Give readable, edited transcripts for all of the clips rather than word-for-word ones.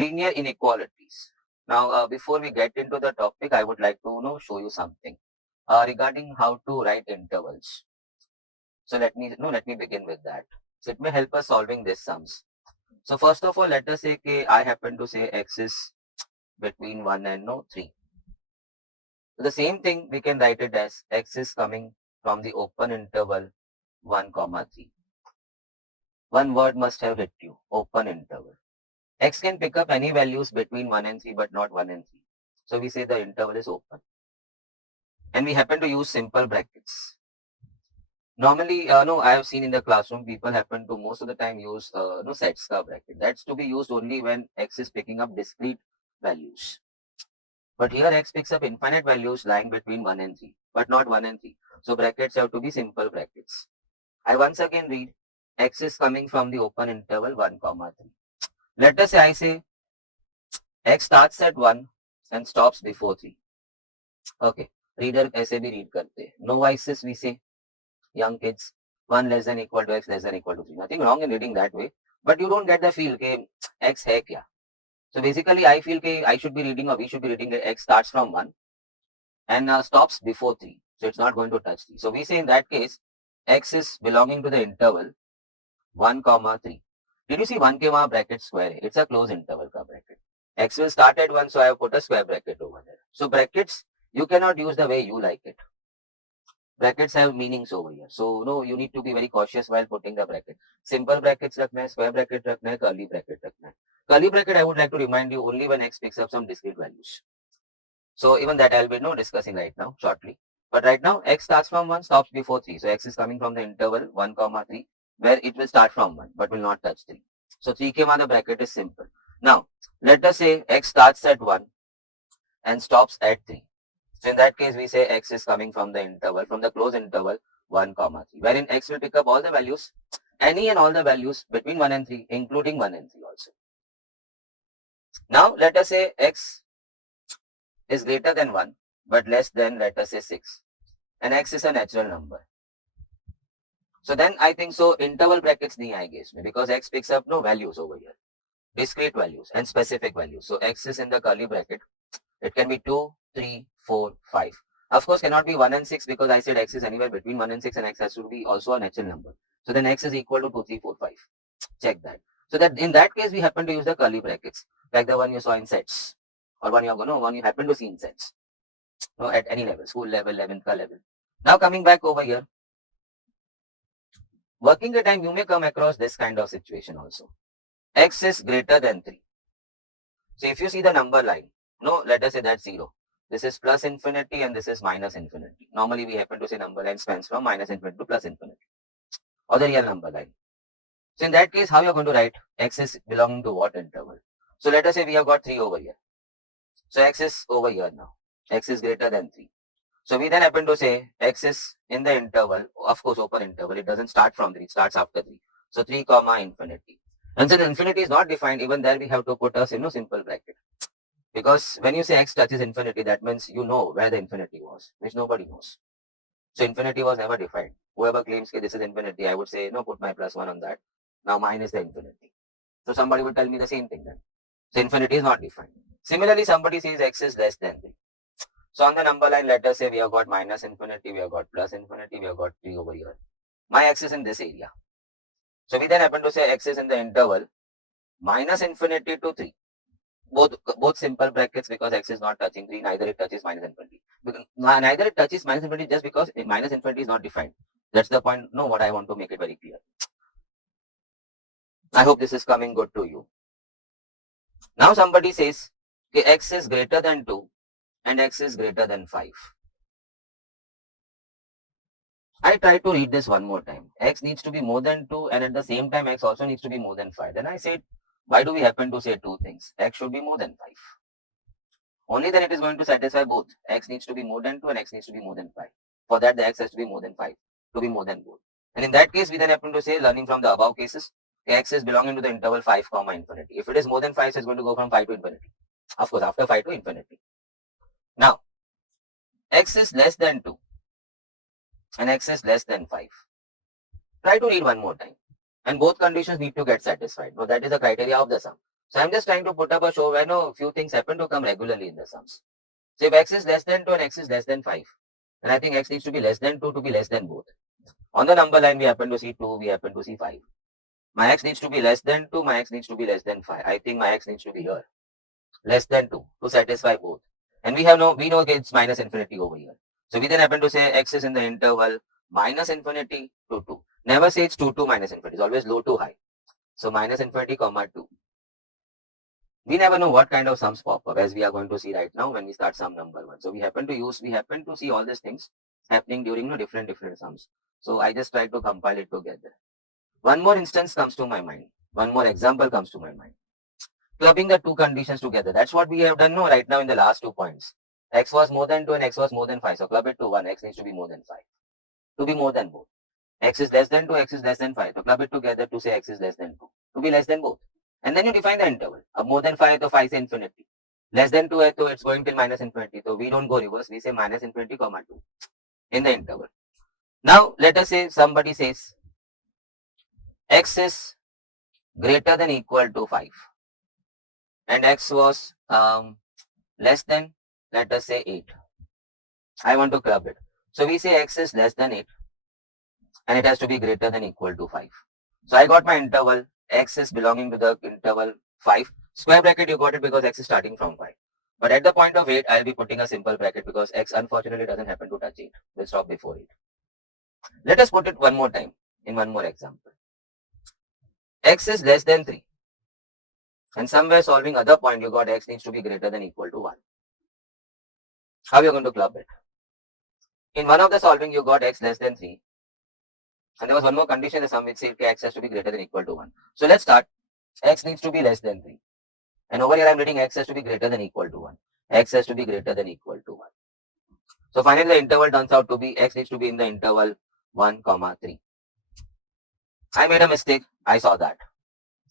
Linear inequalities. Now, before we get into the topic, I would like to show you something regarding how to write intervals. So let me begin with that. So it may help us solving these sums. So first of all, let us say I happen to say x is between 1 and 3. So the same thing we can write it as x is coming from the open interval 1 comma 3. One word must have hit you, open interval. X can pick up any values between 1 and 3, but not 1 and 3. So we say the interval is open. And we happen to use simple brackets. Normally, no, I have seen in the classroom, people happen to most of the time use set star bracket. That's to be used only when X is picking up discrete values. But here X picks up infinite values lying between 1 and 3, but not 1 and 3. So brackets have to be simple brackets. I once again read X is coming from the open interval 1 comma 3. Let us say I say X starts at 1 and stops before 3. Okay. Reader ऐसे भी read करते हैं. No vices we say, young kids. 1 less than equal to x less than equal to 3. Nothing wrong in reading that way. But you don't get the feel कि x है क्या. So basically I feel कि I should be reading or we should be reading that x starts from 1 and stops before 3. So it's not going to touch 3. So we say in that case, x is belonging to the interval 1 comma 3. Did you see 1 के वहाँ bracket square है? It's a closed interval का bracket. X will start at 1, so I have put a square bracket over there. So brackets, you cannot use the way you like it. Brackets have meanings over here. So no, you need to be very cautious while putting the bracket. Simple brackets रखना है, square bracket रखना है, curly bracket रखना है. Curly bracket I would like to remind you only when X picks up some discrete values. So even that I'll be discussing right now shortly. But right now X starts from 1, stops before 3. So X is coming from the interval 1 comma 3 where it will start from 1 but will not touch 3. So 3 के बाद the bracket is simple. Now let us say X starts at 1 and stops at 3. So in that case, we say X is coming from the interval, from the closed interval 1 comma 3, wherein X will pick up all the values, any and all the values between 1 and 3, including 1 and 3 also. Now let us say X is greater than 1, but less than, let us say 6. And X is a natural number. So then I think so interval brackets nahi aayenge isme because X picks up no values over here, discrete values and specific values. So X is in the curly bracket. It can be 2, 3, 4, 5. Of course, cannot be 1 and 6 because I said X is anywhere between 1 and 6 and X has to be also a natural number. So then X is equal to 2, 3, 4, 5. Check that. So that in that case, we happen to use the curly brackets like the one you saw in sets or one you happen to see in sets. No, at any level, school level, 11th level. Now coming back over here, working the time, you may come across this kind of situation also. X is greater than 3. So if you see the number line, no, let us say that's 0. This is plus infinity and this is minus infinity. Normally we happen to say number line spans from minus infinity to plus infinity or the real number line. So in that case, how you're going to write X is belonging to what interval? So let us say we have got 3 over here. So X is over here now. X is greater than 3. So we then happen to say X is in the interval, of course open interval. It doesn't start from 3, it starts after 3. So 3 comma infinity. And since infinity is not defined, even there we have to put a simple bracket. Because when you say X touches infinity, that means you know where the infinity was, which nobody knows. So infinity was never defined. Whoever claims this is infinity, I would say, no, put my plus 1 on that. Now mine is the infinity. So somebody would tell me the same thing then. So infinity is not defined. Similarly, somebody says X is less than 3. So on the number line, let us say we have got minus infinity, we have got plus infinity, we have got 3 over here. My X is in this area. So we then happen to say X is in the interval minus infinity to 3. Both simple brackets because X is not touching 3, neither it touches minus infinity. Neither it touches minus infinity just because minus infinity is not defined. That's the point. No, what I want to make it very clear. I hope this is coming good to you. Now somebody says X is greater than 2 and X is greater than 5. I try to read this one more time. X needs to be more than 2 and at the same time X also needs to be more than 5. Then I said, why do we happen to say two things? X should be more than 5. Only then it is going to satisfy both. X needs to be more than 2 and X needs to be more than 5. For that, the X has to be more than 5 to be more than both. And in that case, we then happen to say, learning from the above cases, X is belonging to the interval 5 comma infinity. If it is more than 5, so it's going to go from 5 to infinity. Of course, after 5 to infinity. Now, X is less than 2 and X is less than 5. Try to read one more time. And both conditions need to get satisfied. Now, that is the criteria of the sum. So I'm just trying to put up a show where no few things happen to come regularly in the sums. So if x is less than 2 and x is less than 5, then I think x needs to be less than 2 to be less than both. On the number line, we happen to see 2, we happen to see 5. My x needs to be less than 2, my x needs to be less than 5. I think my x needs to be here, less than 2 to satisfy both. And we know it's minus infinity over here. So we then happen to say x is in the interval minus infinity to 2. Never say it's 2 to minus infinity. It's always low to high. So minus infinity comma 2. We never know what kind of sums pop up, as we are going to see right now when we start sum number 1. So we happen to see all these things happening during different sums. So I just try to compile it together. One more instance comes to my mind. One more example comes to my mind. Clubbing the two conditions together. That's what we have done right now in the last 2 points. X was more than 2 and x was more than 5. So club it to 1. X needs to be more than 5. To be more than both. X is less than 2, x is less than 5. So club it together to say x is less than 2. To be less than both. And then you define the interval. More than 5, so 5 is infinity. Less than 2, so it's going till minus infinity. So we don't go reverse. We say minus infinity comma 2 in the interval. Now let us say somebody says x is greater than equal to 5 and x was less than, let us say 8. I want to club it. So we say x is less than 8 and it has to be greater than equal to 5. So I got my interval. X is belonging to the interval 5. Square bracket, you got it because x is starting from 5. But at the point of 8, I'll be putting a simple bracket because x unfortunately doesn't happen to touch 8. We'll stop before 8. Let us put it one more time in one more example. X is less than 3. And somewhere solving other point, you got x needs to be greater than equal to 1. How are you going to club it? In one of the solving, you got x less than 3. And there was one more condition in the sum which said x has to be greater than equal to 1. So let's start. X needs to be less than 3. And over here, I'm writing x has to be greater than equal to 1. X has to be greater than equal to 1. So finally, the interval turns out to be x needs to be in the interval 1, 3. I made a mistake. I saw that.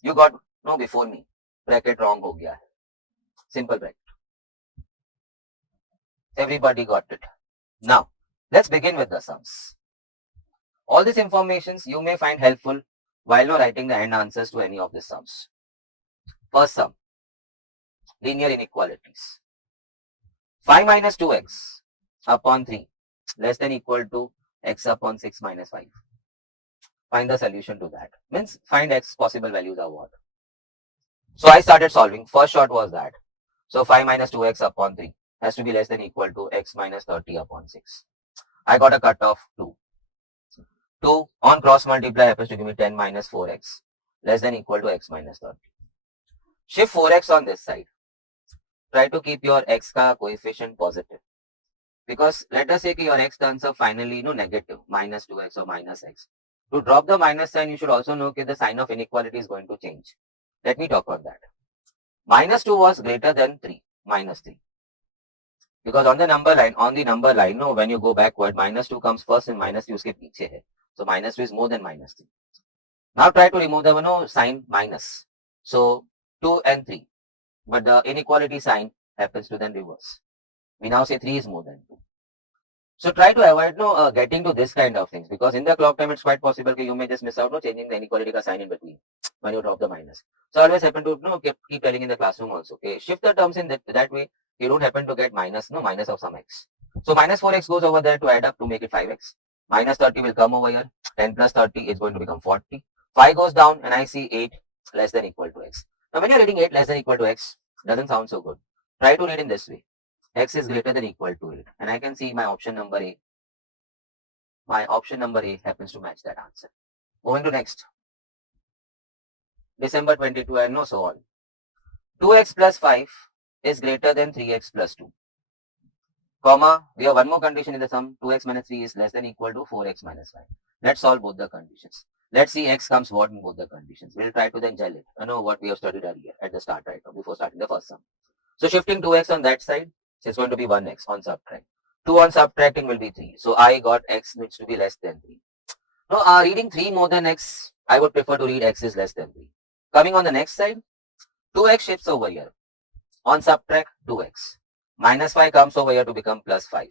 You got before me. Bracket wrong ho gaya hai. Simple bracket. Everybody got it. Now, let's begin with the sums. All these informations you may find helpful while writing the end answers to any of the sums. First sum, linear inequalities. 5 minus 2x upon 3 less than equal to x upon 6 minus 5. Find the solution to that. Means find x possible values are what. So I started solving. First shot was that. So 5 minus 2x upon 3 has to be less than equal to x minus 30 upon 6. I got a cut of 2. 2 on cross multiply happens to give me 10 minus 4x less than equal to x minus 30. Shift 4x on this side. Try to keep your x ka coefficient positive. Because let us say your x turns up finally negative, minus 2x or minus x. To drop the minus sign, you should also know that the sign of inequality is going to change. Let me talk about that. Minus 2 was greater than 3, minus 3. Because on the number line, when you go backward, minus 2 comes first and minus 3 uske piche hai. So minus 2 is more than minus 3. Now try to remove the sign minus. So 2 and 3. But the inequality sign happens to then reverse. We now say 3 is more than 2. So try to avoid getting to this kind of things, because in the clock time it's quite possible that you may just miss out changing the inequality ka sign in between when you drop the minus. So always happen to keep telling in the classroom also. Okay, shift the terms in that way. You don't happen to get minus of some x. So minus 4x goes over there to add up to make it 5x. Minus 30 will come over here. 10 plus 30 is going to become 40. 5 goes down and I see 8 less than equal to x. Now when you're reading 8 less than equal to x, doesn't sound so good. Try to read in this way. X is greater than equal to 8. And I can see my option number A. My option number A happens to match that answer. Moving to next. December 22 and so on. 2x plus 5 is greater than 3x plus 2. Comma, we have one more condition in the sum. 2x minus 3 is less than equal to 4x minus 5. Let's solve both the conditions. Let's see x comes what in both the conditions. We'll try to then gel it. I know what we have studied earlier at the start, right? Before starting the first sum. So shifting 2x on that side, so it's going to be 1x on subtract. 2 on subtracting will be 3. So I got x needs to be less than 3. Now, reading 3 more than x, I would prefer to read x is less than 3. Coming on the next side, 2x shifts over here. On subtract, 2x. Minus 5 comes over here to become plus 5.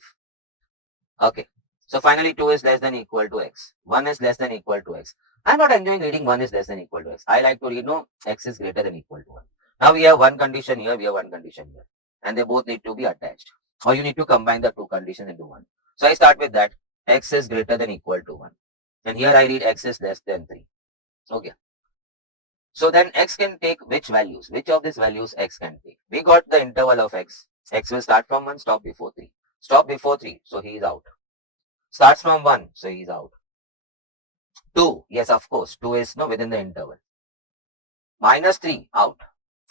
Okay. So finally, 2 is less than equal to x. 1 is less than equal to x. I'm not enjoying reading 1 is less than equal to x. I like to read x is greater than equal to 1. Now we have one condition here, we have one condition here, and they both need to be attached, or you need to combine the two conditions into one. So I start with that, x is greater than equal to 1, and here I read x is less than 3. Okay. So then x can take which values? Which of these values x can take? We got the interval of x. X will start from 1, stop before 3. Stop before 3, so he is out. Starts from 1, so he is out. 2, yes, of course, 2 is no within the interval. Minus 3, out.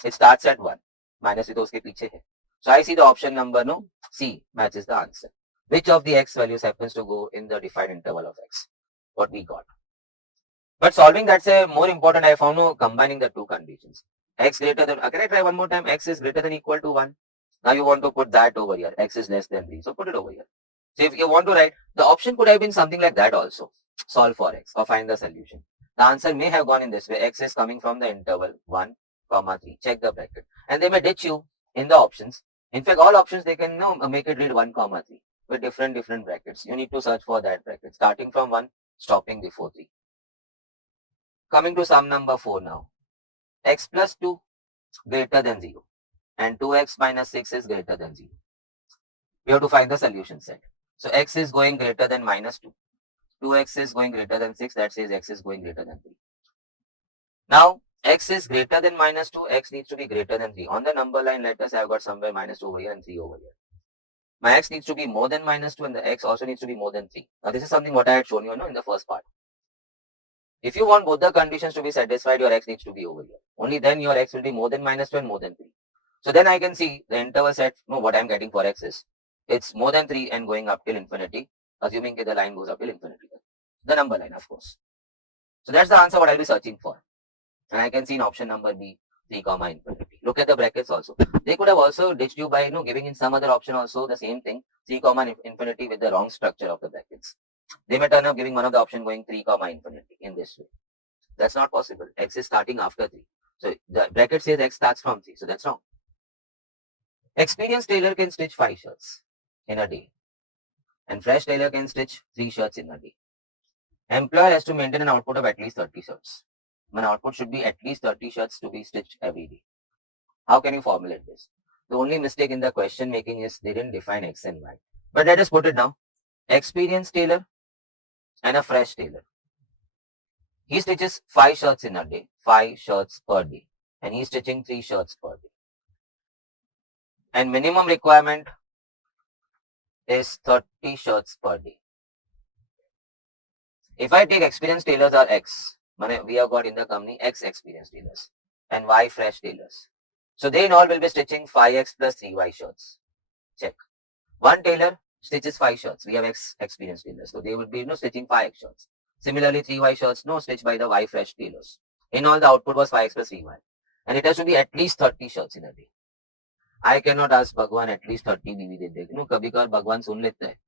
It starts at 1. Minus 3 तो उसके पीछे है. So I see the option number no C matches the answer. Which of the x values happens to go in the defined interval of x? What we got. But solving that's a more important. I found no combining the two conditions. X greater than, can I try one more time? X is greater than equal to 1. Now you want to put that over here. X is less than 3. So put it over here. So if you want to write, the option could have been something like that also. Solve for x or find the solution. The answer may have gone in this way. X is coming from the interval 1, 3. Check the bracket. And they may ditch you in the options. In fact, all options they can now make it read 1, 3 with different brackets. You need to search for that bracket. Starting from 1, stopping before 3. Coming to sum number 4 now. X plus 2 greater than 0 and 2x minus 6 is greater than 0. We have to find the solution set. So x is going greater than minus 2. 2x is going greater than 6. That says x is going greater than 3. Now x is greater than minus 2. X needs to be greater than 3. On the number line, let us have got somewhere minus 2 over here and 3 over here. My x needs to be more than minus 2 and the x also needs to be more than 3. Now this is something what I had shown you in the first part. If you want both the conditions to be satisfied, your x needs to be over here. Only then your x will be more than minus 2 and more than 3. So then I can see the interval set, what I'm getting for x is, it's more than 3 and going up till infinity, assuming that the line goes up till infinity. The number line, of course. So that's the answer what I'll be searching for. And I can see in option number B, 3, infinity. Look at the brackets also. They could have also ditched you by giving in some other option also the same thing, 3, infinity with the wrong structure of the brackets. They may turn up giving one of the option going 3, infinity in this way. That's not possible. X is starting after 3. So the bracket says x starts from 3. So that's wrong. Experienced tailor can stitch 5 shirts in a day. And fresh tailor can stitch 3 shirts in a day. Employer has to maintain an output of at least 30 shirts. An output should be at least 30 shirts to be stitched every day. How can you formulate this? The only mistake in the question making is they didn't define x and y. But let us put it now. Experienced tailor and a fresh tailor. He stitches 5 shirts in a day, 5 shirts per day. And he's stitching 3 shirts per day. And minimum requirement is 30 shirts per day. If I take experienced tailors are X, we have got in the company X experienced tailors and Y fresh tailors. So they in all will be stitching 5X plus 3Y shirts. Check. One tailor stitches 5 shirts. We have X experienced tailors. So they will be stitching 5X shirts. Similarly, 3Y shirts stitched by the Y fresh tailors. In all, the output was 5X plus 3Y. And it has to be at least 30 shirts in a day. I cannot ask Bhagwan at least 30 बीवी दे दे. कभी कभार भगवान सुन लेते हैं.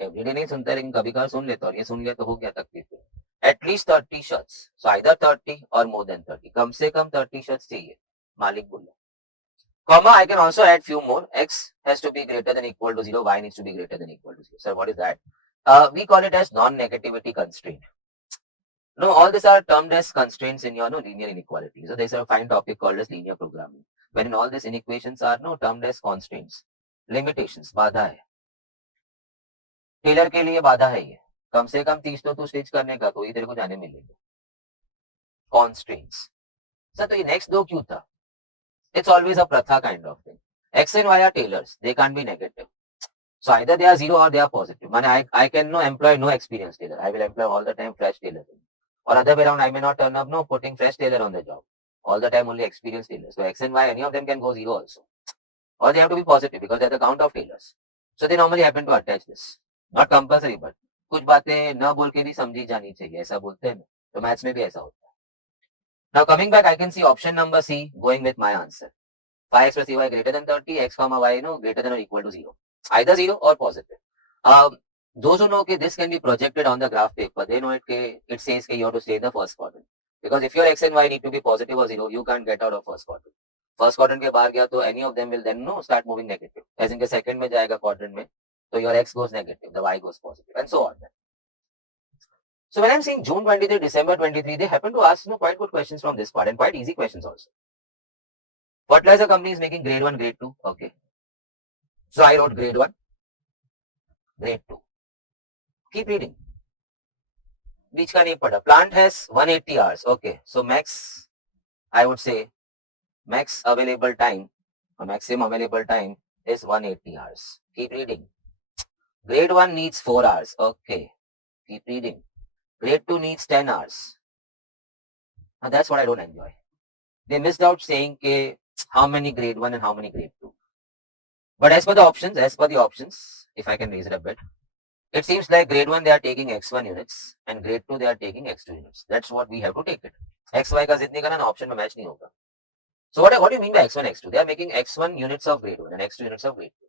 Everyday नहीं सुनते लेकिन कभी कभार सुन लेते और ये सुन लिया तो हो गया तकलीफ. At least 30 shirts. So either 30 or more than 30. कम से कम 30 shirts चाहिए. मालिक बोला. Comma, I can also add few more. X has to be greater than equal to 0. Y needs to be greater than equal to 0. Sir, what is that? We call it as non-negativity constraint. No, all these are termed as constraints in your linear inequality. So there's a fine topic called as linear programming. When all these inequations are termed as constraints, limitations, बाधा है. Taylor के लिए बाधा है ये. कम से कम 30 तो तू स्टिच करने का, तो ये तेरे को जाने मिलेगा. Constraints. सर तो ये नेक्स्ट दो क्यों था? It's always a pratha kind of thing. X and Y are tailors. They can't be negative. So either they are 0 or they are positive. I can employ no experienced tailor. I will employ all the time fresh tailor. Or other way around, I may not turn up putting fresh tailor on the job. All the time only experienced tailors. So X and Y, any of them can go 0 also. Or they have to be positive because they are the count of tailors. So they normally happen to attach this. Not compulsory, but कुछ बातें न बोल के भी समझी जानी चाहिए, ऐसा बोलते हैं. तो मैथ्स में भी ऐसा होता है. Now coming back, I can see option number C going with my answer. 5x plus 3y greater than 30, x comma y greater than or equal to 0. Either 0 or positive. Those who know that this can be projected on the graph paper, they know it says that you have to stay in the first quadrant. Because if your x and y need to be positive or 0, you can't get out of first quadrant. First quadrant के बाहर गया तो any of them will then start moving negative. As in the second में जाएगा quadrant में, so your x goes negative, the y goes positive, and so on. So when I'm saying June 23, December 23, they happen to ask quite good questions from this part and quite easy questions also. Fertilizer company is making grade 1, grade 2. Okay. So I wrote grade 1, grade 2. Keep reading. बीच का नहीं पढ़ा. Plant has 180 hours. Okay. So max, I would say, max available time or maximum available time is 180 hours. Keep reading. Grade 1 needs 4 hours. Okay. Keep reading. Grade 2 needs 10 hours. Now that's what I don't enjoy. They missed out saying how many grade 1 and how many grade 2. But as per the options, if I can raise it a bit, it seems like grade 1 they are taking x1 units and grade 2 they are taking x2 units. That's what we have to take it. xy का जितने का ना option में match नहीं होगा. So what do you mean by x1, x2? They are making x1 units of grade 1 and x2 units of grade 2.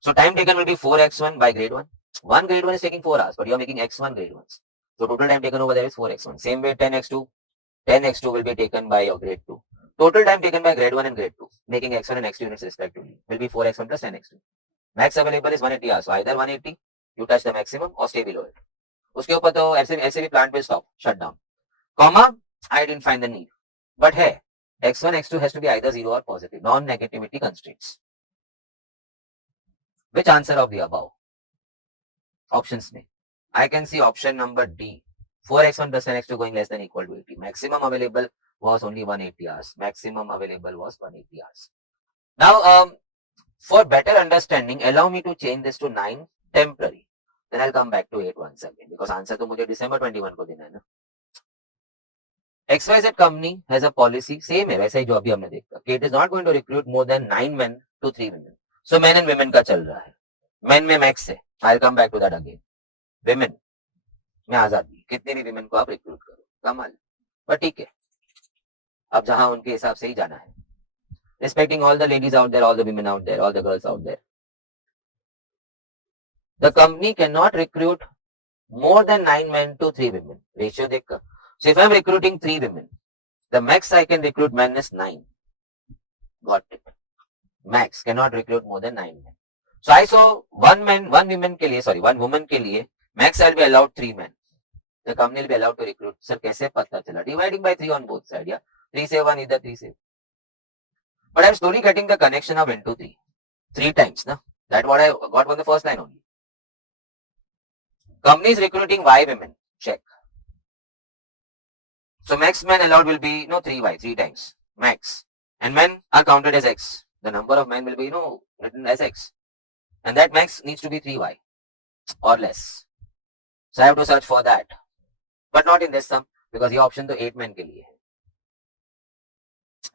So time taken will be 4x1 by grade 1. One grade 1 is taking 4 hours, but you are making x1 grade 1s. So total time taken over there is 4x1. Same way 10x2 will be taken by your grade 2. Total time taken by grade 1 and grade 2, making x1 and x2 units respectively, will be 4x1 plus 10x2. Max available is 180 hours. So either 180, you touch the maximum or stay below it. उसके ऊपर तो ऐसे भी plant will stop, shut down. Comma, I didn't find the need. But hey, x1, x2 has to be either 0 or positive. Non-negativity constraints. Which answer of the above? Options में. I can see option number D. 4x1 plus 10x2 going less than equal to 80. Maximum available was only 180 hours. Maximum available was 180 hours. Now, for better understanding, allow me to change this to 9 temporary. Then I'll come back to 8 once again because answer to मुझे December 21 को देना है ना. XYZ company has a policy, same है वैसा ही जो अभी हमने देखा. It is not going to recruit more than 9 men to 3 women. So men and women का चल रहा है. Men में max है. I'll come back to that again. Women में आजादी. कितने भी women को आप recruit करो. कमाल. But ठीक है. अब जहां उनके हिसाब से ही जाना है. Respecting all the ladies out there, all the women out there, all the girls out there. The company cannot recruit more than 9 men to 3 women. Ratio देखकर. So if I'm recruiting 3 women, the max I can recruit men is 9. Got it. Max cannot recruit more than 9 men. So I saw one woman के लिए, max I'll be allowed 3 men. The company will be allowed to recruit. Sir, कैसे पता चला? Dividing by 3 on both sides, yeah. 3 save 1, either 3 save. But I'm slowly getting the connection of into 3. 3 times, na? That's what I got from the first line only. Company is recruiting Y women. Check. So max men allowed will be 3Y, 3 times. Max. And men are counted as X. The number of men will be written as X. And that max needs to be 3Y or less. So I have to search for that. But not in this sum because the option to 8 men के लिए.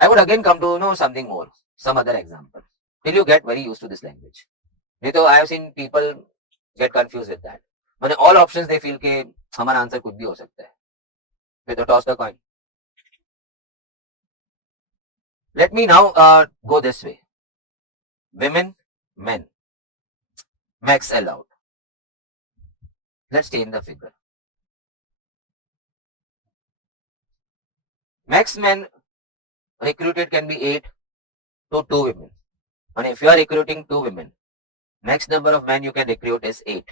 I would again come to something more, some other example. Till you get very used to this language. I have seen people get confused with that. But all options they feel कि हमारा answer कुछ भी हो सकता है. With a toss the coin. Let me now go this way. Women, men. Max allowed. Let's change the figure. Max men recruited can be 8 to 2 women. And if you are recruiting 2 women, max number of men you can recruit is 8.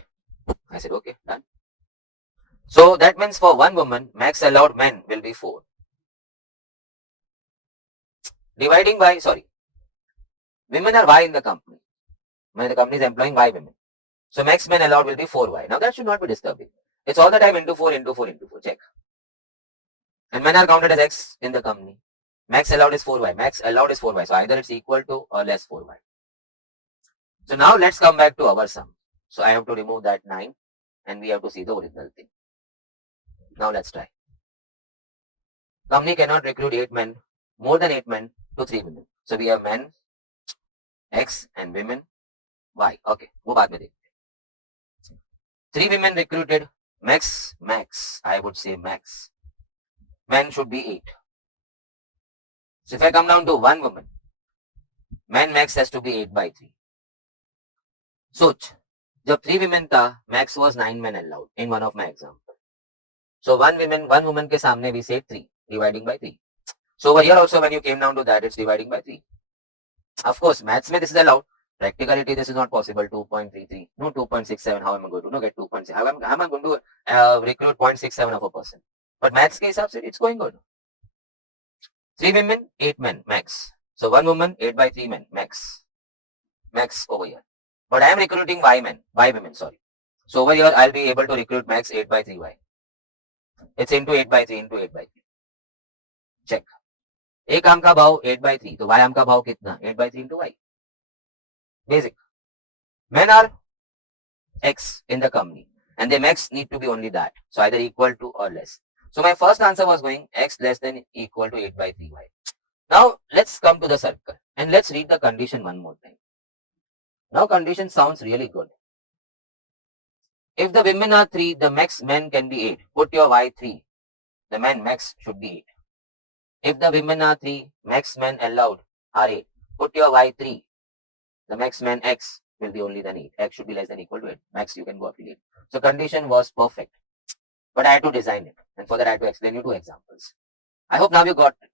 I said, okay, done. So that means for 1 woman, max allowed men will be 4. Dividing by, women are Y in the company. When the company is employing Y women. So max men allowed will be 4Y. Now that should not be disturbing. It's all the time into 4, into 4, into 4. Check. And men are counted as X in the company. Max allowed is 4Y. Max allowed is 4Y. So either it's equal to or less 4Y. So now let's come back to our sum. So I have to remove that 9 and we have to see the original thing. Now let's try. Company cannot recruit 8 men, more than 8 men to 3 women. So we have men, X and women, Y. Okay, वो बाद में देखते हैं. 3 women recruited, max, I would say max. Men should be 8. So if I come down to 1 woman, man max has to be 8 by 3. सोच, जब 3 women था, max was 9 men allowed in one of my example. So 1 woman के सामने we say 3, dividing by 3. So over here also when you came down to that, it's dividing by 3. Of course, maths में this is allowed. Practicality, this is not possible. 2.33, no 2.67. How am I going to get 2.6? How am I going to recruit 0.67 of a person? But maths के हिसाब से it's going good. 3 women, 8 men max. So one woman, 8 by 3 men, max over here. But I am recruiting Y women, sorry. So over here, I'll be able to recruit max 8 by 3Y. It's into 8 by 3 into 8 by 3. Check. एक आम का भाव 8 by 3, तो Y आम का भाव कितना? 8 by 3 into Y. Basic. Men are X in the company and their max need to be only that. So either equal to or less. So my first answer was going X less than equal to 8 by 3Y. Now let's come to the circle and let's read the condition one more time. Now condition sounds really good. If the women are 3, the max men can be 8. Put your Y 3. The man max should be 8. If the women are 3, max men allowed are 8. Put your Y 3. The max men X will be only than 8. X should be less than equal to 8. Max you can go up to 8. So condition was perfect. But I had to design it. And for that I had to explain you 2 examples. I hope now you got it.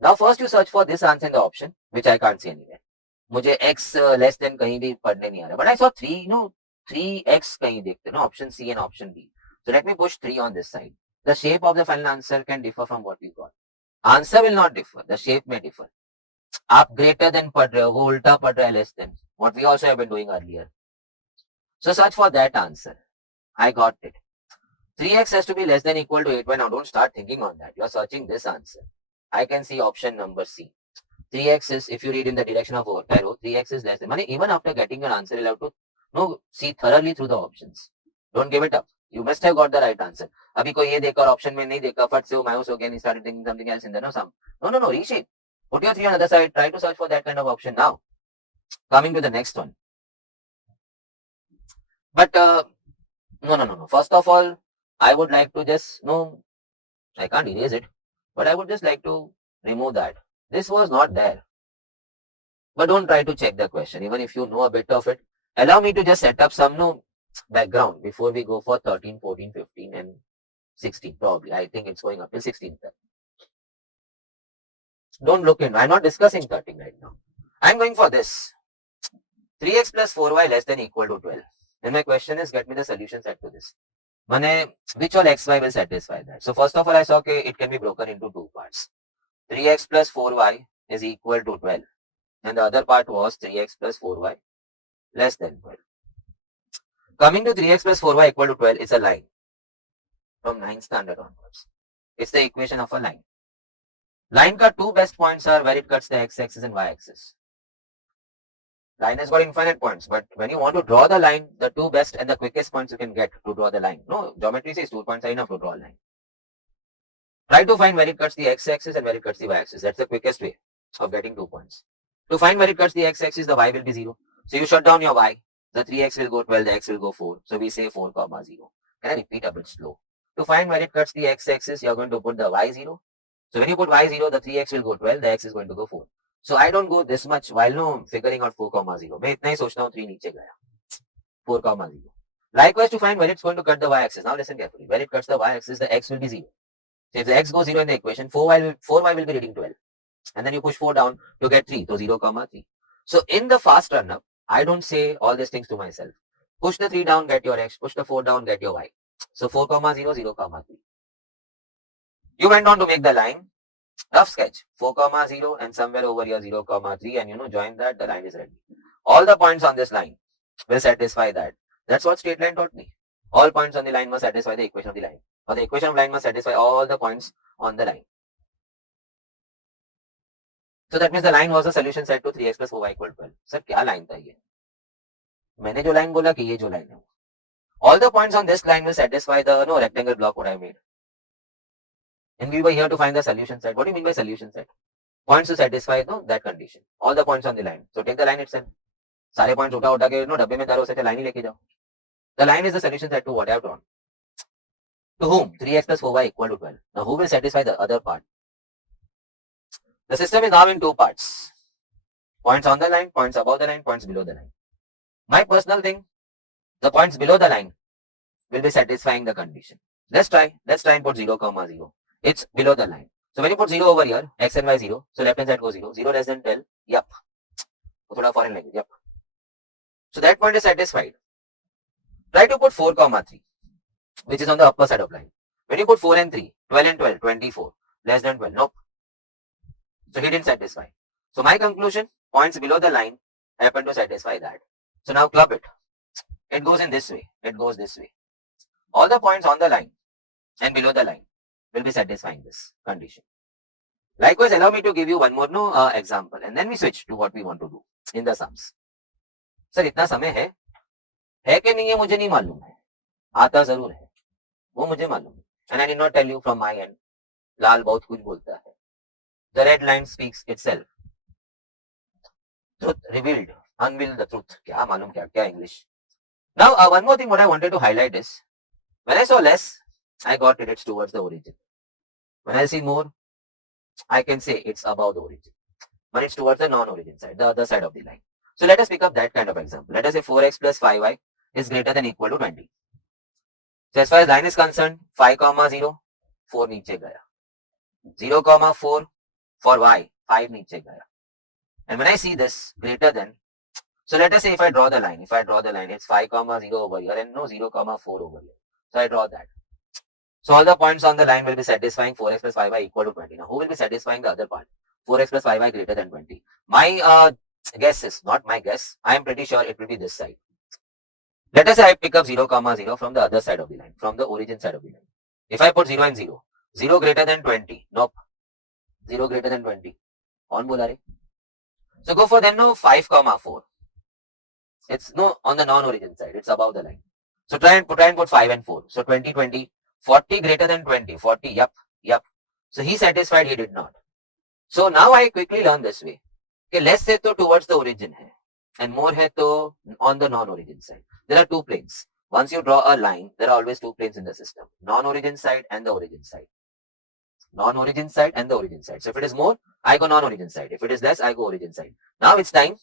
Now first you search for this answer in the option, which I can't see anywhere. मुझे X less than कहीं भी पढ़ने नहीं आ रहा. But I saw 3, 3X कहीं देखते ना, option C and option B. So let me push 3 on this side. The shape of the final answer can differ from what we got. Answer will not differ. The shape may differ. आप greater than पढ़ रहे हो, वो उल्टा पढ़ रहा है less than. What we also have been doing earlier. So search for that answer. I got it. 3X has to be less than equal to 8. Well, now don't start thinking on that. You are searching this answer. I can see option number C. 3X is, if you read in the direction of arrow, 3X is less than. Even after getting your answer, you'll have to see thoroughly through the options. Don't give it up. You must have got the right answer. अभी कोई ये देखकर option में नहीं देखा, फट से वो मायूस हो गया, and he started thinking something else in there. No, reshape. Put your 3 on the other side. Try to search for that kind of option now. Coming to the next one. But no. First of all, I would like to just, I can't erase it, but I would just like to remove that. This was not there. But don't try to check the question. Even if you know a bit of it, allow me to just set up some background before we go for 13, 14, 15 and 16 probably. I think it's going up till 16. Don't look in. I'm not discussing 13 right now. I'm going for this. 3x plus 4y less than equal to 12. And my question is, get me the solution set to this. Which all xy will satisfy that? So first of all, I saw it can be broken into 2 parts. 3x plus 4y is equal to 12. And the other part was 3x plus 4y less than 12. Coming to 3x plus 4y equal to 12 is a line from 9th standard onwards. It's the equation of a line. Line ka 2 best points are where it cuts the x-axis and y-axis. Line has got infinite points, but when you want to draw the line, the 2 best and the quickest points you can get to draw the line. No, geometry says 2 points are enough to draw a line. Try to find where it cuts the x-axis and where it cuts the y-axis. That's the quickest way of getting 2 points. To find where it cuts the x-axis, the y will be 0. So you shut down your y. The 3x will go 12, the x will go 4. So we say 4, 0. Can I repeat a bit slow? To find where it cuts the x-axis, you're going to put the y 0. So when you put y 0, the 3x will go 12, the x is going to go 4. So I don't go this much while figuring out 4, 0. मैं इतना ही सोचता हूँ 3 नीचे गया. 4, 0. Likewise, to find where it's going to cut the y-axis. Now listen carefully. Where it cuts the y-axis, the x will be 0. So if the x goes 0 in the equation, 4y will be reading 12. And then you push 4 down to get 3. So 0, 3. So in the fast run-up, I don't say all these things to myself. Push the 3 down, get your x. Push the 4 down, get your y. So 4, 0, 0, 3. You went on to make the line. Rough sketch. 4, 0 and somewhere over here 0, 3 and join that, the line is ready. All the points on this line will satisfy that. That's what straight line taught me. All points on the line must satisfy the equation of the line. Or the equation of line must satisfy all the points on the line. So that means the line was a solution set to 3x plus 4y equal to 12. Sir, क्या line था ये? मैंने जो line बोला कि ये जो line है. All the points on this line will satisfy the rectangle block what I made. And we were here to find the solution set. What do you mean by solution set? Points to satisfy that condition. All the points on the line. So take the line itself. सारे points उठा के डब्बे में डालो, उसे line ही लेके जाओ. The line is the solution set to what I have drawn. To whom? 3x plus 4y equal to 12. Now who will satisfy the other part? The system is now in 2 parts. Points on the line, points above the line, points below the line. My personal thing, the points below the line will be satisfying the condition. Let's try and put 0, 0. It's below the line. So when you put 0 over here, x and y 0, so left hand side goes 0. 0 less than 12, yup. Thoda foreign language, yup. So that point is satisfied. Try to put 4, 3, which is on the upper side of line. When you put 4 and 3, 12 and 12, 24, less than 12, nope. So he didn't satisfy. So my conclusion, points below the line happen to satisfy that. So now club it. It goes in this way. It goes this way. All the points on the line and below the line will be satisfying this condition. Likewise, allow me to give you one more example and then we switch to what we want to do in the sums. Sir इतना समय है कि नहीं है मुझे नहीं मालूम है, आता जरूर है, वो मुझे मालूम है. And I did not tell you from my end. लाल बहुत कुछ बोलता है. The red line speaks itself. Truth revealed, unveil the truth. क्या मालूम क्या English. Now one more thing what I wanted to highlight is when I saw less, I got credits towards the origin. When I see more, I can say it's above the origin. But it's towards the non-origin side, the other side of the line. So let us pick up that kind of example. Let us say 4x plus 5y is greater than equal to 20. So as far as line is concerned, 5, 0, 4 नीचे गया. 0, 4 for y, 5 नीचे गया. And when I see this greater than, so let us say if I draw the line, it's 5, 0 over here and no 0, 4 over here. So I draw that. So all the points on the line will be satisfying 4x plus 5y equal to 20. Now who will be satisfying the other part? 4x plus 5y greater than 20. My guess is, not my guess, I am pretty sure it will be this side. Let us say I pick up 0, 0 from the other side of the line, from the origin side of the line. If I put 0 and 0, 0 greater than 20, nope, 0 greater than 20. On bola re. So go for then no 5, 4. It's no on the non-origin side, it's above the line. So try and put 5 and 4. So 20, 20, 40 greater than 20, 40, yup. So he satisfied, he did not. So now I quickly learn this way. Okay, less है तो towards the origin है and more है तो on the non-origin side. There are two planes. Once you draw a line, there are always two planes in the system. Non-origin side and the origin side. Non-origin side and the origin side. So if it is more, I go non-origin side. If it is less, I go origin side. Now it's time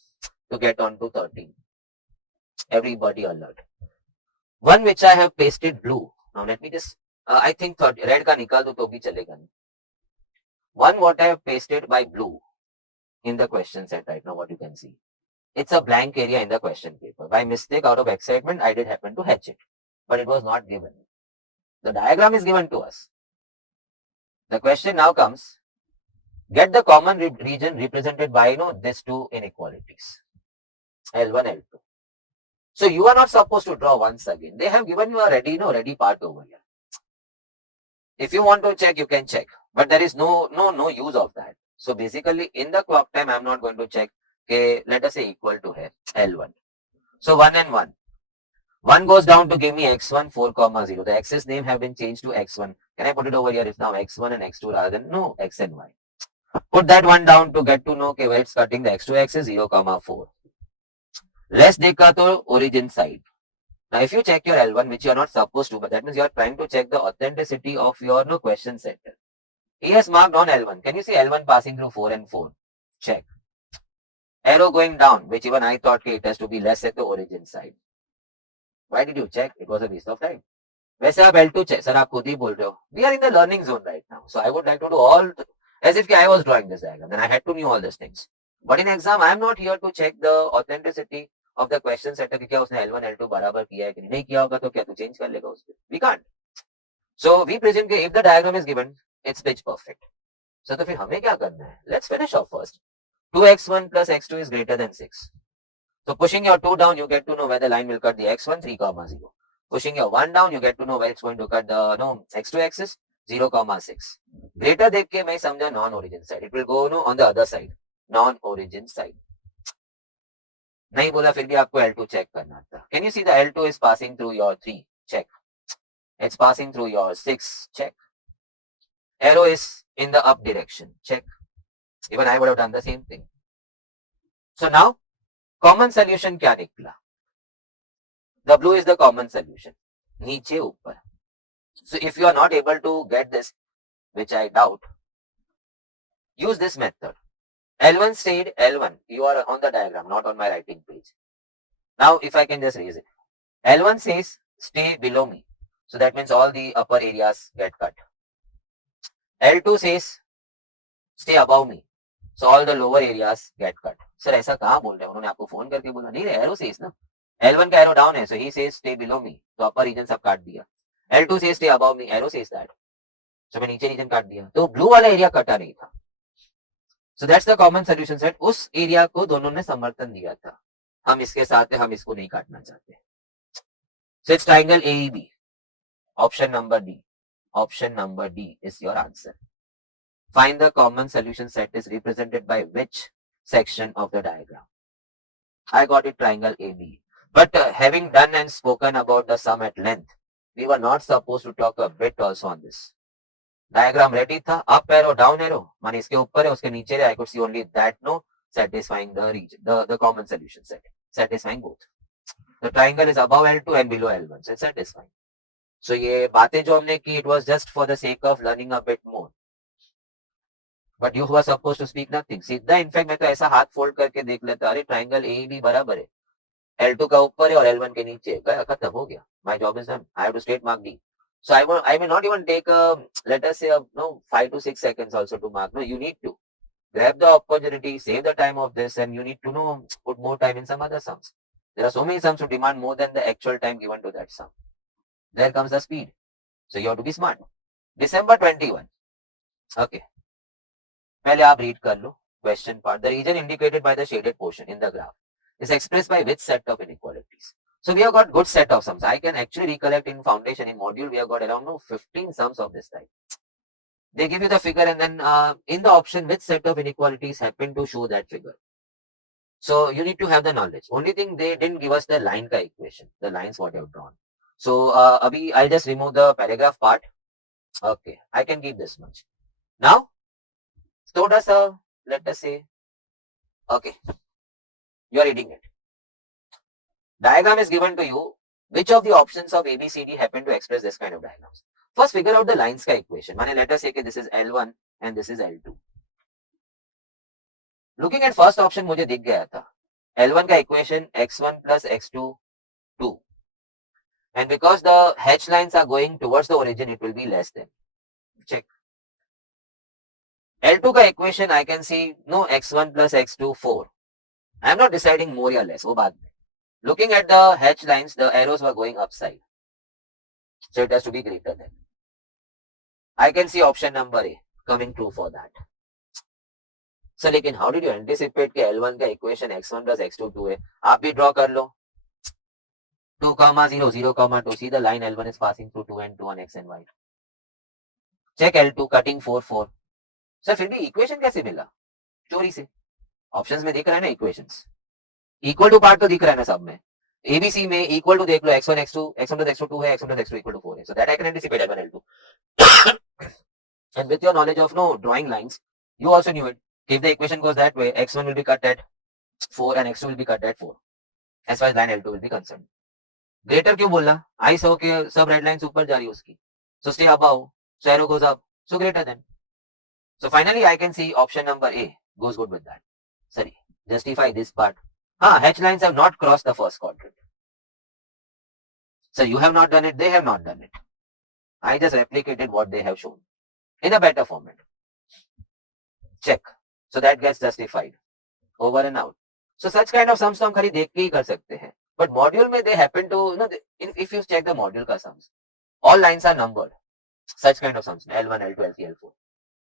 to get on to 13. Everybody alert. One which I have pasted blue. Now let me just, I think red का निकाल दो तो भी चलेगा नहीं. One what I have pasted by blue in the question set right now, what you can see. It's a blank area in the question paper. By mistake, out of excitement, I did happen to hatch it. But it was not given. The diagram is given to us. The question now comes, get the common region represented by these two inequalities, L1, L2. So you are not supposed to draw once again. They have given you a ready part over here. If you want to check, you can check. But there is no use of that. So basically, in the clock time, I am not going to check. Okay, let us say equal to L1. So 1 and 1. 1 goes down to give me x1, 4, 0. The x's name have been changed to x1. Can I put it over here? It's now x1 and x2 rather than x and y. Put that one down to get to know where it's cutting the x2 axis 0, 4. Less dekha to origin side. Now if you check your L1, which you are not supposed to, but that means you are trying to check the authenticity of your question set. He has marked on L1. Can you see L1 passing through 4 and 4? Check. Arrow going down, which even I thought it has to be less at the origin side. Why did you check? It was a waste of time. वैसे आप L2 check, sir आप खुद ही बोल रहे हो. We are in the learning zone right now. So I would like to do all, as if I was drawing this diagram. Then I had to know all these things. But in exam, I am not here to check the authenticity of the question setter कि क्या उसने L1, L2 बराबर किया है कि नहीं किया होगा तो क्या तू change कर लेगा उसको. We can't. So we presume that if the diagram is given, it's pitch perfect. So तो फिर हमें क्या करना है? Let's finish off first. 2x1 plus x2 is greater than 6. So pushing your 2 down, you get to know where the line will cut the x1, 3, 0. Pushing your 1 down, you get to know where it's going to cut the x2 axis, 0, 6. Greater देख के मैं समझा non-origin side. It will go on the other side, non-origin side. नहीं बोला फिर भी आपको L2 check करना था. Can you see the L2 is passing through your 3? Check. It's passing through your 6. Check. Arrow is in the up direction. Check. Even I would have done the same thing. So now, common solution क्या निकला? The blue is the common solution. नीचे ऊपर. So if you are not able to get this, which I doubt, use this method. L1 stayed L1. You are on the diagram, not on my writing page. Now if I can just raise it. L1 says stay below me. So that means all the upper areas get cut. L2 says stay above me. So all the lower areas get cut. Sir ऐसा कहाँ बोल रहे हैं? उन्होंने आपको phone करके बोला नहीं arrow says ना. L1 का arrow down है, so he says stay below me. तो upper region सब काट दिया. L2 says stay above me. Arrow says that. So मैं नीचे region काट दिया. तो blue वाला area कटा नहीं था. सो that's the common solution set. उस एरिया को दोनों ने समर्थन दिया था, हम इसके साथ है, हम इसको नहीं काटना चाहते. So it's triangle AEB. Option number D. Option number D is your answer. Find the common solution set is represented by which section of the diagram? I got it, triangle AB. But having done and spoken about the sum at length, we were not supposed to talk a bit also on this. Diagram ready था, up arrow, down arrow, माने इसके ऊपर है, उसके नीचे है. I could see only that, no, satisfying the region, the common solution set, satisfying both. The triangle is above L2 and below L1, so it's satisfying. So ये बातें जो हमने की, it was just for the sake of learning a bit more. But you were suppose to speak nothing. सीधा in fact मैं तो ऐसा हाथ फोल्ड करके देख लेता, अरे ट्राइंगल ए भी बराबर है, L2 का ऊपर है और L1 के नीचे है, खत्म हो गया. My job is done. I have to straight mark D. So I may not even take let us say no 5 to 6 seconds also to mark. No, you need to grab the opportunity, save the time of this, and you need to know put more time in some other sums. There are so many sums to demand more than the actual time given to that sum. There comes the speed. So you have to be smart. December 21. Okay. पहले आप read कर लो question part. The region indicated by the shaded portion in the graph is expressed by which set of inequalities. So we have got good set of sums. I can actually recollect in foundation, in module, we have got around 15 sums of this type. They give you the figure and then in the option which set of inequalities happen to show that figure. So you need to have the knowledge. Only thing they didn't give us the line ka equation, the lines what you have drawn. So abhi I'll just remove the paragraph part. Okay, I can keep this much. Now so does let us say, okay, you are reading it. Diagram is given to you. Which of the options of ABCD happen to express this kind of diagrams? First, figure out the lines ka equation. Mane let us say this is L1 and this is L2. Looking at first option, मुझे दिख गया था. L1 का equation x1 plus x2 2. And because the hatch lines are going towards the origin, it will be less than. Check. L2 का equation I can see no x1 plus x2 4. I am not deciding more or less. वो बाद में. Looking at the hatch lines, the arrows were going upside. So it has to be greater than. I can see option number A coming true for that. So लेकिन how did you anticipate कि L1 का equation x1 plus x2 2 है? आप भी draw कर लो. 2, 0, 0, 2. See the line L1 is passing through 2 and 2 on x and y. Check L2 cutting 4, 4. Sir फिर भी equation कैसे मिला? चोरी से. ऑप्शंस में दिख रहा है ना इक्वेशंस. इक्वल टू पार्ट तो दिख रहा है ना सब में. एबीसी में इक्वल टू देख लो, x1 x2 x1 plus x2 2 है, x1 plus x2 equal to 4 है. So that I can anticipate L1 L2. And with your knowledge of no drawing lines, you also knew it. If the equation goes that way, x1 will be cut at 4 and x2 will be cut at 4. As far as line L2 will be concerned. Greater क्यों बोलना? I saw के सब red lines ऊपर जा रही है उसकी. So stay above. So arrow goes up. So greater than. So finally I can see option number A goes good with that. Sorry, justify this part. Hatch lines have not crossed the first quadrant. So you have not done it, they have not done it. I just replicated what they have shown in a better format. Check. So that gets justified. Over and out. So such kind of sums तो हम खाली देख के ही कर सकते हैं. But module में they happen to, you know, if you check the module का sums, all lines are numbered. Such kind of sums, L1, L2, L3, L4.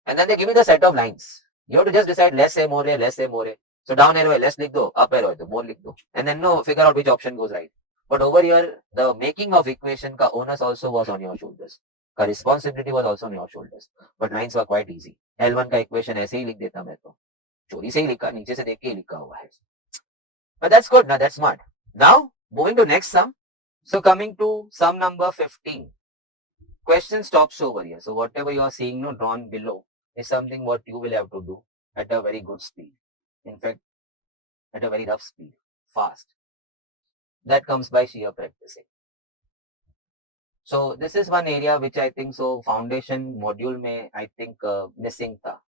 And then they give you the set of lines. You have to just decide less है, more है, less है, more है. So down arrow है, less लिख दो, up arrow है तो more लिख दो. And then no, figure out which option goes right. But over here, the making of equation का onus also was on your shoulders. का responsibility was also on your shoulders. But lines were quite easy. L1 का equation ऐसे ही लिख देता मैं तो. चोरी से ही लिखा, नीचे से देख के ही लिखा हुआ है. But that's good, now that's smart. Now, moving to next sum. So coming to sum number 15. Question stops over here. So whatever you are seeing no, drawn below is something what you will have to do at a very good speed. In fact, at a very rough speed, fast. That comes by sheer practicing. So this is one area which I think so foundation module may I think missing tha.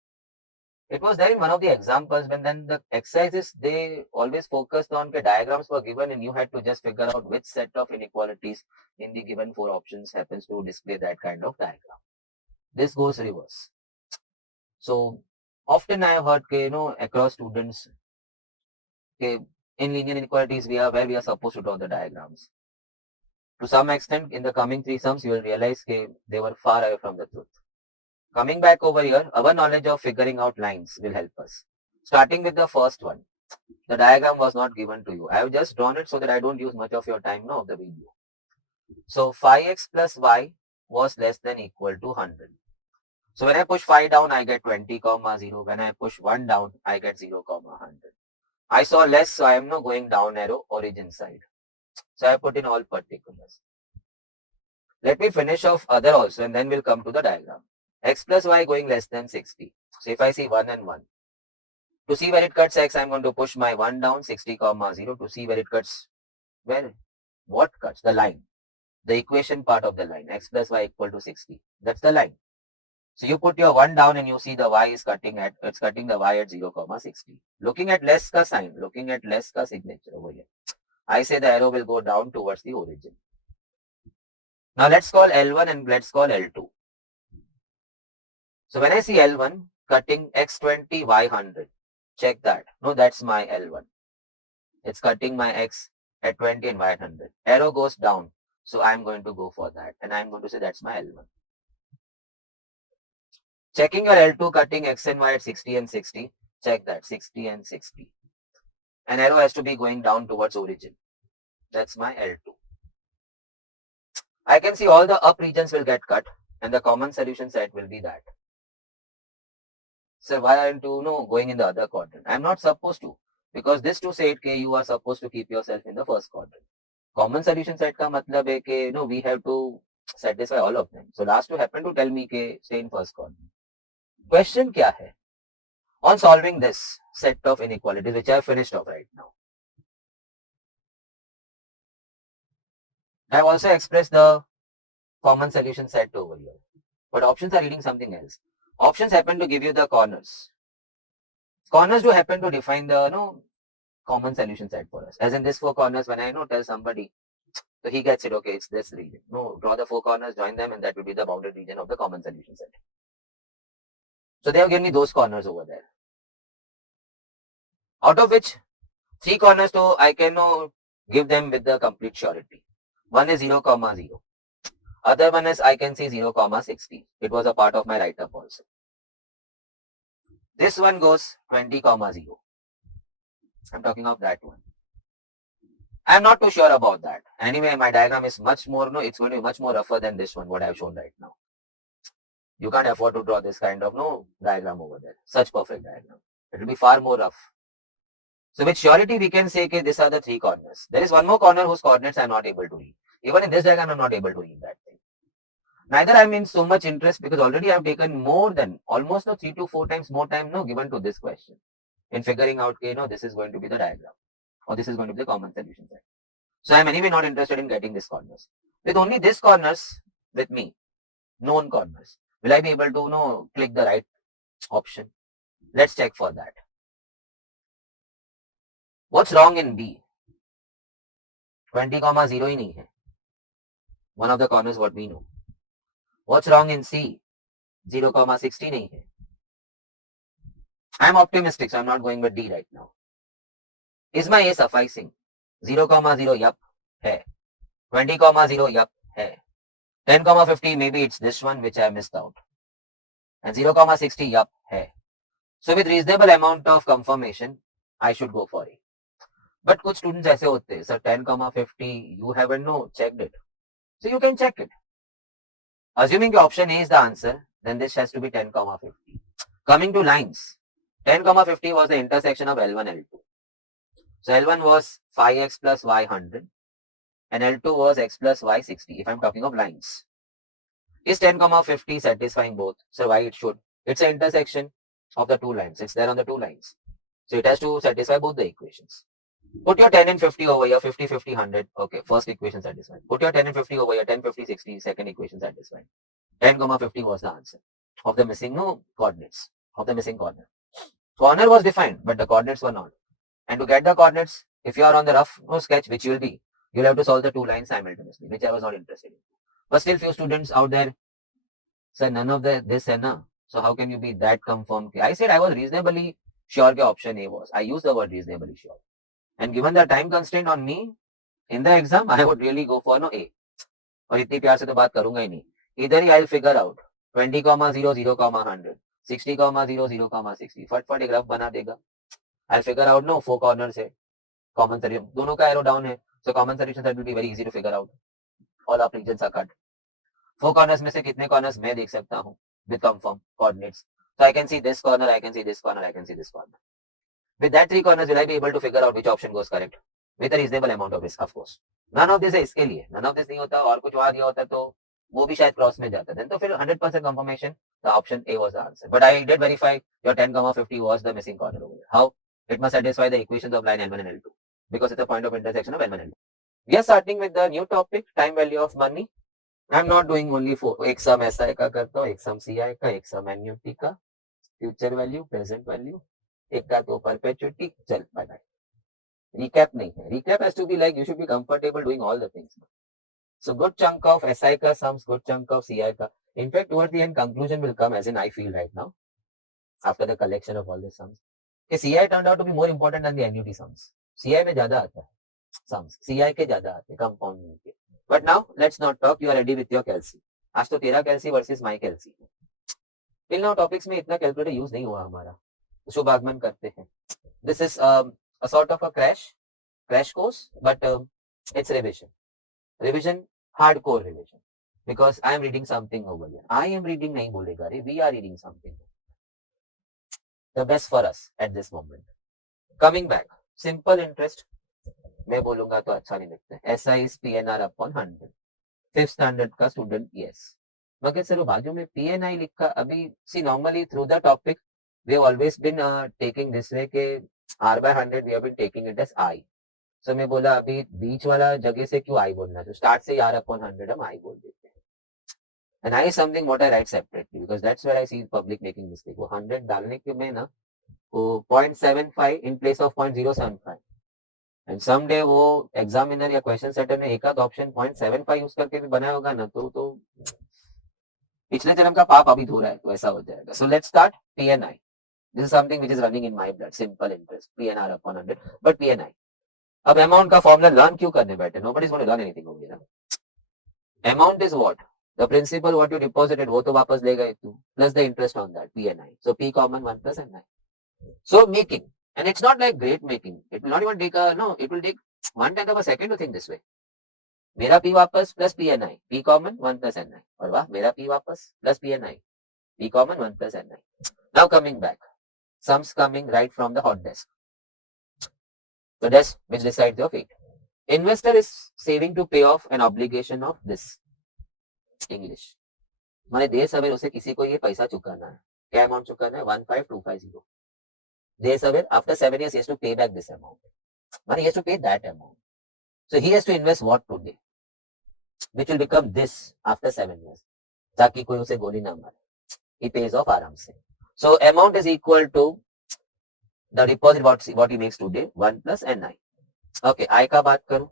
It was there in one of the examples when then the exercises they always focused on the diagrams were given and you had to just figure out which set of inequalities in the given 4 options happens to display that kind of diagram. This goes reverse. So often I have heard across students in linear inequalities we are supposed to draw the diagrams. To some extent in the coming 3 sums you will realize they were far away from the truth. Coming back over here, our knowledge of figuring out lines will help us. Starting with the first one, the diagram was not given to you. I have just drawn it so that I don't use much of your time now of the video. So 5x plus y was less than equal to 100. So when I push 5 down, I get 20 comma 0. When I push 1 down, I get 0 comma 100. I saw less, so I am now going down arrow origin side. So I put in all particulars. Let me finish off other also, and then we'll come to the diagram. X plus y going less than 60. So if I see 1 and 1, to see where it cuts x, I'm going to push my 1 down 60 comma 0 to see where it cuts. Where? What cuts? The line. The equation part of the line. X plus y equal to 60. That's the line. So you put your 1 down and you see the y is cutting at, it's cutting the y at 0 comma 60. Looking at less ka sign, looking at less ka signature over here. I say the arrow will go down towards the origin. Now let's call L1 and let's call L2. So when I see L1 cutting x20, y100, check that. No, that's my L1. It's cutting my x at 20 and y100. Arrow goes down. So I'm going to go for that. And I'm going to say that's my L1. Checking your L2 cutting x and y at 60 and 60. Check that, 60 and 60. An arrow has to be going down towards origin. That's my L2. I can see all the up regions will get cut and the common solution set will be that. So why aren't you going in the other quadrant? I'm not supposed to, because this to say it you are supposed to keep yourself in the first quadrant. Common solution set ka matlab hai ke we have to satisfy all of them. So last two happen to tell me ke stay in first quadrant. Question kya hai? On solving this set of inequalities, which I have finished off right now, I have also expressed the common solution set over here. But options are reading something else. Options happen to give you the corners. Corners do happen to define the common solution set for us. As in this four corners, when I tell somebody, so he gets it, okay, it's this region. No, draw the four corners, join them, and that will be the bounded region of the common solution set. So they have given me those corners over there. Out of which, three corners, so I can give them with the complete surety. One is 0, 0. Other one is I can see 0, 60. It was a part of my write-up also. This one goes 20, 0. I'm talking of that one. I'm not too sure about that. Anyway, my diagram is much more, it's going to be much more rougher than this one, what I've shown right now. You can't afford to draw this kind of diagram over there. Such perfect diagram. It will be far more rough. So with surety, we can say okay, these are the three corners. There is one more corner whose coordinates I'm not able to read. Even in this diagram, I'm not able to read that thing. Neither I'm in so much interest because already I've taken more than almost 3 to 4 times more time given to this question in figuring out this is going to be the diagram or this is going to be the common solution set. So I'm anyway not interested in getting these corners. With only these corners with me, known corners, will I be able to click the right option? Let's check for that. What's wrong in B? 20, 0 ही नहीं है. One of the corners what we know. What's wrong in C? 0, 60 नहीं है. I'm optimistic, so I'm not going with D right now. Is my A sufficing? 0, 0, yup, hai. 20, 0, yup, hai. 10, 50, maybe it's this one which I missed out. And 0, 60, yup, hai. So with reasonable amount of confirmation, I should go for it. But कुछ students ऐसे होते हैं, sir 10, 50, you haven't checked it. So you can check it. Assuming the option A is the answer, then this has to be 10, 50. Coming to lines, 10, 50 was the intersection of L1, L2. So L1 was 5x plus y 100 and L2 was x plus y 60 if I'm talking of lines. Is 10, 50 satisfying both? So why it should? It's an intersection of the two lines. It's there on the two lines. So it has to satisfy both the equations. Put your 10 and 50 over here, 50, 50, 100. Okay, first equation satisfied. Put your 10 and 50 over here, 10, 50, 60, second equation satisfied. 10, 50 was the answer of the missing coordinates, of the missing corner. Corner was defined, but the coordinates were not. And to get the coordinates, if you are on the rough sketch, which you will be, you'll have to solve the two lines simultaneously, which I was not interested in. But still few students out there said none of this and na. So how can you be that confirmed? I said I was reasonably sure the option A was. I used the word reasonably sure. And given the time constraint on me in the exam, I would really go for A. और इतनी प्यार से तो बात करूंगा ही नहीं. इधर ही I'll figure out 20, 0, 0, 100, 60, 0, 0, 60. फट एक रफ बना देगा. I'll figure out no 4 corners है, common solution, दोनों का arrow down है, so common solution that will be very easy to figure out. All up regions are cut. 4 corners में से कितने corners मैं देख सकता हूँ with confirm coordinates. So I can see this corner, I can see this corner, I can see this corner. With that 3 corners, will I be able to figure out which option goes correct? With a reasonable amount of risk, of course. None of this है इसके लिए, none of this नहीं होता और कुछ और दिया होता तो वो भी शायद क्रॉस में जाता then तो फिर 100% confirmation the option A was the answer. But I did verify your 10,50 was the missing corner over here. How? It must satisfy the equations of line L1 and L2 because it's a point of intersection of L1 and L2. We are starting with the new topic, time value of money. I'm not doing only 4. एक सम SI का करता हूँ, एक सम CI का, एक सम annuity का, future value, present value, एक का तो परपेचुइटी, चल बाय बाय. Recap नहीं है. Recap has to be like you should be comfortable doing all the things. So good chunk of SI ka sums, good chunk of CI ka. In fact, towards the end, conclusion will come as in I feel right now, after the collection of all the sums. कि CI turned out to be more important than the annuity sums. CI में ज़्यादा आता है sums, CI के ज़्यादा आते हैं compounding के. But now let's not talk. You are ready with your calci. आज तो तेरा calci versus my calci. Till now topics में इतना calculator use नहीं हुआ हमारा. शुभ आगमन करते हैं. This is a sort of a crash course, but it's revision. Revision, hardcore revision. Because I am reading something over here. I am reading नहीं बोलेगा रे. We are reading something. The best for us at this moment. Coming back, simple interest. मैं बोलूंगा तो अच्छा नहीं लगता है. SI is PNR upon 100. 5th standard का student, yes. मगर सर बाजू में PNI लिखा अभी. See, normally through the topic, we have always been taking this way के R by 100 we have been taking it as I. So मैं बोला अभी बीच वाला जगह से क्यों I बोलना, तो स्टार्ट से R upon 100 हम I बोल देते हैं. And I is something what I write separately because that's where I see public making mistake. वो 100 डालने के में ना वो 0.75 in place of 0.075. And someday वो एग्जामिनर या क्वेश्चन सेटर ने एक आध ऑप्शन 0.75 यूज करके भी बनाया होगा ना तो पिछले जन्म का पाप अभी धो रहा है तो ऐसा हो जाएगा. So let's start PNI. This is something which is running in my blood. Simple interest. PNR upon 100. But PNI. अब अमाउंट का फॉर्मूला लर्न क्यों करने बैठे? Nobody is going to learn anything over here. Amount is what? The principal what you deposited वो तो वापस ले गए तू. Plus the interest on that. PNI. So P common 1 plus NI. So making. And it's not like great making. It will not even take it will take 1/10 of a second to think this way. मेरा P वापस plus PNI. P common 1 plus NI. और वाह मेरा P वापस plus PNI. P common 1 plus NI. Now coming back. Sums coming right from the hot desk. The desk which decides your fate. Investor is saving to pay off an obligation of this. English. माने देर सवेर उसे किसी को ये पैसा चुकाना है. क्या अमाउंट चुकाना है? 15250. देर सवेर after 7 years he has to pay back this amount. माने he has to pay that amount. So he has to invest what today, which will become this after 7 years. ताकि कोई उसे गोली ना मारे. He pays off आराम से. So amount is equal to the deposit what he makes today 1 plus NI. Okay, I का बात करूं.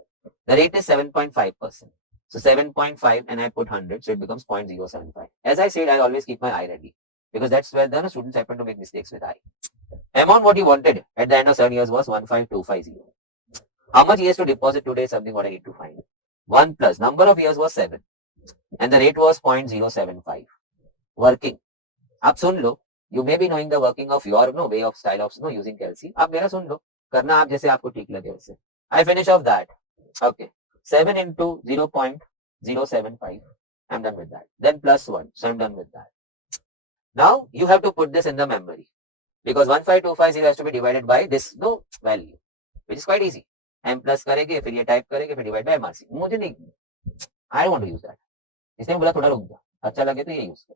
The rate is 7.5%. So 7.5 and I put 100, so it becomes 0.075. As I said, I always keep my I ready because that's where the students happen to make mistakes with I. Amount what he wanted at the end of 7 years was 15250. How much he has to deposit today is something what I need to find. 1 plus number of years was 7 and the rate was 0.075. Working. आप सुन लो. You may be knowing the working of your way of style of using calci. आप मेरा सुन लो. करना आप जैसे आपको ठीक लगे वैसे. I finish off that. Okay. 7 into 0.075. I'm done with that. Then plus 1. So I'm done with that. Now you have to put this in the memory. Because 15250 has to be divided by this value. Which is quite easy. M plus करेंगे फिर ये type करेंगे फिर divide by MRC. मुझे नहीं. I don't want to use that. इसलिए बोला थोड़ा रुक जा. अच्छा लगे तो ये यूज कर.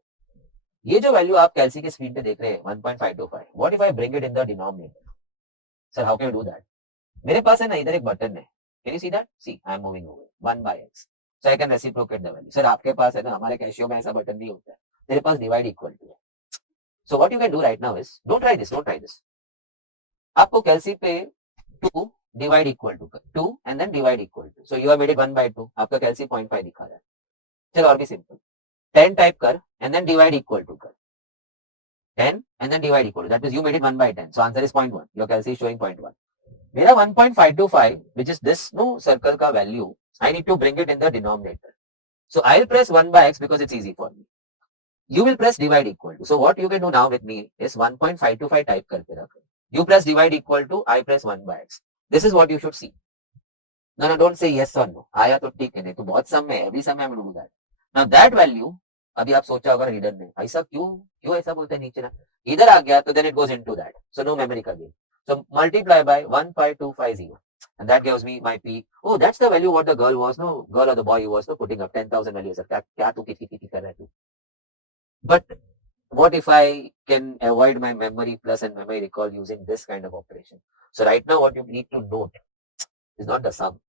ये जो वैल्यू आप कैल्सी के स्पीड पे देख रहे हैं 1.525. What if I bring it in the denominator? Sir how can you do that? मेरे पास है ना इधर एक बटन है. Can you see that? See I am moving over 1 by x. So I can reciprocate the value. Sir आपके पास है ना, हमारे कैशियो में ऐसा बटन नहीं होता है. तेरे पास डिवाइड इक्वल टू है. So what you can do right now is don't try this. आपको कैल्सी पे 2 divide equal to 2 and then divide equal to. So you have made it 1/2. आपका कैल्सी 0.5 दिखा रहा है. चलो और भी सिंपल. 10 टाइप कर and then divide equal to कर. 10 and then divide equal to. That means you made it 1/10. So answer is 0.1. Your calci is showing 0.1. मेरा 1.525, which is this circle का value, I need to bring it in the denominator. So I'll press 1 by x because it's easy for me. You will press divide equal to. So what you can do now with me is 1.525 type करके रख. u plus divide equal to I plus 1 by x. This is what you should see. No, don't say yes or no. आया तो ठीक है, नहीं तो बहुत सम में every sum I will do that. Now that value, अभी आप सोचा होगा रीडर ने ऐसा क्यों ऐसा बोलते हैं नीचे ना, इधर आ गया तो then it goes into that. So no numerical gain. So multiply by 15250 and that gives me my p. Oh, that's the value what the girl or the boy was putting up 10,000 values. क्या तू कितनी कर रहा है तू? But what if I can avoid my memory plus and memory recall using this kind of operation? So right now what you need to note is not the sum.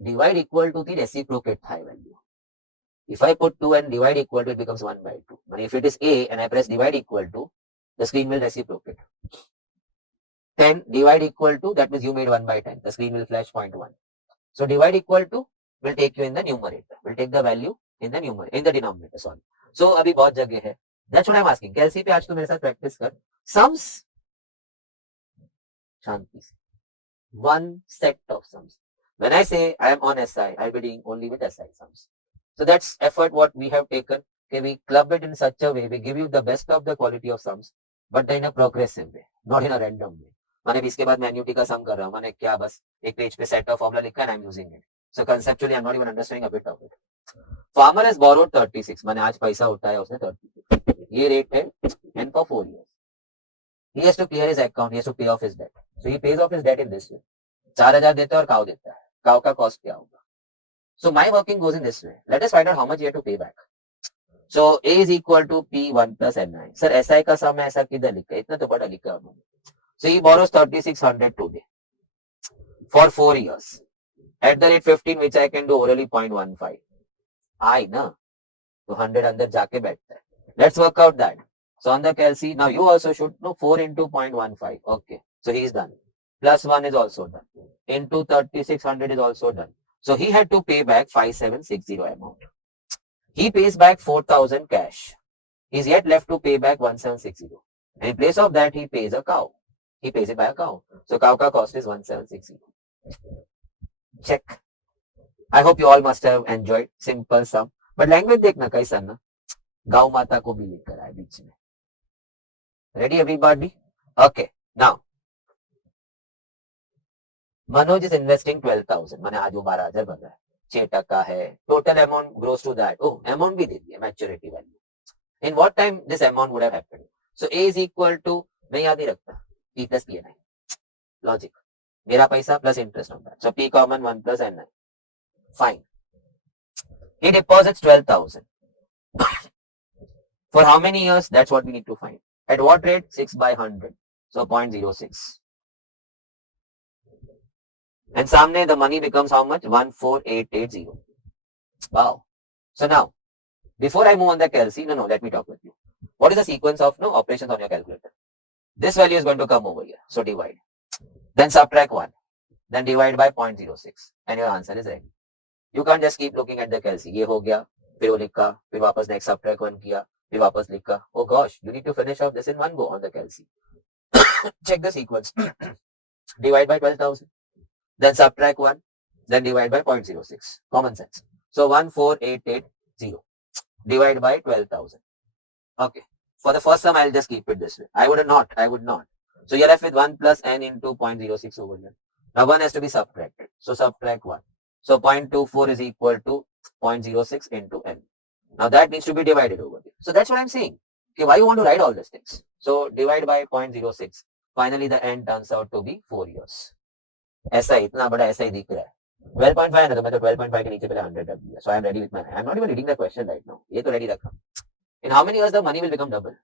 Divide equal to the reciprocate high value. If I put 2 and divide equal to, it becomes 1 by 2. But if it is a and I press divide equal to, the screen will reciprocate. 10 divide equal to, that means you made 1 by 10. The screen will flash 0.1. So divide equal to will take you in the numerator. Will take the value in the numerator, in the denominator. Sorry. So अभी बहुत जगह है. That's what I'm asking. कैलसी पे आज तो मेरे साथ practice कर. Sums. शांति से. One set of sums. When I say I am on SI, I'll be doing only with SI sums. So that's effort what we have taken. Okay, we club it in such a way, we give you the best of the quality of sums, but in a progressive way, not in a random way. मैंने भी इसके बाद मैं annuity का सम कर रहा हूँ, मैंने क्या बस एक पेज पे सेट ऑफ फॉर्मूला लिखा है, I am using it. So conceptually I am not even understanding a bit of it. Farmer has borrowed 36, मैंने आज पैसा उठाया उसने 36, ये रेट है and for 4 years. He has to clear his account, he has to pay off his debt. So he pays off his debt in this way. 4,000 देता है और काव देता है. काव का कॉस्ट क्या होगा? So my working goes in this way. Let us find out how much you have to pay back. So A is equal to P1 plus N9. Sir, SI का सम ऐसा किधर लिखा है? इतना तो बड़ा लिखा है उन्होंने. So he borrows 3,600 today for 4 years at the rate 15, which I can do orally 0.15. I ना तो 100 अंदर जाके बैठता है. Let's work out that. So on the calci, now you also should know 4 into 0.15. Okay, so he is done. Plus 1 is also done. Into 3,600 is also done. So he had to pay back 5,760 amount. He pays back 4,000 cash. He's yet left to pay back 1,760. And in place of that, he pays a cow. He pays it by a cow. So cow ka cost is 1,760. Check. I hope you all must have enjoyed simple sum. But language देखना कैसा ना, गाँव माता को भी लेकर आए बीच में. Ready everybody? Okay. Now, Manoj is investing 12,000. मैंने आज वो 12,000 भर रहा है. 6% है. Total amount grows to that. Oh, amount भी दे दिया, maturity value. In what time this amount would have happened? So A is equal to, मैं याद ही रखता, P plus P N I. Logic. मेरा पैसा plus interest on that. So P common 1 plus N I. Fine. He deposits 12,000. For how many years? That's what we need to find. At what rate? 6 by 100. So 0.06. And samne the money becomes how much? 14880. Wow. So now, before I move on the calci, let me talk with you. What is the sequence of operations on your calculator? This value is going to come over here. So divide. Then subtract 1. Then divide by 0.06. And your answer is ready. You can't just keep looking at the calci. ये हो गया, फिर वो लिखा, फिर वापस next subtract 1 किया, फिर वापस लिखा. Oh gosh, you need to finish off this in one go on the calci. Check the sequence. Divide by 12,000. Then subtract 1. Then divide by 0.06. Common sense. So 14880. Divide by 12,000. Okay. For the first sum, I'll just keep it this way. I would not. So you're left with 1 plus n into 0.06 over here. Now 1 has to be subtracted. So subtract 1. So 0.24 is equal to 0.06 into n. Now that needs to be divided over here. So that's what I'm saying. Okay, why you want to write all these things? So divide by 0.06. Finally, the n turns out to be 4 years. SI, इतना बड़ा SI दिख रहा है. 12.5 है ना, तो मैं तो 12.5 के नीचे पहले 100 रख दिया. So I am ready with my. I am not even reading the question right now. ये तो ready रखा. In how many years the money will become double?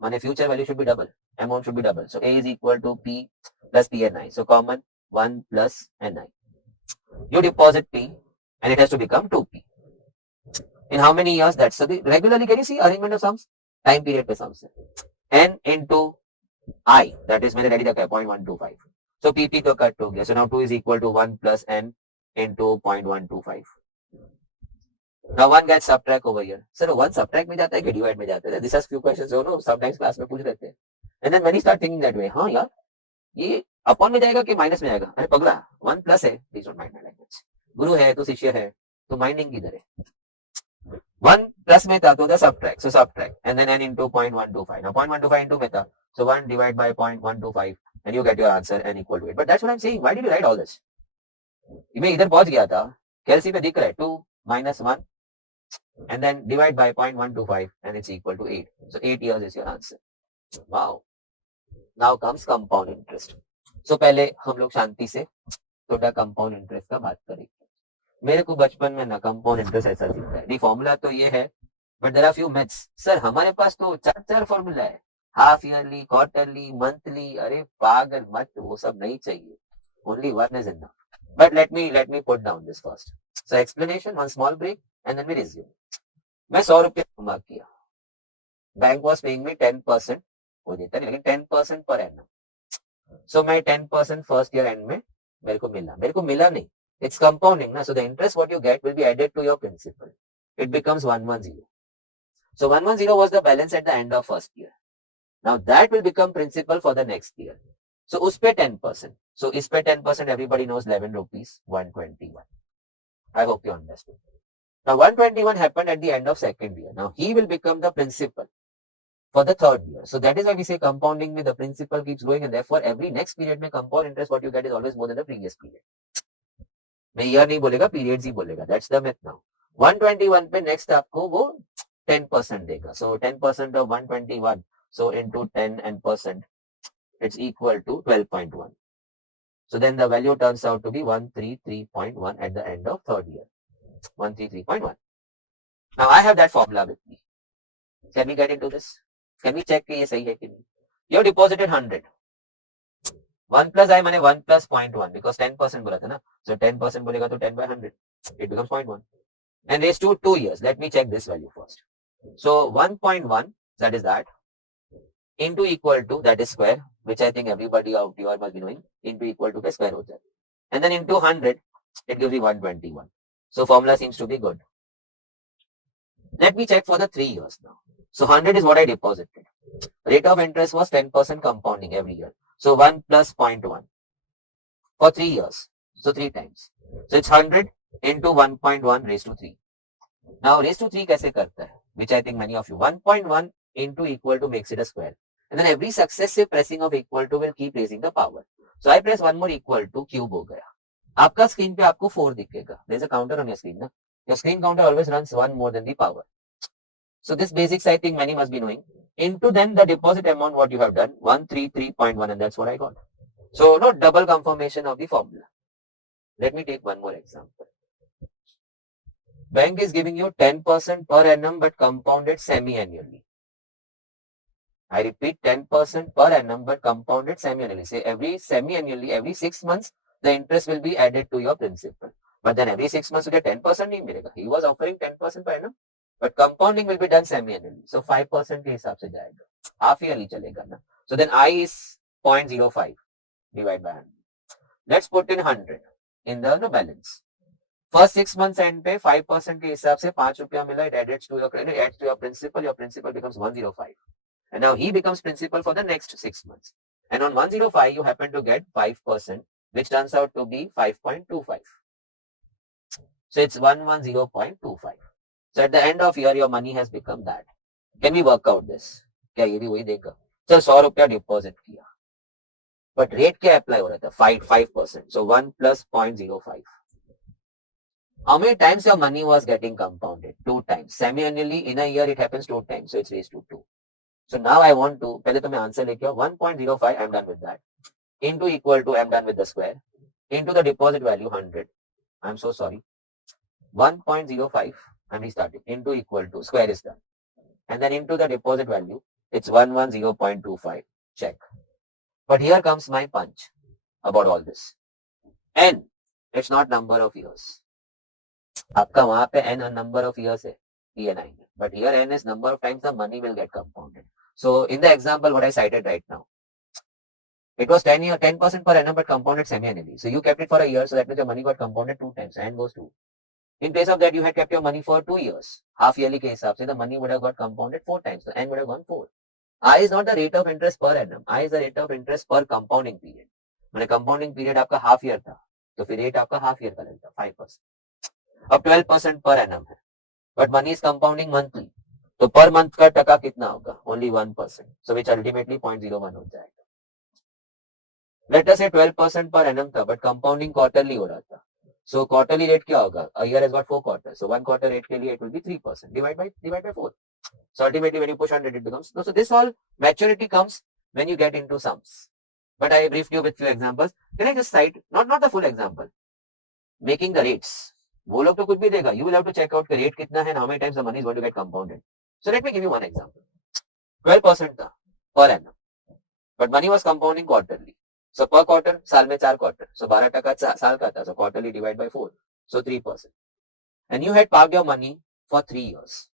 Money future value should be double. Amount should be double. So A is equal to P plus PNI. So common 1 plus NI. You deposit P and it has to become 2P. In how many years? That's so regularly. Can you see arrangement of sums? Time period पे sums है. N into I. That is मैंने ready रखा है 0.125. So PP तो cut हो गया. So now 2 is equal to 1 plus N into 0.125. Now 1 gets subtract over here. Sir, 1 subtract में जाता है कि divide में जाता है? This has few questions sometimes class में पूछ लेते हैं. And then when you start thinking that way, हाँ यार, ये अपॉन में जाएगा कि माइनस में जाएगा? अरे पगला, 1 प्लस है. Please don't mind my language. गुरु है तो शिष्य है, तो माइंडिंग किधर है? 1 plus में था तो the subtract, so subtract, and then n into 0.125. Now 0.125 into में था, so 1 divided by 0.125 and you get your answer n equal to 8. But that's what I'm saying. Why did you write all this? मैं इधर पहुंच गया था, कैलसी पे दिख रहा है 2 minus 1 and then divide by 0.125 and it's equal to 8. So 8 years is your answer. Wow. Now comes compound interest. So पहले हम लोग शांति से थोड़ा कंपाउंड इंटरेस्ट का बात करेंगे. मेरे को बचपन में ना कंपाउंड इंटरेस्ट ऐसा दिखता है. नहीं फॉर्मूला तो ये है, but there are few myths. Sir हमारे पास तो चार चार फॉर्मूला है, हाफ ईयरली, क्वार्टरली, मंथली. अरे पागल मत, वो सब नहीं चाहिए. Only one is enough. But let me put down this first. So explanation, one small break and then we resume. मैं 100 रुपये जमा किया. बैंक वॉज पेइंग मी 10% हो देता है, लेकिन 10% पर एनम. सो मैं 10% फर्स्ट ईयर एंड में मेरे को मिला नहीं. It's compounding, na? So the interest what you get will be added to your principal. It becomes 110. So 110 was the balance at the end of first year. Now that will become principal for the next year. So us pe 10%. So is pe 10%, everybody knows 11 rupees, 121. I hope you understood. Now 121 happened at the end of second year. Now he will become the principal for the third year. So that is why we say compounding में the principal keeps growing, and therefore every next period में compound interest what you get is always more than the previous period. मैं year नहीं बोलेगा, periods ही बोलेगा. That's the meth. Now 121 पे next आपको वो 10% देगा. सो 10% of 121, so into 10 and percent, it's equal to 12.1. So then the value turns out to be 133.1 at the end of third year. 133.1. Now I have that formula with me. Can we get into this? Can we check कि ये सही है कि नहीं? You have deposited 100. 1 plus I माने 1 plus 0.1 because 10% बोला था ना. So 10% बोलेगा तो 10 by 100. It becomes 0.1. And raised to 2 years. Let me check this value first. So 1.1, that is that, into equal to, that is square, which I think everybody out here must be knowing, into equal to the square होता है. And then into 100, it gives me 121. So formula seems to be good. Let me check for the 3 years now. So 100 is what I deposited. Rate of interest was 10% compounding every year. So 1 plus 0.1 for 3 years. So 3 times. So it's 100 into 1.1 raised to 3. Now raised to 3 कैसे करता है? Which I think many of you. 1.1 into equal to makes it a square. And then every successive pressing of equal to will keep raising the power. So I press one more equal to, cube हो गया. आपका screen पे आपको 4 दिखेगा. There's a counter on your screen, ना? Your screen counter always runs 1 more than the power. So this basics I think many must be knowing. Into then the deposit amount what you have done, 133.1, and that's what I got. So no double confirmation of the formula. Let me take one more example. Bank is giving you 10% per annum but compounded semi-annually. I repeat, 10% per annum but compounded semi-annually. Say every semi-annually, every 6 months, the interest will be added to your principal. But then every 6 months you get 10% नहीं मिलेगा. He was offering 10% per annum, but compounding will be done semi-annually. So 5% के हिसाब से जाएगा. Half yearly चलेगा ना. So then I is 0.05 divided by 100. Let's put in 100 in the balance. First 6 months end पे 5% के हिसाब से 5 रुपया मिला. It adds to your credit, adds to your principal. Your principal becomes 105. And now he becomes principal for the next 6 months. And on 105, you happen to get 5%, which turns out to be 5.25. So it's 110.25. So at the end of year, your money has become that. Can we work out this? क्या ये भी वही देगा? So 100 रुपया deposit किया, but rate क्या apply हो रहा था? 5%. So 1 plus 0.05. How many times your money was getting compounded? 2 times. Semi-annually, in a year, it happens 2 times. So it's raised to 2. So now I want to, पहले तो मैं answer लेके आओ. 1.05, I'm done with that. Into equal to, I'm done with the square. Into the deposit value 100. I'm so sorry. 1.05, I'm restarting. Into equal to, square is done. And then into the deposit value, it's 110.25. Check. But here comes my punch about all this. N, it's not number of years. आपका वहां पे n a number of years है, PNI. But here n is number of times the money will get compounded. So in the example what I cited right now, it was 10% per annum but compounded semi-annually. So you kept it for a year, so that means your money got compounded 2 times. N goes 2. In place of that, you had kept your money for 2 years. Half yearly के हिसाब से the money would have got compounded 4 times. So N would have gone 4. I is not the rate of interest per annum. I is the rate of interest per compounding period. मैंने compounding period आपका half year था, तो फिर rate आपका half year का लगता 5%. अब 12% per annum है, but money is compounding monthly. तो पर मंथ का टका कितना होगा? Only 1%. So which ultimately 0.01 हो जाएगा. Let us say 12% per annum था, but compounding quarterly हो रहा था. So quarterly rate क्या होगा? A year has got 4 quarters. So 1 quarter rate के लिए it will be 3%. Divide by 4. So ultimately when you push 100 it becomes. So this all maturity comes when you get into sums. But I briefed you with few examples. Can I just cite, not the full example, making the rates. वो लोग तो कुछ भी देगा. You will have to check out the rate कितना है and how many times the money is going to get compounded. So let me give you one example. 12% था per annum. But money was compounding quarterly. So per quarter, साल में 4 quarter. So 12% साल का था. So quarterly divide by 4. So 3%. And you had parked your money for 3 years.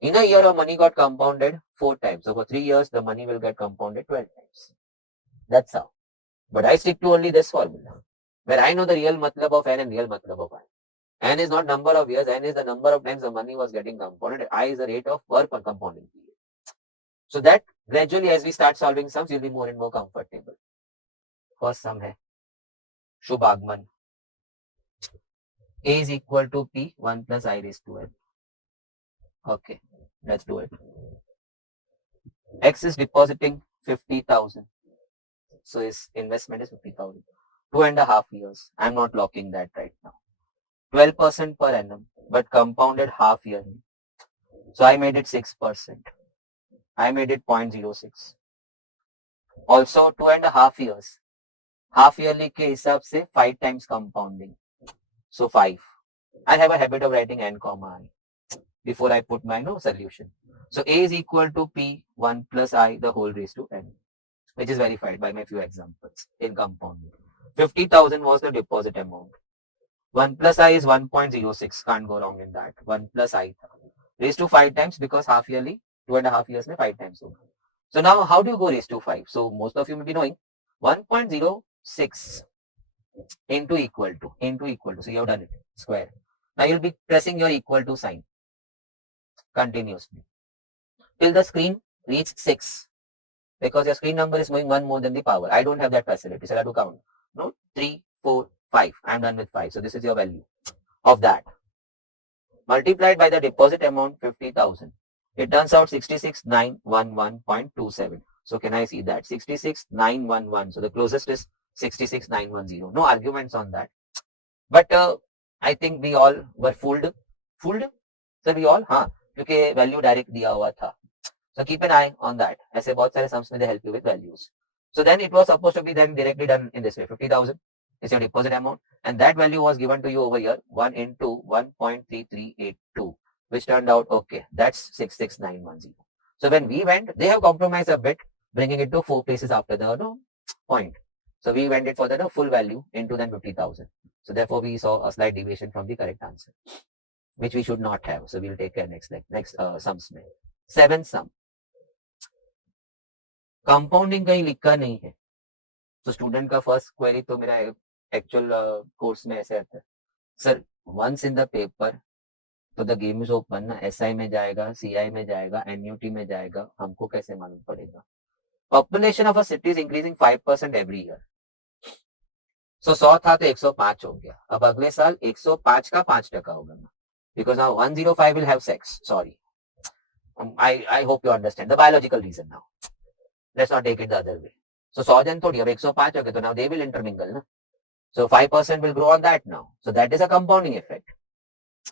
In a year, your money got compounded 4 times. So for 3 years, the money will get compounded 12 times. That's how. But I stick to only this formula, where I know the real matlab of n and real matlab of I. N is not number of years, N is the number of times the money was getting compounded. I is the rate of per compounding period. So that gradually as we start solving sums, you'll be more and more comfortable. First sum hai Shubh Agman. A is equal to P, 1 plus I raised to N. Okay, let's do it. X is depositing 50,000. So his investment is 50,000. 2.5 years. I'm not locking that right now. 12% per annum, but compounded half yearly. So I made it 6%. I made it 0.06. Also 2.5 years. Half yearly के हिसाब से 5 times compounding. So 5. I have a habit of writing n comma I before I put my solution. So A is equal to P 1 plus I the whole raised to n, which is verified by my few examples in compounding. 50,000 was the deposit amount. 1 plus I is 1.06. Can't go wrong in that. 1 plus I raised to 5 times because half yearly, 2.5 years में 5 times होगा. So now how do you go raised to 5? So most of you will be knowing 1.06 into equal to. So you have done it. Square. Now you'll be pressing your equal to sign continuously till the screen reaches 6. Because your screen number is moving 1 more than the power. I don't have that facility. So I have to count. 3, 4, 5. I'm done with 5. So this is your value of that. Multiplied by the deposit amount 50,000. It turns out 66,911.27. So can I see that? 66,911. So the closest is 66,910. No arguments on that. But I think we all were fooled. Fooled? So we all? हाँ, क्योंकि value direct दिया हुआ था. So keep an eye on that. ऐसे बहुत सारे sums में they help you with values. So then it was supposed to be then directly done in this way. 50,000 is your deposit amount, and that value was given to you over here 1 into 1.3382, which turned out okay. That's 66,910. So when we went, they have compromised a bit, bringing it to 4 places after the point. So we went it for the full value into then 50,000. So therefore we saw a slight deviation from the correct answer, which we should not have. So we'll take care next sums में. 7th sum. Compounding कहीं लिखा नहीं है. तो student का first query तो मेरा actual course में ऐसे आता है, sir once in the paper तो द गेम इज ओपन ना. एसआई में जाएगा, सीआई में जाएगा, एनयूटी में जाएगा, हमको कैसे मालूम पड़ेगा? Population of a city is increasing 5% every year. So 100 था तो 105 हो गया. अब अगले साल 105 का 5% होगा, because now 105 will have sex. Sorry, I hope you understand the biological reason now. Let's not take it the other way. So 100 जन थोड़ी, अब 105 हो गए तो now they will intermingle ना. So 5% will grow on that now. So that is a compounding effect.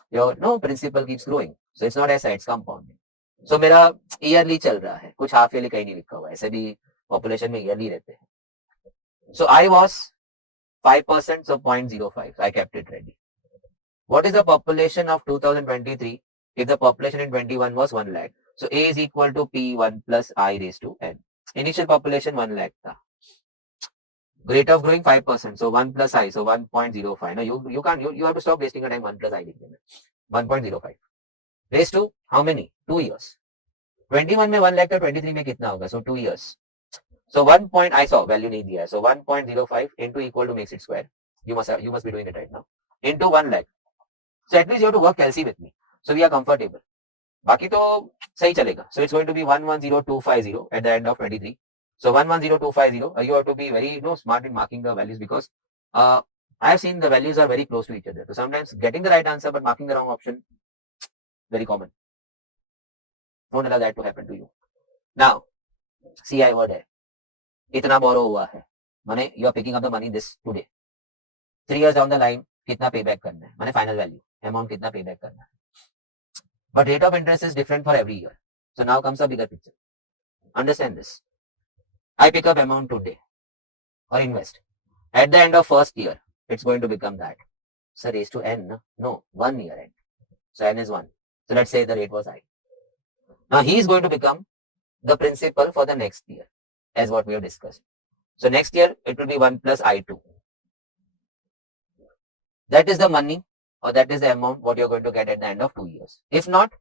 Your principal keeps growing. So it's not SI, it's compounding. So मेरा yearly चल रहा है, कुछ half yearly कहीं नहीं लिखा हुआ है, ऐसे भी population में yearly रहते हैं. So I was 5%, so 0.05. I kept it ready. What is the population of 2023 if the population in 21 was 1 lakh? So A is equal to P1 plus I raised to N. Initial population 1 lakh था. Rate of growing 5%. So 1 plus I, so 1.05. Now you can't, you have to stop wasting your time. 1 plus I लिखने में. 1.05. Raised to how many? 2 years. 21 में 1 lakh था, 23 में कितना होगा? So 2 years. So 1 point, I saw value नहीं दिया है. So 1.05 into equal to makes it square. You must be doing it right now. Into 1 lakh. So at least you have to work calci with me. So we are comfortable. बाकी तो सही चलेगा. So it's going to be 110250 at the end of 23. So 110250, you have to be very smart in marking the values, because I have seen the values are very close to each other. So sometimes getting the right answer but marking the wrong option, very common. Don't allow that to happen to you. Now, CI word है, इतना borrow हुआ है, माने you are picking up the money this today. 3 years down the line, कितना payback करना है, माने final value, amount कितना payback करना है. But rate of interest is different for every year. So now comes a bigger picture. Understand this. I pick up amount today or invest. At the end of first year, it's going to become that. So raised to n, no, 1 year end. So n is 1. So let's say the rate was I. Now he is going to become the principal for the next year, as what we have discussed. So next year, it will be 1 plus I2. That is the money, or that is the amount what you're going to get at the end of 2 years. If not,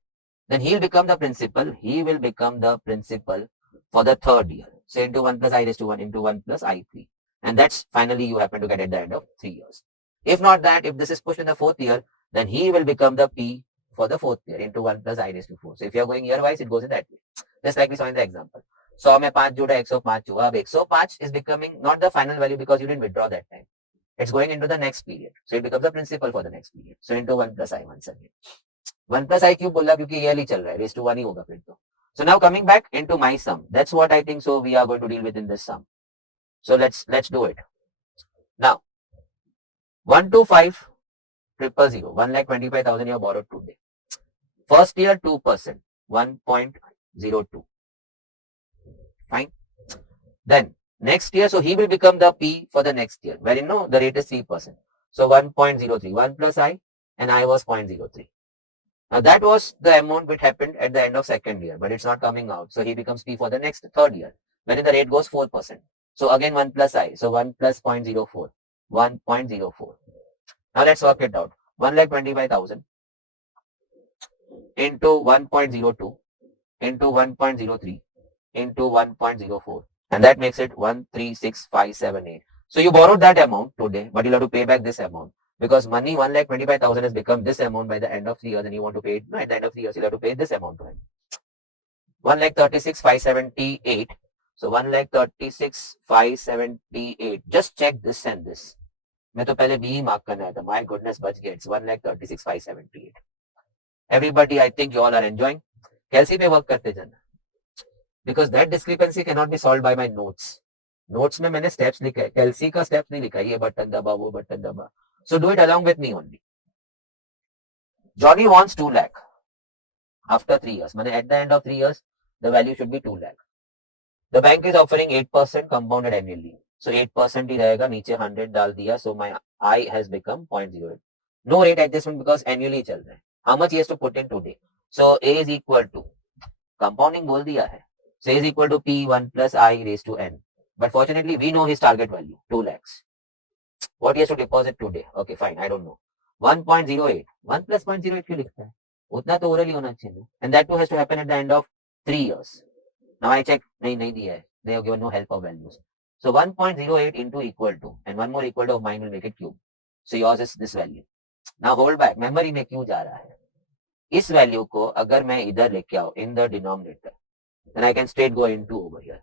then he'll become the principal. He will become the principal for the third year. So into 1 plus I raised to 1 into 1 plus I3. And that's finally you happen to get at the end of 3 years. If not that, if this is pushed in the fourth year, then he will become the P for the fourth year into 1 plus I raised to 4. So if you're going year wise, it goes in that way. Just like we saw in the example. 100 में 5 जोड़ा 105 हुआ. अब 105 is becoming not the final value because you didn't withdraw that time. It's going into the next period. So it becomes the principal for the next period. So into 1 plus I once again. 1 plus I क्यों बोला क्योंकि yearly चल रहा है. Raised to 1 ही होगा फिर तो. So now coming back into my sum. That's what I think so we are going to deal with in this sum. So let's do it. Now 125 000, 1,25,000 you have borrowed today. First year 2%, 1.02. Fine. Then next year, so he will become the P for the next year, wherein no, the rate is 3%. So 1.03, 1 plus I, and I was 0.03. Now that was the amount which happened at the end of second year, but it's not coming out. So he becomes P for the next third year, wherein the rate goes 4%. So again 1 plus I, so 1 plus 0.04, 1.04. Now let's work it out. 1,25,000 into 1.02 into 1.03 into 1.04, and that makes it 136,578. So you borrowed that amount today, but you'll have to pay back this amount because money 1,25,000 has become this amount by the end of 3 years, and you want to pay it at the end of 3 years. You'll have to pay this amount to him. 1,36,578. So 1,36,578. Just check this and this. मैं तो पहले B mark करना था. My goodness, बच गया. It's 1,36,578. Everybody, I think you all are enjoying. कैलसी पे work करते जाना. Because that discrepancy cannot be solved by my notes. Notes में मैंने steps लिखा है. कैलसी का steps नहीं लिखा है. ये बटन दबा, वो बटन दबा. So do it along with me only. Johnny wants 2 lakh after 3 years. मैंने at the end of 3 years, the value should be 2 lakh. The bank is offering 8% compounded annually. So 8% ही रहेगा. नीचे 100 डाल दिया. So my I has become 0.08. No rate adjustment because annually चल रहा है. How much he has to put in today? So A is equal to compounding बोल दिया है. So A is equal to P1 plus I raised to N. But fortunately, we know his target value, 2 lakhs. What he has to deposit today? Okay, fine. I don't know. 1.08. 1 plus 0.08 क्यों लिखता है? उतना तो orally होना चाहिए. And that too has to happen at the end of 3 years. Now I check. नहीं दिया है. They have given no help of values. So 1.08 into equal to, and one more equal to of mine will make it cube. So yours is this value. Now hold back. Memory में क्यों जा रहा है? इस value को अगर मैं इधर लेके आओ in the denominator, then I can straight go into over here.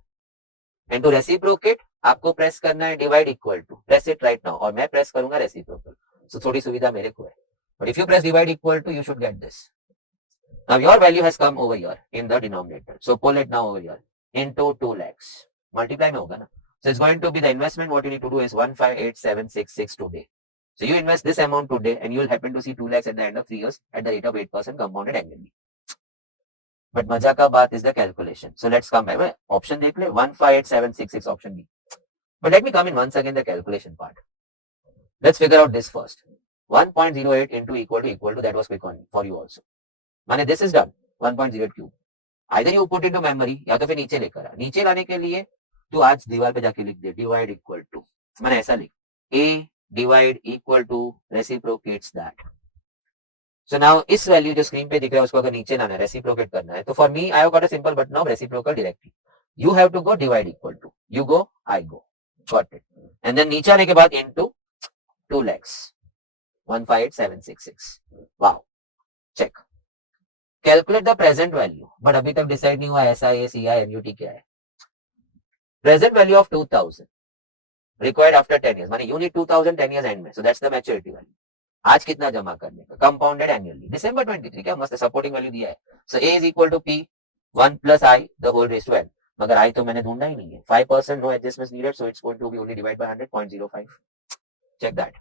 And to reciprocate, आपको press करना है divide equal to. Press it right now. और मैं press करूंगा reciprocal. So थोड़ी सुविधा मेरे को है. But if you press divide equal to, you should get this. Now your value has come over here in the denominator. So pull it now over here into 2 lakhs. Multiply में होगा ना. So it's going to be the investment. What you need to do is 158,766 today. So you invest this amount today and you will happen to see 2 lakhs at the end of 3 years at the rate of 8% compounded annually. But मजा का बात is the calculation. So let's come back. Option देख ले 158,766 option B. But let me come in once again the calculation part. Let's figure out this first. 1.08 into equal to that was quick one for you also. माने this is done 1.08 cube. Either you put into memory या तो फिर नीचे लेकर आ. नीचे लाने के लिए तू आज दीवार पे जाके लिख दे divide equal to. माने ऐसा लिख A divide equal to reciprocates that. So now इस वैल्यू जो स्क्रीन पे दिख रहा है उसको अगर नीचे लाना है रेसिप्रोकेट करना है तो for me I have got a simple but now reciprocal directly you have to go divide equal to you go I go got it and then नीचे आने के बाद into 2 lakhs 158,766 wow check calculate the present value but अभी तक decide नहीं हुआ SIA CI MUT क्या है present value of 2000 required after 10 years माने you need 2000 10 years end में so that's the maturity value आज कितना जमा करने का, कंपाउंडेड एनुअली, December 23, क्या मस्त सपोर्टिंग वैल्यू दिया है. So A is equal to P 1 plus I the whole raise to n. मगर आई तो मैंने ढूंढा ही नहीं है. 5% no adjustment needed, so it's going to be only divide by 100.05. Check that.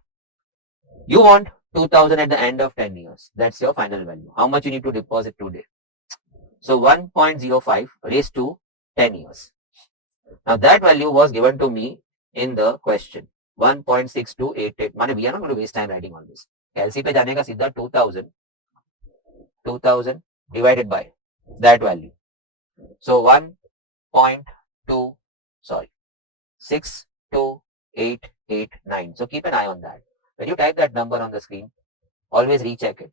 You want 2000 at the end of 10 years. That's your final value. How much you need to deposit today? So 1.05 raised to 10 years. Now that value was given to me in the question. 1.6288. माने we are not going to waste time writing all this. LC पे जाने का सीधा 2000 divided by that value. So 1.2, sorry, 62889. So keep an eye on that. When you type that number on the screen, always recheck it.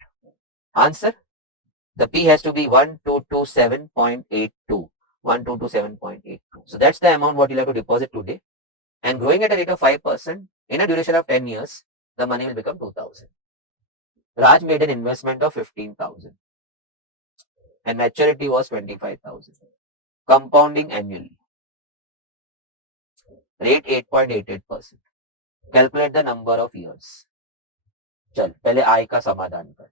Answer, the P has to be 1227.82. 1227.82. So that's the amount what you'll have to deposit today. And growing at a rate of 5% in a duration of 10 years, the money will become 2000. Raj made an investment of 15,000 and maturity was 25,000. Compounding annually. Rate 8.88%. Calculate the number of years. चल पहले I का समाधान कर.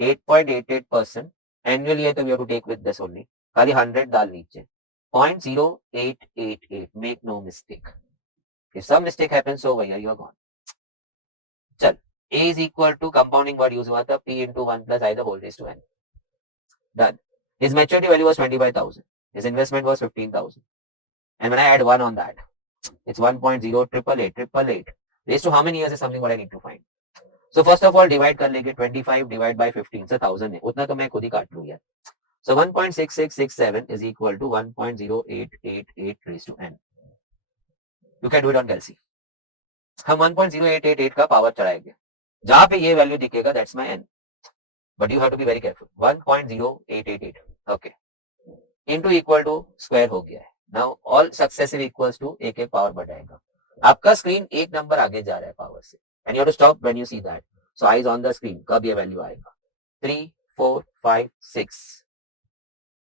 8.88% annually है तो we have to take with this only. खाली 100 डाल नीचे. 0.0888. Make no mistake. If some mistake happens over here, you are gone. चल A is equal to compounding word use हुआ था P into 1 plus I the whole raised to N. Done. His maturity value was 25,000. His investment was 15,000. And when I add 1 on that, it's 1.088888. Raised to how many years is something what I need to find. So first of all, divide कर लेंगे 25 divide by 15 से 1000 है. उतना तो मैं खुद ही काट लूँ यार. So 1.6667 is equal to 1.0888 raised to n. You can do it on Kelsey. हम 1.0888 का पावर चढ़ाएंगे. जहां पे ये वैल्यू दिखेगा that's my n. But you have to be very careful. 1.0888. Okay. Into equal to square हो गया है. Now all successive equals to एक एक पावर बढ़ाएगा. आपका स्क्रीन एक नंबर आगे जा रहा है पावर से. And you have to stop when you see that. So I is on the screen. कब ये वैल्यू आएगा? 3, 4, 5, 6.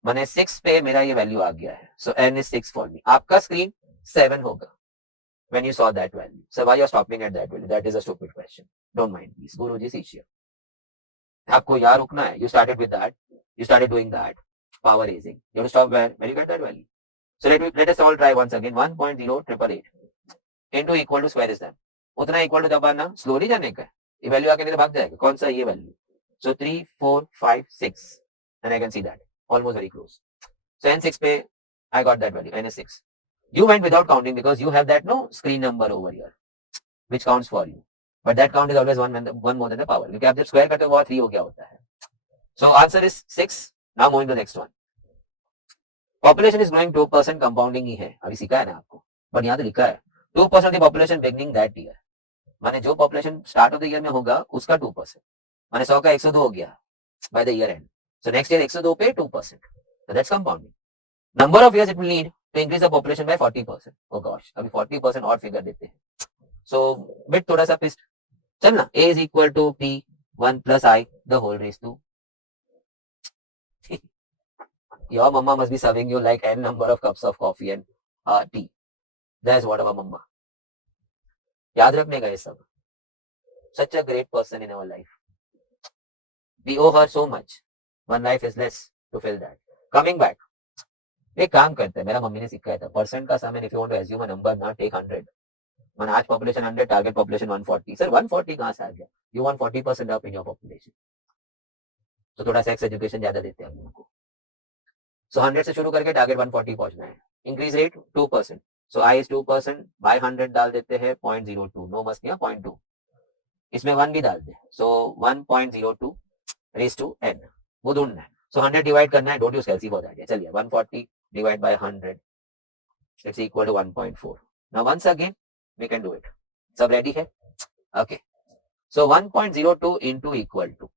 मैंने 6 पे मेरा ये वैल्यू आ गया है. So n is 6 for me. आपका स्क्रीन 7 होगा when you saw that value. So why you are stopping at that value? That is a stupid question. Don't mind please. Guruji is here. आपको यहाँ रुकना है. You started with that. You started doing that. Power raising. You have to stop where you get that value. So let us all try once again. 1.0888 into equal to square is that. उतना equal to दबाना, slowly जाने का. ये value आके नहीं तो भाग जाएगा. कौन सा ये value? So 3, 4, 5, 6. And I can see that. Almost very close. So N6 पे I got that value. N is 6. You went without counting because you have that no screen number over here, which counts for you. But that count is always one more than the power. क्योंकि आप जब square करते हो वो 3 हो गया होता है. So answer is 6. Now moving to the next one. Population is growing 2%, compounding ही है. अभी सीखा है ना आपको. But यहाँ तो लिखा है 2% of the population beginning that year. माने जो population start of the year में होगा उसका 2%. माने 100 का 102 हो गया by the year and. So next year 102 पे 2%. So that's compounding. Number of years it will need to increase the population by 40%. Oh gosh, अभी 40% और फिगर देते हैं. So bit थोड़ा सा पिस्ट. चल ना. A is equal to P 1 plus I the whole raised to. Your mama must be serving you like n number of cups of coffee and tea. That's what our mama. याद रखने का ये सब. Such a great person in our life. We owe her so much. One life is less to fill that. Coming back. एक काम करते हैं. मेरा मम्मी ने सिखाया था. परसेंट का समय if you want to assume a number not take 100. मैंने आज population 100, target population 140. सर 140 कहाँ से आ गया? You want 40% up in your population. तो थोड़ा sex education ज्यादा देते हैं हम लोगों को. So 100 से शुरू करके target 140 पहुंचना है. Increase rate 2%. So I is 2% by 100 डाल देते हैं 0.02. No must नहीं 0.2. इसमें 1 भी डाल दे. So 1.02 raised to n. वो ढूंढना है. So 100 डिवाइड करना है. Don't use calci for that. चलिए 140 divide by 100. It's equal to 1.4. Now once again we can do it. सब ready है? Okay. So 1.02 into equal to.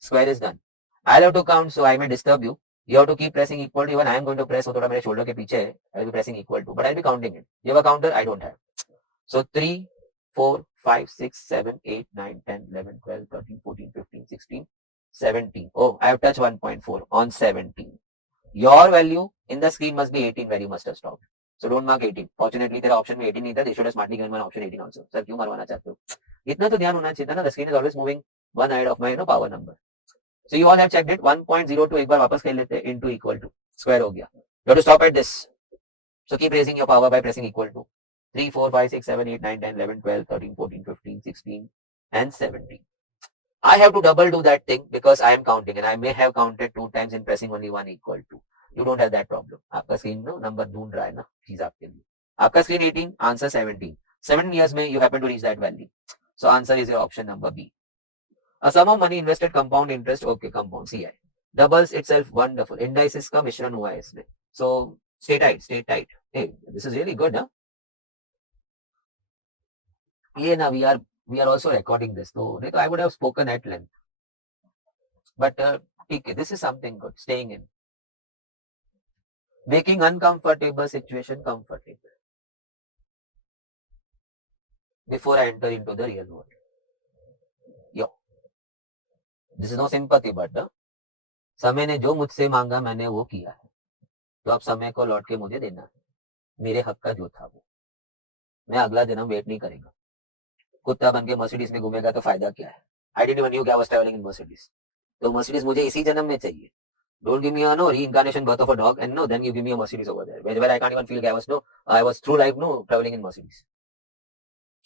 Square is done. I'll have to count, so I may disturb you. You have to keep pressing equal to. Even I am going to press. वो थोड़ा मेरे shoulder के पीछे है. I will be pressing equal to, but I'll be counting it. You have a counter? I don't have. So 3, 4, 5, 6, 7, 8, 9, 10, 11, 12, 13, 14, 15, 16, 17. Oh, I have touched 1.4 on 17. Your value in the screen must be 18 where you must have stopped. So don't mark 18. Fortunately, तेरा option में 18 नहीं था. They should have smartly given one option 18 also. Sir, क्यों मरवाना चाहते हो? इतना तो ध्यान होना चाहिए था ना, the screen is always moving one side of my power number. So you all have checked it. 1.02 एक बार वापस कर लेते हैं, इनटू इक्वल टू स्क्वायर हो गया. You have to stop at this. So keep raising your power by pressing equal to 3, 4, 5, 6, 7, 8, 9, 10, 11, 12, 13, 14, 15, 16, and 17. I have to double do that thing because I am counting and I may have counted 2 times in pressing only one equal to. You don't have that problem. आपका screen ना number ढूंढ रहा है ना चीज आपके लिए. आपका स्क्रीन 18, आंसर 17. 7 years में you happen to reach that value. So answer is your option number B. A sum of money invested compound interest. Okay, compound CI. Doubles itself. Wonderful. Indices का मिश्रण हुआ है इसमें. So stay tight, stay tight. Hey, this is really good, huh? Yeah, now we are also recording this. So I would have spoken at length. But okay, this is something good. Staying in. Making uncomfortable situation comfortable. Before I enter into the real world. Yo. This is no sympathy, but समय ने जो मुझसे मांगा मैंने वो किया है. तो अब समय को लौट के मुझे देना है. मेरे हक का जो था वो. मैं अगला जन्म वेट नहीं करेगा. कुत्ता बन के मर्सिडीज में घूमेगा तो फायदा क्या है? I didn't even new I was travelling in Mercedes. तो मर्सिडीज मुझे इसी जन्म में चाहिए. Don't give me a reincarnation birth of a dog and then you give me a Mercedes over there. Where I can't even feel I was through life traveling in Mercedes.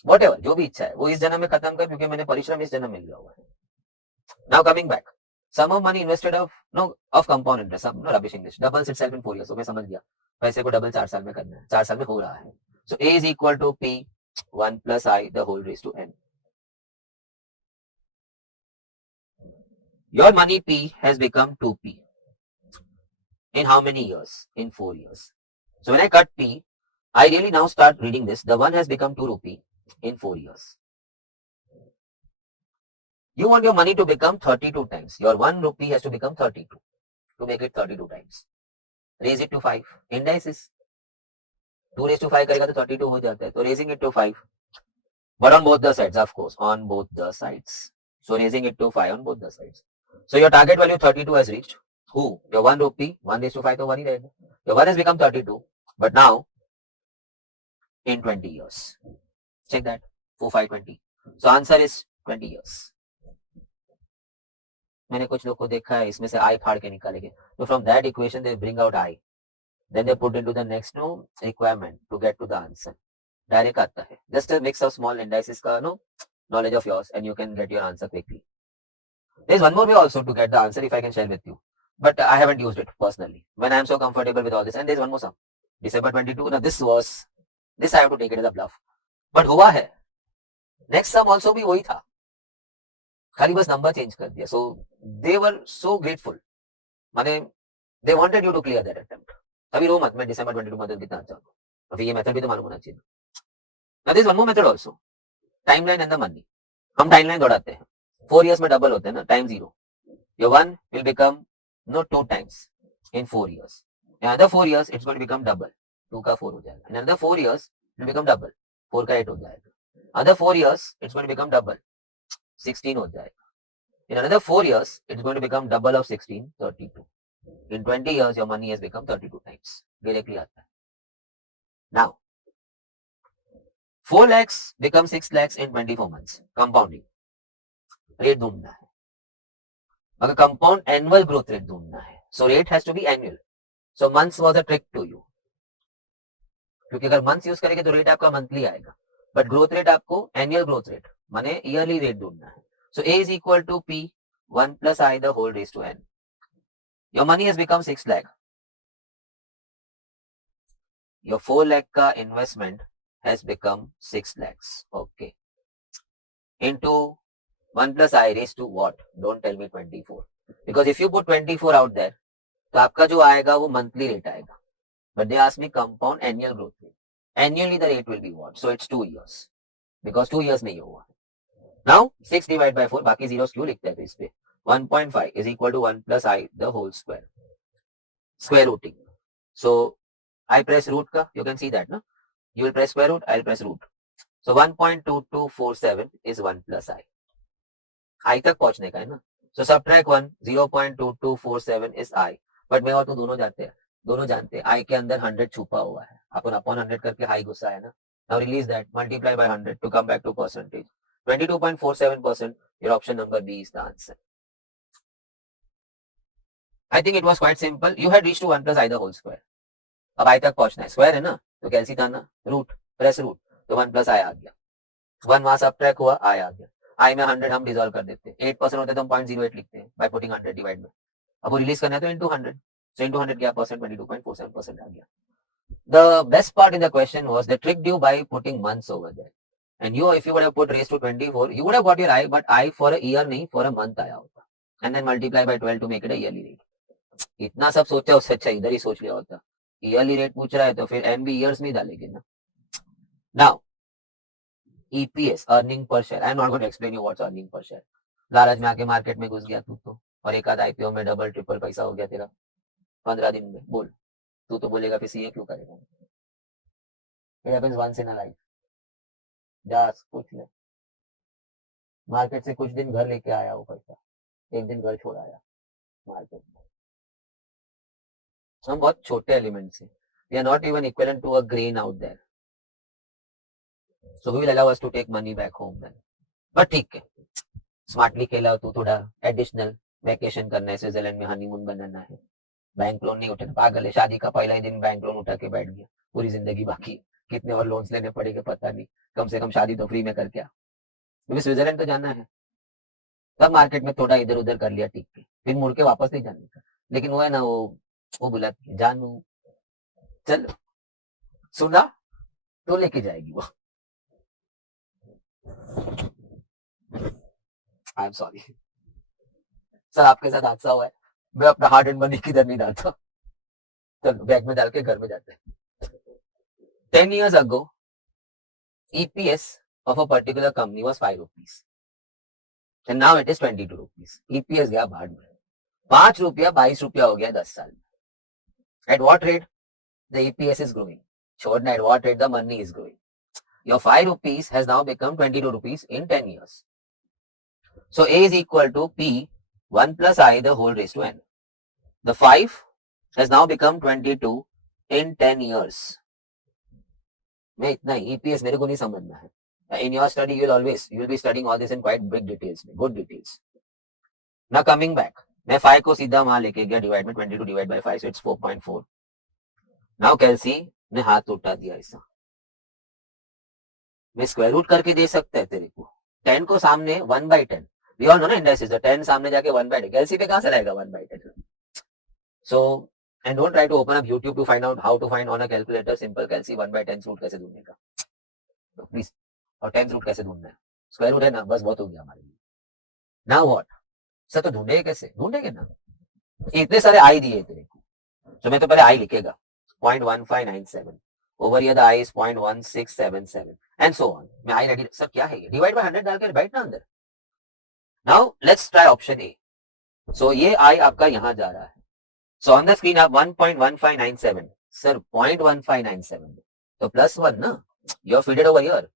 Whatever, जो भी इच्छा है वो इस जन्म में खत्म कर क्योंकि मैंने परिश्रम इस जन्म में लिया हुआ है. Now coming back. Sum of money invested of compound interest. Some rubbish English. Doubles itself in 4 years. So मैं समझ गया. पैसे को डबल 4 साल में करना है. 4 साल में हो रहा है. So A is equal to P 1 plus I the whole raised to N. Your money P has become 2P. In how many years? In 4 years. So when I cut P, I really now start reading this. The 1 has become 2 rupee in 4 years. You want your money to become 32 times. Your 1 rupee has to become 32 to make it 32 times. Raise it to 5. Indices. 2 raised to 5 करेगा तो 32 हो जाता है. So raising it to 5. But on both the sides, of course. On both the sides. So raising it to 5 on both the sides. So your target value 32 has reached. Who? Your 1 rupee. 1 raised to 5 तो 1 ही रहेगा. Your 1 has become 32. But now, in 20 years. Check that. 4, 5, 20. So answer is 20 years. मैंने कुछ लोग को देखा है इसमें से I फाड़ के निकालेंगे. So from that equation they bring out I. Then they put into the next requirement to get to the answer. Direct आता है. Just a mix of small indices का knowledge of yours and you can get your answer quickly. There is one more way also to get the answer if I can share with you. But I haven't used it personally. When I am so comfortable with all this. And there is one more sum. December 22. Now this I have to take it as a bluff. But हुआ है. Next sum also भी वही था. खाली बस number change कर दिया. So they were so grateful. माने they wanted you to clear that attempt. अभी रो मत, मैं December 22 मदद कितना अच्छा हूँ. अभी ये मेथड भी तो मालूम होना चाहिए. Now there is one more method also. Timeline and the money. हम टाइमलाइन दौड़ाते हैं. 4 years में डबल होते हैं ना, time 0. Your 1 will become 2 times in 4 years. In another 4 years, it's going to become double. 2 का 4 हो जाएगा. In another 4 years, it will become double. 4 का 8 हो जाएगा. Another 4 years, it's going to become double. 16 हो जाएगा. In another 4 years, it's going to become double of 16, 32. In 20 years, your money has become 32 times. Directly आता है. Now, 4 lakhs becomes 6 lakhs in 24 months. Compounding. Rate ढूंढना है. अगर compound annual growth rate ढूंढना है, so rate has to be annual. So months was a trick to you, क्योंकि अगर months use करेंगे तो रेट आपका मंथली आएगा, बट ग्रोथ रेट आपको एनुअल ग्रोथ रेट माने ईयरली रेट ढूंढना है. So A is equal to P 1 plus I the whole raise to n. Your money has become 6 lakh. Your 4 lakh का investment has become 6 lakhs. Okay. Into 1 plus I raised to what? Don't tell me 24. Because if you put 24 out there, तो आपका जो आएगा वो monthly rate आएगा. But they ask me compound annual growth rate. Annually the rate will be what? So it's 2 years. Because 2 years में ये हुआ. Now 6 divided by 4, बाकी zeros क्यों लिखते हैं इस पे? 1.5 is equal to 1 plus I the whole square. Square rooting. So I press root का, you can see that, no? You will press square root, I'll press root. So 1.2247 is 1 plus I. आई तक पहुंचने का है ना. सो subtract 1, 0.2247 is I. But मैं और तो दोनों जानते हैं आई के अंदर 100 छुपा हुआ है. अपन अपॉन 100 करके हाई गुस्सा है ना. Now release that, multiply by 100 to come back to percentage. 22.47%. Your option number B is the answer. I think it was quite simple. You had reached to 1 plus I the whole square. अब I तक पहुंचना है, square है ना, तो कैलसी था ना, root, press root, तो 1 प्लस आई आ गया, 1 वहां सब ट्रैक हुआ, आई आ गया, आई में 100 हम डिजोल्व कर देते हैं, 8% होते तो हम 0.08 लिखते हैं बाय पुटिंग 100 डिवाइड में, अब वो रिलीज करना है तो इंटू 100, so इंटू 100 क्या परसेंट, 22.47% आ गया. The best part in the question was they tricked you by putting months over there. And you, if you would have put raised to 24, you would have got your I, but I for a year नहीं, for a month आया होता. And then multiply by 12 to make it a yearly rate. इतना सब सोचा, उससे अच्छा इधर ही सोच लिया होता. ईयरली रेट पूछ रहा है तो फिर एन भी ईयर्स में डालेंगे ना. Now EPS, earning per share. I am not going to explain you what's earning per share. लालच में आके मार्केट में घुस गया तू तो, और एक आध आईपीओ में डबल ट्रिपल पैसा हो गया तेरा 15 दिन में. बोल, तू तो बोलेगा फिर सीए क्यों करेगा. It happens once in a life. जा पूछ ले, मार्केट से कुछ दिन घर लेके आया वो पैसा, एक दिन घर छोड़ आया मार्केट में. हम बहुत छोटे एलिमेंट से, we are not even equivalent to a grain out there, so we will allow us to take money back home then. But ठीक है, स्मार्टली खेला तू, थोड़ा एडिशनल वैकेशन करना है, स्विट्जरलैंड में हनीमून बनाना है, बैंक लोन नहीं उठाना. पागल है, शादी का पहला ही दिन बैंक लोन उठा के बैठ गया, पूरी जिंदगी बाकी, कितने और लोन्स लेने पड़ेंगे पता नहीं, कम से कम शादी तो फ्री में कर क्या, क्योंकि स्विट्जरलैंड तो जाना है. तब मार्केट में थोड़ा इधर उधर कर लिया, ठीक है, फिर मुड़ के वापस नहीं जाने का. लेकिन वो है ना, वो बुलाती है, जानू चल, सुना तो लेके जाएगी वो. आई एम सॉरी सर, आपके साथ हादसा हुआ है, मैं अपना हार्ड एंड मनी किधर नहीं डालता. चलो बैग में डाल के घर में जाते हैं. 10 years ago, EPS of a particular company was 5 rupees. And now it is 22 rupees. EPS गया भाड़ में. 5 रुपया 22 रुपया हो गया 10 साल में. At what rate the EPS is growing? छोड़ना, at what rate the money is growing? Your 5 rupees has now become 22 rupees in 10 years. So A is equal to P 1 plus I the whole raised to N. The 5 has now become 22 in 10 years. मैं इतना ही, EPS मेरे को नहीं समझना है. In your study, you will be studying all this in quite big details, good details. Now coming back, मैं 5 को सीधा वहां लेके गया, डिवाइड में 22 divide by 5, so it's 4.4. Now calci ने हाथ उठा दिया ऐसा, मैं स्क्वायर रूट करके दे सकता है तेरे को. 10 को सामने 1/10, वी ऑल नो ना इंडाइसिस, 10 सामने जाके 1/10, कैलसी पे कहां से रहेगा 1/10. So and don't try to open up YouTube to find out how to find on a calculator simple calci 1/10 root कैसे ढूंढने का, तो प्लीज. और 10 रूट कैसे ढूंढना है, स्क्वायर रूट है ना, बस बहुत हो गया हमारे लिए. नाउ व्हाट सर, तो ढूंढेगे कैसे, ढूंढेगे ना, इतने सारे आई दिए तेरे को, तो मैं तो पहले आई लिखेगा 0.1597, over here the I is 0.1677 and so on. मैं आई रेडी, सर क्या है ये, डिवाइड बाय 100 डाल के बैठना अंदर. Now let's try option A. So ये आई आपका यहां जा रहा है, सो ऑन द स्क्रीन आप 1.1597, सर 0.1597 तो +1 ना, you feed it over here.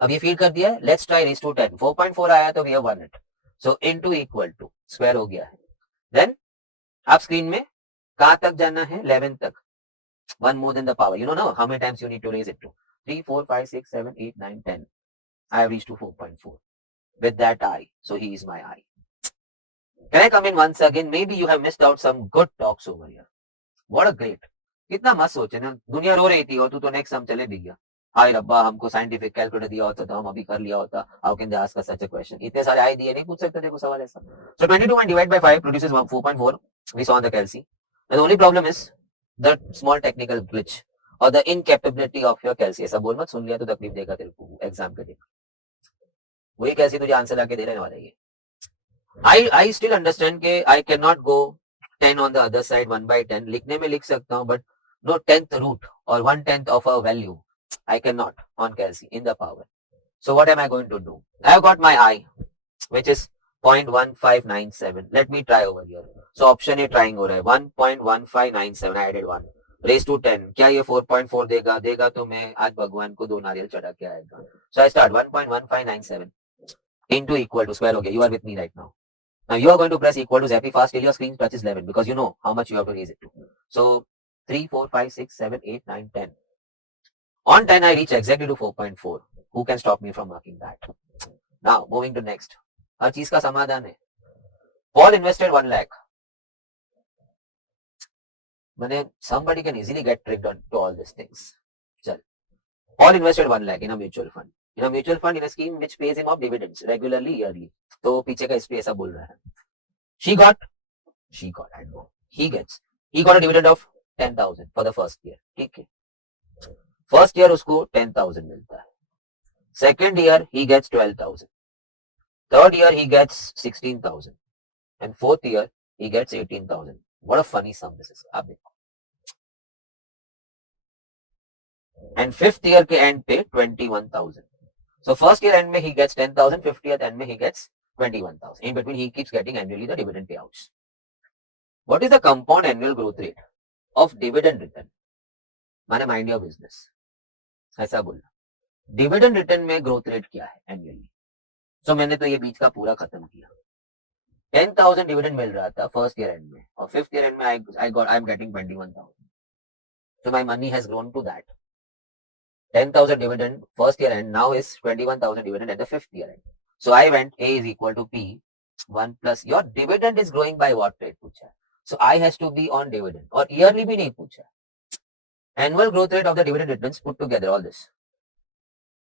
अब ये फीड कर दिया है, लेट्स ट्राई रेज टू 10, 4.4 आया तो वी हैव 1 इट, so into equal to square हो गया है. देन आप स्क्रीन में कहां तक जाना है, 11 तक, 1 more than the power. You know now how many times you need to raise it to? 3, 4, 5, 6, 7, 8, 9, 10. I have reached to 4.4. With that I. So he is my I. Can I come in once again? Maybe you have missed out some good talks over here. What a great. कितना मस्त सोचे ना, दुनिया रो रही थी और तू तो नेक्स्ट हम चले भी गया. हाय रब्बा, हमको साइंटिफिक कैलकुलेटर दिया होता तो हम अभी कर लिया होता. How can they ask us such a question, इतने सारे आई दिए नहीं पूछ सकते थे कोई सवाल ऐसा. So 22 and divide by 5 produces 4.4. We saw on the calci. The only problem is the small technical glitch or the incapability of your calci. ऐसा बोल मत, सुन लिया तो तकलीफ देगा तेरे को एग्जाम के दिन. वही कैसी तुझे आंसर लाके दे रहने वाला है. I still understand के I cannot go 10 on the other side 1/10. लिखने में लिख सकता हूँ, but no 10th root or 1/10 of a value I cannot on calci in the power. So what am I going to do? I have got my I, which is 0.1597. Let me try over here. So option A trying हो रहा है 1.1597. I added 1. Raise to 10. क्या ये 4.4 देगा? देगा तो मैं आज भगवान को 2 नारियल चढ़ा के आएगा. So I start 1.1597 into equal to square हो गया. You are with me right now. Now you are going to press equal to zappy fast till your screen touches 11 because you know how much you have to raise it to. So 3, 4, 5, 6, 7, 8, 9, 10. On 10 I reach exactly to 4.4. Who can stop me from marking that? Now moving to next. हर चीज का समाधान है. Paul invested 1 lakh. मैंने somebody can easily get tricked on to all these things. चल. Paul invested 1 lakh in a mutual fund. In a mutual fund in a scheme which pays him off dividends regularly yearly. तो पीछे का history ऐसा बोल रहा है. He got, I know. He got a dividend of 10,000 for the first year. ठीक है. First year उसको 10,000 मिलता है. Second year he gets 12,000. Third year he gets 16,000. And fourth year he gets 18,000. What a funny sum this is. आप देखो. And fifth year के end पे 21,000. So first year end में he gets 10,000. Fifth year end में he gets 21,000. In between he keeps getting annually the dividend payouts. What is the compound annual growth rate of dividend return? माने mind your business. ऐसा बोलना. Dividend return में growth rate क्या है annually? सो मैंने तो ये बीच का पूरा खत्म किया. 10,000 डिविडेंड मिल रहा था फर्स्ट ईयर एंड में और फिफ्थ ईयर एंड में I am getting 21,000. So my money has grown to that. 10,000 dividend first year end now is 21,000 dividend at the fifth year end. So I went A is equal to P 1 plus your dividend is growing by what rate पूछा. So I has to be on dividend और yearly भी नहीं पूछा. Annual growth rate of the dividend returns put together all this.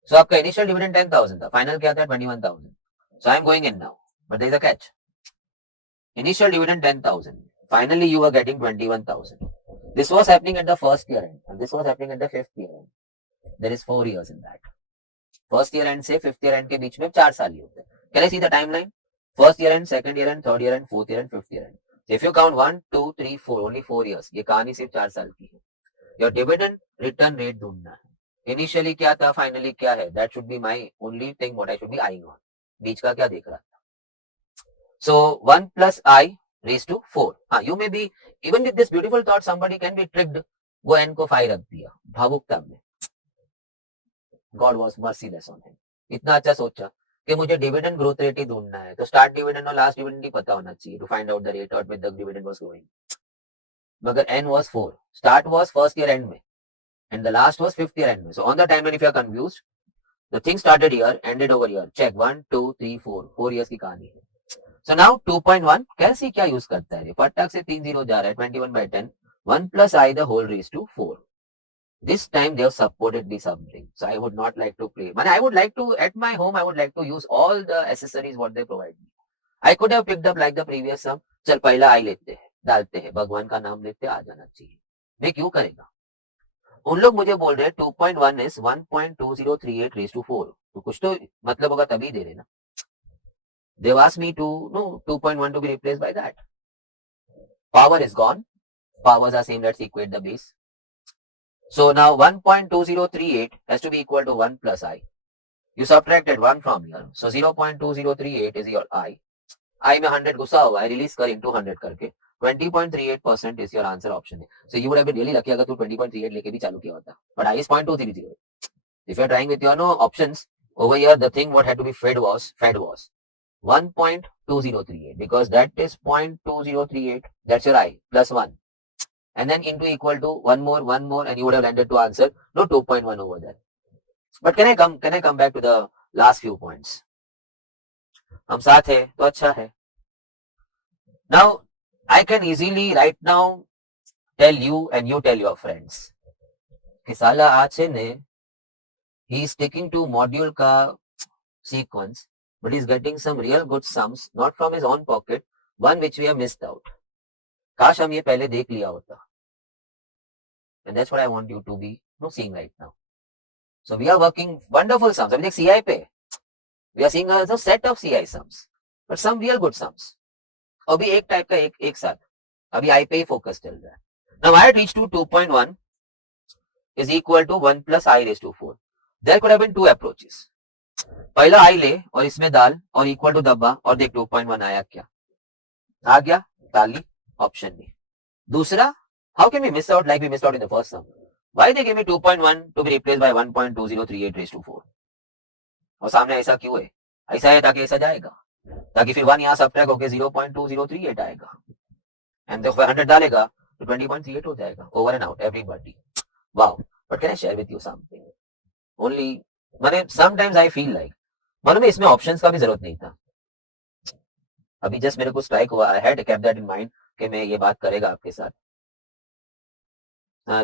So आपका initial dividend 10,000 था, final क्या था 21,000. So I am going in now, but there is a catch. Initial dividend 10,000. Finally you were getting 21,000. This was happening at the first year end and this was happening at the fifth year end. There is 4 years in that. First year end से fifth year end के बीच में 4 साल ही होते हैं. Can I see the timeline? First year end, second year end, third year end, fourth year end, fifth year end. So if you count 1, 2, 3, 4, only 4 years. ये कहानी सिर्फ 4 साल की है. Your dividend return rate ढूंढना है. Initially क्या था, finally क्या है? That should be my only thing what I should be eyeing on. बीच का क्या देख रहा था? So 1 plus I raised to 4. हाँ, you may be even with this beautiful thought somebody can be tricked. वो n को 5 रख दिया भावुकता में. God was merciless on him. इतना अच्छा सोचा कि मुझे डिविडेंड ग्रोथ रेट ही ढूंढना है, तो स्टार्ट डिविडेंड और लास्ट डिविडेंड ही पता होना चाहिए to find out the rate और with the dividend was growing. मगर n was 4. Start was first year end में and the last was fifth year end में. So on the timeline if you are confused, the thing started here, ended over here. Check 1, 2, 3, 4. 4 years की कहानी है. So now 2.1 कैसे क्या use करता है? फटाक से 3 0 जा रहा है 21/10. 1 plus I the whole raised to 4. This time they have supported me something. So I would not like to play. Man, I would like to, at my home, I would like to use all the accessories what they provide me. I could have picked up like the previous sum. चल पहला I लेते हैं, डालते हैं, भगवान का नाम लेते हैं, आ जाना चाहिए. मैं क्यों करेगा? उन लोग मुझे बोल रहे हैं 2.1 is 1.2038 raised to 4. तो कुछ तो मतलब होगा तभी दे रहे ना. They've asked me to, no, 2.1 to be replaced by that. Power is gone. Powers are same, let's equate the base. So now 1.2038 has to be equal to 1 plus I. You subtracted 1 from here. So 0.2038 is your I. I में 100 घुसा हुआ है, release कर into 100 करके 20.38% is your answer option. So you would have been really lucky अगर तू 20.38 लेके भी चालू किया होता. But I is 0.230. If you are trying with your no options over here, the thing what had to be fed was 1.2038 because that is 0.2038. That's your I plus 1. And then into equal to one more, and you would have landed to answer no 2.1 over there. But can I come back to the last few points? हम साथ है तो अच्छा है. Now I can easily right now tell you and you tell your friends कि साला आज से ने he is sticking to module का sequence but he is getting some real good sums not from his own pocket, one which we have missed out. काश हम ये पहले देख लिया होता. And that's what I want you to be seeing right now. So we are working wonderful sums. अभी देख CI पे we are seeing a set of CI sums, but some real good sums. अभी एक type का एक साथ अभी I पे ही फोकस चल रहा है. Now I reached to 2.1 is equal to 1 plus I raised to 4. There could have been two approaches. पहला I ले और इसमें डाल और equal to दबा और देख 2.1 आया क्या? आ गया ताली ऑप्शन में. दूसरा, how can we miss out like we missed out in the first sum? Why they gave me 2.1 to be replaced by 1.2038 raised to 4? और सामने ऐसा क्यों है? ऐसा है ताकि ऐसा जाएगा, ताकि फिर 1 यहाँ सब्ट्रैक्ट होके 0.2038 आएगा and जब 100 डालेगा तो 20.38 हो जाएगा. Over and out everybody. Wow. But can I share with you something? Only, sometimes I feel like मालूम है इसमें ऑप्शंस का भी जरूरत नहीं था, अभी जस्ट मेरे को स्ट्राइक हुआ, I had kept that in mind कि मैं ये बात करेगा आपके साथ।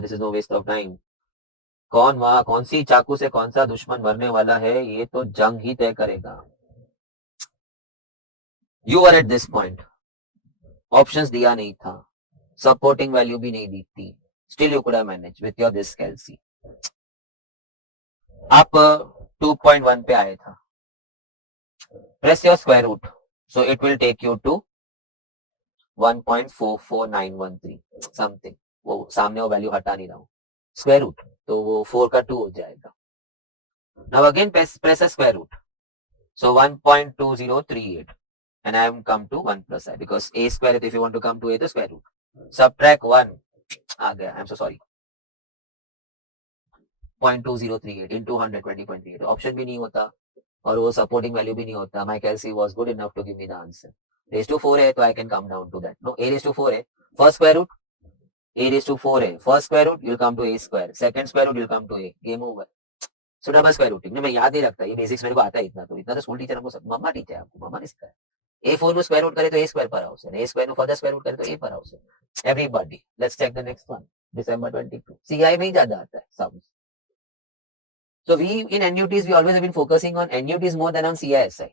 This is no waste of time. कौन वहां, कौन सी चाकू से कौन सा दुश्मन मरने वाला है, ये तो जंग ही तय करेगा। You are at this point, options दिया नहीं था, सपोर्टिंग वैल्यू भी नहीं दी थी, still you could have manage with your this calci. आप 2.1 पे आए था, press your square root, so it will take you to 1.44913 something, वो सामने वो वैल्यू हटा नहीं रहा हूँ, स्क्वायर रूट तो वो 4 का 2 हो जाएगा। Now again press a square root, so 1.2038 and I am come to 1 plus I because a square, if you want to come to a the square root, subtract 1 आ गया, I'm so sorry, 0.2038 into 120.38 option भी नहीं होता और वो supporting value भी नहीं होता, my calc was good enough to give me the answer। raise to 4 है तो I can come down to that, no, a raise to 4 है, first square root, a raise to 4 है, first square root you'll come to a square, second square root you'll come to a, game over। So double square routing मैं याद नहीं रखता, ये basics मेरे को आता है, इतना तो स्कूल टीचर हमको मम्मा टीचर आपको मम्मा ने सिखाया। ए फोर में स्क्वायर रूट करे तो ए स्क्वायर पर हाउस है, ए स्क्वायर में फर्दर स्क्वायर रूट करे तो ए पर हाउस है। Everybody let's check the next one, December 22 सीआई में ही ज्यादा आता है सम। So we in NUTs we always have been focusing on NUTs more than on CISI।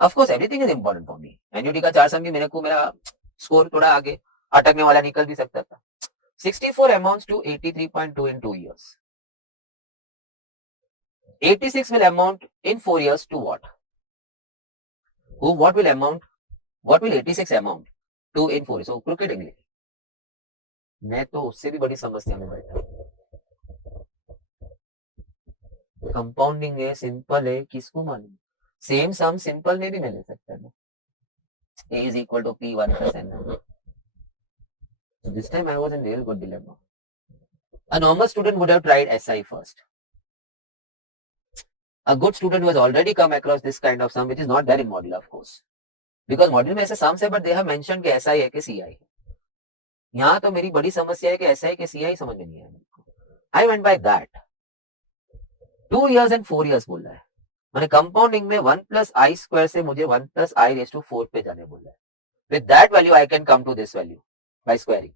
Of course everything is important for me, NUT का 4 सम भी मेरे को मेरा स्कोर थोड़ा आगे अटकने वाला निकल भी सकता था। 64 amounts to 83.2 in 2 years, 86 will amount in 4 years to what? What will amount? What will 86 amount to in 4? So crooked English। मैं तो उससे भी बड़ी समस्या में बैठा, कंपाउंडिंग है, सिंपल है, किसको मालूम, सेम सम सिंपल में भी मैं ले सकता हूँ, a is equal to p 1 plus n। So this time I was in real good dilemma। A normal student would have tried SI first। A good student who has already come across this kind of sum, which is not there in model of course, because model में ऐसे sums है but they have mentioned कि SI है कि CI। यहाँ तो मेरी बड़ी समस्या है कि SI के CI समझ में नहीं आया। I went by that। 2 years and 4 years बोल रहा है, मैंने कंपाउंडिंग में 1 plus I square से मुझे 1 plus I raised to 4 पे जाने बोला है। With that value I can come to this value by squaring।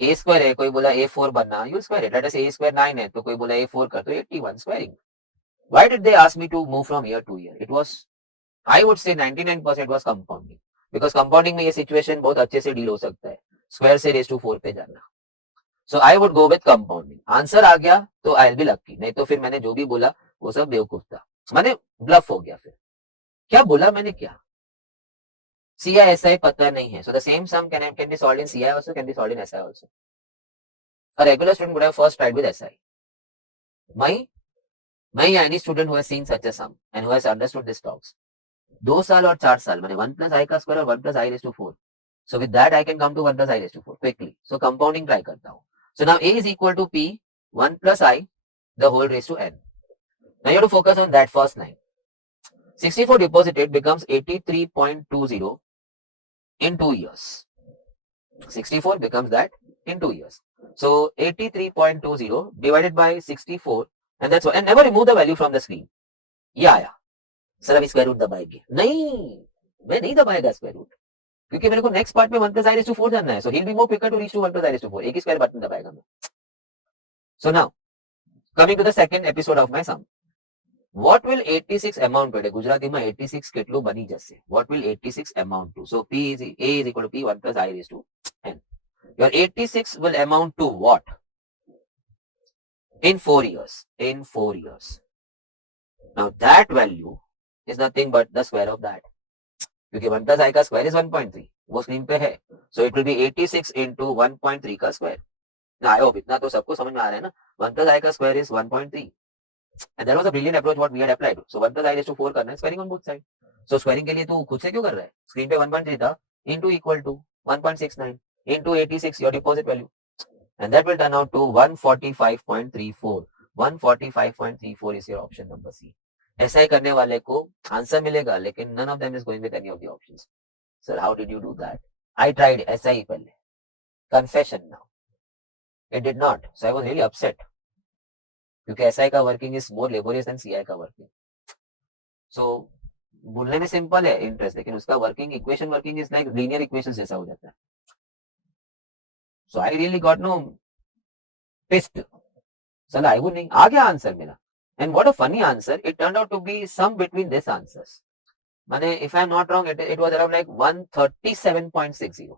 A square है, कोई बोला A4 बनना, you square it। Let us say A square 9 है तो कोई बोला A4 कर तो 81 squaring। Why did they ask me to move from year to year? It was, I would say 99% was compounding, because compounding में ये situation बहुत अच्छे से डील हो सकता है, स्क्वायर से रेज टू 4 पे जाना। So I would go with compounding. Answer आ गया तो आई विल बी लकी, नहीं तो फिर मैंने जो भी बोला वो सब बेवकूफ था, मैंने ब्लफ हो गया। फिर क्या बोला मैंने, क्या सी आई एस आई पता नहीं है। So the same sum can be solved in C I also, can be solved in S I also. A regular student would have first tried with S I. मैं या any student who has seen such a sum and who has understood this talks, 2 साल और 4 साल मैंने 1 plus i का square और 1 plus i raised to 4। So with that I can come to 1 plus i raised to 4 quickly। So compounding try करता हूँ। So now a is equal to p 1 plus i the whole raised to n। Now you have to focus on that first line। 64 deposited becomes 83.20 in 2 years। 64 becomes that in 2 years। So 83.20 divided by 64 and that's what, and never remove the value from the screen। ये आया। Sir अभी square root दबाएंगे, नहीं मैं नहीं दबाएगा square root, क्योंकि मेरे को नेक्स्ट पार्ट में 1 plus i raised to 4 जानना है। सो he'll be more quicker to reach to 1 plus i raised to 4। एक ही स्क्वायर बटन दबाएगा मैं। So now coming to the second episode of my sum, what will 86 amount to, Gujarati में 86 કેટલું બની જશે, what will 86 amount to. सो p is a is equal to p 1 plus i raised to n। your 86 will amount to what in 4 years, in 4 years। now that value is nothing but the square of that, क्योंकि 1 plus i का square is 1.3, वो screen पे है। सो it will be 86 into 1.3 का square. I hope इतना तो सबको समझ में आ रहा है ना। 1 plus i का square is 1.3 and that was a brilliant approach what we had applied. So 1 plus i raised to 4 करना है, squaring on both side. So squaring के लिए तू खुद से क्यों कर रहा है, स्क्रीन पे 1.3 था, into equal to 1.69 into 86 your deposit value, and that will turn out to 145.34। 145.34 is your option number C. ऐसा ही करने वाले को आंसर मिलेगा, लेकिन none of them is going with any of the options. Sir how did you do that, I tried ऐसा ही पहले, confession now, it did not. So I was really upset, क्योंकि एसआई का working is more laborious than CI का working. So बोलने में simple है interest, लेकिन उसका working equation working is like linear equation जैसा हो जाता है. So I really got no pissed. चला आई वो नहीं आ गया आंसर मेरा. And what a funny answer, it turn out to be some between this answers. माने if I am not wrong it was around like 137.60.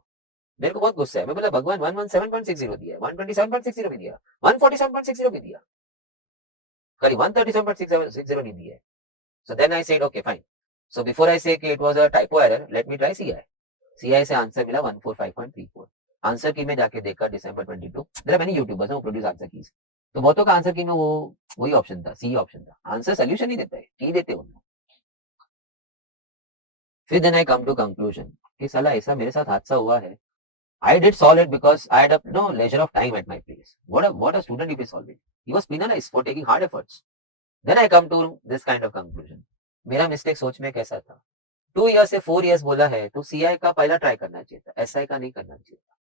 मेरे को बहुत गुस्सा है. मैं बोला भगवान 117.60 दिया, 127.60 भी दिया, 147.60 भी दिया, खाली 137.60 नहीं दिया. So then I said okay fine. So before I say कि it was a typo error, let me try CI. CI से आंसर मिला 145.34. आंसर की में जाके देखा December 22. there are many YouTubers हैं वो प्रोड्यूस आंसर कीज, तो बहुतों का आंसर की में वो वही ऑप्शन था, सी ऑप्शन था. आंसर सोल्यूशन नहीं देता है, की देते उन लोग. फिर then I come to conclusion कि साला ऐसा मेरे साथ हादसा हुआ है. I did solve it because I had no leisure of time at my place. What a student if he solved it. He was penalized for taking hard efforts. Then I come to this kind of conclusion. मेरा mistake सोच में कैसा था. 2 years से 4 years बोला है तो CI का पहला ट्राई करना चाहिए था, SI का नहीं करना चाहिए था.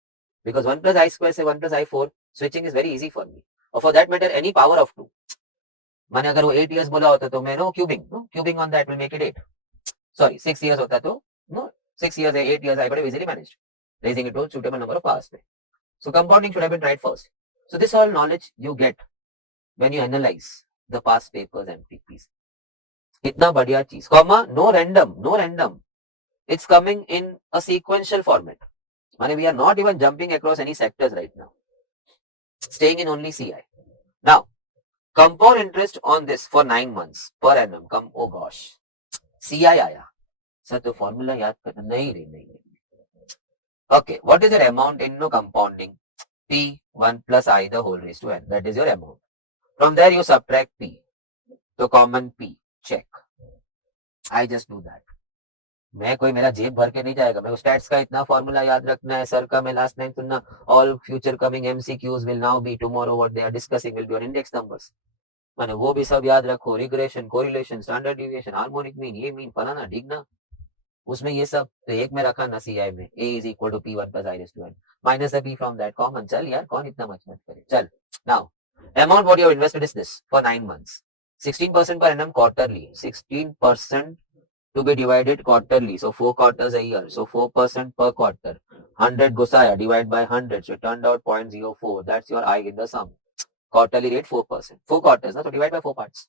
बिकॉज 1+i² से 1+i4 switching is very easy for me. और for that matter any power of 2. मैंने अगर वो 8 years बोला होता तो मैं cubing on that will make it 8. Sorry 6 years होता तो 6 years 8 years I could have easily managed, raising it to suitable number of powers. So compounding should have been tried first. So this all knowledge you get when you analyze the past papers and PPs. इतना बढ़िया चीज, comma no random, it's coming in a sequential format. माने we are not even jumping across any sectors right now, staying in only CI. Now compound interest on this for 9 months per annum. Come, oh gosh, CI आया sir तो formula याद करना नहीं. Okay, what is your amount in no compounding? P1 plus I the whole raised to n, that is your amount. From there you subtract P, तो common P, check. I just do that. मैं कोई मेरा जेब भर के नहीं जाएगा, मेरे को स्टैट्स का इतना फॉर्मूला याद रखना है, सर का मैं लास्ट टाइम सुनना, all future coming MCQs will now be tomorrow what they are discussing will be on index numbers. मैंने वो भी सब याद रखो, regression, correlation, standard deviation, harmonic mean, ये मीन फलाना डिगना, उसमें ये सब तो एक में रखा ना सीआई में. A is equal to P1 plus I raised to n minus the P from that common. चल यार कौन इतना मच करे. चल now amount what you have invested is this for 9 months. 16% per annum quarterly, 16% to be divided quarterly, so 4 quarters a year, so 4% per quarter, 100 gusaya divide by 100, so it turned out 0.04. That's your I in the sum. Quarterly rate 4%, 4 quarters, so divide by 4 parts.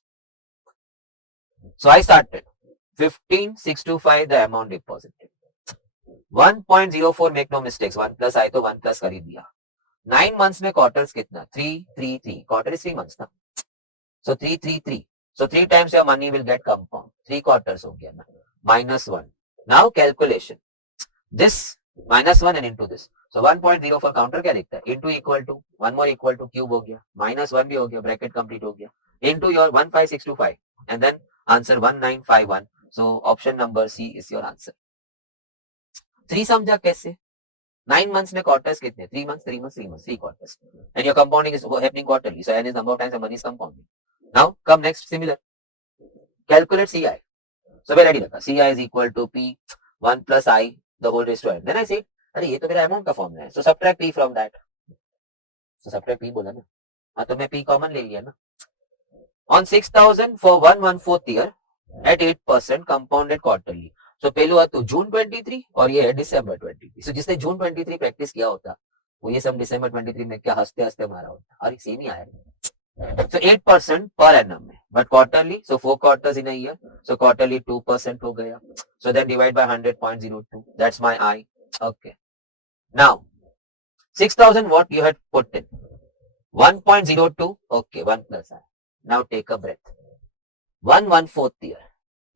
So I started 15,625 the amount deposited. 1.04, make no mistakes, 1 plus I तो 1 plus कर ही दिया. 9 months में quarters कितना, 333, quarter is 3 months ना, so 333, so 3 times your money will get compound, 3 quarters हो गया ना, -1. Now calculation, this -1 and into this, so 1.04 counter क्या लिखता है, into equal to 1 more equal to cube हो गया, -1 भी हो गया, ब्रैकेट कंप्लीट हो गया, into your 15625 and then answer 1951. So option number C is your answer. 3 समझा कैसे. 9 months में quarters कितने, 3 months, 3 months, 3 months, 3 quarters, and your compounding is happening quarterly, so n is number of times the money is compounding. Now come next similar, calculate CI. So मैं ready रखा, CI is equal to P1 plus I the whole raised to n. Then I said अरे ये तो मेरा amount का formula है, so subtract P from that. So subtract P बोला ना, हाँ तो मैं P कॉमन ले लिया ना. On 6,000 for 1/4 year at 8% compounded quarterly. So पहले हुआ तो जून 23 और ये है दिसंबर 23. So जिसने जून 23 प्रैक्टिस किया होता वो ये सब दिसंबर 23 में क्या हंसते हंसते मारा होता. और सेम ही आया. So 8% per annum में, but quarterly, so 4 quarters in a year, so quarterly 2% हो गया. So then divide by 100.02. That's my I. Okay. Now 6,000 what you had put in, 1.02. Okay, 1 plus I. Now take a breath. 1/4 year.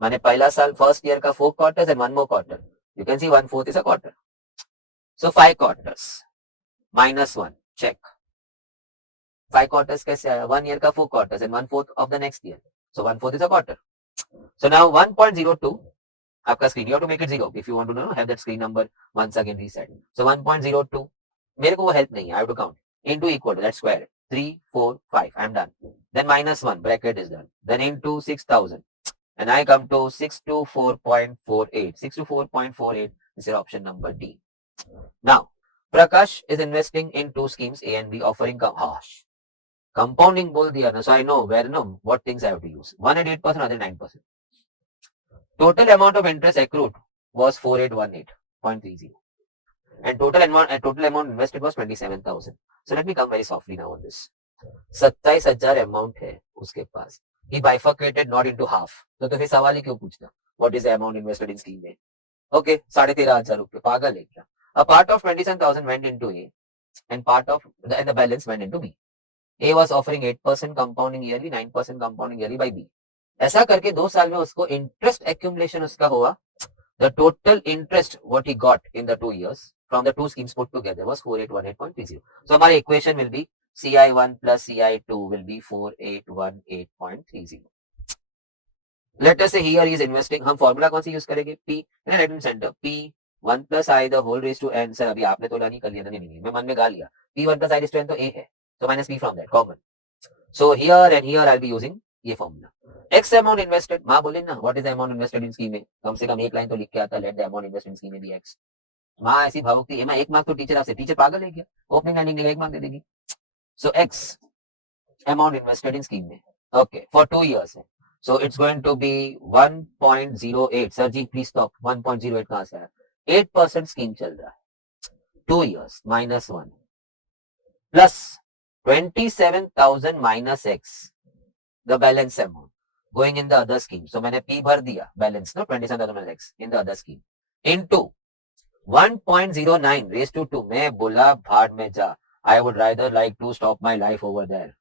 माने पहला साल first year का 4 quarters and 1 more quarter. You can see 1/4 is a quarter. So 5 quarters. -1. Check. 5 quarters कैसे आया? 1 year का 4 quarters and 1/4 of the next year. So 1/4 is a quarter. So now 1.02. आपका screen, you have to make it 0 if you want to know, have that screen number once again reset. So 1.02. मेरे को वो help नहीं है, I have to count. Into equal to, let's square it. 3, 4, 5. I'm done. Then -1, bracket is done. Then into 6,000. And I come to 624.48. 624.48 is your option number D. Now, Prakash is investing in 2 schemes, A and B, offering compounding बोल दिया ना, so I know where, no, what things I have to use. One at 8%, other 9%. Total amount of interest accrued was 4818.30. And total amount invested was 27,000. So let me come very softly now on this. 27,000 amount है उसके पास. He bifurcated not into half. तो फिर सवाल ही क्यों पूछना? What is the amount invested in scheme A? Okay, 13,500 रुपए. पागल है क्या? A part of 27,000 went into A and the balance went into B. A was offering 8% compounding yearly, 9% compounding yearly by B. ऐसा करके 2 साल में उसको इंटरेस्ट एक्यूमुलेशन उसका हुआ. The total interest what he got in the 2 years from the two schemes put together was 4818.30. So हमारी equation will be CI1 plus CI2 will be 4818.30. Let us say here he is investing. हम formula कौन सी use करेंगे? P in a right center. P1 plus I the whole raised to n. Sir अभी आपने तो नहीं कर लिया ना? नहीं, मैं मन में गा लिया. P1 plus I raised to n तो A है. So minus P from that common. So here and here I'll be using ये formula. X amount invested. माँ बोले ना what is the amount invested in scheme में? कम से कम एक line तो लिख के आता. Let the amount invested in scheme में be X. माँ ऐसी भावुक थी. एक मार्क तो टीचर आपसे. टीचर पागल है क्या? ओपनिंग लाइनिंग एक मार्क दे देगी. So X amount invested in scheme में. Okay, for 2 years. So it's going to be 1.08. Sir ji please stop. 1.08 कहाँ से आया? 8% scheme चल रहा है. 2 years minus 1 plus 27,000 minus X. The balance amount going in the other scheme. So मैंने P भर दिया balance no 27,000 minus X in the other scheme into 1.09 raised to 2. मैं बोला भाड़ में जा. I would rather like to stop my life over there.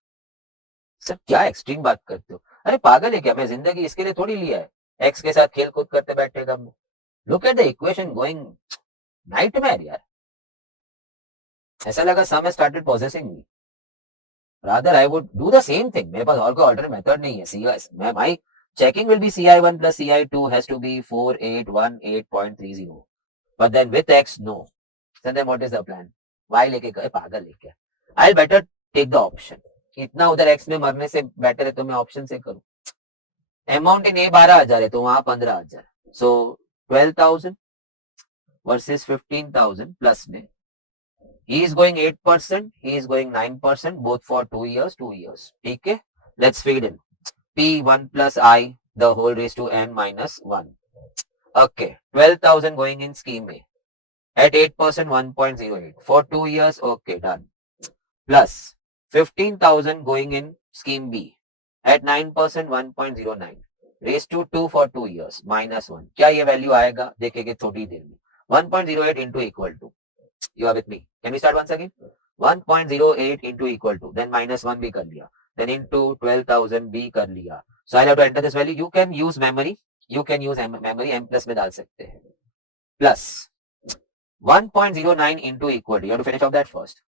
Sir क्या extreme बात करते हो? अरे पागल है क्या? मैं जिंदगी इसके लिए थोड़ी लिया है. एक्स के साथ खेल कूद करते बैठेगा. Look at the equation going nightmare यार. ऐसा लगा some started possessing me. Rather, I would do the same thing. मेरे पास और कोई alternate method नहीं है. CIS, my checking will be CI1 plus CI2 has to be 4818.30. But then with X, no. So then what is the plan? Y लेके गए पागल लेके. I'll better take the option. इतना उधर X में मरने से बेटर है तो मैं ऑप्शन से करूं. अमाउंट इन A 12,000 है तो वहां 15,000. So 12,000 versus 15,000 plus में. He is going 8%, he is going 9%, both for 2 years, 2 years. Okay, let's feed in. P1 plus I, the whole raised to n minus 1. Okay, 12,000 going in scheme A. At 8%, 1.08. For 2 years, okay, done. Plus 15,000 going in scheme B. At 9%, 1.09. Raised to 2 for 2 years, minus 1. क्या ये value आएगा? देखेंगे थोड़ी देर में. 1.08 into equal to. You are with me? Can we start once again? 1.08 into equal to, then minus 1 भी कर लिया, then into 12,000 भी कर लिया. So I'll have to enter this value. You can use memory. M plus में डाल सकते हैं. Plus 1.09 into equal to. You have to finish off that first.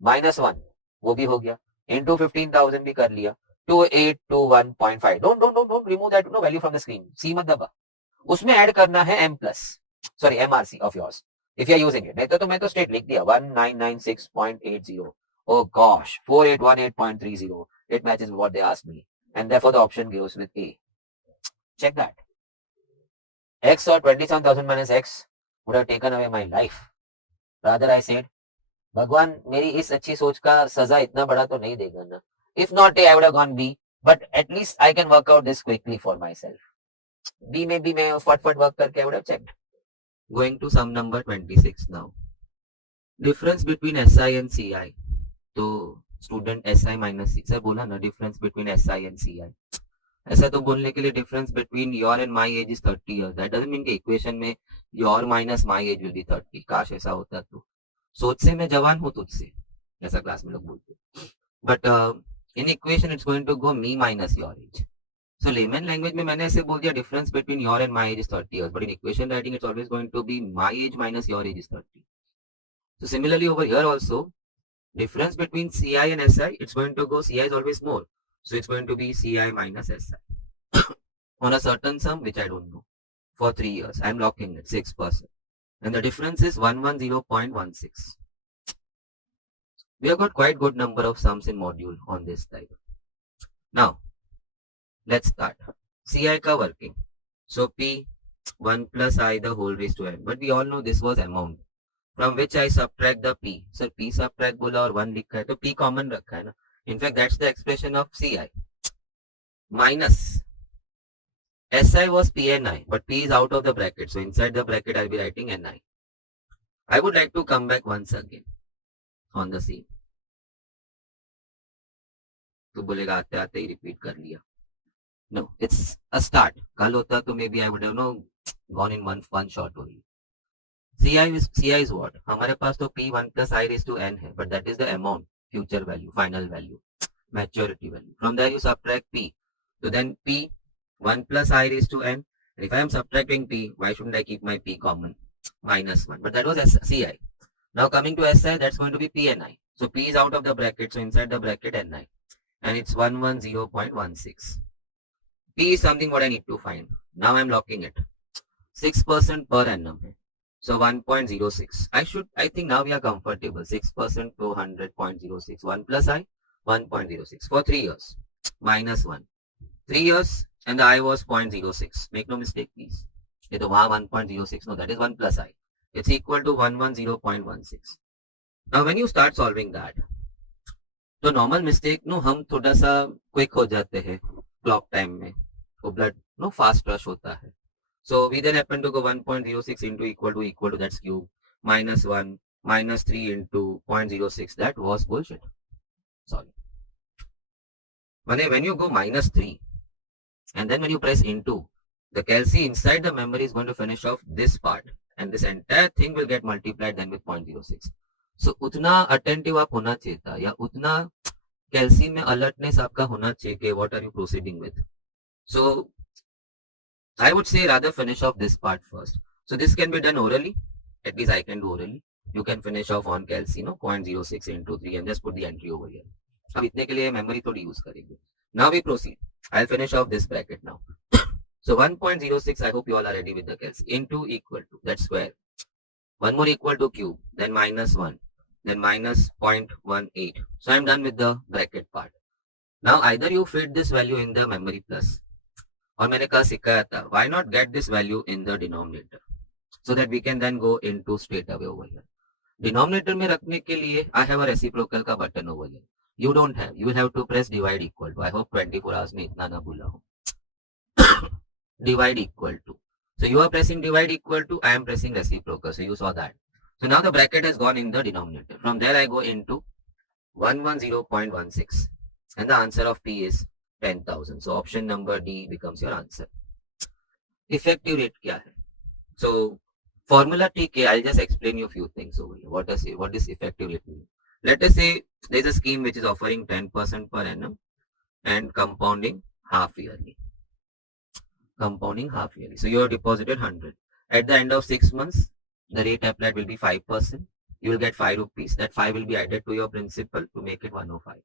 Minus 1 वो भी हो गया. Into 15,000 भी कर लिया. 2821.5. Don't remove that value from the screen. C मत दबा. उसमें ऐड करना है M plus. Sorry, MRC of yours. If you are using it. नहीं तो मैं तो straight लिख दिया 1996.80. Oh gosh, 4818.30. It matches what they asked me. And therefore the option goes with A. Check that. X or 27,000 minus X would have taken away my life. Rather I said, भगवान मेरी इस अच्छी सोच का सजा इतना बड़ा तो नहीं देगा ना. If not A, I would have gone B. But at least I can work out this quickly for myself. B में भी मैं फट work करके I would have checked. Going to sum number 26 now. Difference between SI and CI. तो student SI minus C. Sir बोला ना difference between SI and CI. ऐसा तो बोलने के लिए difference between your and my age is 30 years. That doesn't mean कि equation में your minus my age will be 30. काश ऐसा होता तो. सोच से मैं जवान हूँ तुझसे. ऐसा क्लास में लोग बोलते. But in equation it's going to go me minus your age. So layman language में मैंने ऐसे बोल दिया difference between your and my age is 30 years. But in equation writing it's always going to be my age minus your age is 30. So similarly over here also, difference between CI and SI, it's going to go, CI is always more. So it's going to be CI minus SI. On a certain sum, which I don't know. For 3 years, I'm locking it, 6%. And the difference is 110.16. We have got quite good number of sums in module on this type. Now, let's start. CI का working. So P 1 plus I the whole raised to n. But we all know this was amount. From which I subtract the P. Sir P subtract बोला और 1 लिखा है तो P common रखा है ना. In fact, that's the expression of CI. Minus SI was PNI, but P is out of the bracket. So inside the bracket, I'll be writing NI. I would like to come back once again on the same. तो बोलेगा आते आते ही repeat कर लिया. No, it's a start. कल होता तो maybe I would have gone in one shot only. CI is what? हमारे पास तो P1 plus I raised to N है, but that is the amount, future value, final value, maturity value. From there you subtract P. So then P 1 plus I raised to N. And if I am subtracting P, why shouldn't I keep my P common? Minus 1. But that was CI. Now coming to SI, that's going to be P and I. So P is out of the bracket, so inside the bracket NI. And it's 110.16. P is something what I need to find. Now I'm locking it. 6% per annum. So 1.06. I think now we are comfortable. 6% to 100.06. 1 plus I, 1.06 for 3 years. Minus 1. 3 years and the I was 0.06. Make no mistake, please. It was 1.06. No, that is 1 plus I. It's equal to 110.16. Now when you start solving that, तो normal mistake no हम थोड़ा सा quick हो जाते हैं clock time में, तो blood no fast rush होता है. So we then happen to go 1.06 into equal to that's cube minus 1 minus 3 into 0.06. That was bullshit. Sorry. When you go minus 3 and then when you press into, the calci inside the memory is going to finish off this part and this entire thing will get multiplied then with 0.06. So उतना attentive आप होना चाहिए था या उतना calci में alertness आपका होना चाहिए कि what are you proceeding with. So I would say rather finish off this part first. So this can be done orally. At least I can do orally. You can finish off on calci, 0.06 into 3 and just put the entry over here. अब इतने के लिए memory थोड़ी use करेंगे. Now we proceed. I'll finish off this bracket now. So 1.06, I hope you all are ready with the calci. Into equal to, that's square. One more equal to cube, then minus 1, then minus 0.18. So I'm done with the bracket part. Now either you fit this value in the memory plus, और मैंने कहा सिखाया था, why not get this value in the denominator so that we can then go into straight away over here. Denominator में रखने के लिए I have a reciprocal का button over here. You don't have. You will have to press divide equal to. I hope 24 hours में इतना ना भूला हो. Divide equal to. So you are pressing divide equal to, I am pressing reciprocal. So you saw that. So now the bracket has gone in the denominator. From there I go into 110.16 and the answer of P is 10,000. So option number D becomes your answer. Effective rate क्या है? So formula TK, I'll just explain you a few things over here. What does effective rate mean? Let us say there's a scheme which is offering 10% per annum and compounding half yearly. So you have deposited 100. At the end of 6 months, the rate applied will be 5%. You will get 5 rupees. That 5 will be added to your principal to make it 105.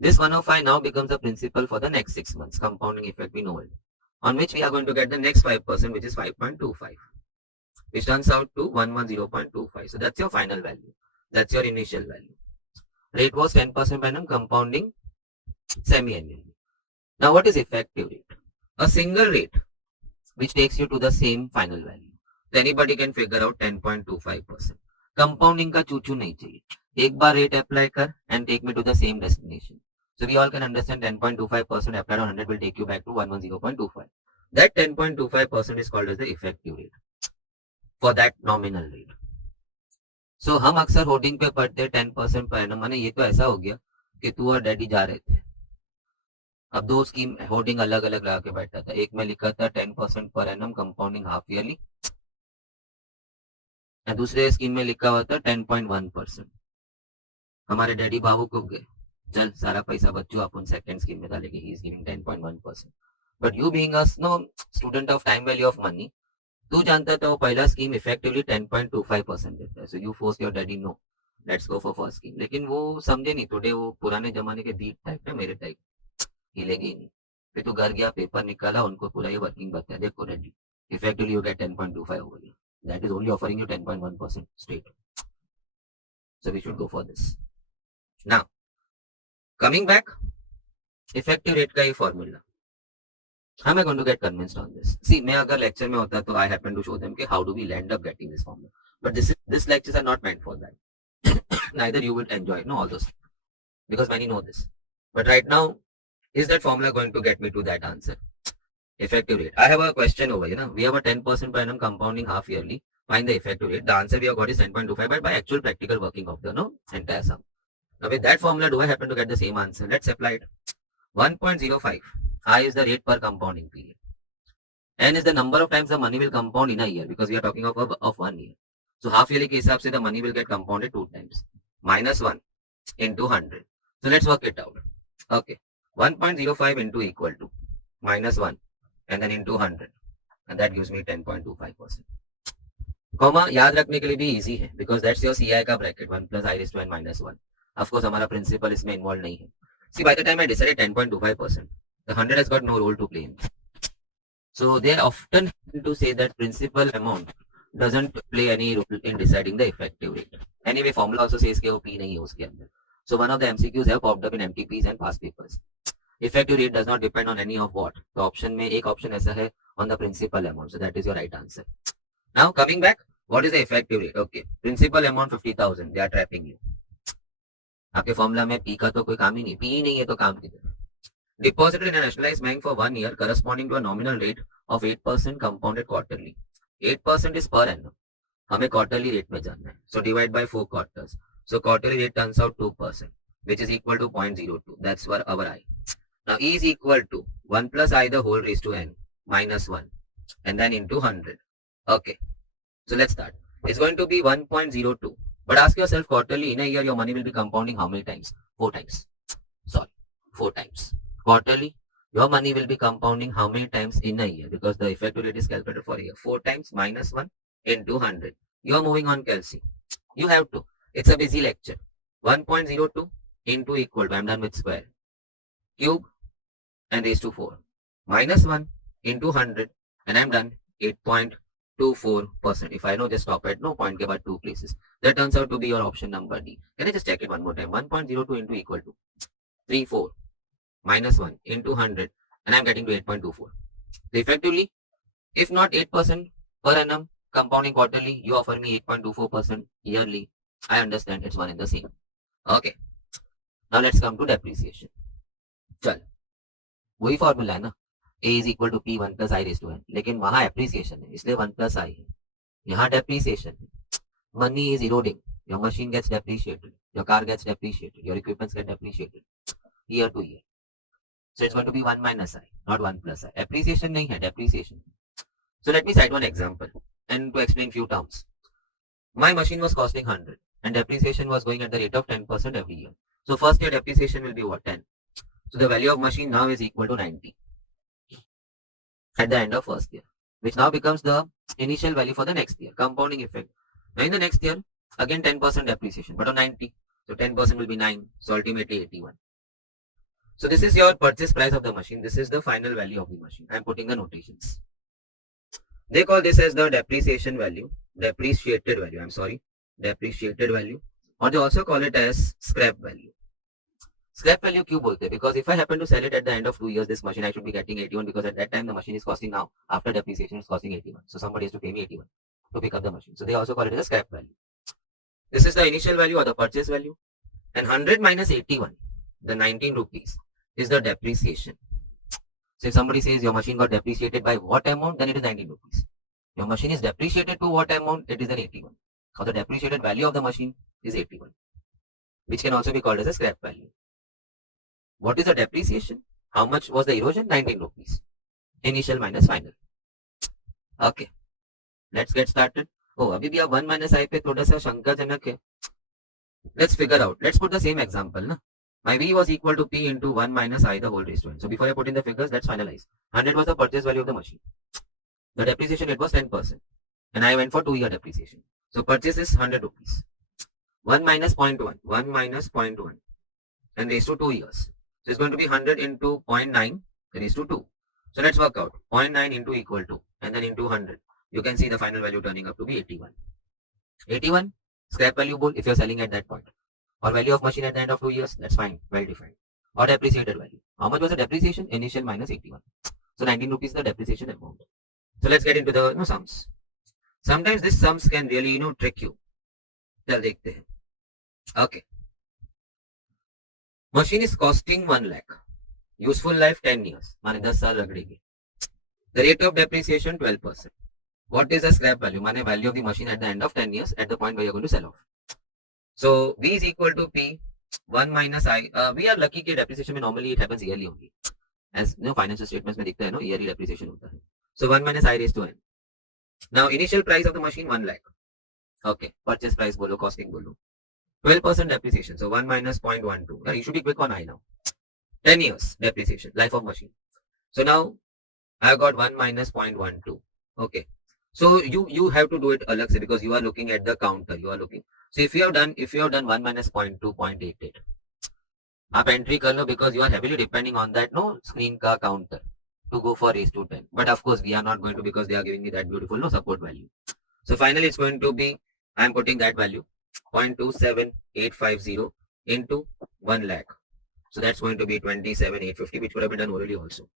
This 105 now becomes the principal for the next 6 months. Compounding effect we know it. On which we are going to get the next 5%, which is 5.25. Which turns out to 110.25. So that's your final value. That's your initial value. Rate was 10% per annum, compounding semi-annually. Now what is effective rate? A single rate which takes you to the same final value. So anybody can figure out 10.25%. Compounding का चूचू नहीं चाहिए. एक बार rate apply कर and take me to the same destination. So we all can understand 10.25% applied on 100 will take you back to 110.25. That 10.25% is called as the effective rate for that nominal rate. So हम अक्सर hoarding पे पढ़ते 10% per annum. माने ये तो ऐसा हो गया कि तू और डैडी जा रहे थे. अब दो स्कीम होर्डिंग अलग अलग लगा के बैठा था. एक में लिखा था 10% per annum compounding half yearly और दूसरे स्कीम में लिखा हुआ था 10.1%. हमारे डैडी बाबू को गए, चल सारा पैसा बच्चों अपन सेकंड स्कीम में डालेंगे. He is giving 10.1%. But you being a student of time value of money, तू जानता था वो पहला स्कीम इफेक्टिवली 10.25% देता है. So you force your daddy no let's go for first scheme. लेकिन वो समझे नहीं. टुडे वो पुराने जमाने के दीप टाइप है, मेरे टाइप हिलेगी ही नहीं. फिर तो घर गया, पेपर निकाला, उनको पूरा ये वर्किंग बताया, देखो ready effectively you get 10.25 over here. That is only offering you 10.1% straight. So we should go for this. Now coming back, effective rate का ये formula, how am I going to get convinced on this? See, मैं अगर lecture में होता तो I happen to show them कि how do we end up getting this formula. But this lectures are not meant for that. Neither you will enjoy all those because many know this. But right now, is that formula going to get me to that answer? Effective rate. I have a question over here. We have a 10% per annum compounding half yearly. Find the effective rate. The answer we have got is 10.25, but by actual practical working of the entire sum. Now with that formula, do I happen to get the same answer? Let's apply it. 1.05. I is the rate per compounding period. N is the number of times the money will compound in a year, because we are talking of 1 year. So half yearly के हिसाब से the money will get compounded 2 times. Minus 1 into 100. So let's work it out. Okay. 1.05 into equal to minus 1 and then into 100. And that gives me 10.25%. Comma याद रखने के लिए भी easy है, because that's your CI का bracket 1 plus I raised to n minus 1. Of course हमारा principal इसमें involved नहीं है. See, by the time I decided 10.25%, the 100 has got no role to play in. So they often to say that principal amount doesn't play any role in deciding the effective rate. Anyway, formula also says कि वो P नहीं है उसके अंदर. So one of the MCQs have popped up in MTPs and past papers. Effective rate does not depend on any of what. तो option में एक option ऐसा है on the principal amount. So that is your right answer. Now coming back, what is the effective rate? Okay, principal amount 50,000. They are trapping you. आपके formula में P का तो कोई काम ही नहीं. P ही नहीं है तो काम किधर? Deposited in a nationalized bank for 1 year corresponding to a nominal rate of 8% compounded quarterly. 8% is per annum. हमें quarterly rate में जानना है. So divide by 4 quarters. So quarterly rate turns out 2%, which is equal to 0.02. That's our I. Now E is equal to 1 plus I the whole raised to n minus 1 and then into 100. Okay. So let's start. It's going to be 1.02. But ask yourself, quarterly in a year your money will be compounding how many times? 4 times. Sorry, 4 times. Quarterly, your money will be compounding how many times in a year? Because the effective rate is calculated for a year. 4 times minus 1 into 100. You are moving on, Kelsey. You have to. It's a busy lecture. 1.02 into equal to, I'm done with square, cube and raised to 4. Minus 1 into 100 and I'm done. 8.24%. If I know, just stop at no point, give at 2 places. That turns out to be your option number D. Can I just check it one more time? 1.02 into equal to 34 minus 1 into 100 and I'm getting to 8.24. So effectively, if not 8% per annum compounding quarterly, you offer me 8.24% yearly. I understand it's one and the same. Okay. Now let's come to depreciation. चल वही formula है ना, A is equal to P 1 plus I raised to n. लेकिन वहां appreciation है इसलिए 1 plus I है. यहाँ depreciation है. Money is eroding. Your machine gets depreciated. Your car gets depreciated. Your equipments get depreciated year to year. So it's going to be 1 minus I, not 1 plus I. Appreciation नहीं है, depreciation. So let me cite one example and to explain few terms. My machine was costing 100 and depreciation was going at the rate of 10% every year. So first year depreciation will be what? 10. So the value of machine now is equal to 90 at the end of first year, which now becomes the initial value for the next year, compounding effect. Now in the next year, again 10% depreciation, but on 90. So 10% will be 9. So ultimately 81. So this is your purchase price of the machine. This is the final value of the machine. I am putting the notations. They call this as the depreciated value, or they also call it as scrap value. Scrap value क्यों बोलते हैं? Because if I happen to sell it at the end of 2 years, this machine I should be getting 81, because at that time the machine is costing, now after depreciation it's costing 81. So somebody has to pay me 81 to pick up the machine. So they also call it as a scrap value. This is the initial value or the purchase value, and 100 minus 81, the 19 rupees, is the depreciation. So if somebody says your machine got depreciated by what amount, then it is 19 rupees. Your machine is depreciated to what amount? It is an 81. So the depreciated value of the machine is 81, which can also be called as a scrap value. What is the depreciation? How much was the erosion? 19 rupees. Initial minus final. Okay. Let's get started. Oh, अभी भी आप 1 minus I पे थोड़ा सा शंकाजनक है. Let's figure out. Let's put the same example. Na? My V was equal to P into 1 minus I the whole raised to n. So before I put in the figures, let's finalize. 100 was the purchase value of the machine. The depreciation rate was 10%. And I went for 2-year depreciation. So purchase is 100 rupees. 1 minus 0.1. 1 minus 0.1. And raised to 2 years. So it's going to be 100 into 0.9 raised to 2. So let's work out. 0.9 into equal to and then into 100. You can see the final value turning up to be 81. 81 scrap value bull if you're selling at that point. Or value of machine at the end of 2 years, that's fine, well defined. Or depreciated value. How much was the depreciation? Initial minus 81. So 19 rupees is the depreciation amount. So let's get into the sums. Sometimes these sums can really trick you. चल देखते हैं. Okay. Machine is costing 1 lakh. Useful life 10 years. माने 10 साल रगड़ेगी. The rate of depreciation 12%. What is the scrap value? Money value of the machine at the end of 10 years at the point where you're going to sell off. So V is equal to P 1 minus I. We are lucky कि depreciation में normally it happens yearly only. As you know, financial statements में दिखता है, no, yearly depreciation होता है. So 1 minus I raised to n. Now initial price of the machine 1 lakh. Okay, purchase price बोलो, costing बोलो. 12% depreciation. So 1 minus 0.12. Yeah, you should be quick on I now. 10 years depreciation, life of machine. So now I got 1 minus 0.12. Okay. So you have to do it alag se because you are looking at the counter. You are looking. So if you have done 1 minus 0.2, 0.88. आप entry कर लो because you are heavily depending on that no screen का counter to go for raise to 10. But of course we are not going to because they are giving me that beautiful no support value. So finally it's going to be, I am putting that value 0.27850 into 1 lakh. So that's going to be 27,850, which would have been done orally also.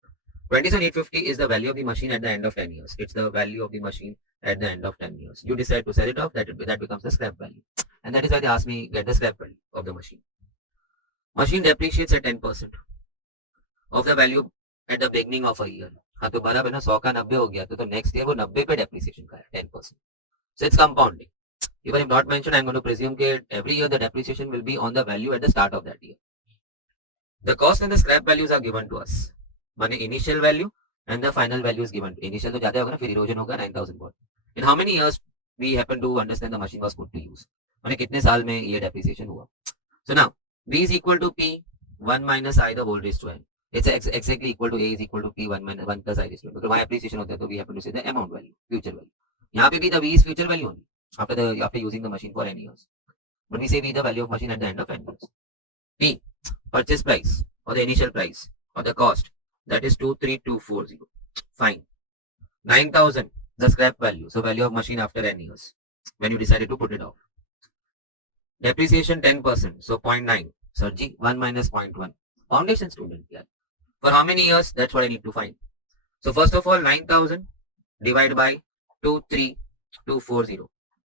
27,850 is the value of the machine at the end of 10 years. It's the value of the machine at the end of 10 years. You decide to sell it off, that becomes the scrap value. And that is why they ask me get the scrap value of the machine. Machine depreciates at 10% of the value at the beginning of a year. हाँ तो बराबर ना 100 का 90 हो गया तो next year वो 90 पे depreciation का है 10%. So it's compounding. Even if not mentioned, I'm going to presume that every year the depreciation will be on the value at the start of that year. The cost and the scrap values are given to us. माने initial value and the final value is given. Initial तो ज़्यादा होगा ना, फिर erosion होगा 9,000 watt. In how many years we happen to understand the machine was put to use? माने कितने साल में ये depreciation हुआ? So now V is equal to P 1 minus I the whole raised to n. It's exactly equal to A is equal to P 1 minus 1 plus I raised to n. Because why appreciation होता है तो we happen to say the amount value, future value. यहाँ पे भी the V is future value only after using the machine for n years. But we say V the value of machine at the end of n years. P purchase price or the initial price or the cost, that is 23240. Fine. 9,000 the scrap value. So value of machine after n years when you decided to put it off. Depreciation 10%. So 0.9. Sir G 1 minus 0.1. Foundation student. Yeah. For how many years? That's what I need to find. So first of all 9,000 divided by 23240.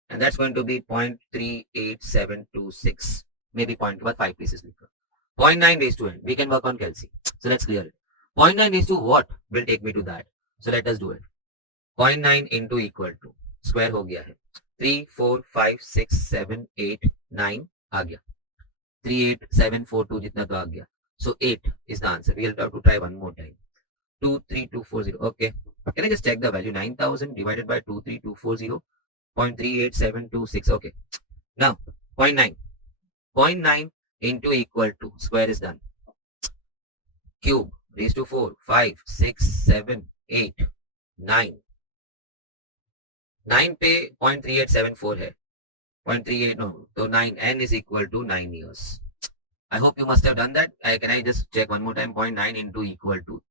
And that's going to be 0.38726. Maybe 0.5 pieces later. 0.9 raised to n. We can work on calci. So let's clear it. 0.9 raised to what will take me to that? So let us do it. 0.9 into equal to square हो गया है 3 4 5 6 7 8 9 आ गया 3 8 7 4 2 जितना तो आ गया. So 8 is the answer. We'll have to try one more time. 23240. Okay. Can I just check the value? 9,000 divided by 23240. 0.38726. Okay. Now 0.9. 0.9 into equal to square is done. Cube raised to 4 5 6 7 8 9. 9 पे 0.3874 है 0.38 no so 9 n is equal to 9 years. I hope you must have done that. Can I just check one more time? 0.9 into equal to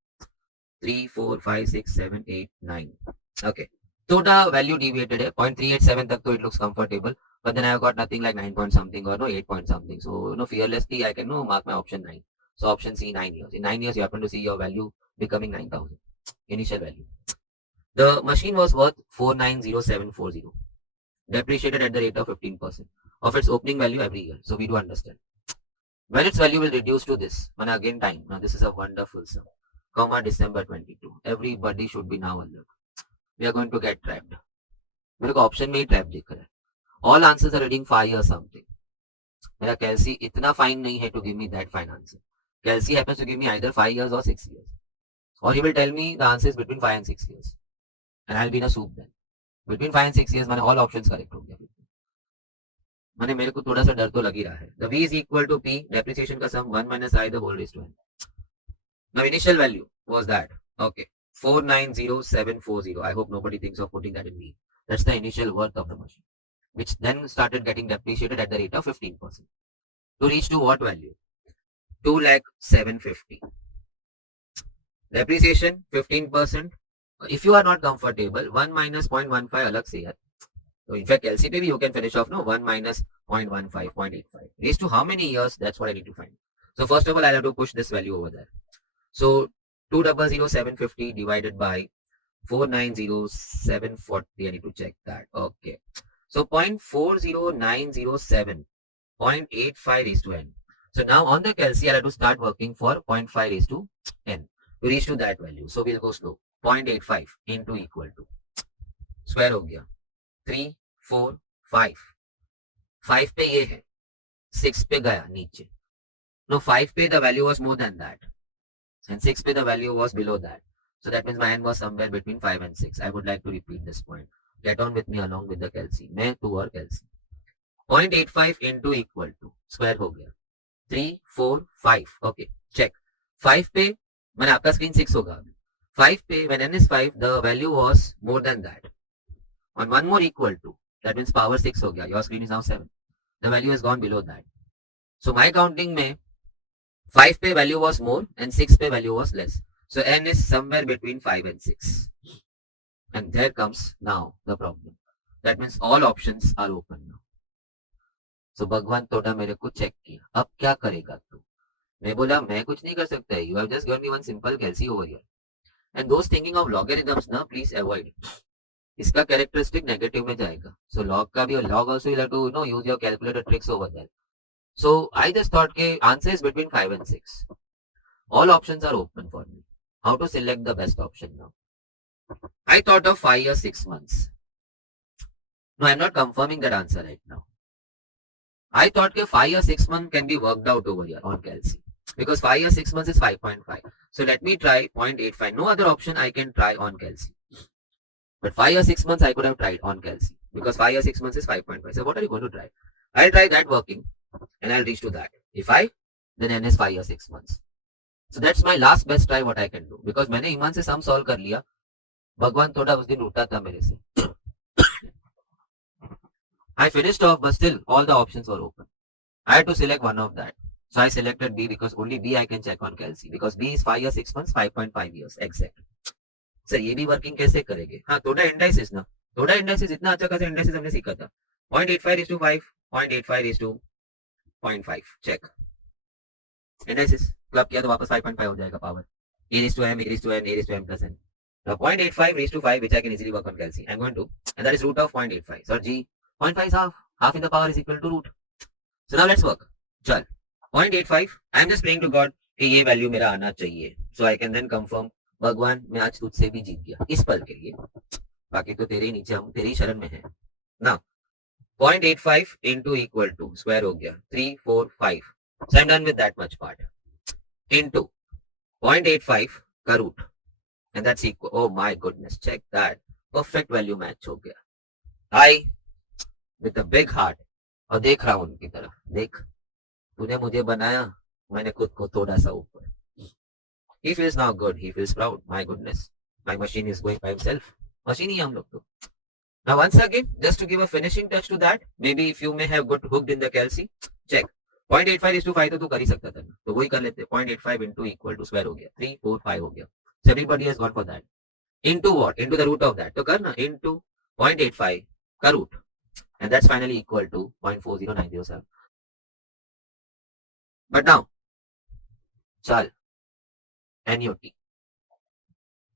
3 4 5 6 7 8 9. Okay. थोड़ा value deviated है 0.387 तक तो it looks comfortable, but then I have got nothing like 9 point something or no 8 point something. So no fearlessly I can no mark my option 9. So option C 9 years. In 9 years you happen to see your value becoming 9,000 initial value. The machine was worth 490740, depreciated at the rate of 15% of its opening value every year. So we do understand. When its value will reduce to this, and again time. Now this is a wonderful sum. Comma December 22. Everybody should be now alert. We are going to get trapped. मेरे को option में ही trap दिख रहा है. All answers are reading 5 or something. मेरा कैलसी इतना fine नहीं है to give me that fine answer. Kelsey happens to give me either 5 years or 6 years. Or he will tell me the answer is between 5 and 6 years. And I'll be in a soup then. Between 5 and 6 years मैंने all options correct हो गया. मैंने मेरे को थोड़ा सा डर तो लग ही रहा है. The V is equal to P, depreciation का sum 1 minus I the whole raised to n. Now initial value was that. Okay. 490740. I hope nobody thinks of putting that in V. That's the initial worth of the machine, which then started getting depreciated at the rate of 15%. To reach to what value? 2,0750. Depreciation 15%. If you are not comfortable, 1 minus 0.15 अलग से है. So in fact, LCP you can finish off no 1 minus 0.15, 0.85. Raised to how many years? That's what I need to find. So first of all, I'll have to push this value over there. So 2,00750 divided by 490,740. I need to check that. Okay. So 0.40907, 0.85 raised to n. So now on the calci, I have to start working for 0.5 raised to n to reach to that value. So we'll go slow. 0.85 into equal to square हो गया 3 4 5 5 पे ये है 6 पे गया नीचे no 5 पे the value was more than that and 6 पे the value was below that. So that means my n was somewhere between 5 and 6. I would like to repeat this point. Get on with me along with the calci. मैं 2 और calci. 0.85 into equal to square हो गया 3 4 5. Okay, check. 5 पे मैंने आपका screen 6 होगा अभी 5 पे when n is 5 the value was more than that. On one more equal to that means power 6 हो गया. Your screen is now 7. The value has gone below that. So my counting में 5 पे value was more and 6 पे value was less. So n is somewhere between 5 and 6. And there comes now the problem. That means all options are open now. So भगवान थोड़ा मेरे को check किया. अब क्या करेगा तू? मैं बोला मैं कुछ नहीं कर सकता. You have just given me one simple calci over here. And those thinking of logarithms ना please avoid. इसका characteristic negative में जाएगा. So log का भी log also you have to use your calculator tricks over there. So I just thought के answer is between 5 and 6. All options are open for me. How to select the best option now? I thought of 5 or 6 months. No, I'm not confirming that answer right now. I thought that 5 or 6 months can be worked out over here on calci. Because 5 or 6 months is 5.5. So let me try 0.85. No other option I can try on calci. But 5 or 6 months I could have tried on calci. Because 5 or 6 months is 5.5. So what are you going to try? I'll try that working. And I'll reach to that. If 5, then n is 5 or 6 months. So that's my last best try what I can do. Because मैंने ईमान से sum solve कर लिया. भगवान थोड़ा उस दिन उठा था मेरे से. I finished off, but still all the options were open. I had to select one of that. So I selected B because only B I can check on calci. Because B is 5 or 6 months, 5.5 years exact. Sir ये भी working कैसे करेंगे? हाँ थोड़ा indices ना. थोड़ा indices इतना अच्छा खासा इंडाइसिस हमने सीखा था. 0.85 is to 5, 0.85 is to 0.5. Check. Indices club किया तो वापस 5.5 हो जाएगा power. A raised to m, A raised to n, A raised to m plus n. Now 0.85 raised to 5 which I can easily work on calci. I'm going to and that is root of 0.85. So G 0.5 is half. Half in the power is equal to root. So now let's work. चल 0.85. I'm just praying to God कि ये value मेरा आना चाहिए. So I can then confirm भगवान मैं आज तुझसे भी जीत गया इस पल के लिए. बाकी तो तेरे ही नीचे हम तेरी शरण में है. Now 0.85 into equal to square हो गया 3 4 5. So I'm done with that much part. Into 0.85 का root. And that's equal. Oh my goodness, check that. Perfect value match हो गया. I with a big heart. और देख रहा हूँ उनकी तरफ. देख तूने मुझे बनाया मैंने खुद को थोड़ा सा ऊपर. He feels now good. He feels proud. My goodness. My machine is going by himself. Machine ही हम लोग तो. Now once again, just to give a finishing touch to that, maybe if you may have got hooked in the calci, check. 0.85 is to 5 तो तू कर ही सकता था. तो वही कर लेते. 0.85 into equal to square हो गया. 3 4 5 हो गया. So everybody has gone for that. Into what? Into the root of that. तो करना. Into 0.85 का root. And that's finally equal to 0.40907. But now, चल NUT.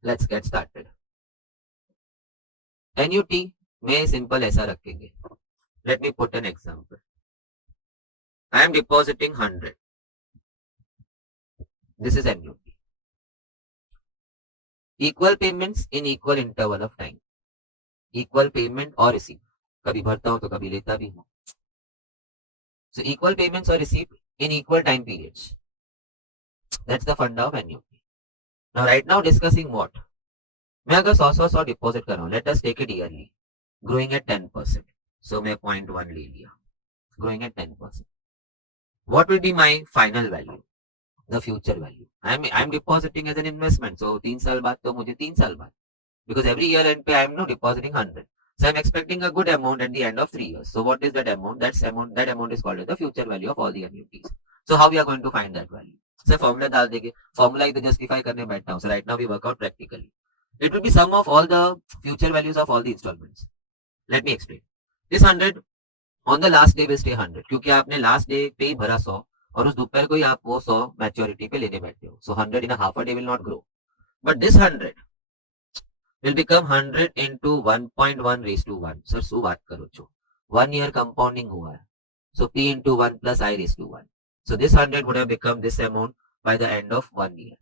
Let's get started. NUT में simple ऐसा रखेंगे. Let me put an example. I am depositing 100. This is NUT. Equal payments in equal interval of time. Equal payment or receipt. कभी भरता हूं तो कभी लेता भी हूं. So equal payments or receipt in equal time periods. That's the funda of NUT. Now right now discussing what? मैं अगर 100 डिपॉजिट कर रहा हूँ. Let us take it yearly. Growing at 10%. So मैं 0.1 ले लिया. Growing at 10%. What will be my final value? The future value. I'm depositing as an investment. So 3 साल बाद तो मुझे 3 साल बाद. Because every year end पे I'm now depositing 100. So I'm expecting a good amount at the end of 3 years. So what is that amount? That amount is called as the future value of all the annuities. So how we are going to find that value? So formula डाल देंगे. Formula ही तो justify करने बैठा हूँ. So right now we work out practically. It will be sum of all the future values of all the installments. Let me explain. This 100 on the last day will stay 100 क्योंकि आपने last day पे ही भरा 100 और उस दोपहर को ही आप वो 100 maturity पे लेने बैठे हो. So 100 in a half a day will not grow. But this 100 will become 100 into 1.1 raised to 1. Sir, શું વાત કરો છો? 1 year compounding हुआ है. So P into 1 plus I raised to 1. So this 100 would have become this amount by the end of 1 year.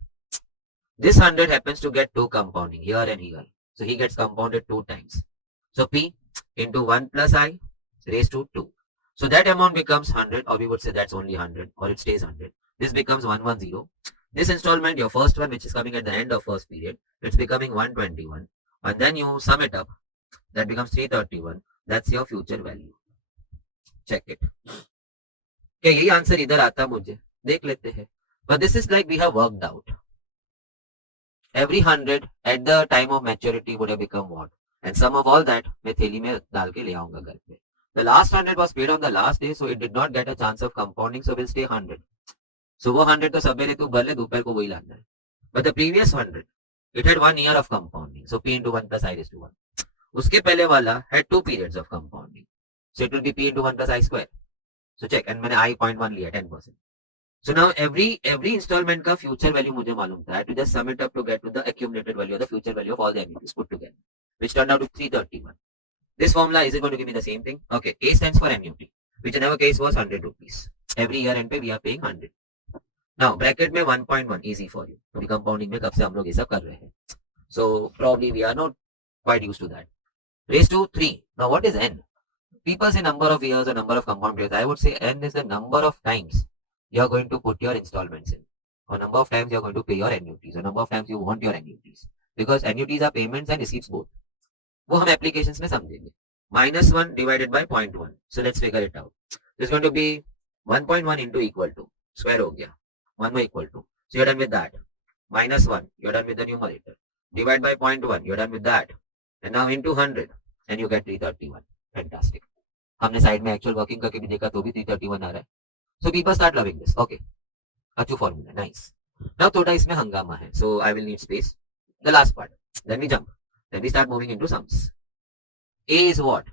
This 100 happens to get 2 compounding here and here. So he gets compounded 2 times. So P into 1 plus I raised to 2. So that amount becomes 100, or we would say that's only 100, or it stays 100. This becomes 110. This installment, your first one, which is coming at the end of first period, it's becoming 121. And then you sum it up, that becomes 331. That's your future value. Check it. क्या यही answer इधर आता मुझे देख लेते हैं. But this is like we have worked out. Every 100 at the time of maturity would have become what? And sum of all that मैं थैली में डाल के ले आऊंगा घर पे. The last 100 was paid on the last day, so it did not get a chance of compounding, so will stay 100. So वो 100 तो सवेरे तू भले दोपहर को वही लाना है. But the previous 100, it had 1 year of compounding. So P into 1 plus I raised to 1. उसके पहले वाला had 2 periods of compounding. So it will be P into 1 plus I square. So check, and मैंने I 0.1 लिया 10%. So now every installment का future value मुझे मालूम था. I had to just sum it up to get to the accumulated value or the future value of all the annuities put together, which turned out to 331. This formula, is it going to give me the same thing? Okay, A stands for annuity, which in our case was 100 rupees. Every year end पे we are paying 100. Now bracket में 1.1 easy for you. अभी compounding में कब से हम लोग ये सब कर रहे हैं. So probably we are not quite used to that. Raised to 3. Now what is n? People say number of years or number of compound periods. I would say n is the number of times you are going to put your installments in, or number of times you are going to pay your annuities, or number of times you want your annuities, because annuities are payments and receipts both. वो हम applications में समझेंगे. -1 divided by 0.1. So let's figure it out. It's going to be 1.1 into equal to square हो गया 1 by equal to. So you're done with that. -1, you're done with the numerator. Divide by 0.1, you're done with that. And now into 100, and you get 331. Fantastic. हमने side में actual working करके भी देखा तो भी 331 आ रहा है. So people start loving this. Okay. Achoo formula. Nice. Now थोड़ा इसमें हंगामा है. So I will need space. The last part. Then we jump. Then we start moving into sums. A is what?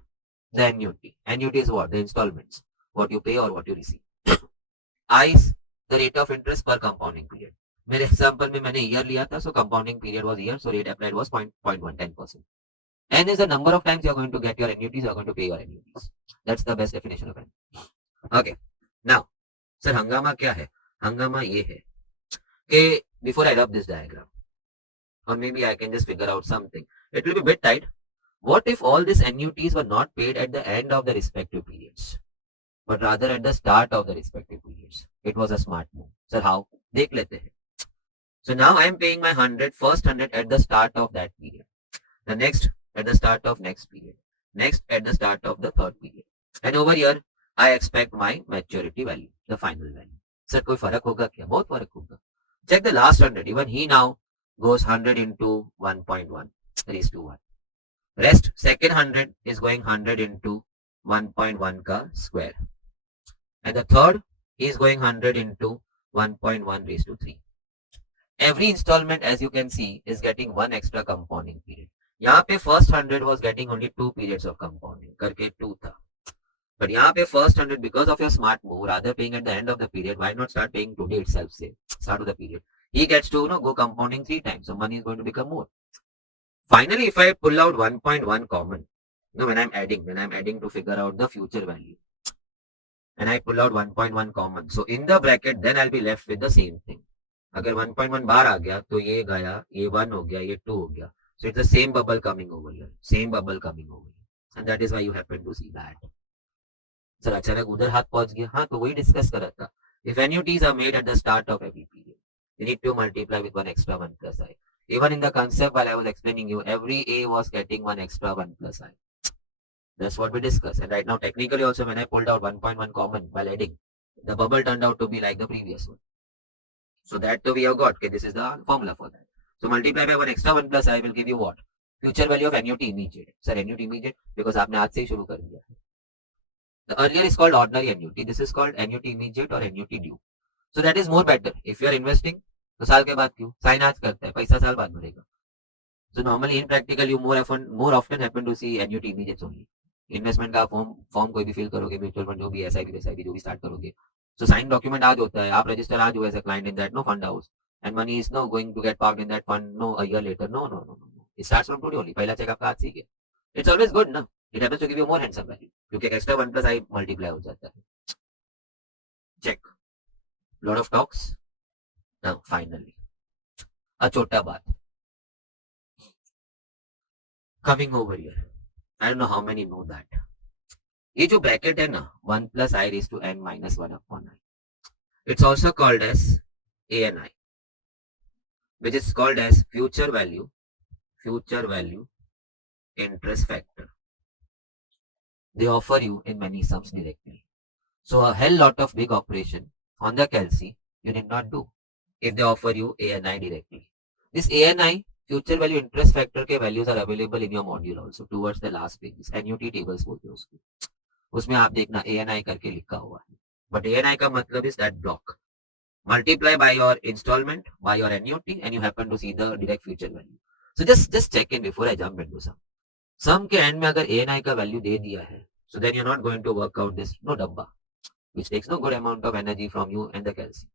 The annuity. Annuity is what? The installments. What you pay or what you receive. I is the rate of interest per compounding period. मेरे example में मैंने year लिया था, so compounding period was year, so rate applied was 0.1, 10%. N is the number of times you are going to get your annuities, you are going to pay your annuities. That's the best definition of N. Okay. Now, sir, हंगामा क्या है? हंगामा ये है कि before I rub this diagram, or maybe I can just figure out something. It will be a bit tight. What if all these annuities were not paid at the end of the respective periods, but rather at the start of the respective periods? It was a smart move. Sir, how? देख लेते हैं. So now I am paying my 100, first 100 at the start of that period. The next at the start of next period. Next at the start of the third period. And over here, I expect my maturity value, the final value. Sir, कोई फर्क होगा क्या? बहुत फर्क होगा. Check the last 100. Even he now goes 100 into 1.1 raised to 1. Rest, second 100 is going 100 into 1.1 ka square. And the third is going 100 into 1.1 raised to 3. Every installment, as you can see, is getting one extra compounding period. यहाँ पे first 100 was getting only 2 periods of compounding, करके 2 था. But यहाँ पे first 100, because of your smart move, rather paying at the end of the period, why not start paying today itself, say, start of the period. He gets to go compounding 3 times, so money is going to become more. Finally, if I pull out 1.1 common, when I'm adding to figure out the future value, and I pull out 1.1 common, so in the bracket, then I'll be left with the same thing. अगर 1.1 बाहर आ गया तो ये गया, ये 1 हो गया, ये 2 हो गया. So it's the same bubble coming over here, and that is why you happen to see that. Sir अचानक उधर हाथ पहुंच गया. हाँ, तो वही डिस्कस कर रहा था. If annuities are made at the start of every period, you need to multiply with 1 extra 1 plus I. Even in the concept while I was explaining you, every A was getting 1 extra 1 plus I. That's what we discussed. And right now, technically also, when I pulled out 1.1 common while adding, the bubble turned out to be like the previous one. So that we have got. Okay, this is the formula for that. So multiply by 1 extra 1 plus I will give you what? Future value of annuity immediate. Sir, annuity immediate because आपने आज से ही शुरू कर दिया. The earlier is called ordinary annuity. This is called annuity immediate or annuity due. So that is more better. If you are investing, तो साल के बाद क्यों? साइन आज करता है, पैसा साल बाद भरेगा. So normally in practical you more often happen to see annuity immediate only. Investment का फॉर्म कोई भी फिल करोगे, म्यूचुअल फंड जो भी एसआईपी जो भी स्टार्ट करोगे, so साइन डॉक्यूमेंट आज होता है, आप रजिस्टर आज हो as a client in that fund house, and money is going to get parked in that fund a year later. No, it starts from today only. पहला check आपका आज से ही है. इट्स ऑलवेज गुड ना. It happens to give you more handsome value क्योंकि extra 1 plus I multiply हो जाता है. Check. Lot of talks. Now finally a chota baat. Coming over here, I don't know how many know that. ये जो bracket है ना 1 plus I raised to n minus 1 upon I. It's also called as ANI, which is called as future value interest factor. They offer you in many sums directly. So a hell lot of big operation on the calci you need not do if they offer you ANI directly. This ANI future value interest factor के values are available in your module also towards the last pages. NUT tables बोलते हैं उसको. उसमें आप देखना ANI करके लिखा हुआ है. But ANI का मतलब is that block. Multiply by your installment, by your NUT, and you happen to see the direct future value. So just check in before I jump into sum. Sum के end में अगर ANI का value दे दिया है, so then you're not going to work out this no dabba, which takes no good amount of energy from you and the calci.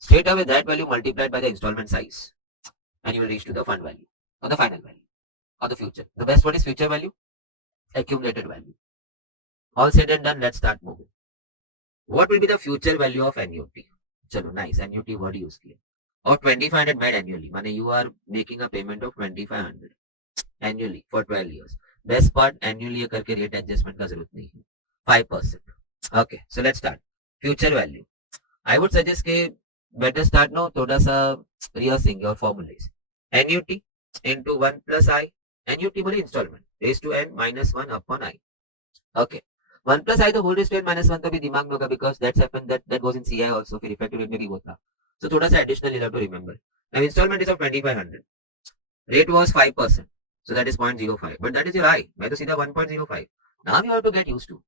Straight away that value multiplied by the installment size, and you will reach to the fund value or the final value or the future. The best what is future value? Accumulated value. All said and done, let's start moving. What will be the future value of NUT? चलो nice, NUT word use किया. Or 2500 made annually. माने you are making a payment of 2500 annually for 12 years. Best part annually करके rate adjustment का जरूरत नहीं है. 5%. Okay, so let's start. Future value. I would suggest के better start now थोड़ा सा rehearsing your formulas. NUT into 1 plus I. NUT बोले installment. Raised to n minus 1 upon I. Okay. 1 plus I the whole raised to n minus 1 तो भी दिमाग में होगा because that's happened that goes in CI also फिर effective rate में भी वो था. So थोड़ा सा additional you have to remember. Now installment is of 2500. Rate was 5%. So that is 0.05. But that is your I. मैं तो सीधा 1.05. Now you have to get used to.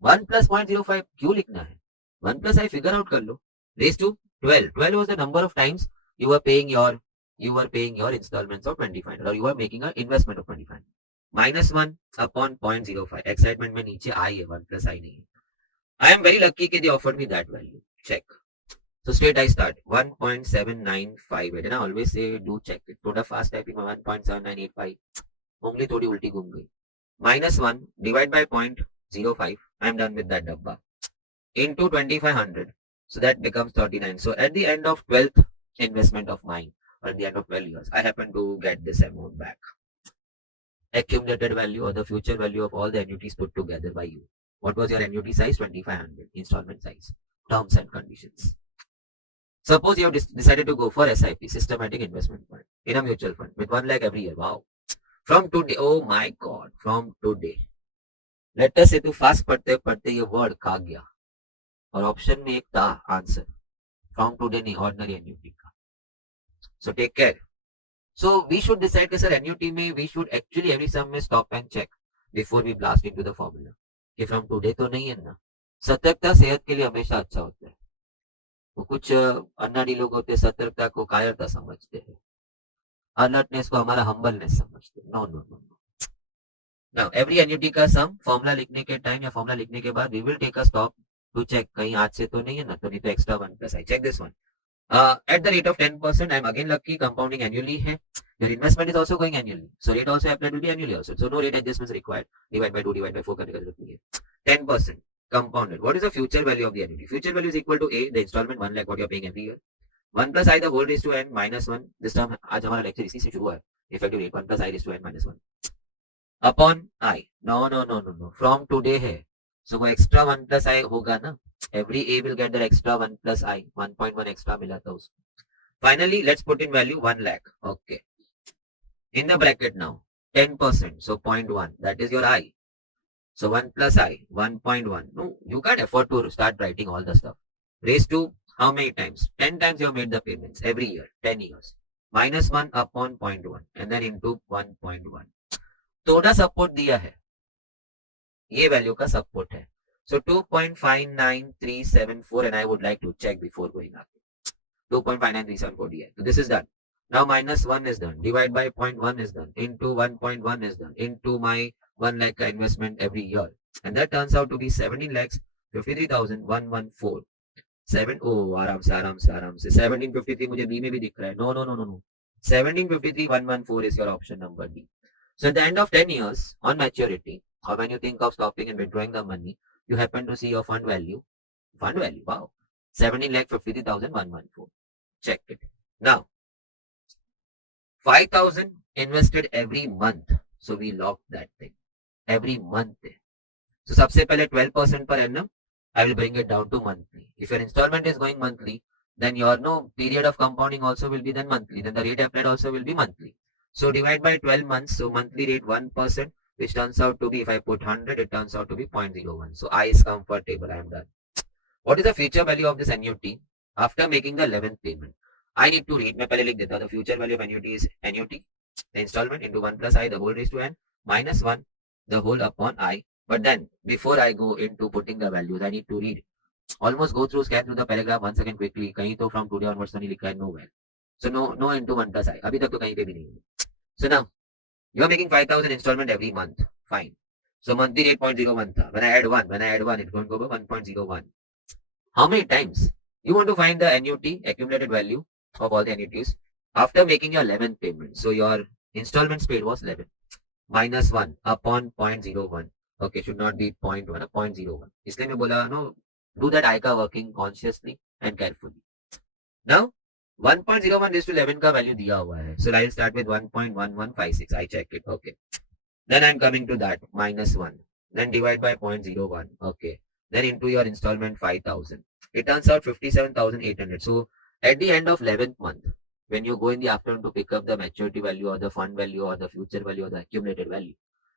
1 plus 0.05 क्यों लिखना है? 1 plus I figure out कर लो. Raised to 12. 12 was the number of times you were paying your installments of 2500 or you were making an investment of 2500. minus 1 upon 0.05. Excitement में नीचे I है 1 plus I नहीं है. I am very lucky कि they offered me that value. Check. So straight I start 1.795 and I always say do check it. थोड़ा fast typing 1.7985. उंगली थोड़ी उल्टी घूम गई. Minus 1 divide by 0.05. I am done with that dabba. Into 2500. So that becomes 39. So at the end of 12th investment of mine or at the end of 12 years, I happen to get this amount back. Accumulated value or the future value of all the annuities put together by you. What was your annuity size? 2500 installment size. Terms and conditions. Suppose you have decided to go for SIP, systematic investment fund, in a mutual fund with 1 lakh every year. Wow. From today, oh my God, from today. Let us say to fast पढ़ते पढ़ते ये word खा गया और option में एक था answer. From today नहीं ordinary annuity का. So take care. So we should decide कि सर annuity में we should actually every sum में stop and check before we blast into the formula. कि from today तो नहीं है ना. सतर्कता सेहत के लिए हमेशा अच्छा होता है. वो कुछ अन्नाडी लोग होते हैं सतर्कता को कायरता समझते हैं. अलर्टनेस को हमारा हम्बलनेस समझते हैं. No no no no. Now every annuity का sum formula लिखने के टाइम या formula लिखने के बाद we will take a stop to check कहीं आज से तो नहीं है ना. तो नहीं तो extra 1 plus I. Check this one. At the rate of 10%, I am again lucky compounding annually है. Your investment is also going annually. So rate also applied will be annually also. So no rate adjustments required. Divide by 2, divide by 4 करने का जरूरत नहीं है. 10% compounded. What is the future value of the annuity? Future value is equal to A, the installment 1 lakh what you are paying every year. 1 plus I the whole raised to n minus 1. This term आज हमारा lecture इसी से शुरू हुआ है. Effective rate 1 plus I raised to n minus 1. Upon I. No. From today है. So वो extra 1 plus I होगा ना. Every A will get that extra 1 plus I. 1.1 extra मिला था उसको. Finally, let's put in value 1 lakh. Okay. In the bracket now, 10%. So 0.1. That is your I. So 1 plus I. 1.1. No, you can't afford to start writing all the stuff. Raised to how many times? 10 times you have made the payments every year. 10 years. Minus 1 upon 0.1. And then into 1.1. थोड़ा support दिया है. ये value का support है. So 2.59374 and I would like to check before going up. 2.59374 diya. So this is done. Now minus 1 is done. Divide by 0.1 is done. Into 1.1 is done. Into my 1 lakh investment every year. And that turns out to be 17 lakhs 53,114. 7 oh आराम से 1753 मुझे B में भी दिख रहा है. No. 1753,114 is your option number B. So at the end of 10 years on maturity or when you think of stopping and withdrawing the money, you happen to see your fund value. Wow. 17,53,114. Check it. Now, 5,000 invested every month. So we locked that thing. Every month. So सबसे पहले 12% per annum, I will bring it down to monthly. If your installment is going monthly, then your no period of compounding also will be then monthly. Then the rate applied also will be monthly. So divide by 12 months. So monthly rate 1%, which turns out to be, if I put 100, it turns out to be 0.01. So I is comfortable. I am done. What is the future value of this annuity after making the 11th payment? I need to read. मैं पहले लिख देता हूँ. The future value of annuity is annuity, the installment into 1 plus I, the whole raised to n, minus 1, the whole upon I. But then, before I go into putting the values, I need to read. Almost go through, scan through the paragraph once again quickly. कहीं तो from today onwards तो नहीं लिखा है nowhere. So no into 1 plus I. अभी तक तो कहीं पे भी नहीं है. So now, you are making 5,000 installment every month. Fine. So monthly rate 0.01 था. When I add 1, it's going to go 1.01. How many times? You want to find the annuity, accumulated value of all the annuities after making your 11th payment. So your installments paid was 11 minus 1 upon 0.01. Okay, should not be 0.1, 0.01. इसलिए मैं बोला no, do that ICA working consciously and carefully. Now 1.01 raised to 11 का value दिया हुआ है. So I'll start with 1.1156. I check it. Okay. Then I'm coming to that minus 1. Then divide by 0.01. Okay. Then into your installment 5,000. It turns out 57,800. So at the end of 11th month, when you go in the afternoon to pick up the maturity value or the fund value or the future value or the accumulated value,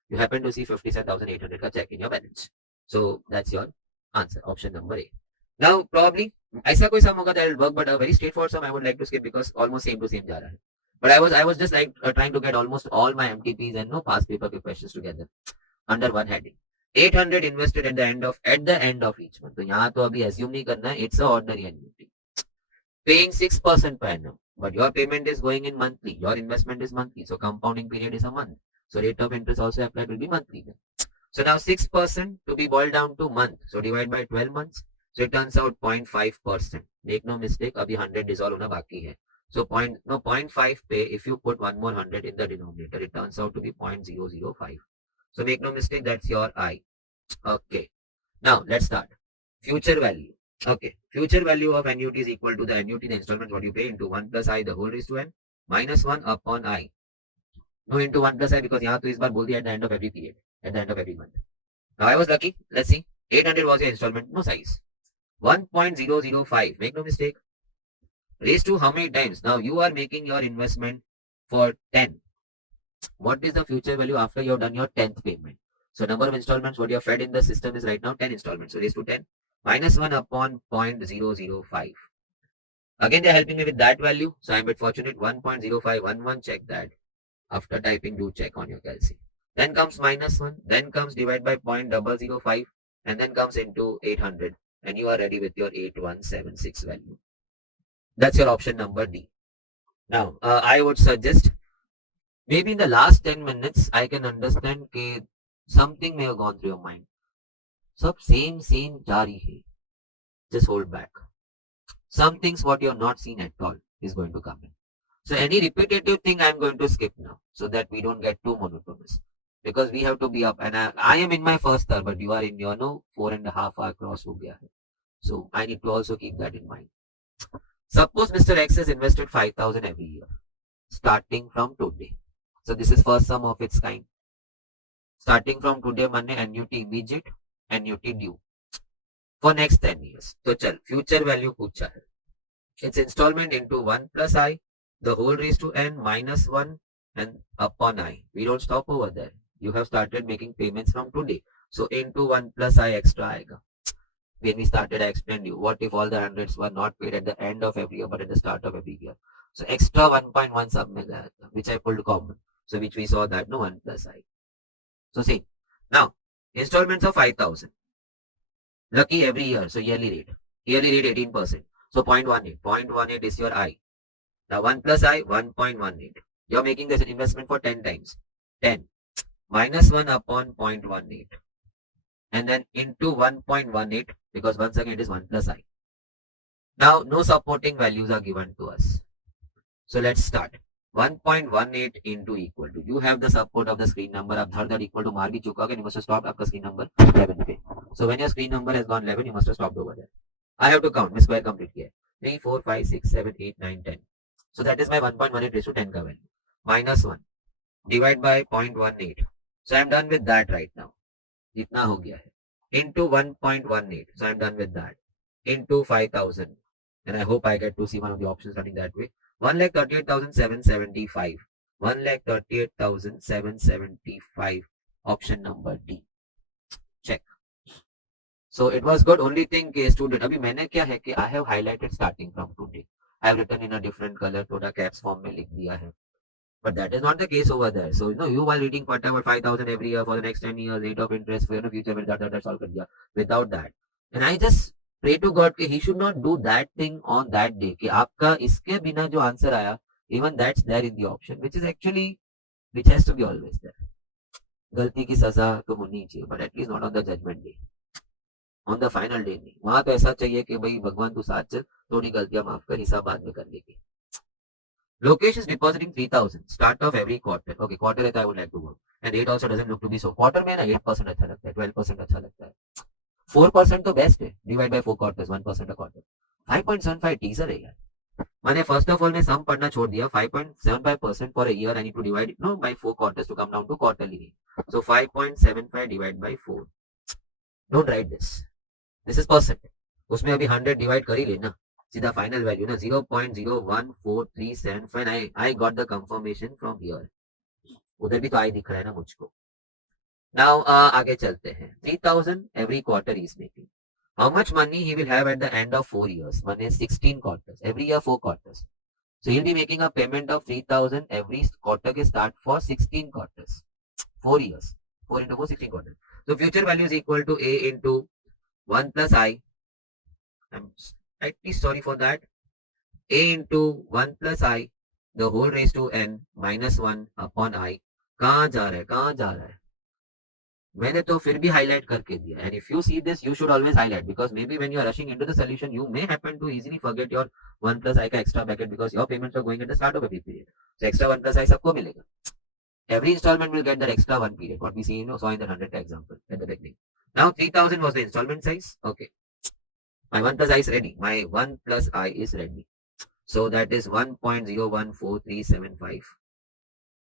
you happen to see 57,800 ka check in your balance. So that's your answer, option number A. Now probably ऐसा कोई sum होगा that will work, but a very straightforward sum I would like to skip because almost same to same जा रहा है. But I was just like trying to get almost all my MTPs and no past paper questions together under one heading. 800 invested at the end of each month. तो यहाँ तो अभी assume नहीं करना है. It's a ordinary annuity. Paying 6% per annum. But your payment is going in monthly. Your investment is monthly. So compounding period is a month. So rate of interest also applied will be monthly then. So now 6% to be boiled down to month. So divide by 12 months. So it turns out 0.5%. Make no mistake, अभी 100 dissolve होना बाकी है. So 0.5 pay, if you put one more 100 in the denominator, it turns out to be 0.005. So make no mistake, that's your I. Okay. Now let's start. Future value. Okay. Future value of annuity is equal to the annuity, the installment what you pay into 1 plus I, the whole raised to n, minus 1 upon I. No into 1 plus I because यहाँ तो इस बार बोल दिया at the end of every period, at the end of every month. Now I was lucky. Let's see. 800 was your installment. No size. 1.005. Make no mistake. Raised to how many times? Now you are making your investment for 10. What is the future value after you have done your 10th payment? So number of installments what you have fed in the system is right now 10 installments. So raised to 10 minus 1 upon 0.005. Again they are helping me with that value. So I am a bit fortunate. 1.0511. Check that. After typing, do check on your calci. Then comes minus 1. Then comes divide by 0.005. And then comes into 800. And you are ready with your 8176 value. That's your option number D. Now, I would suggest maybe in the last 10 minutes, I can understand that something may have gone through your mind. Sab same jari hai. Just hold back. Some things what you have not seen at all is going to come in. So any repetitive thing I'm going to skip now so that we don't get too monotonous. Because we have to be up and I am in my first hour, but you are in your 4.5 hour cross ho gaya hai. So I need to also keep that in mind. Suppose Mr. X has invested 5,000 every year, starting from today. So this is first sum of its kind. Starting from today, money annuity immediate, annuity due for next 10 years. So chal, future value pucha hai. It's installment into 1 plus I, the whole raised to n minus 1 and upon I. We don't stop over there. You have started making payments from today. So into 1 plus I extra aega. When we started, I explained you what if all the hundreds were not paid at the end of every year but at the start of every year. So extra 1.1 sub mein gaya tha, which I pulled common. So which we saw that no 1 plus I. So see, now installments of 5,000. Lucky every year. So yearly rate. Yearly rate 18%. So 0.18. 0.18 is your I. Now 1 plus I 1.18. You're making this investment for 10 times. 10 minus 1 upon 0.18. And then into 1.18 because once again it is 1 plus I. Now no supporting values are given to us. So let's start. 1.18 into equal to. You have the support of the screen number. आप धड़ धड़ equal to मार भी चुका होगा. You must have stopped आपका screen number 11 पे. So when your screen number has gone 11, you must have stopped over there. I have to count. मैं square complete किया. 3, 4, 5, 6, 7, 8, 9, 10. So that is my 1.18 raised to 10 का value. minus 1 divide by 0.18. So I'm done with that right now. जितना हो गया है into 1.18. So I'm done with that. Into 5,000. And I hope I get to see one of the options running that way. 1,38,775. 1,38,775. Option number D. Check. So it was good. Only thing कि student अभी मैंने क्या है कि I have highlighted starting from today. I have written in a different color. थोड़ा caps form में लिख दिया है. But that is not the case over there. So, you while reading whatever 5,000 every year for the next 10 years, rate of interest for the future, that's all कर दिया without that. And I just pray to God कि he should not do that thing on that day. कि आपका इसके बिना जो answer आया, even that's there in the option, which is actually, which has to be always there. गलती की सजा तो होनी चाहिए, but at least not on the judgment day. On the final day नहीं. वहां तो ऐसा चाहिए कि भाई भगवान तू साथ चल, थोड़ी गलतियां माफ कर, हिसाब बाद में कर लेगी. Location is depositing 3,000. Start of every quarter. Okay, quarter है तो I would like to work. And rate also doesn't look to be so. Quarter में ना 8% अच्छा लगता है, 12% अच्छा लगता है. 4% तो बेस्ट है. Divide by 4 quarters, 1% a quarter. 5.75 teaser है यार. मैंने first of all में sum पढ़ना छोड़ दिया. 5.75% for a year I need to divide by 4 quarters to come down to quarterly. So 5.75 divided by 4. Don't write this. This is percent. उसमें अभी 100 divide कर ही लेना. सीधा फाइनल वैल्यू ना 0.01437. I got the confirmation from here. उधर भी तो आई दिख रहा है ना मुझको. नाउ आगे चलते हैं. 3,000 every quarter is making. How much money he will have at the end of 4 years? Money 16 quarters. Every year 4 quarters. So he'll be making a payment of 3,000 every quarter के start for 16 quarters. 4 years. 4 into 4, 16 quarters. So future value is equal to A into 1 plus I. I'm slightly sorry for that. A into 1 plus I the whole raised to n minus 1 upon I. कहाँ जा रहा है, कहाँ जा रहा है? मैंने तो फिर भी हाईलाइट करके दिया. And if you see this, you should always highlight because maybe when you are rushing into the solution, you may happen to easily forget your 1 plus I का extra bracket because your payments are going at the start of every period. So extra 1 plus I सबको मिलेगा. Every installment will get that extra 1 period. What we see, saw in the 100 example at the beginning. Now 3,000 was the installment size. Okay. My 1 plus I is ready. My 1 plus I is ready. So that is 1.014375.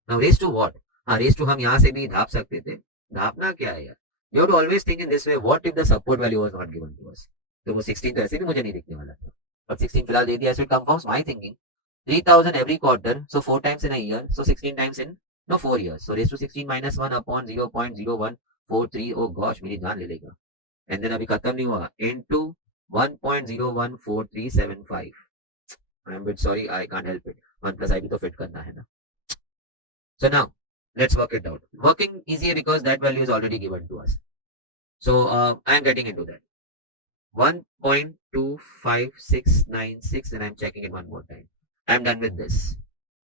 Now raise to what? Raise to हम यहाँ से भी धाप सकते थे. धापना क्या है यार? You have to always think in this way. What if the support value was not given to us? तो वो 16 तो ऐसे भी मुझे नहीं दिखने वाला था. अब 16 फिलहाल दे दिया. So it confirms my thinking. 3,000 every quarter. So 4 times in a year. So 16 times in 4 years. So raise to 16 minus 1 upon 0.0143. Oh gosh, मेरी जान ले लेगा. And then अभी खत्म नहीं हुआ. Into 1.014375. I'm a bit sorry, I can't help it. 1 plus I भी तो fit करना है ना. So now, let's work it out. Working easier because that value is already given to us. So I'm getting into that. 1.25696 and I'm checking it one more time. I'm done with this.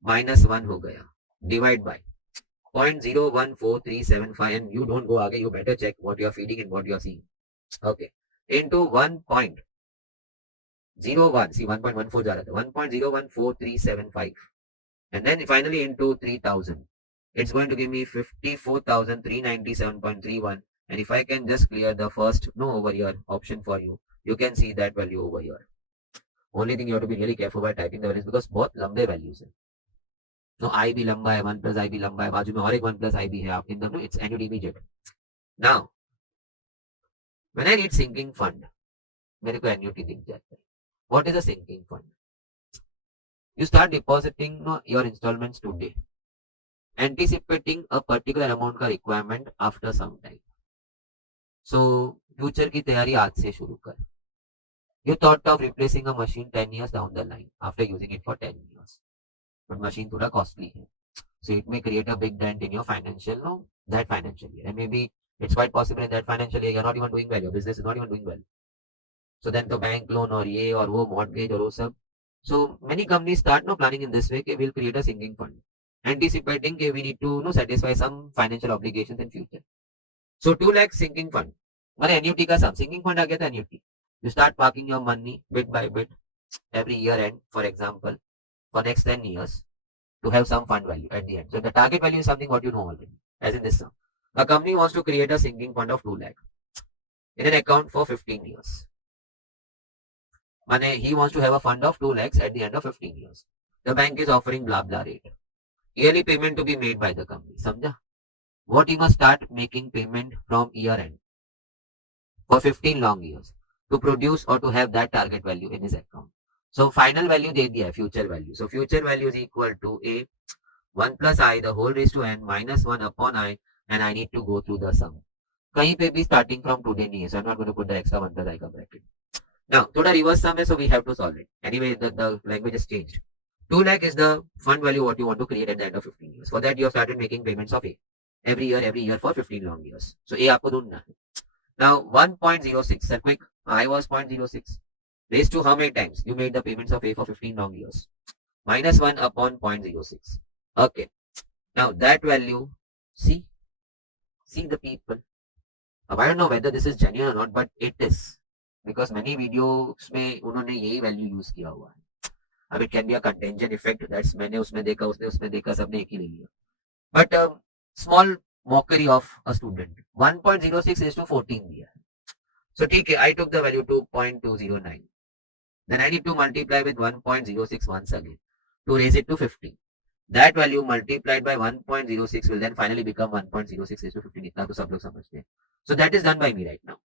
Minus 1 हो गया. Divide by 0.014375 and you don't go आगे. You better check what you're feeding and what you're seeing. Okay. Into 1.01. See 1.14 जा रहा था. 1.014375. And then finally into 3,000. It's going to give me 54,397.31. And if I can just clear the first over here option for you, you can see that value over here. Only thing you have to be really careful by typing the values because बहुत लंबे values है. No, I भी लंबा है, 1 plus I भी लंबा है, बाजू में और एक 1 plus I भी है. आप in the it's annuity immediate. Now, when I read sinking fund, मेरे को annuity दिख जाता है. What is a sinking fund? You start depositing your installments today, anticipating a particular amount का requirement after some time. So future की तैयारी आज से शुरू कर. You thought of replacing a machine 10 years down the line after using it for 10 years. But machine थोड़ा costly है. So it may create a big dent in your financial, that financial year. And maybe it's quite possible in that financial year you're not even doing well. Your business is not even doing well. So then the bank loan और ये और वो mortgage और वो सब. So many companies start planning in this way कि we'll create a sinking fund. Anticipating कि we need to satisfy some financial obligations in future. So 2 lakh sinking fund. मैंने annuity का sum. Sinking fund आ गया था annuity. You start parking your money bit by bit every year end, for example, for next 10 years to have some fund value at the end. So the target value is something what you know already, as in this sum. A company wants to create a sinking fund of 2 lakh in an account for 15 years. He wants to have a fund of 2 lakhs at the end of 15 years. The bank is offering blah blah rate. yearly payment to be made by the company. समझा? What you must start making payment from year end for 15 long years to produce or to have that target value in his account. So final value दे दिया है future value. So future value is equal to a 1 plus I the whole raised to n minus 1 upon I, and I need to go through the sum. कहीं पे भी starting from today नहीं है, so I'm not going to put the extra 1 plus I का bracket. Now थोड़ा reverse sum है, so we have to solve it. Anyway, the language has changed. 2 lakh is the fund value what you want to create at the end of 15 years. For that you have started making payments of A every year for 15 long years. So A आपको ढूंढना है. Now 1.06, sir, quick. I was 0.06. Raised to how many times? You made the payments of A for 15 long years. Minus 1 upon 0.06. Okay. Now that value, see the people. Now, I don't know whether this is genuine or not, but it is. Because many videos में उन्होंने यही value use किया हुआ है. अब it can be a contingent effect. That's मैंने उसमें देखा, उसने उसमें देखा, सबने एक ही ले लिया. But small mockery of a student. 1.06 is to 14 दिया. So ठीक है, I took the value to 0.209. Then I need to multiply with 1.06 once again to raise it to 15. That value multiplied by 1.06 will then finally become 1.06 raised to 15. इतना तो सब लोग समझते हैं. So that is done by me right now.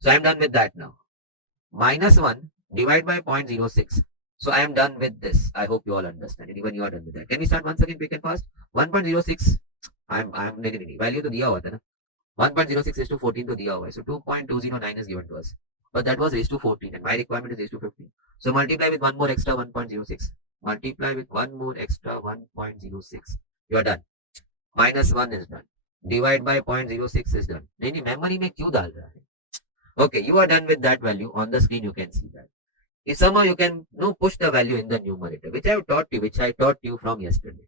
So I am done with that now. Minus 1 divided by 0.06. So I am done with this. I hope you all understand. And even you are done with that. Can we start once again quick and fast? 1.06. I'm value तो दिया हुआ था ना. 1.06 raised to 14 to दिया हुआ है. So 2.209 is given to us. But that was raised to 14 and my requirement is raised to 15. So multiply with one more extra 1.06. Multiply with one more extra 1.06. You are done. Minus 1 is done. Divide by 0.06 is done. नहीं memory में क्यों डाल रहा है? Okay, you are done with that value. On the screen you can see that. If somehow you can push the value in the numerator, which I taught you from yesterday.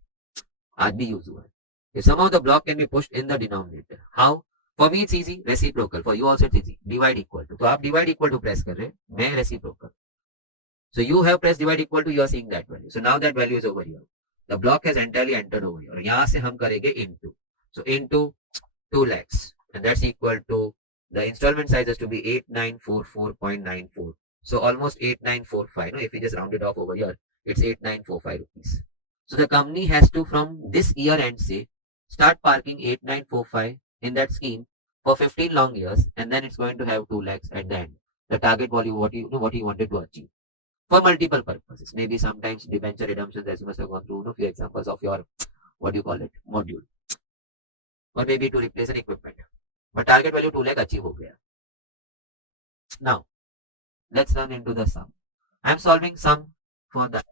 आज भी use हुआ है. If somehow the block can be pushed in the denominator. How? For me it's easy, reciprocal. For you also it's easy. Divide equal to. तो आप divide equal to press कर रहे हैं, मैं reciprocal. So you have pressed divide equal to, you are seeing that value. So now that value is over here. The block has entirely entered over here. यहाँ से हम करेंगे into. So into 2 lakhs. And that's equal to, the installment size has to be 8944.94. So almost 8945. If we just round it off over here, it's 8945 rupees. So the company has to, from this year end, say, start parking 8945 in that scheme for 15 long years, and then it's going to have 2 lakhs at the end. The target value, what you wanted to achieve. For multiple purposes. Maybe sometimes debenture redemptions, as you must have gone through a few examples of your, module. Or maybe to replace an equipment. But target value 2 lakh achieve हो गया. Now, let's run into the sum. I am solving sum for that.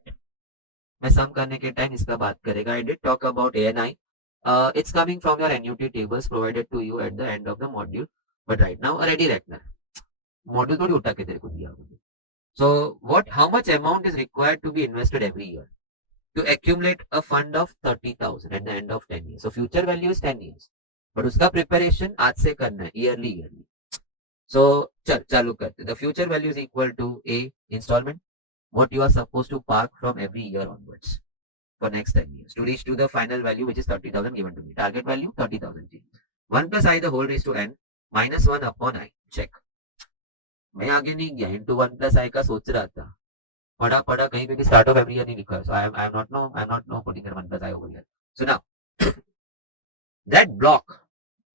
मैं sum करने के time इसका बात करेगा. I did talk about ANI. It's coming from your annuity tables provided to you at the end of the module. But right now, already रखना. Module थोड़ी उठा के तेरे को दिया मुझे. So how much amount is required to be invested every year to accumulate a fund of 30,000 at the end of 10 years? So future value is 10 years. But उसका preparation आज से करना है, yearly. So चालू करते. The future value is equal to A installment, what you are supposed to park from every year onwards for next 10 years to reach to the final value, which is 30,000 given to me. Target value 30,000. 1 plus I the whole raised to n minus 1 upon I. Check. मैं आगे नहीं गया, into 1 plus I का सोच रहा था. पढ़ा कहीं पे भी start of every year नहीं लिखा. So I'm not putting 1 plus I over here. So now that block,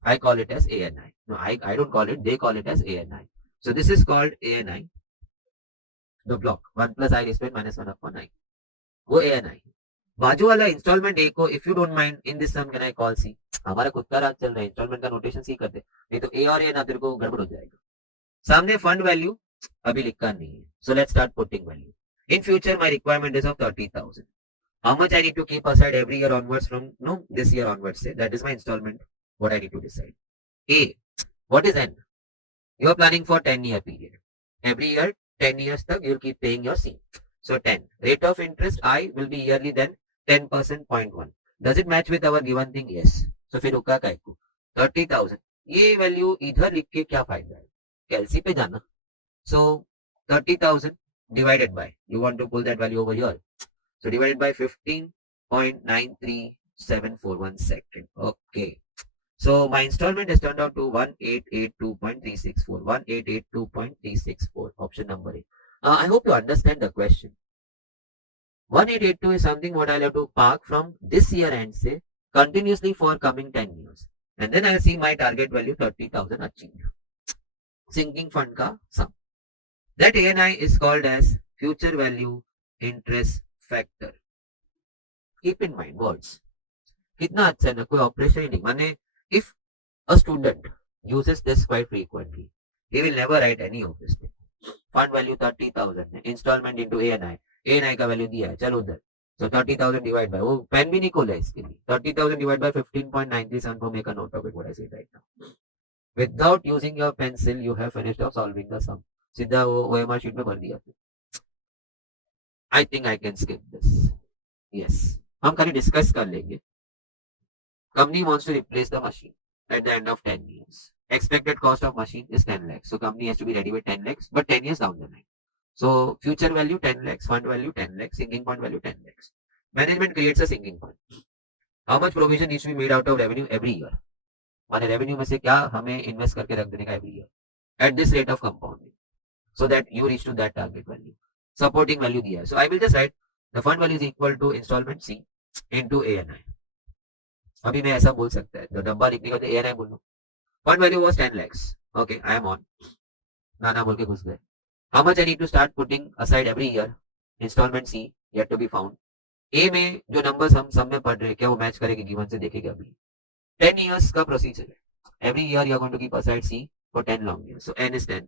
I call it as ANI. No, I don't call it, they call it as ANI. So this is called ANI. The block 1 plus I raised to n minus 1 upon I. वो ANI. बाजू वाला instalment A को, if you don't mind, in this sum can I call C. हमारा खुद का राज चल रहा है, इंस्टॉलमेंट का नोटेशन सी कर दे, नहीं तो ए और ए ना तेरे को गड़बड़ हो जाएगा. सामने फंड वैल्यू अभी लिखा नहीं है. So let's start putting value. In future my requirement is of 30,000. How much I need to keep aside every year onwards from this year onwards, say that is my installment, what I need to decide. A, what is N? You are planning for 10-year period. Every year 10 years tak you'll keep paying your C. So 10. Rate of interest I will be yearly then 10% 0.1. Does it match with our given thing? Yes. So फिर रुका काय को 30,000. ये value इधर लिख के क्या फायदा है? कैलसी पे जाना. So 30,000 divided by, you want to pull that value over here. So divided by 15.93741 second. Okay. So my installment has turned out to 1882.364. 1882.364. Option number A. I hope you understand the question. 1882 is something what I'll have to park from this year and say continuously for coming 10 years. And then I'll see my target value 30,000 achieved. Sinking fund ka sum. That ANI is called as future value interest factor. Keep in mind words. कितना अच्छा है ना कोई operation ही नहीं माने if a student uses this quite frequently he will never write any of this thing. Fund value 30,000 है installment into ANI ANI का value दिया है चल उधर so 30,000 divide by वो पेन भी नहीं खोला इसके लिए 30,000 divide by 15.937 को make a note of it what I say right now without using your pencil you have finished of solving the sum सीधा वो OMR sheet में भर दिया I think I can skip this yes हम खाली discuss कर लेंगे company wants to replace the machine at the end of 10 years. Expected cost of machine is 10 lakhs. So company has to be ready with 10 lakhs, but 10 years down the line. So future value 10 lakhs, fund value 10 lakhs, sinking fund value 10 lakhs. Management creates a sinking fund. How much provision needs to be made out of revenue every year? माने revenue में से क्या हमें invest करके रख देने का every year at this rate of compounding so that you reach to that target value. Supporting value दिया है. So I will just write the fund value is equal to installment C into ANI. अभी मैं ऐसा बोल सकता है तो डब्बा लिखने का ए एन आई बोल लो fund value was 10 lakhs okay I am on नाना बोल के घुस गए how much I need to start putting aside every year instalment C yet to be found A में जो नंबर्स हम सब में पढ़ रहे हैं क्या वो मैच करेंगे गिवन से देखेंगे अभी 10 years का प्रोसीजर है every year you are going to keep aside C for 10 long years so n is 10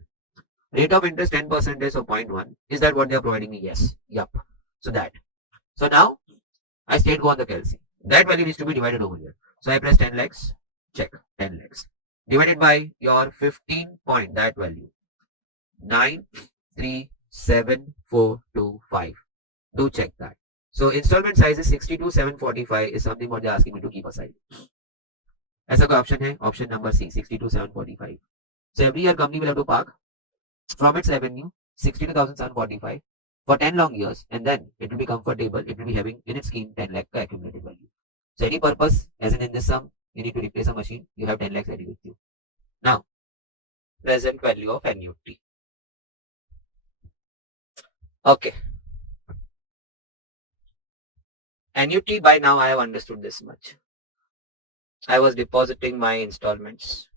rate of interest 10% so 0.1 is that what they are providing me yes yep so now I straight go on the calc that value needs to be divided over here. So I press 10 lakhs, check 10 lakhs. Divided by your 15 point, that value. 937,425. Do check that. So installment size is 62,745 is something what they're asking me to keep aside. ऐसा कोई option है? Option number C, 62,745. So every year company will have to park from its revenue 62,745 for 10 long years and then it will be comfortable, it will be having in its scheme 10 lakh accumulated value. So any purpose, as in this sum, you need to replace a machine, you have 10 lakhs ready with you. Now, present value of annuity. Okay. Annuity, by now I have understood this much. I was depositing my installments,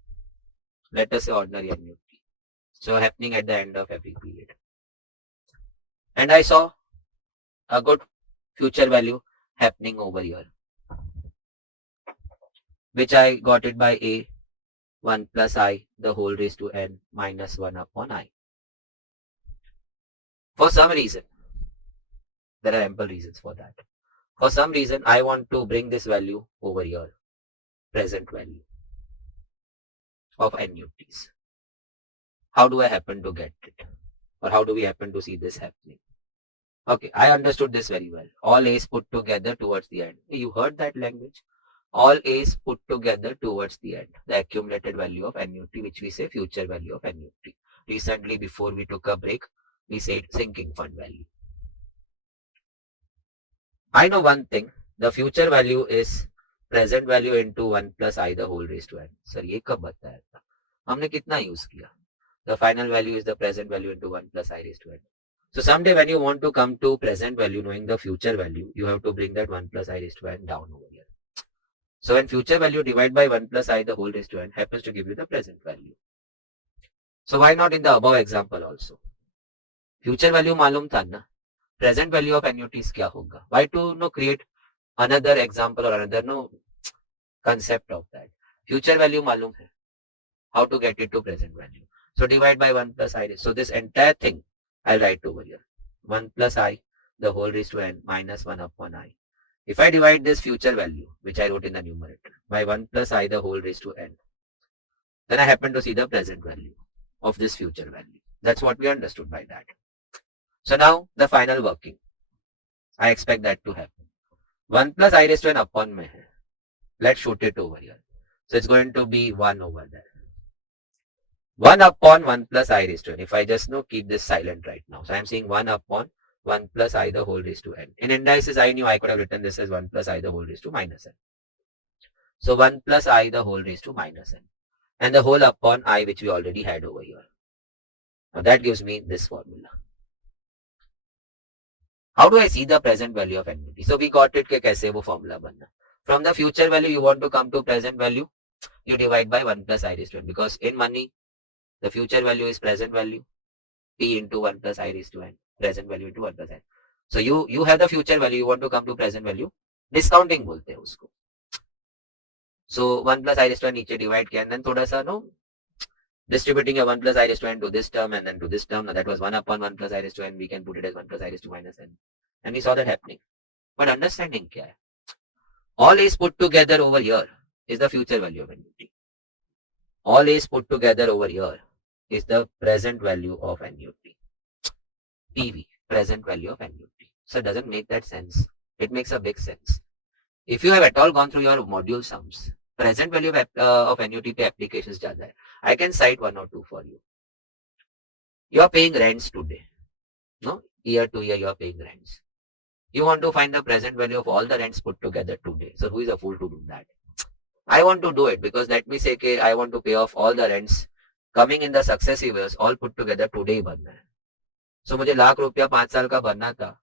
let us say ordinary annuity. So happening at the end of every period. And I saw a good future value happening over here, which I got it by a 1 plus I the whole raised to n minus 1 upon I. For some reason, there are ample reasons for that. For some reason, I want to bring this value over here, present value of annuities. How do I happen to get it? Or how do we happen to see this happening? Okay, I understood this very well. All A's put together towards the end. You heard that language? All A's put together towards the end. The accumulated value of annuity, which we say future value of annuity. Recently, before we took a break, we said sinking fund value. I know one thing. The future value is present value into 1 plus I the whole raised to n. Sir, ये कब बताया था? हमने कितना use किया? The final value is the present value into 1 plus I raised to n. So someday when you want to come to present value knowing the future value, you have to bring that 1 plus I raised to n down over here. So when future value divided by 1 plus I the whole raised to n happens to give you the present value. So why not in the above example also? Future value मालूम था ना? Present value of annuities क्या होगा? Why to no create another example or another no concept of that? Future value मालूम है. How to get it to present value? So divide by 1 plus I. So this entire thing I'll write over here. 1 plus I the whole raised to n minus 1 upon I. If I divide this future value, which I wrote in the numerator, by 1 plus I the whole raised to n, then I happen to see the present value of this future value. That's what we understood by that. So now the final working. I expect that to happen. 1 plus I raised to n upon mein hai. Let's shoot it over here. So it's going to be 1 over there. 1 upon 1 plus I raised to n. If I just keep this silent right now. So I'm saying 1 upon 1 plus I the whole raised to n. In indices, I knew I could have written this as 1 plus I the whole raised to minus n. So 1 plus I the whole raised to minus n. And the whole upon I which we already had over here. Now that gives me this formula. How do I see the present value of annuity? So we got it कि कैसे वो formula बनना. From the future value, you want to come to present value, you divide by 1 plus I raised to n, because in money, the future value is present value, P into 1 plus I raised to n, present value into 1 plus n. So you have the future value, you want to come to present value, discounting बोलते हैं उसको. So 1 plus I raised to n नीचे divide किया, and then थोड़ा सा distributing a 1 plus I raised to n to this term and then to this term. Now that was 1 upon 1 plus I raised to n. We can put it as 1 plus I raised to minus n. And we saw that happening. But understanding क्या है? All is put together over here is the future value of annuity. All is put together over here is the present value of annuity. PV, present value of annuity. So it doesn't make that sense. It makes a big sense. If you have at all gone through your module sums, present value of annuity पे applications ज़्यादा है. I can cite 1 or 2 for you. You are paying rents today. No? Year to year you are paying rents. You want to find the present value of all the rents put together today. So who is a fool to do that? I want to do it because let me say कि I want to pay off all the rents coming in the successive years all put together today भरना है. So मुझे ₹1,00,000 5 साल का भरना था.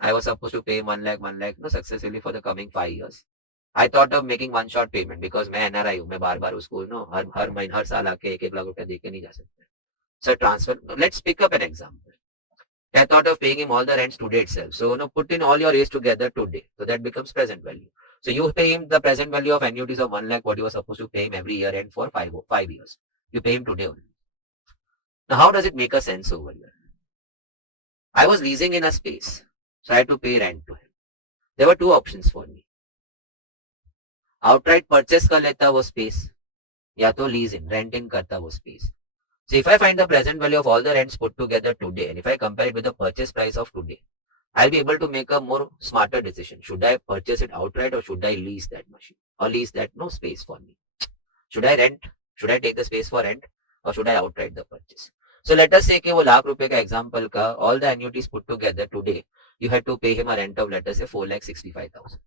I was supposed to pay 1 lakh no, successively for the coming 5 years. I thought of making one shot payment because मैं NRI हूँ, मैं बार-बार उसको हर महीने हर साल आके 1 लाख रुपया दे के नहीं जा सकता. So transfer. Let's pick up an example. I thought of paying him all the rents today itself. So put in all your rates together today. So that becomes present value. So you pay him the present value of annuities of 1 lakh, what you were supposed to pay him every year and for 5 years. You pay him today only. Now how does it make a sense over here? I was leasing in a space. So I had to pay rent to him. There were 2 options for me. Outright purchase कर लेता वो space या तो lease in, rent in करता वो space. So if I find the present value of all the rents put together today and if I compare it with the purchase price of today, I'll be able to make a more smarter decision. Should I purchase it outright or should I lease that machine or lease that space for me? Should I rent? Should I take the space for rent or should I outright the purchase? So let us say कि वो ₹1,00,000 का example का all the annuities put together today, you had to pay him a rent of let us say 4,65,000.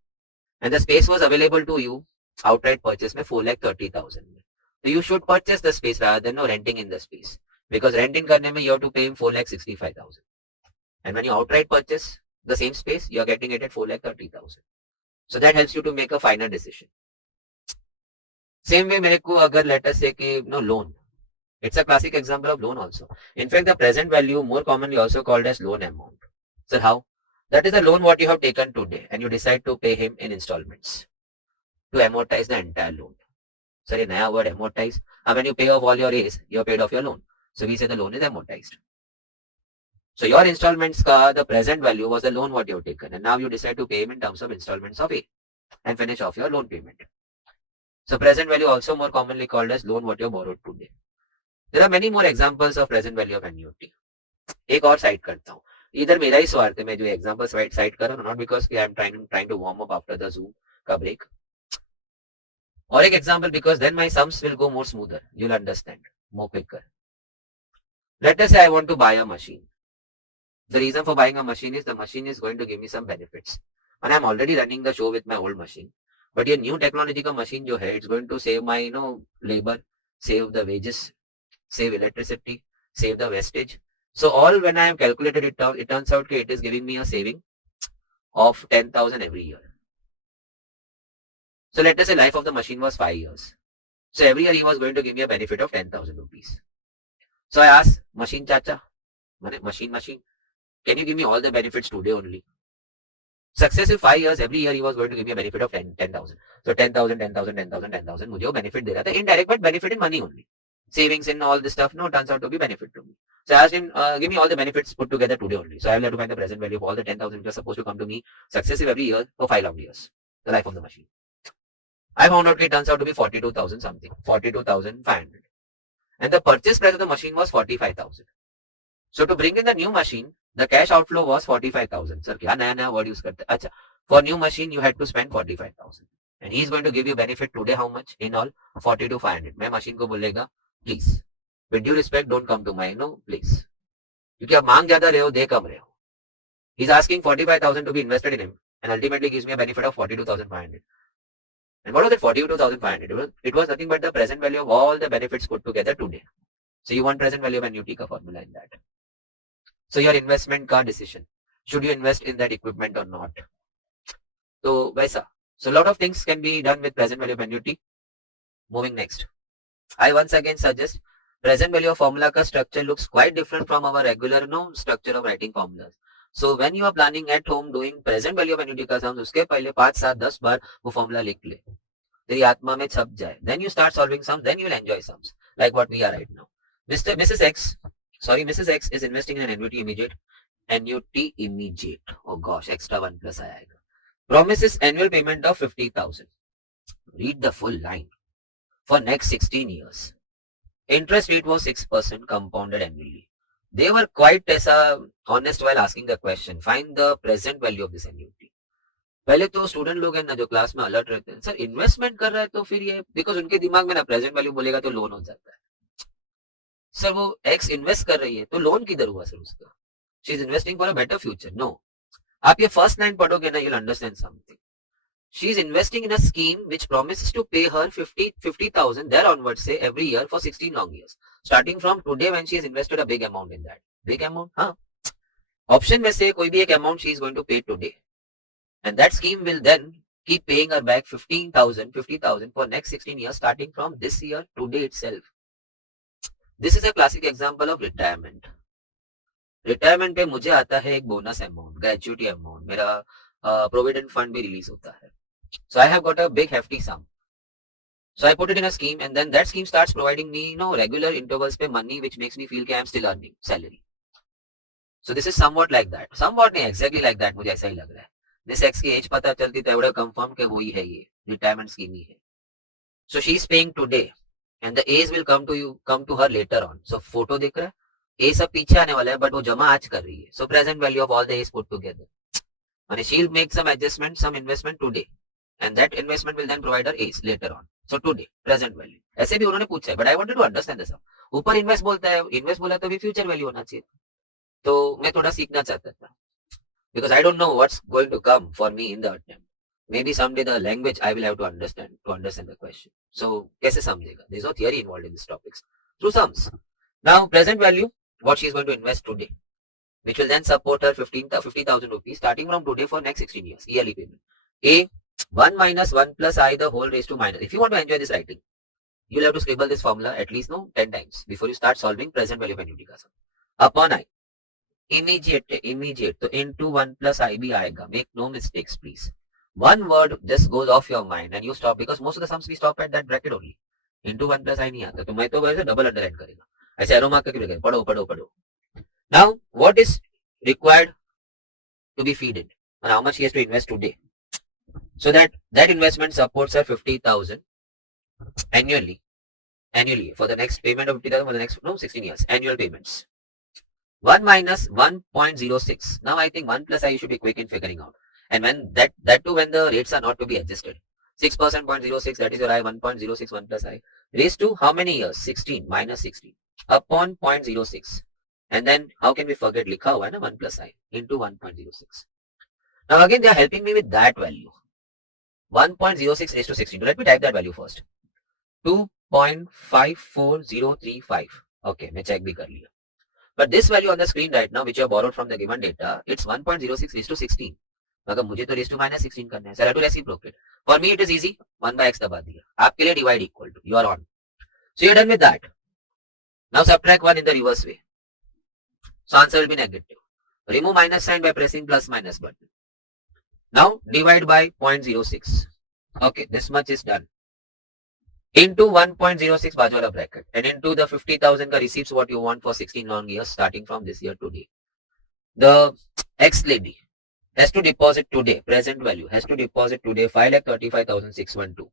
And the space was available to you outright purchase में 4,30,000. So you should purchase the space rather than renting in the space. Because renting करने में you have to pay him 4,65,000. And when you outright purchase the same space, you are getting it at 4,30,000. So that helps you to make a final decision. Same way मेरे को अगर let us say कि loan. It's a classic example of loan also. In fact, the present value more commonly also called as loan amount. So how? That is the loan what you have taken today and you decide to pay him in installments to amortize the entire loan. Sorry, naya word amortize. And when you pay off all your A's, you have paid off your loan. So we say the loan is amortized. So your installments the present value was the loan what you have taken and now you decide to pay him in terms of installments of A and finish off your loan payment. So present value also more commonly called as loan what you borrowed today. There are many more examples of present value of annuity. एक और side करता हूँ. इधर मेरा ही स्वार्थ है मैं जो एग्जांपल साइड कर रहा हूँ, not because I am trying to warm up after the Zoom का break. और एक example because then my sums will go more smoother. You'll understand more quicker. Let us say I want to buy a machine. The reason for buying a machine is the machine is going to give me some benefits. And I'm already running the show with my old machine. But ये new technology का machine जो है, it's going to save my labor, save the wages, save electricity, save the wastage. So all when I have calculated it out, it turns out that it is giving me a saving of 10,000 every year. So let us say life of the machine was 5 years. So every year he was going to give me a benefit of 10,000 rupees. So I asked machine chacha, machine, can you give me all the benefits today only? Successive 5 years, every year he was going to give me a benefit of 10,000. So 10,000, 10,000, 10,000, 10,000. मुझे वो benefit दे रहा था, indirect but benefit in money only. Savings and all this stuff, turns out to be benefit to me. So I asked him, give me all the benefits put together today only. So I will have to find the present value of all the 10,000 which are supposed to come to me successive every year for 5 long years. The life of the machine. I found out it turns out to be 42,000 something, 42,500. And the purchase price of the machine was 45,000. So to bring in the new machine, the cash outflow was 45,000. Sir, क्या नया word use करते? अच्छा, for new machine you had to spend 45,000. And he is going to give you benefit today how much? In all, 42,500. मैं machine को बोलेगा, please, with due respect, don't come to my place. क्योंकि आप मांग ज्यादा रहे हो, दे कम रहे हो. He's asking 45,000 to be invested in him and ultimately gives me a benefit of 42,500. And what was it 42,500? It was nothing but the present value of all the benefits put together today. So you want present value of annuity ka formula in that. So your investment ka decision. should you invest in that equipment or not? So वैसा. So a lot of things can be done with present value of annuity. Moving next, I once again suggest present value of formula का structure looks quite different from our regular structure of writing formulas. So when you are planning at home doing present value of annuity का sums, उसके पहले 5, 7, 10 बार वो formula लिख ले, तेरी आत्मा में छप जाए. Then you start solving sums, then you will enjoy sums like what we are right now. Mrs. X is investing in an annuity immediate. Oh gosh, extra 1 plus आएगा. Promises annual payment of 50,000. Read the full line. For next 16 years. Interest rate was 6% compounded annually. They were quite honest while asking the question. Find the present value of this annuity. पहले तो student लोग हैं ना जो class में alert रहते हैं, sir investment कर रहा है तो फिर ये, बिकॉज उनके दिमाग में ना प्रेजेंट वैल्यू बोलेगा तो लोन हो जाता है. सर वो एक्स इन्वेस्ट कर रही है तो लोन किधर हुआ सर उसका? She is investing for a better future. No, आप ये फर्स्ट लाइन पढ़ोगे ना, you'll understand something. She is investing in a scheme which promises to pay her 50,000 there onwards, say every year for 16 long years. Starting from today when she has invested a big amount in that. Big amount? हाँ. Option में से कोई भी एक amount she is going to pay today. And that scheme will then keep paying her back 50,000 for next 16 years starting from this year, today itself. This is a classic example of retirement. Retirement पे मुझे आता है एक bonus amount, gratuity amount, मेरा provident fund भी release होता है. So I have got a big hefty sum. So I put it in a scheme and then that scheme starts providing me, regular intervals पे money which makes me feel कि I am still earning salary. So this is somewhat like that. Somewhat नहीं, exactly like that मुझे ऐसा ही लग रहा है. This X की as पता चलती तो एवढं कंफर्म कि वही है, ये रिटायरमेंट स्कीम ही है. So she is paying today and the age will come to her later on. So photo दिख रहा है, ए सब पीछे आने वाला है बट वो जमा आज कर रही है. So present value of all the A's put together. And she'll make some adjustment, some investment today. And that investment will then provide her A's later on. So today, present value. ऐसे भी उन्होंने पूछा है, but I wanted to understand this. ऊपर invest बोलता है, invest बोला तो भी फ्यूचर वैल्यू होना चाहिए. तो मैं थोड़ा सीखना चाहता था. Because I don't know what's going to come for me in the attempt. Maybe someday the language I will have to understand the question. So कैसे समझेगा? There's no theory involved in these topics. Through sums. Now present value, what she is going to invest today, which will then support her 50,000 rupees starting from today for next 16 years, yearly payment. A, 1 minus 1 plus I the whole raised to minus. If you want to enjoy this writing, you'll have to scribble this formula at least 10 times before you start solving present value of annuity का sum. Upon I, immediate, तो into 1 plus I भी आएगा. Make no mistakes please. One word just goes off your mind and you stop, because most of the sums we stop at that bracket only. Into 1 plus I नहीं आता, तो मैं तो वैसे double underline करेगा, ऐसे एरो मार्क करके लिखेगा, पढ़ो. Now, what is required to be feeded and how much he has to invest today? So that investment supports her 50,000 annually for the next payment of 50,000 for the next 16 years, annual payments. 1 minus 1.06. Now I think 1 plus I you should be quick in figuring out. And when that too when the rates are not to be adjusted. 6% 0.06, that is your I, 1.06 1 plus I. Raised to how many years? 16 minus 16 upon 0.06. And then how can we forget likha hua hai na 1 plus I into 1.06. Now again they are helping me with that value. 1.06 raised to 16. Let me type that value first. 2.54035. Okay, मैं check भी कर लिया. But this value on the screen right now, which you have borrowed from the given data, it's 1.06 raised to 16. मगर मुझे तो raised to minus 16 करना है. So I have to reciprocate. For me it is easy. 1 by x दबा दिया. आपके लिए divide equal to. You are on. So you're done with that. Now subtract 1 in the reverse way. So answer will be negative. Remove minus sign by pressing plus minus button. Now divide by 0.06. Okay, this much is done. Into 1.06 बाजू वाला bracket and into the 50,000 का receipts what you want for 16 long years starting from this year today. The ex lady has to deposit today, present value, has to deposit today 5,35,612.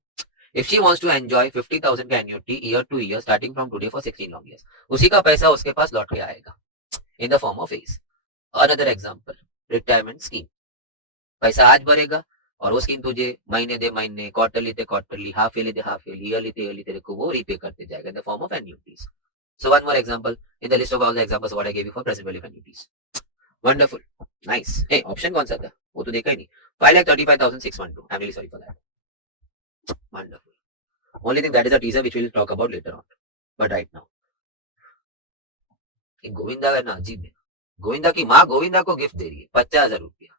If she wants to enjoy 50,000 का annuity year to year starting from today for 16 long years, उसी का पैसा उसके पास लौट के आएगा in the form of A's. Another example, retirement scheme. पैसा आज भरेगा और वो स्कीम तुझे महीने दे महीने, क्वार्टर लेते क्वार्टरली, हाफ ईयर लेते हाफ ईयरली, ईयर लेते ईयरली तेरे को वो रीपे करते जाएगा in the form of annuities. So one more example in the list of all the examples what I gave you for present value of annuities. Wonderful, nice. Hey, option कौन सा था वो तो देखा ही नहीं. 5,35,612. I'm really sorry for that. Wonderful. Only thing that is a teaser which we'll talk about later on. But right now, Govinda का ना अजीब है. गोविंदा की माँ गोविंदा को गिफ्ट दे रही है 50,000 रुपया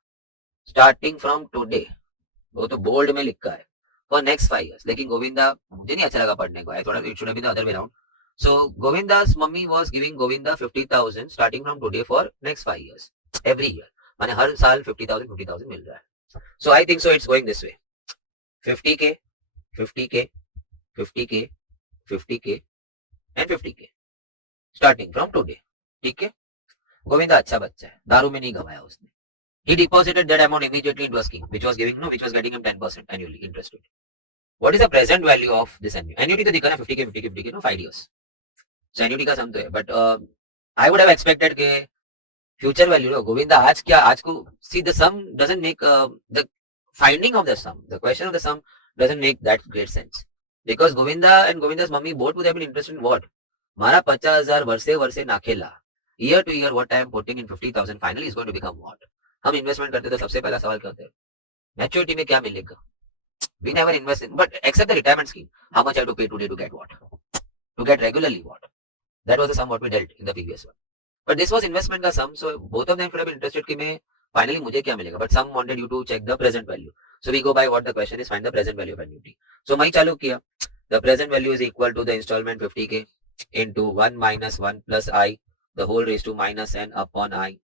स्टार्टिंग फ्रॉम टुडे, वो तो बोल्ड में लिखा है, फॉर नेक्स्ट 5 years। लेकिन गोविंदा, मुझे नहीं अच्छा लगा पढ़ने को, आई थोड़ा it should have been the other way around. So Govinda's mummy was giving Govinda 50,000 starting from today for next 5 years every year, माने हर साल 50,000 मिल रहा है। So I think so it's going this way, 50K, 50K, 50K, 50K and 50K starting from today. ठीक है, गोविंदा अच्छा बच्चा है, दारू में नहीं गवाया उसने। He deposited that amount immediately into a scheme, which was giving, no, which was getting him 10% annually interest rate. What is the present value of this annuity? Annuity तो दिखा ना 50K, 50K, 50K, no, 5 years. So annuity का सम तो है, but I would have expected के future value लो गोविंदा आज क्या, आज को see the sum doesn't make the finding of the sum, the question of the sum doesn't make that great sense because Govinda and Govinda's mummy both would have been interested in what? मारा 50,000 वर्षे वर्षे नाखेला, year to year what I am putting in 50,000 finally is going to become what? हम investment करते तो सबसे पहला सवाल क्या होता है, मैच्योरिटी में क्या मिलेगा? We never invest in, but except the retirement scheme, how much I have to pay today to get what? To get regularly what? That was the sum what we dealt in the previous one. But this was investment का sum, so both of them would have been interested कि मैं finally मुझे क्या मिलेगा, but some wanted you to check the present value. So we go by what the question is, find the present value of annuity. So मैं चालू किया, the present value is equal to the installment 50K into 1 minus 1 plus I, the whole raised to minus n upon I,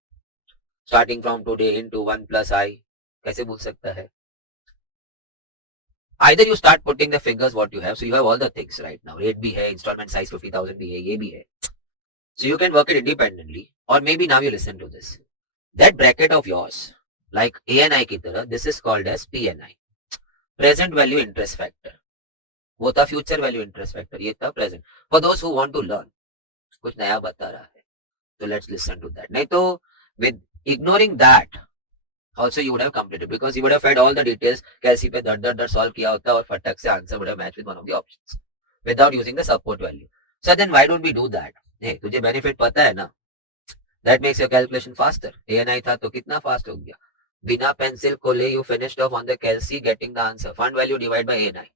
starting from today into 1 plus I, कैसे बोल सकता है? Either you start putting the figures what you have, so you have all the things right now, rate भी है, installment size 50,000 भी है, ये भी है, so you can work it independently, or maybe now you listen to this, that bracket of yours like ANI की तरह, this is called as PNI, present value interest factor, वो था future value interest factor, ये था present, for those who want to learn, कुछ नया बता रहा है, so let's listen to that, नहीं तो with ignoring that also you would have completed because you would have fed all the details, कैसी पे दर दर दर solve किया होता और फटक से answer would have matched with one of the options without using the support value. So then why don't we do that? hey, तुझे benefit पता है ना, that makes your calculation faster. ANI था तो कितना fast हो गया, बिना पेंसिल को ले you finished off on the calc getting the answer, fund value divide by ANI,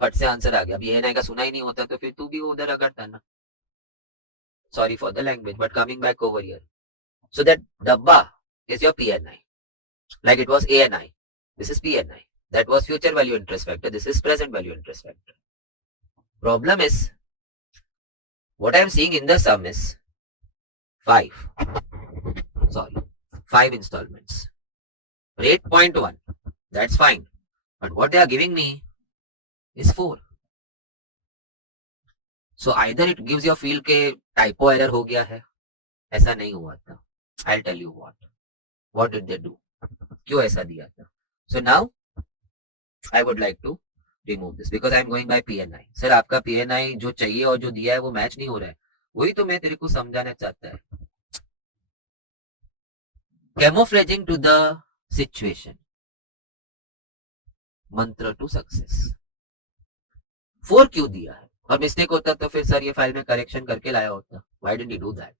फट से आंसर आ गया। अभी ANI का सुना ही नहीं होता तो फिर तू भी उधर करता ना, sorry for the language, but coming back over here, so that dabba is your PNI, like it was ANI, this is PNI, that was future value interest factor, this is present value interest factor. Problem is what I am seeing in the sum is 5 installments, rate 0.1, that's fine, but what they are giving me is 4. So either it gives you a feel के typo error हो गया है, ऐसा नहीं हुआ था, I'll tell you what did they do, क्यों ऐसा दिया था. So now I would like to remove this because I am going by PNI. Sir आपका PNI जो चाहिए और जो दिया है वो मैच नहीं हो रहा है, वही तो मैं तेरे को समझाना चाहता है. Camouflaging to the situation, मंत्र टू सक्सेस. 4 क्यों दिया है, और मिस्टेक होता तो फिर सर ये फाइल में करेक्शन करके लाया होता. Why didn't you do that?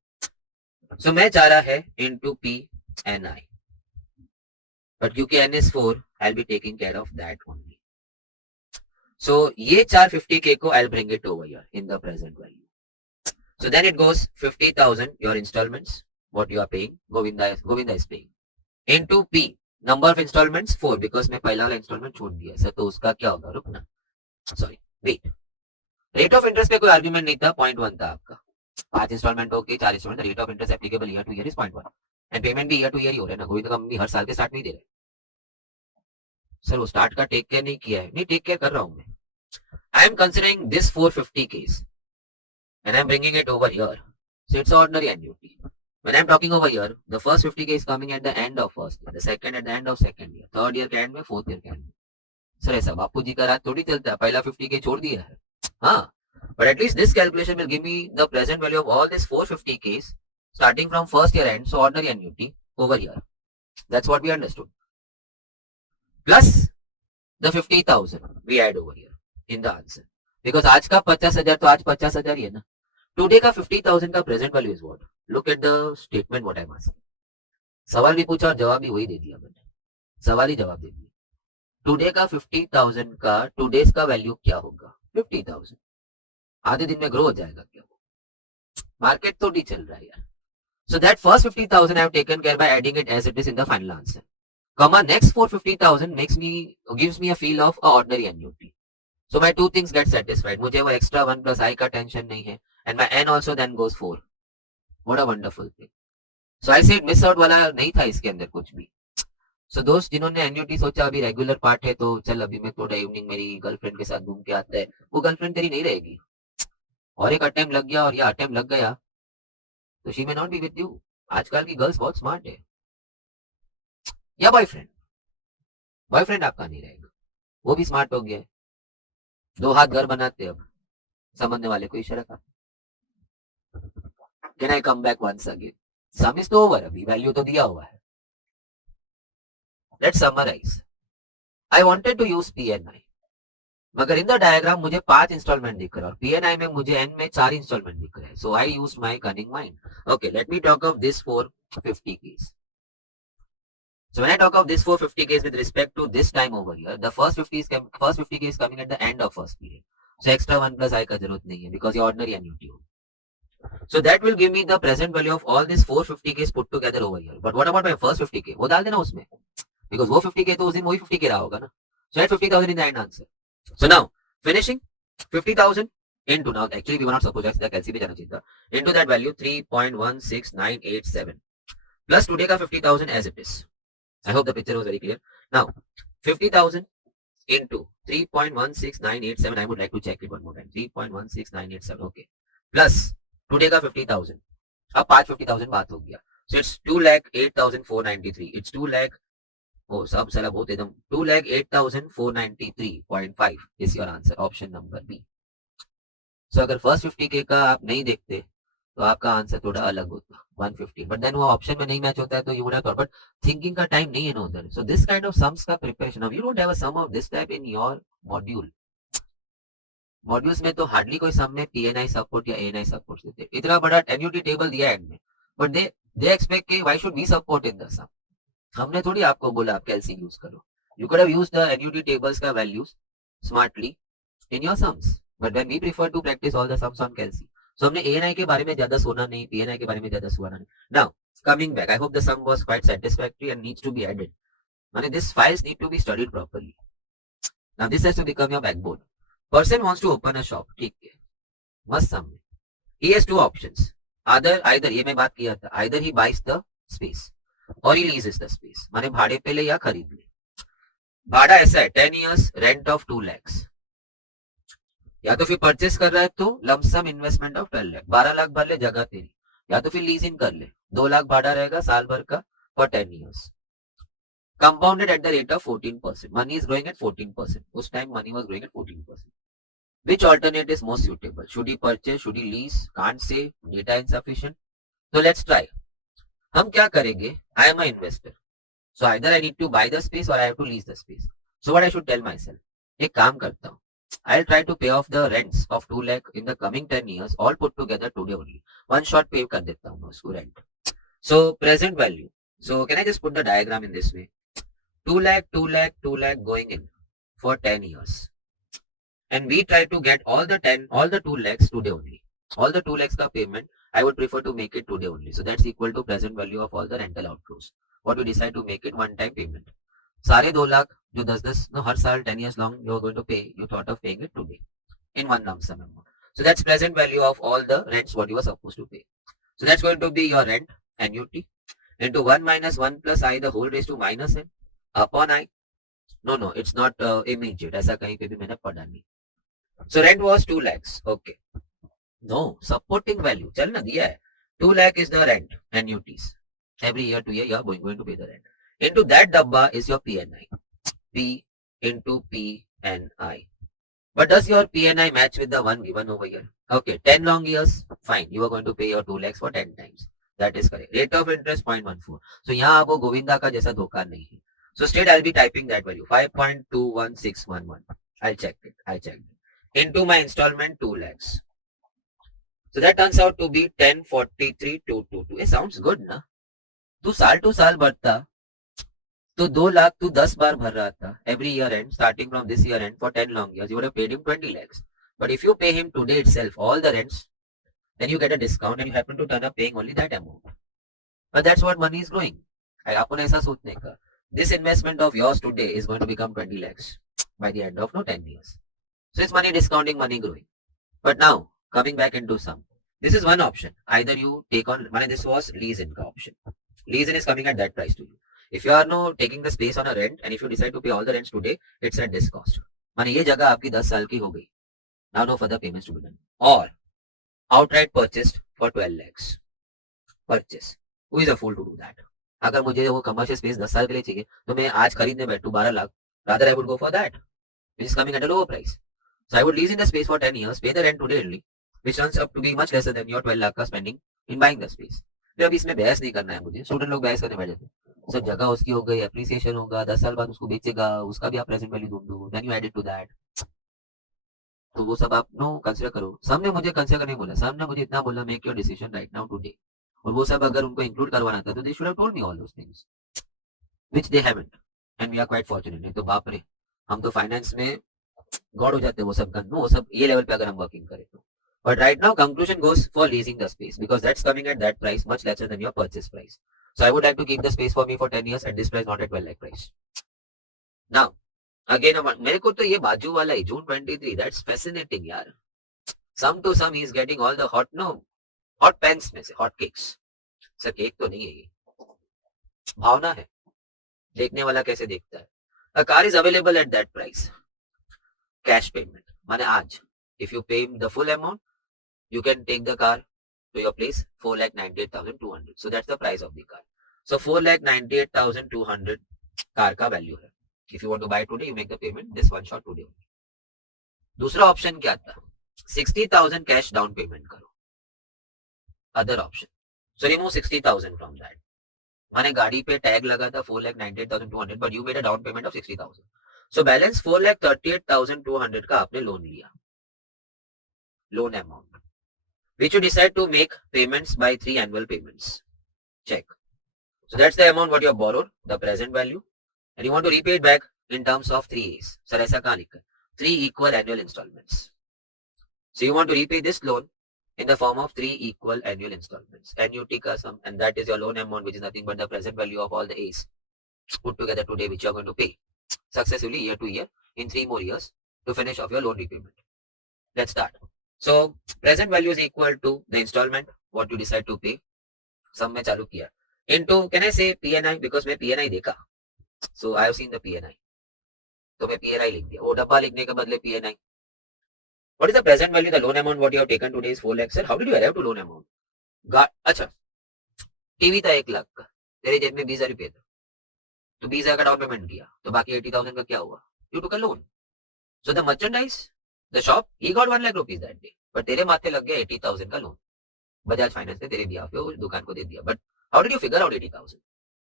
So मैं चाह रहा है into PNI, but क्योंकि N is 4, I'll be taking care of that only. So ये 450K को I'll bring it over here in the present value. So then it goes 50,000 your installments, what you are paying, Govinda is paying, into P, number of installments 4, because मैं पहला वाला installment छोड़ दिया sir, तो उसका क्या होगा, रुकना, sorry wait, rate of interest पे कोई आर्ग्यूमेंट नहीं था, 0.1 था आपका, 5 इंस्टॉलमेंट हो गए, 4 installment, rate of interest applicable year to year is 0.1 and payment भी ईयर टू ईयर ही हो रहा है ना, कोई तो कंपनी हर साल के स्टार्ट नहीं दे रहे. सर वो स्टार्ट का टेक केयर नहीं किया है, नहीं टेक केयर कर रहा हूं मैं. I am considering this 450 case and I'm bringing it over here. So it's ordinary annuity. When I'm talking over here, the first 50K is coming at the end of first year, the second at the end of second year, third year के end में, fourth year के end में. Sir ऐसा बापू जी का राज थोड़ी चलता है, पहला 50K छोड़ दिया है. हाँ, but at least this calculation will give me the present value of all these 450Ks starting from first year end, so ordinary annuity over here. That's what we understood. Plus the 50,000 we add over here in the answer. Because आज का 50,000 तो आज 50,000 ही है ना. Today का 50,000 का present value is what? Look at the statement what I'm asking. सवाल भी पूछा और जवाब भी वही दे दिया मैंने, सवाल ही जवाब दे दिया. टुडे का 50,000 का टुडेज का वैल्यू क्या होगा, 50,000. आधे दिन में ग्रो हो जाएगा क्या वो, मार्केट तो नहीं चल रहा है यार. So that first 50,000 I have taken care by adding it as it is in the final answer. Comma next 450,000 gives me a feel of a ordinary annuity. So my two things get satisfied. मुझे वो extra 1 plus I का tension नहीं है. And my n also then goes 4. What a wonderful thing. So I said miss out वाला नहीं था इसके अंदर कुछ भी. So दोस्त जिन्होंने एन्युटी सोचा अभी रेगुलर पार्ट है तो चल अभी मैं थोड़ा इवनिंग मेरी गर्लफ्रेंड के साथ घूम के आता है, वो गर्लफ्रेंड तेरी नहीं रहेगी. और एक अटेम्प्ट लग गया और ये अटेम्प्ट लग गया तो she may not be with you. आजकल की गर्ल्स बहुत स्मार्ट है. या बॉयफ्रेंड, बॉयफ्रेंड आपका नहीं रहेगा, वो भी स्मार्ट हो गया है. दो हाथ घर बनाते अब समझने वाले को इशारा का. Can I come back once अगेन? सम इज तो ओवर, अभी वैल्यू तो दिया हुआ है. Let's summarise. I wanted to use PNI, मगर इन द डायग्राम मुझे 5 इंस्टॉलमेंट दिख रहा है और पीएनआई में मुझे एन में 4 इंस्टॉलमेंट दिख रहे हैं. So I used my cunning mind. Okay, let me talk of this 450 case. So when I talk of this 450 case with respect to this time over here, the first 50 case coming at the end of first period. So extra 1 plus I का जरूरत नहीं है because ये ordinary annuity हो. So that will give me the present value of all this 450 case put together over here. But what about my first 50k? वो डाल देना उसमें because वो 50k तो उस दिन वही 50k रहा होगा ना. So add 50,000 in the end answer. So now finishing 50,000 into, now actually we were not supposed to extra calci पे जाना चाहिए था, into that value 3.16987 plus today का 50,000 as it is. I hope the picture was very clear. Now 50,000 into 3.16987. I would like to check it one more time. 3.16987. Okay. Plus today का 50,000. अब 50,000 बात हो गया. So it's 2,08,493. It's 2 lakh. Oh, सब साला बहुत एकदम. 2,08,493.5 is your answer. Option number B. So अगर first 50k का आप नहीं देखते तो आपका आंसर थोड़ा अलग होता 150. बट देन वो ऑप्शन में नहीं मैच होता है तो you would have thought, but thinking का टाइम नहीं है ना उधर. So this kind of sums का प्रिपरेशन, अब you don't have a sum of this type in your module. Modules में तो हार्डली कोई सम में पीएनआई सपोर्ट या एएनआई सपोर्ट देते. इतना बड़ा एन्युटी टेबल दिया एंड में, बट दे एक्सपेक्ट कि why should we support in the sum. हमने थोड़ी आपको बोला आप कैलसी यूज करो. You could have used the annuity tables का values smartly in your sums, but when we prefer to practise all the sums on calci. So हमने ANI के बारे में ज्यादा सोना नहीं, PNI के बारे में ज्यादा सोना नहीं. Now coming back, I hope the sum was quite satisfactory and needs to be added. माने these files need to be studied properly. Now this has to become your backbone. Person wants to open a shop, ठीक है, मस्त sum है. He has two options. Either ये मैं बात किया था, either he buys the space or he leases the space. माने भाड़े पे ले या खरीद ले. भाड़ा ऐसा है 10 years rent of 2 lakhs. या तो फिर परचेस कर रहा है तो lump sum investment of 12 lakh, 12 lakh भर ले जगह तेरी, या तो फिर लीजिंग कर ले 2 लाख भाड़ा रहेगा साल भर का for 10 years. Compounded at the rate of 14%. Money is growing at 14%. उस time money was growing at 14%. Which alternate is most suitable? Should he purchase? Should he lease? Can't say. Data insufficient. So let's try. हम क्या करेंगे? I am an investor. So either I need to buy the space or I have to lease the space. So what I should tell myself? एक काम करता हूँ. I'll try to pay off the rents of 2 lakh in the coming 10 years, all put together today only. One shot pay कर देता हूँ मैं उसको rent. So present value. So can I just put the diagram in this way? 2 lakh, 2 lakh, 2 lakh going in for 10 years. And we try to get all the 2 lakhs today only. All the 2 lakhs का payment, I would prefer to make it today only. So that's equal to present value of all the rental outflows. What we decide to make it one time payment. सारे 2 लाख जो 10 no, हर साल 10 years long you are going to pay, you thought of paying it today in one lump sum amount. So that's present value of all the rents what you are supposed to pay. So that's going to be your rent annuity into 1 minus 1 plus I the whole raised to minus n upon I. No, it's not immediate. ऐसा कहीं पे भी मैंने पढ़ा नहीं. So rent was 2 lakhs. Okay. No, supporting value. चल ना दिया है. 2 lakh is the rent annuities. Every year to year you are going to pay the rent. Into that dabba is your PNI. P into PNI. But does your PNI match with the one given over here? Okay, 10 long years, fine. You are going to pay your 2 lakhs for 10 times. That is correct. Rate of interest 0.14. So यहाँ आपको गोविंदा का जैसा धोखा नहीं है. So instead I'll be typing that value 5.21611. I'll check it. Into my installment 2 lakhs. So that turns out to be 1043,222. It sounds good, na? तू साल to साल बढ़ता तो 2 लाख तू 10 बार भर रहा था every year end starting from this year end for 10 long years. You would have paid him 20 lakhs. But if you pay him today itself all the rents, then you get a discount and you happen to turn up paying only that amount. But that's what money is growing. अपन ऐसा सोचने का. This investment of yours today is going to become 20 lakhs by the end of 10 years. So it's money discounting, money growing. But now, coming back into some, this is one option. Either you take on, this was lease in option. Lease in is coming at that price to you. If you are now taking the space on a rent and if you decide to pay all the rents today, it's at this cost. माने ये जगह आपकी 10 साल की हो गई. Now no further payments to be done. Or outright purchased for 12 lakhs. Purchase. Who is a fool to do that? अगर मुझे वो कमर्शियल स्पेस 10 साल के लिए चाहिए तो मैं आज खरीदने बैठू 12 lakh. Rather I would go for that, which is coming at a lower price. So I would lease in the space for 10 years, pay the rent today only, which turns up to be much lesser than your 12 lakh का spending in buying the space. फिर अब इसमें बहस नहीं करना है मुझे. Student लोग बहस करने बैठ जाते हैं. सब जगह उसकी हो गई, एप्रिसिएशन होगा, 10 साल बाद उसको बेचेगा, उसका भी आप प्रेजेंट वैल्यू ढूंढ दो, then you add it to that. तो वो सब आप नो कंसिडर करो. सबने मुझे कंसिडर करने बोला, सबने मुझे इतना बोला make your decision right now today. और वो सब अगर उनको इंक्लूड करवाना था तो they should have told me all those things which they haven't. And we are quite fortunate. नहीं तो बाप रे, हम तो फाइनेंस में गॉड हो जाते हैं वो सब गन, वो सब ये लेवल पे अगर हम वर्किंग करें तो. But right now conclusion goes for leasing the space because that's coming at that price much lesser than your purchase price. So I would like to keep the space for me for 10 years at this price, not at 12 lakh price. Now again मेरे को तो ये बाजू वाला ही June 23, that's fascinating यार. Some to some he is getting all the hot pens में से hot cakes. Sir cake तो नहीं है ये, भावना है. देखने वाला कैसे देखता है. A car is available at that price. Cash payment. माने आज if you pay the full amount, you can take the car to your place, 4,98,200. So that's the price of the car. So 4,98,200 car का value है. If you want to buy today, you make the payment this one shot today. दूसरा option क्या था? 60,000 cash down payment करो. Other option. So remove 60,000 from that. माने गाड़ी पे tag लगा था 4,98,200, but you made a down payment of 60,000. So balance 4,38,200 का आपने लोन लिया. Loan amount, which you decide to make payments by 3 annual payments. Check. So that's the amount what you have borrowed, the present value, and you want to repay it back in terms of 3 A's. Sir, ऐसा कहाँ लिखा? 3 equal annual installments. So you want to repay this loan in the form of 3 equal annual installments. NUT का sum, and that is your loan amount, which is nothing but the present value of all the A's put together today, which you are going to pay successively year to year in 3 more years to finish off your loan repayment. Let's start. So present value is equal to the installment what you decide to pay. Sum में चालू किया into, can I say PNI because मैं PNI देखा. So I have seen the PNI. तो मैं PNI लिख दिया. वो डब्बा लिखने के बदले PNI. What is the present value? The loan amount what you have taken today is 4 lakhs. Sir, how did you arrive to loan amount? अच्छा, टीवी था 1 लाख का, तेरे जेब में 20,000 रुपये था, तो 20,000 का डाउन पेमेंट किया, तो बाकी 80,000 का क्या हुआ? You took a loan. So the merchandise, the shop, he got 1 lakh rupees that day, but तेरे माथे लग गया 80,000 का लोन. बजाज फाइनेंस ने तेरे बिहाफ पे उस दुकान को दे दिया. But how did you figure out 80,000?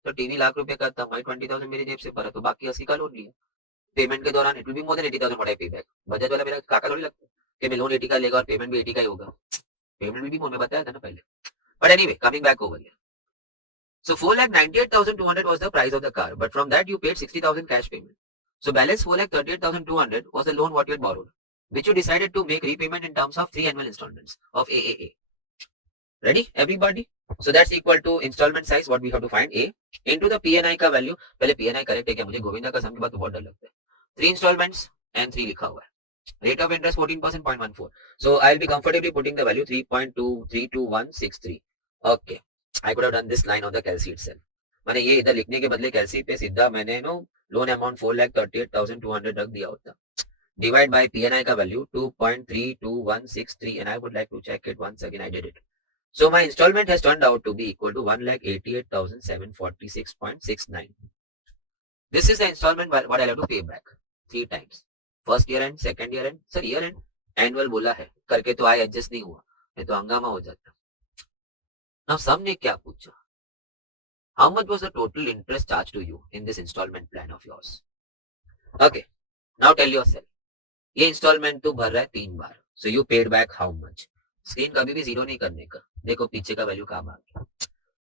तो टीवी लाख रुपए का था, मैं 20,000 मेरी जेब से भरा, तो बाकी 80 का लोन लिया. पेमेंट के दौरान it will be more than 80,000 what I पे बैक. बजाज वाला मेरा काका थोड़ी लगता है कि मैं लोन 80 का लेगा और पेमेंट भी 80 का ही होगा. पेमेंट भी मैं बताया था ना पहले. But anyway, coming back over here. So 4,98,200 was the price of the car, but from that you paid 60,000 cash payment. So balance 4,38,200 was the loan what you had borrowed, which you decided to make repayment in terms of 3 annual installments of AAA. Ready, everybody? So that's equal to installment size what we have to find A into the PNI का value. पहले PNI correct है क्या? मुझे गोविंदा का सम के बाद तो बहुत डर लगता है. 3 installments and 3 लिखा हुआ है. Rate of interest 14%, 0.14. So I'll be comfortably putting the value 3.232163. Okay. I could have done this line on the calci itself. मैंने ये इधर लिखने के बदले calci पे सीधा मैंने लोन अमाउंट 4,38,200 रख दिया होता. Divide by PNI का value 2.32163 and I would like to check it once again. I did it. So my installment has turned out to be equal to 1,88,746.69. This is the installment what I'll have to pay back 3 times. First year end, second year end. Sir, year end annual बोला है, करके तो I adjust नहीं हुआ, नहीं तो हंगामा हो जाता. Now some ने क्या पूछा? How much was the total interest charged to you in this installment plan of yours? Okay, now tell yourself. ये installment तू भर रहा है 3 बार. So you paid back how much? Screen कभी भी जीरो नहीं करने का. देखो पीछे का वैल्यू कहाँ आ गया.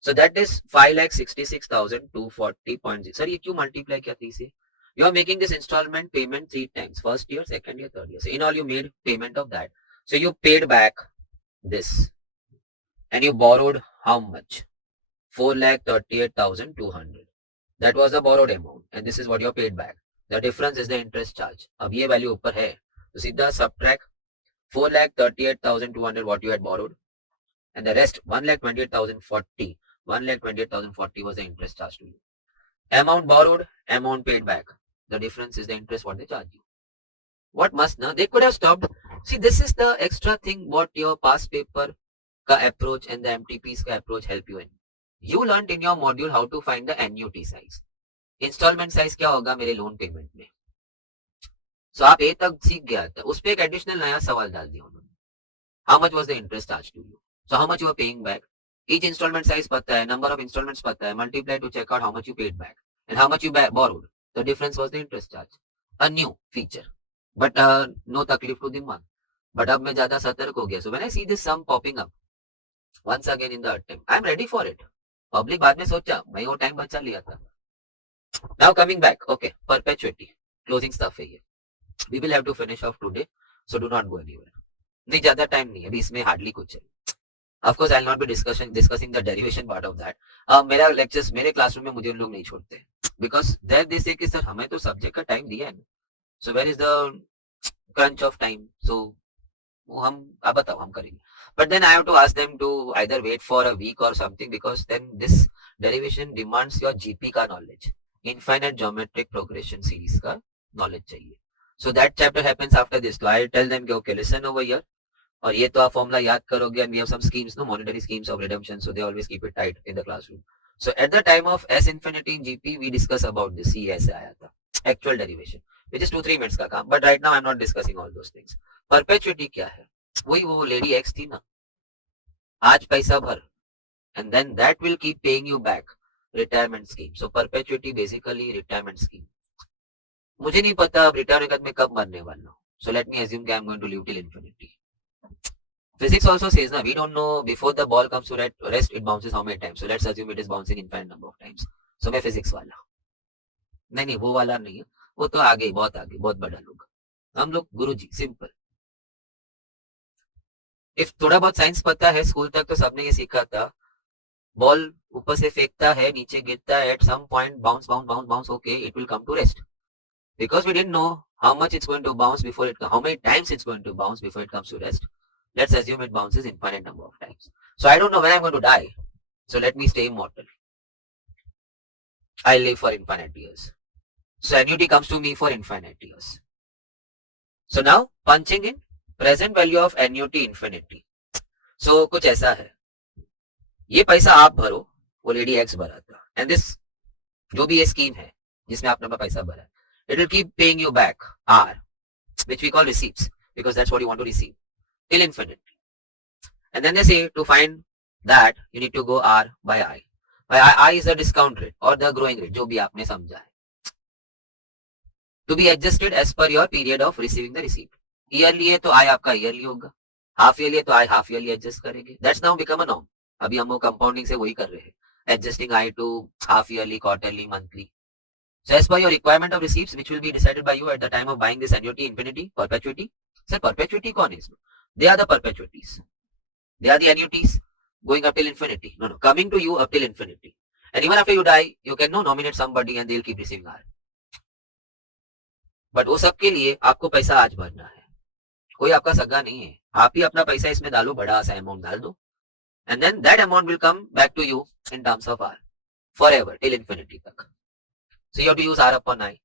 So that is 5,66,240.0. सर ये क्यों मल्टीप्लाई किया 3 से? You are making this installment payment 3 times. First year, second year, third year. So in all you made payment of that. So you paid back this. And you borrowed how much? 4,38,200. That was the borrowed amount and this is what you paid back. The difference is the interest charge. अब ये value ऊपर है तो सीधा subtract 4,38,200 what you had borrowed and the rest 1,28,040. 1,28,040 was the interest charge to you. Amount borrowed, amount paid back. The difference is the interest what they charge you. What must now? They could have stopped. See, this is the extra thing what your past paper ka approach and the MTP's ka approach help you in. You learned in your module how to find the annuity size. Installment size क्या होगा मेरे loan payment में. So आप A तक सीख गया था. उस पे एक एडिशनल नया सवाल डाल दिया उन्होंने. How much was the interest charged to you? So how much you are paying back? Each installment size पता है, number of installments पता है, multiply to check out how much you paid back and how much you borrowed. The difference was the interest charge. A new feature. But no तकलीफ to दिमाग. But अब मैं ज्यादा सतर्क हो गया. So when I see this sum popping up once again in the attempt, I'm ready for it. Public बाद में सोचा, मैं वो टाइम बचा लिया था. Now coming back, okay, perpetuity. Closing stuff है ये. We will have to finish off today, so do not go anywhere. नहीं ज्यादा टाइम नहीं है, अभी इसमें हार्डली कुछ है. Of course, I'll not be discussing the derivation part of that. मेरा lectures मेरे क्लासरूम में मुझे लोग नहीं छोड़ते. Because there they say कि सर हमें तो सब्जेक्ट का टाइम दिया है ना. So where is the crunch of time? So वो हम आप बताओ हम करेंगे. But then I have to ask them to either wait for a week or something because then this derivation demands your GP का knowledge. Infinite geometric progression series का knowledge चाहिए. So that chapter happens after this. So I tell them okay, listen over here. और ये तो आप formula याद करोगे and we have some schemes, no monetary schemes of redemption, so they always keep it tight in the classroom. So at the time of S infinity in GP, we discuss about this. ये ऐसे आया था actual derivation, which is 2-3 minutes का काम. But right now I'm not discussing all those things. Perpetuity क्या है? वही वो lady X थी ना. आज पैसा भर and then that will keep paying you back. Retirement scheme. So perpetuity basically retirement scheme. मुझे नहीं पता अब रिटायर में कब मरने वाला हूँ. So let me assume that I'm going to live till infinity. Physics also says that we don't know before the ball comes to rest it bounces how many times. So let's assume it is bouncing infinite number of times. So मैं physics वाला. नहीं वो वाला नहीं है. वो तो आगे बहुत बड़ा लोग. हम लोग गुरुजी सिंपल. If थोड़ा बहुत साइंस पता है स्कूल तक तो सबने ये सीखा था. बॉल ऊपर से फेंकता है नीचे गिरता है at some point bounce okay it will come to rest. Because we didn't know how much it's going to bounce before how many times it's going to bounce before it comes to rest. Let's assume it bounces infinite number of times. So I don't know when I'm going to die. So let me stay immortal. I live for infinite years. So annuity comes to me for infinite years. So now punching in present value of annuity infinity. So कुछ ऐसा है. ये पैसा आप भरो, वो lady x भरा था. And this जो भी ये स्कीम है जिसमें आपने पैसा भरा, it will keep paying you back R, which we call receipts because that's what you want to receive. Till infinity. And then they say to find that you need to go R by I. By I is the discount rate or the growing rate, जो भी आपने समझा है. To be adjusted as per your period of receiving the receipt. Yearly है तो I आपका yearly होगा. Half yearly है तो I half yearly adjust करेंगे. That's now become a norm. अभी हम वो compounding से वही कर रहे हैं. Adjusting I to half yearly, quarterly, monthly. So as per your requirement of receipts, which will be decided by you at the time of buying this annuity, infinity, perpetuity. Sir, perpetuity कौन है इसमें? They are the perpetuities. They are the annuities going up till infinity. No, coming to you up till infinity. And even after you die, you can nominate somebody and they'll keep receiving R. But वो सब के लिए आपको पैसा आज भरना है. कोई आपका सगा नहीं है. आप ही अपना पैसा इसमें डालो, बड़ा सा अमाउंट डाल दो. And then that amount will come back to you in terms of R. Forever, till infinity तक. So you have to use R upon I.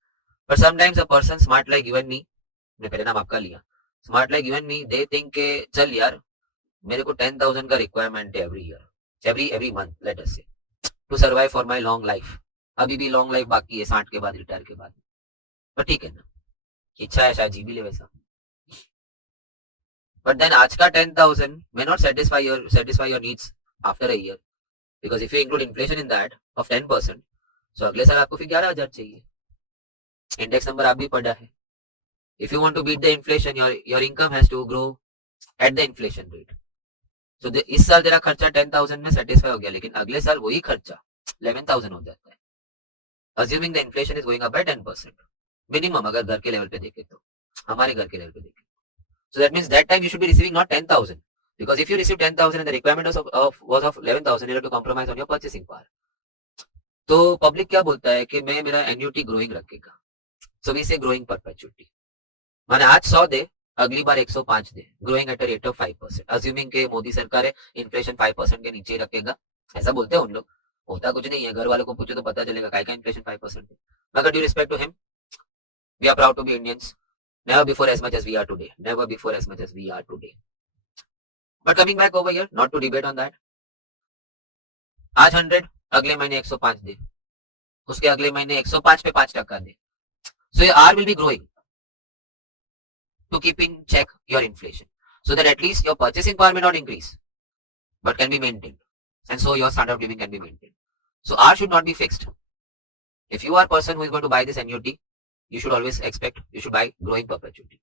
But sometimes a person smart like you and me, मैं पहले नाम आपका लिया. Smart like you and me, they think के चल यार मेरे को 10,000 का requirement है every year, every month, let us say, to survive for my long life. अभी भी long life बाकी है 60 के बाद रिटायर के बाद. पर ठीक है ना, इच्छा है शायद जी भी ले वैसा. But then आज का 10,000 may not satisfy your needs after a year, because if you include inflation in that of 10%, so अगले साल आपको फिर 11,000 चाहिए. Index number आप भी पढ़ा है. If you want to beat the inflation, your income has to grow at the inflation rate. So इस साल तेरा खर्चा 10,000 में satisfy हो गया, लेकिन अगले साल वही खर्चा 11,000 हो जाता है. Assuming the inflation is going up by 10%. Minimum अगर घर के लेवल पे देखे तो, हमारे घर के लेवल पे देखे. So that means that time you should be receiving not 10,000. Because if you receive 10,000 and the requirement was of 11,000, you have to compromise on your purchasing power. तो पब्लिक क्या बोलता है कि मैं मेरा एन्युटी ग्रोइंग रखेगा, so we say growing perpetuity, माने आज 100 दे, अगली बार 105 दे, growing at a rate of 5%, assuming के मोदी सरकार है, इन्फ्लेशन 5% के नीचे रखेगा, ऐसा बोलते हैं उन लोग, होता कुछ नहीं है, घर वालों को पूछो तो पता चलेगा काय का इन्फ्लेशन 5% है, मगर due respect to him, we are proud to be Indians, never before as much as we are today, never before as much as we are today. But coming back over here, not to debate on that, आज 100, अगले महीने 105 दे, उसके अगले महीने 105 पे 5% दे, so your R will be growing to keep in check your inflation, so that at least your purchasing power may not increase, but can be maintained, and so your standard of living can be maintained. So R should not be fixed. If you are a person who is going to buy this annuity, you should always expect you should buy growing perpetuity.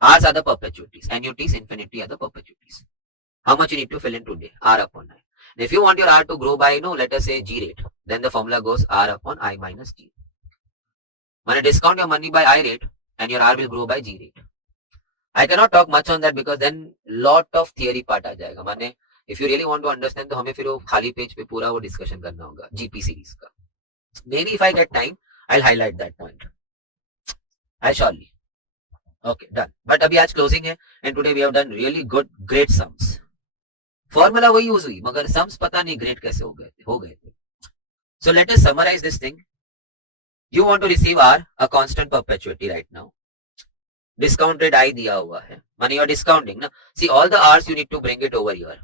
R's are the perpetuities, annuities, infinity are the perpetuities. How much you need to fill in today? R upon I. And if you want your R to grow by, let us say G rate, then the formula goes R upon I minus G. When you discount your money by I rate, and your R will grow by G rate. I cannot talk much on that because then lot of theory part आ जाएगा. माने if you really want to understand, तो हमें फिर वो खाली page पे पूरा वो डिस्कशन करना होगा GP सीरीज का. Maybe if I get time, I'll highlight that point. I surely. Okay, done. But अभी आज closing है, and today we have done really good, great sums. Formula वही यूज हुई, मगर sums पता नहीं great कैसे हो गए थे. So let us summarize this thing. You want to receive R, a constant perpetuity right now. Discount rate I दिया हुआ है. Money you are discounting ना. See all the R's you need to bring it over here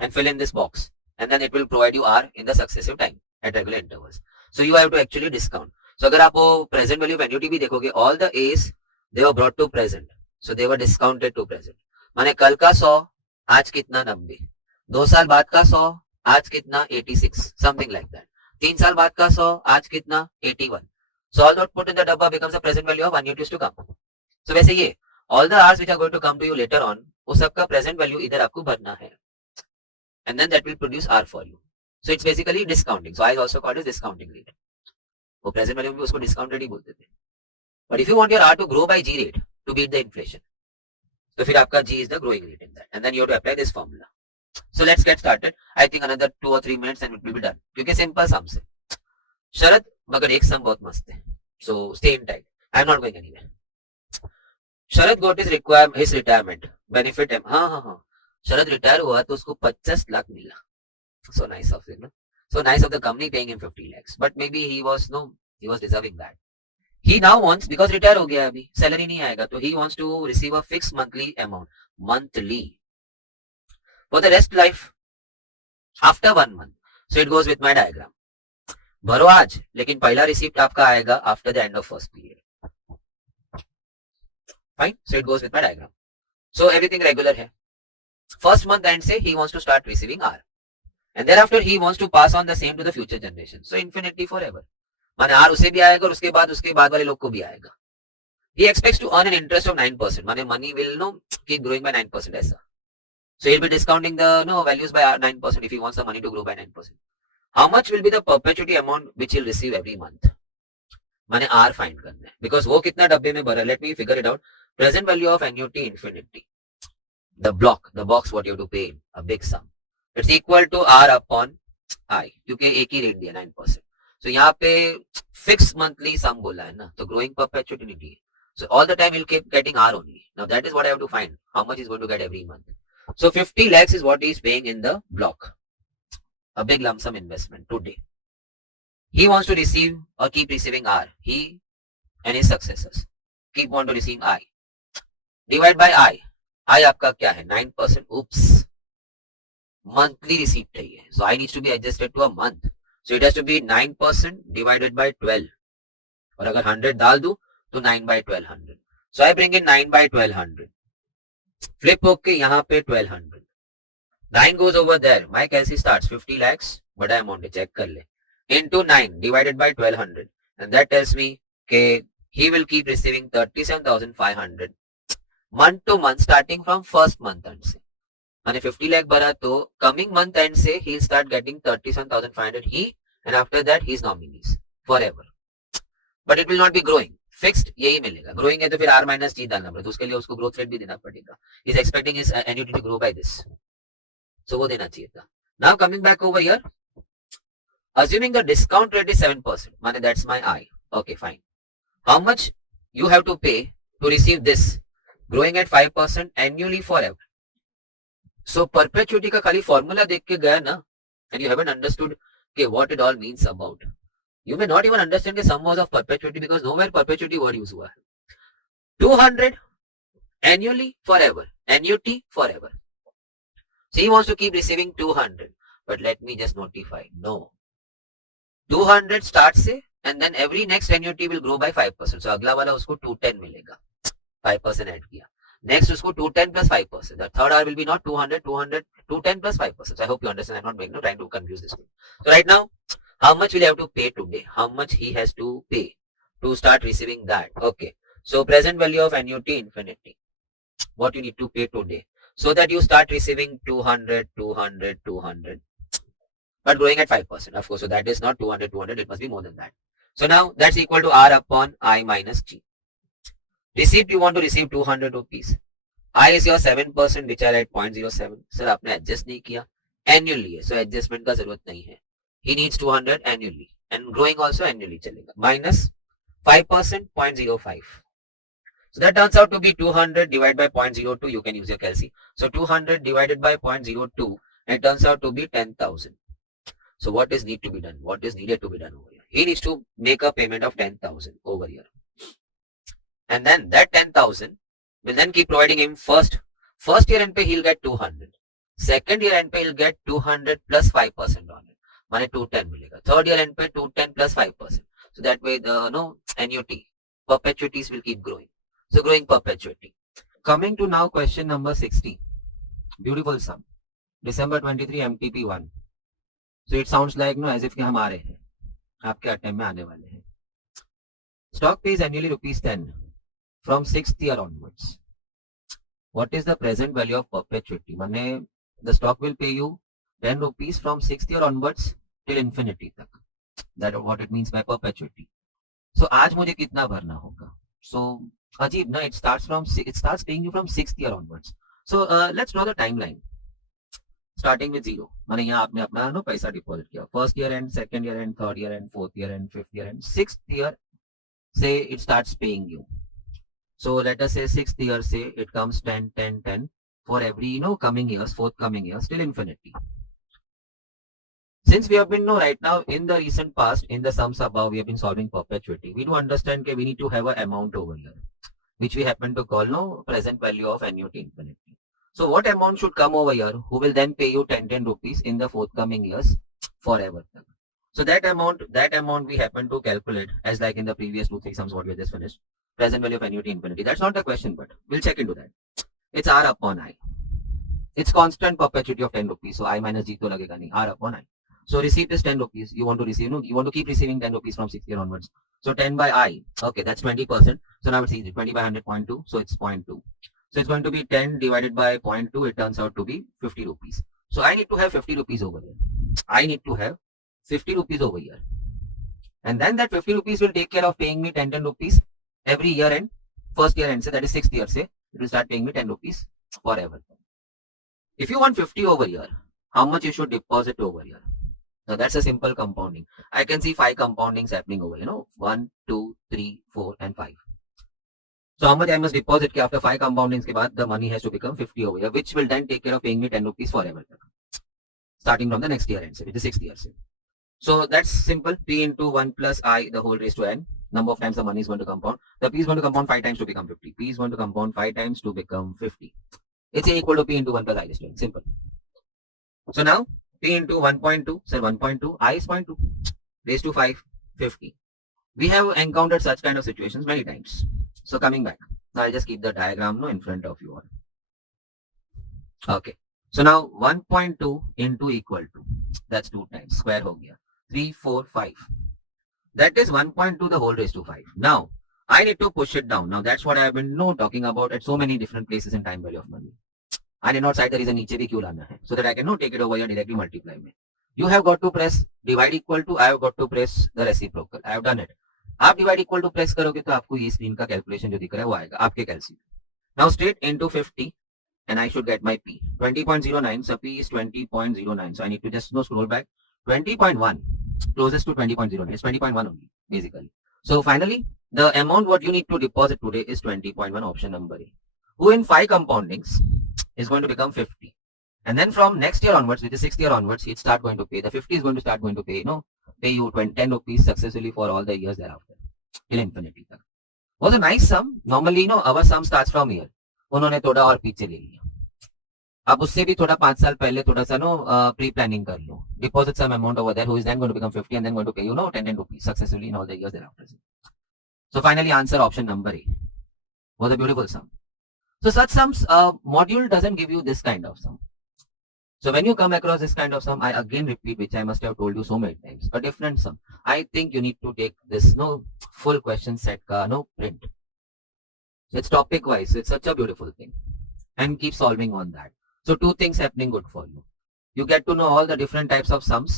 and fill in this box, and then it will provide you R in the successive time at regular intervals. So you have to actually discount. So अगर आप वो present value of annuity भी देखोगे, all the A's they were brought to present, so they were discounted to present. माने कल का 100 आज कितना 90, 2 साल बाद का 100 आज कितना 86, something like that. 3 साल बाद का 100 आज कितना 81. So all that put in the dabba becomes the present value of annuities to come. So वैसे ये all the R's which are going to come to you later on, वो सबका present value इधर आपको भरना है, and then that will produce R for you. So it's basically discounting. So I also call it discounting rate. वो present value में उसको discount rate ही बोलते थे. But if you want your R to grow by G rate to beat the inflation, तो फिर आपका G is the growing rate in that, and then you have to apply this formula. So let's get started. I think another 2 or 3 minutes and it will be done. क्योंकि simple sums है. शरद, मगर एक sum बहुत मस्त है. So stay in tight. I'm not going anywhere. Sharad got his retirement benefit him. हाँ. शरद retire हुआ तो उसको 50 लाख मिला. So nice of him. So nice of the company paying him 50 lakhs. But maybe he was deserving that. He now wants, because retire हो गया अभी, salary नहीं आएगा, तो he wants to receive a fixed monthly amount. Monthly. For the rest life. After 1 month. So it goes with my diagram. भरो आज, लेकिन पहला रिसिप्ट आपका आएगा after the end of first period. Fine. So it goes with my diagram. So everything regular है. First month end से he wants to start receiving R. And thereafter he wants to pass on the same to the future generation. So infinity forever. माने R उसे भी आएगा और उसके बाद वाले लोग को भी आएगा. He expects to earn an interest of 9%. माने money will keep growing by 9% ऐसा. So he'll be discounting the values by 9% if he wants the money to grow by 9%. How much will be the perpetuity amount which he'll receive every month? माने R find करना है. Because वो कितना डब्बे में भरा, let me figure it out. Present value of annuity infinity. The box what you have to pay in, a big sum. It's equal to R upon I. क्योंकि एक ही रेट दिया 9%. So यहाँ पे fixed monthly sum बोला है ना, तो growing perpetuity नहीं है. So all the time he'll keep getting R only. Now that is what I have to find. How much he's going to get every month. So 50 lakhs is what he's paying in the block. A big lump sum investment today. He wants to receive or keep receiving R. He and his successors keep want to receive I. Divide by I. I आपका क्या है 9%. Oops. Monthly receipt है ये. So I needs to be adjusted to a month. So it has to be 9% divided by 12. और अगर 100 डाल दूं तो 9 by 1200. So I bring in 9 by 1200. Flip होके यहाँ पे 1200. 9 goes over there. My calci starts 50 lakhs. बड़ा amount है, check कर ले. Into 9 divided by 1200. And that tells me कि he will keep receiving 37,500 month to month starting from first month end से. मैंने 50 lakh भरा तो coming month end से he'll start getting 37,500 he, and after that his nominees forever. But it will not be growing. Fixed यही मिलेगा. Growing है तो फिर आर माइनस जी डालना पड़ेगा, तो उसके लिए उसको ग्रोथ रेट भी देना पड़ेगा. Is expecting is annuity to grow by this, so वो देना चाहिए था. Now coming back over here, assuming the discount rate is 7%, माने that's my I. Okay, fine. How much you have to pay to receive this growing at 5% annually forever? So perpetuity का खाली formula देख के गया ना, and you haven't understood okay, what it all means about. You may not even understand the sum of perpetuity because nowhere perpetuity word use हुआ है. 200 annually forever, annuity forever. So he wants to keep receiving 200, but let me just notify, no. 200 start से and then every next annuity will grow by 5%. So अगला वाला उसको 210 मिलेगा, 5% add किया. Next उसको 210 plus 5%. The third R will be not 200, 200, 210 plus 5%. So I hope you understand. I'm not making, trying to confuse this thing. So right now, how much will you have to pay today? How much he has to pay to start receiving that? Okay. So present value of annuity infinity. What you need to pay today so that you start receiving 200, 200, 200. But growing at 5%, of course. So that is not 200, 200. It must be more than that. So now that's equal to R upon I minus G. Receipt, you want to receive 200 rupees. I is your 7% which are at 0.07. Sir, आपने adjust नहीं किया. Annually है. So adjustment का जरूरत नहीं है. He needs 200 annually. And growing also annually चलेगा. Minus 5%, 0.05. So that turns out to be 200 divided by 0.02. You can use your calci. So 200 divided by 0.02. And it turns out to be 10,000. So what is need to be done? What is needed to be done over here? He needs to make a payment of 10,000 over here. And then that 10,000 will then keep providing him first year end pay he'll get 200. Second year end pay he'll get 200 plus 5% on it. माने 210 मिलेगा. Third year end pay 210 plus 5%. So that way the annuity, perpetuities will keep growing. So growing perpetuity. Coming to now question number 60. Beautiful sum. December 23 MTP1. So it sounds like as if कि हम आ रहे हैं, आपके attempt में आने वाले हैं. Stock pays annually ₹10 from 6th year onwards. What is the present value of perpetuity? माने the stock will pay you 10 rupees from 6th year onwards till infinity तक. That is what it means by perpetuity. So आज मुझे कितना भरना होगा? So अजीब ना, it starts paying you from 6th year onwards. So let's draw the timeline. Starting with 0. माने यहाँ आपने अपना पैसा डिपॉजिट किया. First year end, second year end, third year end, fourth year end, fifth year end, sixth year, say it starts paying you. So let us say 6th year, say it comes 10, 10, 10 for every coming years, forthcoming years till infinity. Since we have been right now in the recent past, in the sums above, we have been solving perpetuity. We do understand that we need to have an amount over here, which we happen to call present value of annuity infinity. So what amount should come over here, who will then pay you 10 rupees in the forthcoming years forever? So that amount we happen to calculate as like in the previous 2-3 sums what we just finished. Present value of annuity infinity. That's not the question, but we'll check into that. It's R upon I. It's constant perpetuity of 10 rupees. So I minus G to lagega nahi. R upon I. So receipt is 10 rupees. You want to receive, you want to keep receiving 10 rupees from 6th year onwards. So 10 by I. Okay, that's 20%. So now it's easy. 20 by 100.2. So it's 0.2. So it's going to be 10 divided by 0.2. It turns out to be 50 rupees. So I need to have 50 rupees over here. I need to have 50 rupees over here. And then that 50 rupees will take care of paying me 10 rupees every year end. First year end, say that is 6th year, say it will start paying me 10 rupees forever. If you want 50 over here, how much you should deposit over here? Now that's a simple compounding. I can see 5 compoundings happening over here. 1, 2, 3, 4 and 5. So how much I must deposit after 5 compoundings ke baad the money has to become 50 over here, which will then take care of paying me 10 rupees forever. Starting from the next year end, say, which is 6th year. Say. So that's simple. P into 1 plus I the whole raised to n. Number of times the money is going to compound. The P is going to compound 5 times to become 50. P is going to compound 5 times to become 50. It's equal to P into 1 plus I raised to n. Simple. So now P into 1.2, say 1.2, I is 0.2, raised to 5, 50. We have encountered such kind of situations many times. So coming back, now I'll just keep the diagram in front of you all. Okay. So now 1.2 into equal to, that's 2 times, square ho gaya, 3, 4, 5. That is 1.2 the whole raised to 5. Now, I need to push it down. Now, that's what I have been talking about at so many different places in time value of money. I did not cite the reason niche bhi kyun lana hai, so that I can take it over here directly multiply me. You have got to press divide equal to, I have got to press the reciprocal. I have done it. आप divide equal to press करोगे तो आपको ये screen का calculation जो दिख रहा है वो आएगा आपके calci. Now straight into 50 and I should get my P. 20.09, so P is 20.09. So I need to just scroll back. 20.1, closest to 20.09. It's 20.1 only, basically. So finally, the amount what you need to deposit today is 20.1, option number A. Who in 5 compoundings is going to become 50. And then from next year onwards, which is 6th year onwards, it start going to pay. The 50 is going to start going to pay, pay you 10 rupees successfully for all the years thereafter, till infinity. Was a nice sum. Normally, our sum starts from here. उन्होंने थोड़ा और पीछे ले लिया। आप उससे भी थोड़ा 5 साल पहले थोड़ा सा प्री प्लानिंग कर लो, deposit some amount over there, who is then going to become 50 and then going to pay 10 rupees successfully in all the years thereafter. So finally answer option number A was a beautiful sum. So such sums module doesn't give you this kind of sum. So when you come across this kind of sum, I again repeat, which I must have told you so many times, a different sum. I think you need to take this full question set ka print. So it's topic wise. So it's such a beautiful thing, and keep solving on that. So 2 things happening good for you. You get to know all the different types of sums,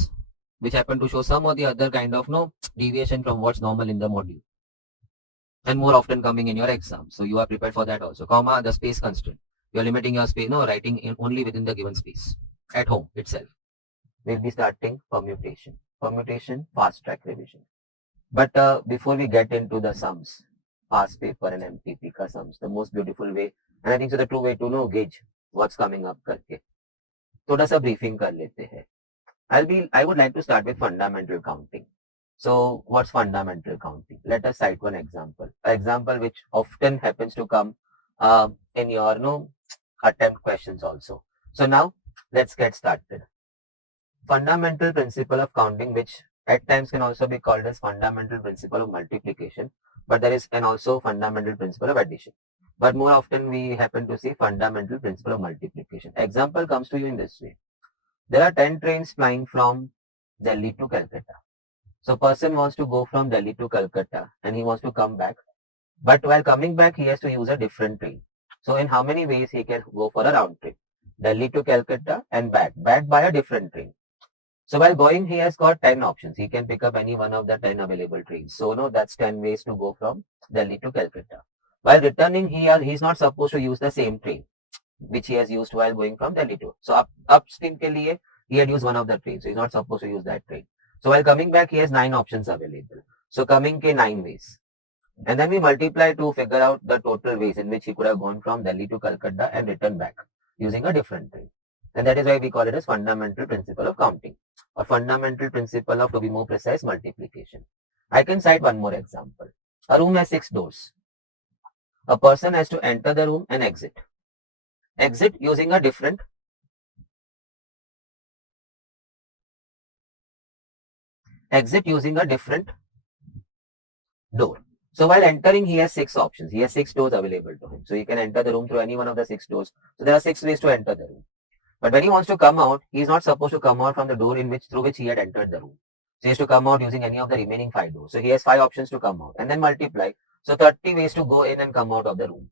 which happen to show some or the other kind of deviation from what's normal in the module, and more often coming in your exam. So you are prepared for that also. Comma, the space constraint. You are limiting your space, writing in only within the given space at home itself. We'll be starting permutation. Permutation, fast track revision. But before we get into the sums, past paper and MTP ka sums, the most beautiful way, and I think so the true way to gauge what's coming up करके थोड़ा सा briefing कर लेते हैं. I would like to start with fundamental counting. So what's fundamental counting? Let us cite one example. An example which often happens to come in your attempt questions also. So now let's get started. Fundamental principle of counting, which at times can also be called as fundamental principle of multiplication, but there is an also fundamental principle of addition. But more often we happen to see fundamental principle of multiplication. Example comes to you in this way. There are 10 trains flying from Delhi to Calcutta. So person wants to go from Delhi to Calcutta and he wants to come back. But while coming back, he has to use a different train. So in how many ways he can go for a round trip? Delhi to Calcutta and back by a different train. So while going, he has got 10 options. He can pick up any one of the 10 available trains. So that's 10 ways to go from Delhi to Calcutta. While returning, he's not supposed to use the same train which he has used while going from Delhi to. So upstream ke liye, he had used one of the trains. So he's not supposed to use that train. So while coming back, he has 9 options available. So coming ke 9 ways. And then we multiply to figure out the total ways in which he could have gone from Delhi to Calcutta and returned back using a different train. And that is why we call it as fundamental principle of counting, or fundamental principle of, to be more precise, multiplication. I can cite one more example. A room has 6 doors. A person has to enter the room and exit. Exit using a different door. So while entering, he has 6 options. He has 6 doors available to him. So he can enter the room through any one of the 6 doors. So there are 6 ways to enter the room. But when he wants to come out, he is not supposed to come out from the door through which he had entered the room. So he has to come out using any of the remaining 5 doors. So he has 5 options to come out and then multiply. So 30 ways to go in and come out of the room.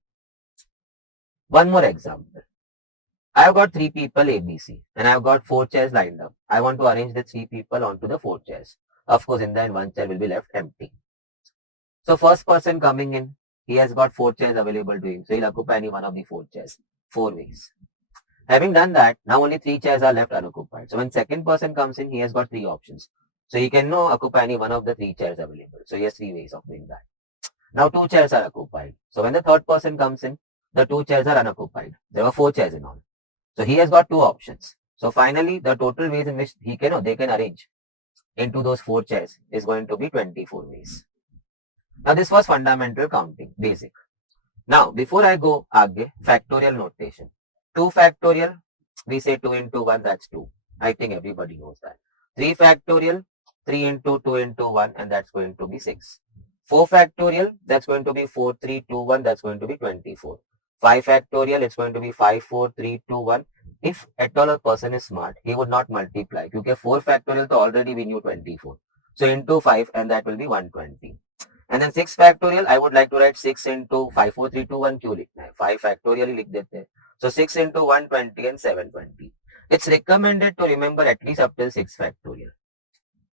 One more example. I have got 3 people ABC and I have got 4 chairs lined up. I want to arrange the 3 people onto the 4 chairs. Of course, in the end, 1 chair will be left empty. So first person coming in, he has got 4 chairs available to him. So he'll occupy any one of the 4 chairs. 4 ways. Having done that, now only 3 chairs are left unoccupied. So when second person comes in, he has got 3 options. So he can now occupy any one of the 3 chairs available. So he has 3 ways of doing that. Now 2 chairs are occupied. So when the third person comes in, the 2 chairs are unoccupied. There were 4 chairs in all. So he has got 2 options. So finally, the total ways in which they can arrange into those 4 chairs is going to be 24 ways. Now this was fundamental counting, basic. Now before I go aage, factorial notation. 2 factorial, we say 2 into 1, that's 2. I think everybody knows that. 3 factorial, 3 into 2 into 1, and that's going to be 6. 4 factorial, that's going to be 4, 3, 2, 1, that's going to be 24. 5 factorial, it's going to be 5, 4, 3, 2, 1. If at all a person is smart, he would not multiply. Because 4 factorial, so already we knew 24. So into 5, and that will be 120. And then 6 factorial, I would like to write 6 into 5, 4, 3, 2, 1, क्यों लिखना है? 5 factorial ही लिख देते हैं. So 6 into 120 and 720. It's recommended to remember at least up till 6 factorial.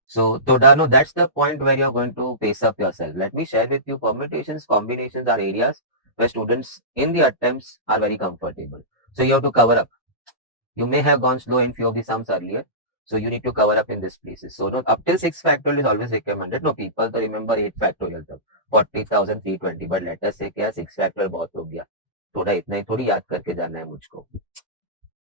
So Toda, no, that's the point where you're going to pace up yourself. Let me share with you permutations, combinations are areas where students in the attempts are very comfortable. So you have to cover up. You may have gone slow in few of the sums earlier. So you need to cover up in these places. So no, up till 6 factorial is always recommended. No, people to remember 8 factorial तक 40,320. But let us say क्या 6 factorial बहुत हो गया. थोड़ा इतना ही थोड़ी याद करके जाना है मुझको.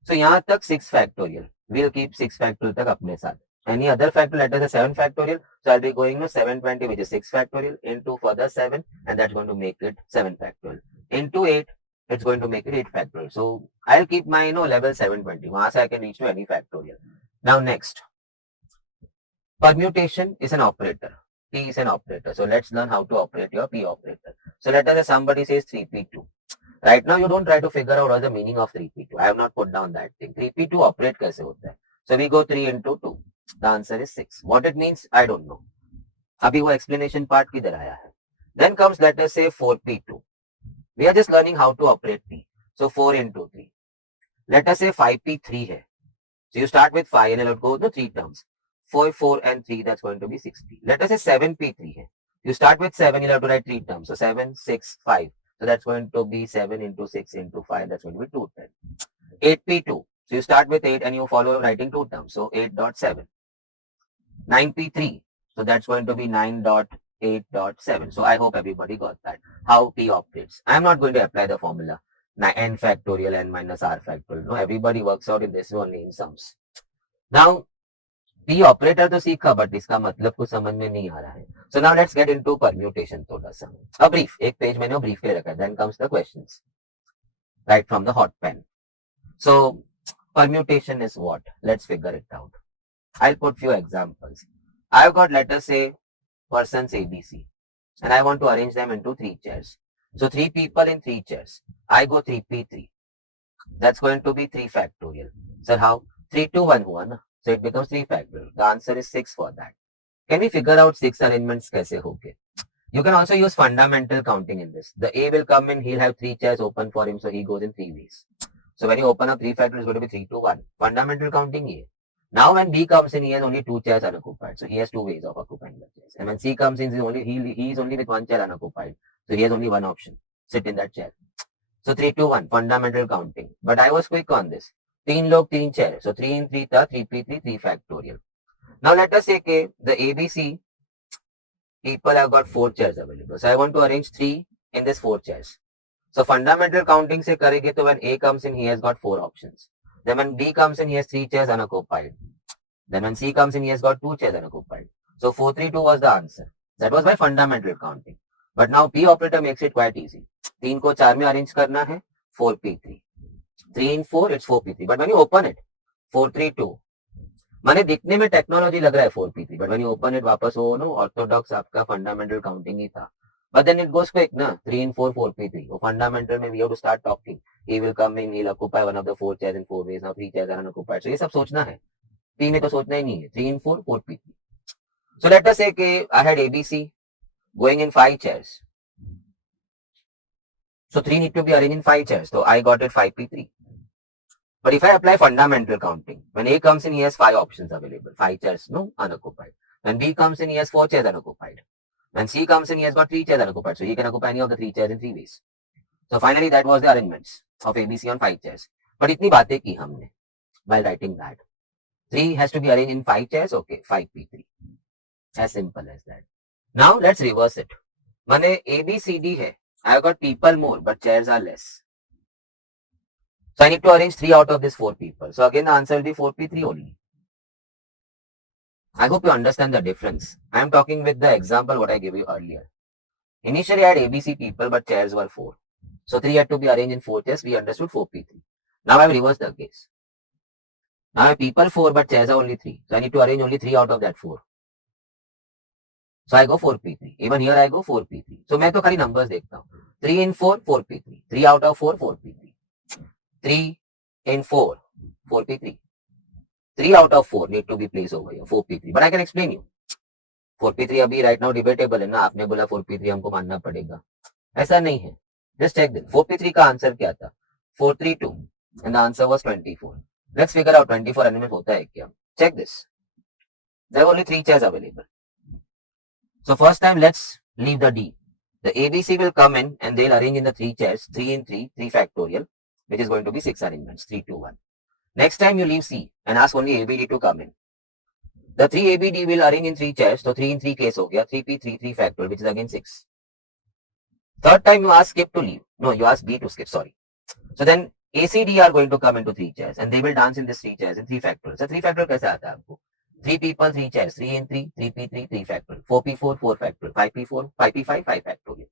So यहाँ तक 6 factorial. We'll keep 6 factorial तक अपने साथ. Any other factor, let us say 7 factorial. So I'll be going to 720, which is 6 factorial, into further 7, and that's going to make it 7 factorial. Into 8, it's going to make it 8 factorial. So I'll keep my level 720. वहां से I can reach to any factorial. Now next, permutation is an operator. P is an operator. So let's learn how to operate your P operator. So let us say somebody says 3P2. Right now, you don't try to figure out what the meaning of 3P2. I have not put down that thing. 3P2 operate कैसे होता है? So we go 3 into 2. The answer is 6. What it means, I don't know. अभी वो explanation part किधर आया है? Then comes, let us say 4P2. We are just learning how to operate P. So 4 into 3. Let us say 5P3 है. So you start with 5 and it'll go the 3 terms. 4, 4 and 3, that's going to be 60. Let us say 7P3 है. You start with 7, you'll have to write 3 terms. So 7, 6, 5. So that's going to be 7 into 6 into 5. That's going to be 210. 8P2. So you start with 8 and you follow writing 2 terms. So 8.7. 9P3. So that's going to be 9.8.7. So I hope everybody got that. How P operates. I'm not going to apply the formula. N factorial, n minus r factorial. No, everybody works out in this only in sums. Now, P operator तो सीखा but इसका मतलब कुछ समझ में नहीं आ रहा है. So now let's get into permutation थोड़ा सा. A brief. एक पेज मैंने brief के लिए रखा है. Then comes the questions. Right from the hot pen. So permutation is what? Let's figure it out. I'll put few examples. I've got, let us say, persons ABC, and I want to arrange them into 3 chairs. So 3 people in 3 chairs. I go 3P3. That's going to be 3 factorial. So how? 3 to 1 हुआ ना? So it becomes 3 factorial. The answer is 6 for that. Can we figure out 6 arrangements कैसे होंगे? You can also use fundamental counting in this. The A will come in, he'll have 3 chairs open for him, so he goes in 3 ways. So when you open up 3 factorial, it's going to be 3 to 1. Fundamental counting here. Now when B comes in, he has only 2 chairs unoccupied. So he has 2 ways of occupying the chairs. And when C comes in, he is only with 1 chair unoccupied. So he has only one option. Sit in that chair. So 3 to 1, fundamental counting. But I was quick on this. 3 log 3 chair. So 3 in 3 था 3P3, 3 factorial. Now let us say okay, the ABC people have got 4 chairs available. So I want to arrange 3 in this 4 chairs. So fundamental counting से करेंगे तो when A comes in, he has got 4 options. Then when B comes in, he has 3 chairs unoccupied. Then when C comes in, he has got 2 chairs unoccupied. So 432 was the answer. That was by fundamental counting. But now P operator makes it quite easy. 3 को 4 में arrange करना है 4P3. 3 in 4, it's 4P3. But when you open it, 432. माने दिखने में technology लग रहा है 4P3, but when you open it वापस वो नो ऑर्थोडॉक्स आपका फंडामेंटल काउंटिंग ही था. But then it goes quick ना 3 in 4 4P3. वो फंडामेंटल में we have to start talking. He will come in, he'll occupy one of the 4 chairs in 4 ways. Now 3 chairs are unoccupied. So ये सब सोचना है. P में तो सोचना ही नहीं है. 3 in 4 4P3. So let us say कि I had ABC going in 5 chairs. So 3 need to be arranged in 5 chairs. So I got it 5P3. But if I apply fundamental counting, when A comes in, he has 5 options available. 5 chairs, no, unoccupied. When B comes in, he has 4 chairs unoccupied. When C comes in, he has got 3 chairs unoccupied. So he can occupy any of the 3 chairs in 3 ways. So finally, that was the arrangements of ABC on 5 chairs. But इतनी बातें की हमने while writing that. 3 has to be arranged in 5 chairs. Okay, 5P3. As simple as that. Now let's reverse it. माने A, B, C, D है. I have got people more, but chairs are less. So I need to arrange 3 out of these 4 people. So again, the answer will be 4P3 only. I hope you understand the difference. I am talking with the example what I gave you earlier. Initially, I had ABC people, but chairs were 4. So 3 had to be arranged in 4 chairs. We understood 4P3. Now I have reversed the case. Now I have people 4, but chairs are only 3. So I need to arrange only 3 out of that 4. So I go 4P3. Even here I go 4P3. So मैं तो खाली numbers देखता हूँ. 3 in 4, 4P3. 3 out of 4, 4P3. 3 in 4, 4P3. 3 out of 4 need to be placed over here, 4P3. But I can explain you. 4P3 अभी right now debatable है ना. आपने बोला 4P3 हमको मानना पड़ेगा. ऐसा नहीं है. Just check this. 4P3 का आंसर क्या था? 432. And the answer was 24. Let's figure out 24 element होता है क्या. Check this. There are only 3 chairs available. So first time, let's leave the D. The ABC will come in and they'll arrange in the 3 chairs, 3 in 3, 3 factorial, which is going to be 6 arrangements, 3, 2, 1. Next time you leave C and ask only ABD to come in. The 3 ABD will arrange in 3 chairs, so 3 in 3 case ho gaya, 3P3, 3 factorial, which is again 6. Third time you ask skip to leave. No, you ask B to skip, sorry. So then ACD are going to come into 3 chairs and they will dance in this 3 chairs in 3 factorial. So 3 factorial kaise aata hai aapko? 3 people, 3 chairs, 3 in 3, 3P3, 3 factorial, 4P4, 4 factorial, 5P4, 5P5, 5 factorial.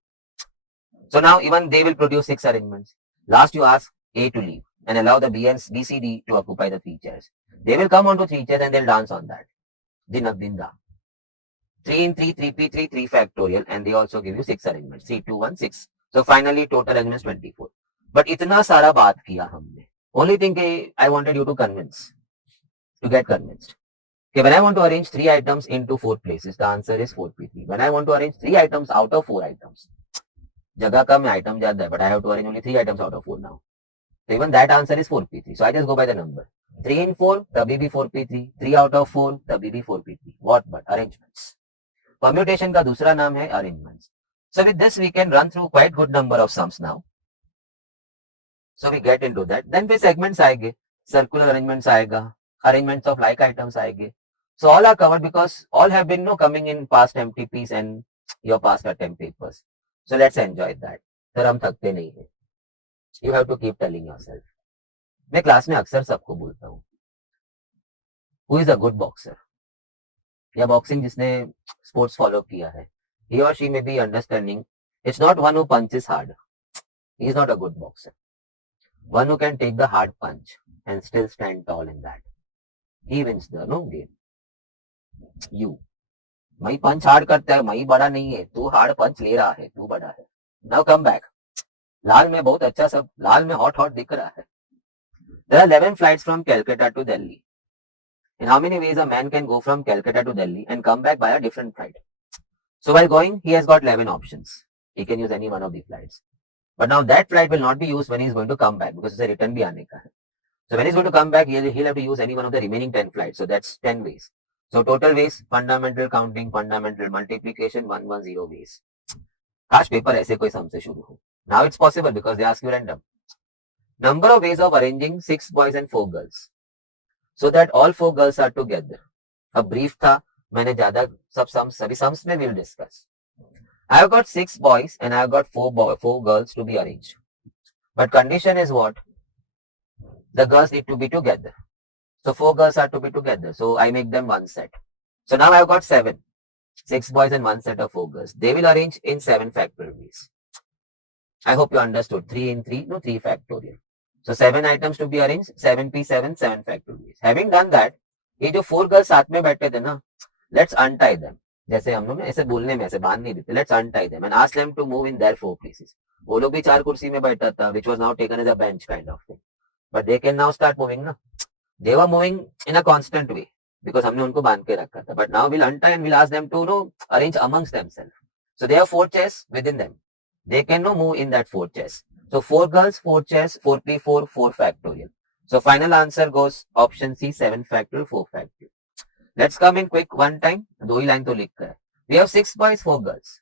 So now even they will produce 6 arrangements. Last you ask A to leave and allow the BCD to occupy the 3 chairs. They will come onto 3 chairs and they'll dance on that. Dinabdinda. 3 in 3, 3P3, 3 factorial, and they also give you 6 arrangements. 3, 2, 1, 6. So finally total arrangements 24. But itna sara baat kiya humne. Only thing I wanted you to get convinced. Okay, when I want to arrange 3 items into 4 places, the answer is 4P3. When I want to arrange 3 items out of 4 items, जगह कम है, item ज़्यादा है, but I have to arrange only 3 items out of 4 now. So even that answer is 4P3. So I just go by the number. 3 in 4, तभी भी 4P3. 3 out of 4, तभी भी 4P3. What but? Arrangements. Permutation का दूसरा नाम है arrangements. So with this we can run through quite good number of sums now. So we get into that. Then फिर segments आएंगे. Circular arrangements आएगा. Arrangements of like items आएंगे. So all are covered because all have been coming in past MTPs and your past attempt papers. So let's enjoy that. Sir हम थकते नहीं है. You have to keep telling yourself. मैं class में अक्सर सबको बोलता हूँ. Who is a good boxer? या बॉक्सिंग जिसने स्पोर्ट्स फॉलो किया है. He or she may be understanding. It's not one who punches hard. He is not a good boxer. One who can take the hard punch and still stand tall in that. He wins the game. You. मई punch hard करता है, मई बड़ा नहीं है, तू hard पंच ले रहा है, तू बड़ा है. Now come back. लाल में बहुत अच्छा सब, लाल में हॉट हॉट दिख रहा है. There are 11 flights from Calcutta to Delhi. In how many ways a man can go from Calcutta to Delhi and come back by a different flight? So while going, he has got 11 options. He can use any one of the flights. But now that flight will not be used when he is going to come back because it's a return bhi aane ka hai. So when he's going to come back, he'll have to use any one of the remaining 10 flights. So that's 10 ways. So total ways, fundamental counting, fundamental multiplication, 110 ways. काश paper ऐसे कोई सम से शुरू हो. Now it's possible because they ask you random. Number of ways of arranging 6 boys and 4 girls. So that all 4 girls are together. अब brief था, मैंने ज्यादा सब sums, सभी sums में we'll discuss. I have got 6 boys and I have got 4 girls to be arranged. But condition is what? The girls need to be together. So 4 girls are to be together. So I make them one set. So now I have got 7. 6 boys and one set of 4 girls. They will arrange in 7 factorial ways. I hope you understood. 3 in 3, 3 factorial. So 7 items to be arranged, 7P7, 7 factorial ways. Having done that, ये जो 4 girls साथ में बैठे थे ना, let's untie them. जैसे हम लोग ऐसे बोलने में ऐसे बांध नहीं देते. Let's untie them and ask them to move in their 4 places. वो लोग भी 4 कुर्सी में बैठा था, which was now taken as a bench kind of thing. But they can now start moving ना. They were moving in a constant way because हमने उनको बांध के रखा था. But now we'll untie and we'll ask them to arrange amongst themselves. So they have 4 chairs within them. They can move in that 4 chairs. So 4 girls, 4 chairs, 4P4, 4 factorial. So final answer goes option C, 7 factorial, 4 factorial. Let's come in quick one time. 2 he line तो लिख कर. We have 6 boys, 4 girls.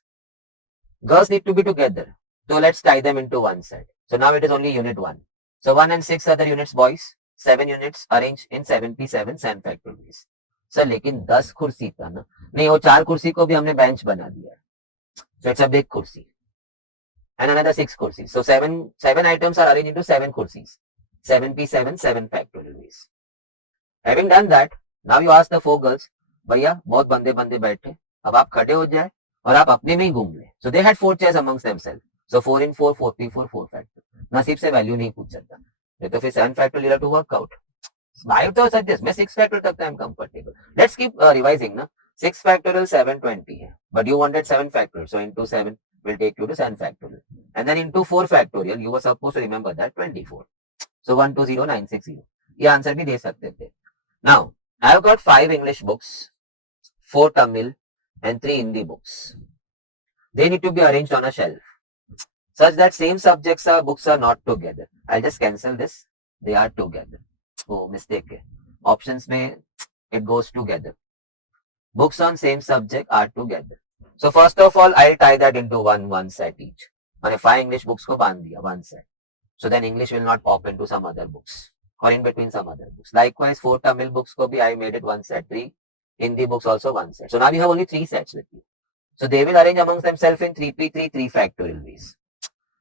Girls need to be together. So let's tie them into one set. So now it is only unit 1. So 1 and 6 other units boys. 7 units arranged in 7P7 7 factorial ways. Sir लेकिन 10 कुर्सी था ना. नहीं, वो 4 कुर्सी को भी हमने बेंच बना दिया. So it's a big kursi. And another 6 kursis. So 7 items are arranged into 7 kursis. 7P7 7 factorial ways. Having done that, now you ask the 4 girls, भैया बहुत बंदे बंदे बैठे, अब आप खड़े हो जाए और आप अपने में ही घूम ले. So they had 4 chairs amongst themselves. So 4 in 4, 4P4, 4 factorial. नसीब से वैल्यू नहीं पूछ सकता. नहीं तो फिर 7 factorial have to work out. I तो suggest मैं 6 factorial तक I am comfortable. Let's keep revising ना. 6 factorial 720 है. But you wanted 7 factorial. So into 7 will take you to 7 factorial. And then into 4 factorial, you were supposed to remember that 24. So 120960. ये answer भी दे सकते थे. Now, I have got 5 English books, 4 Tamil, and 3 Hindi books. They need to be arranged on a shelf, such that same subjects or books are not together. I'll just cancel this. They are together. Oh, mistake है. Options में it goes together. books on same subject are together. So first of all, I'll tie that into one set each. मैंने 5 English books को बांध दिया one set. So then English will not pop into some other books or in between some other books. Likewise, 4 Tamil books ko bhi I made it one set. 3 Hindi books also one set. So now you have only 3 sets with you. So they will arrange amongst themselves in 3p3 3 factorial ways.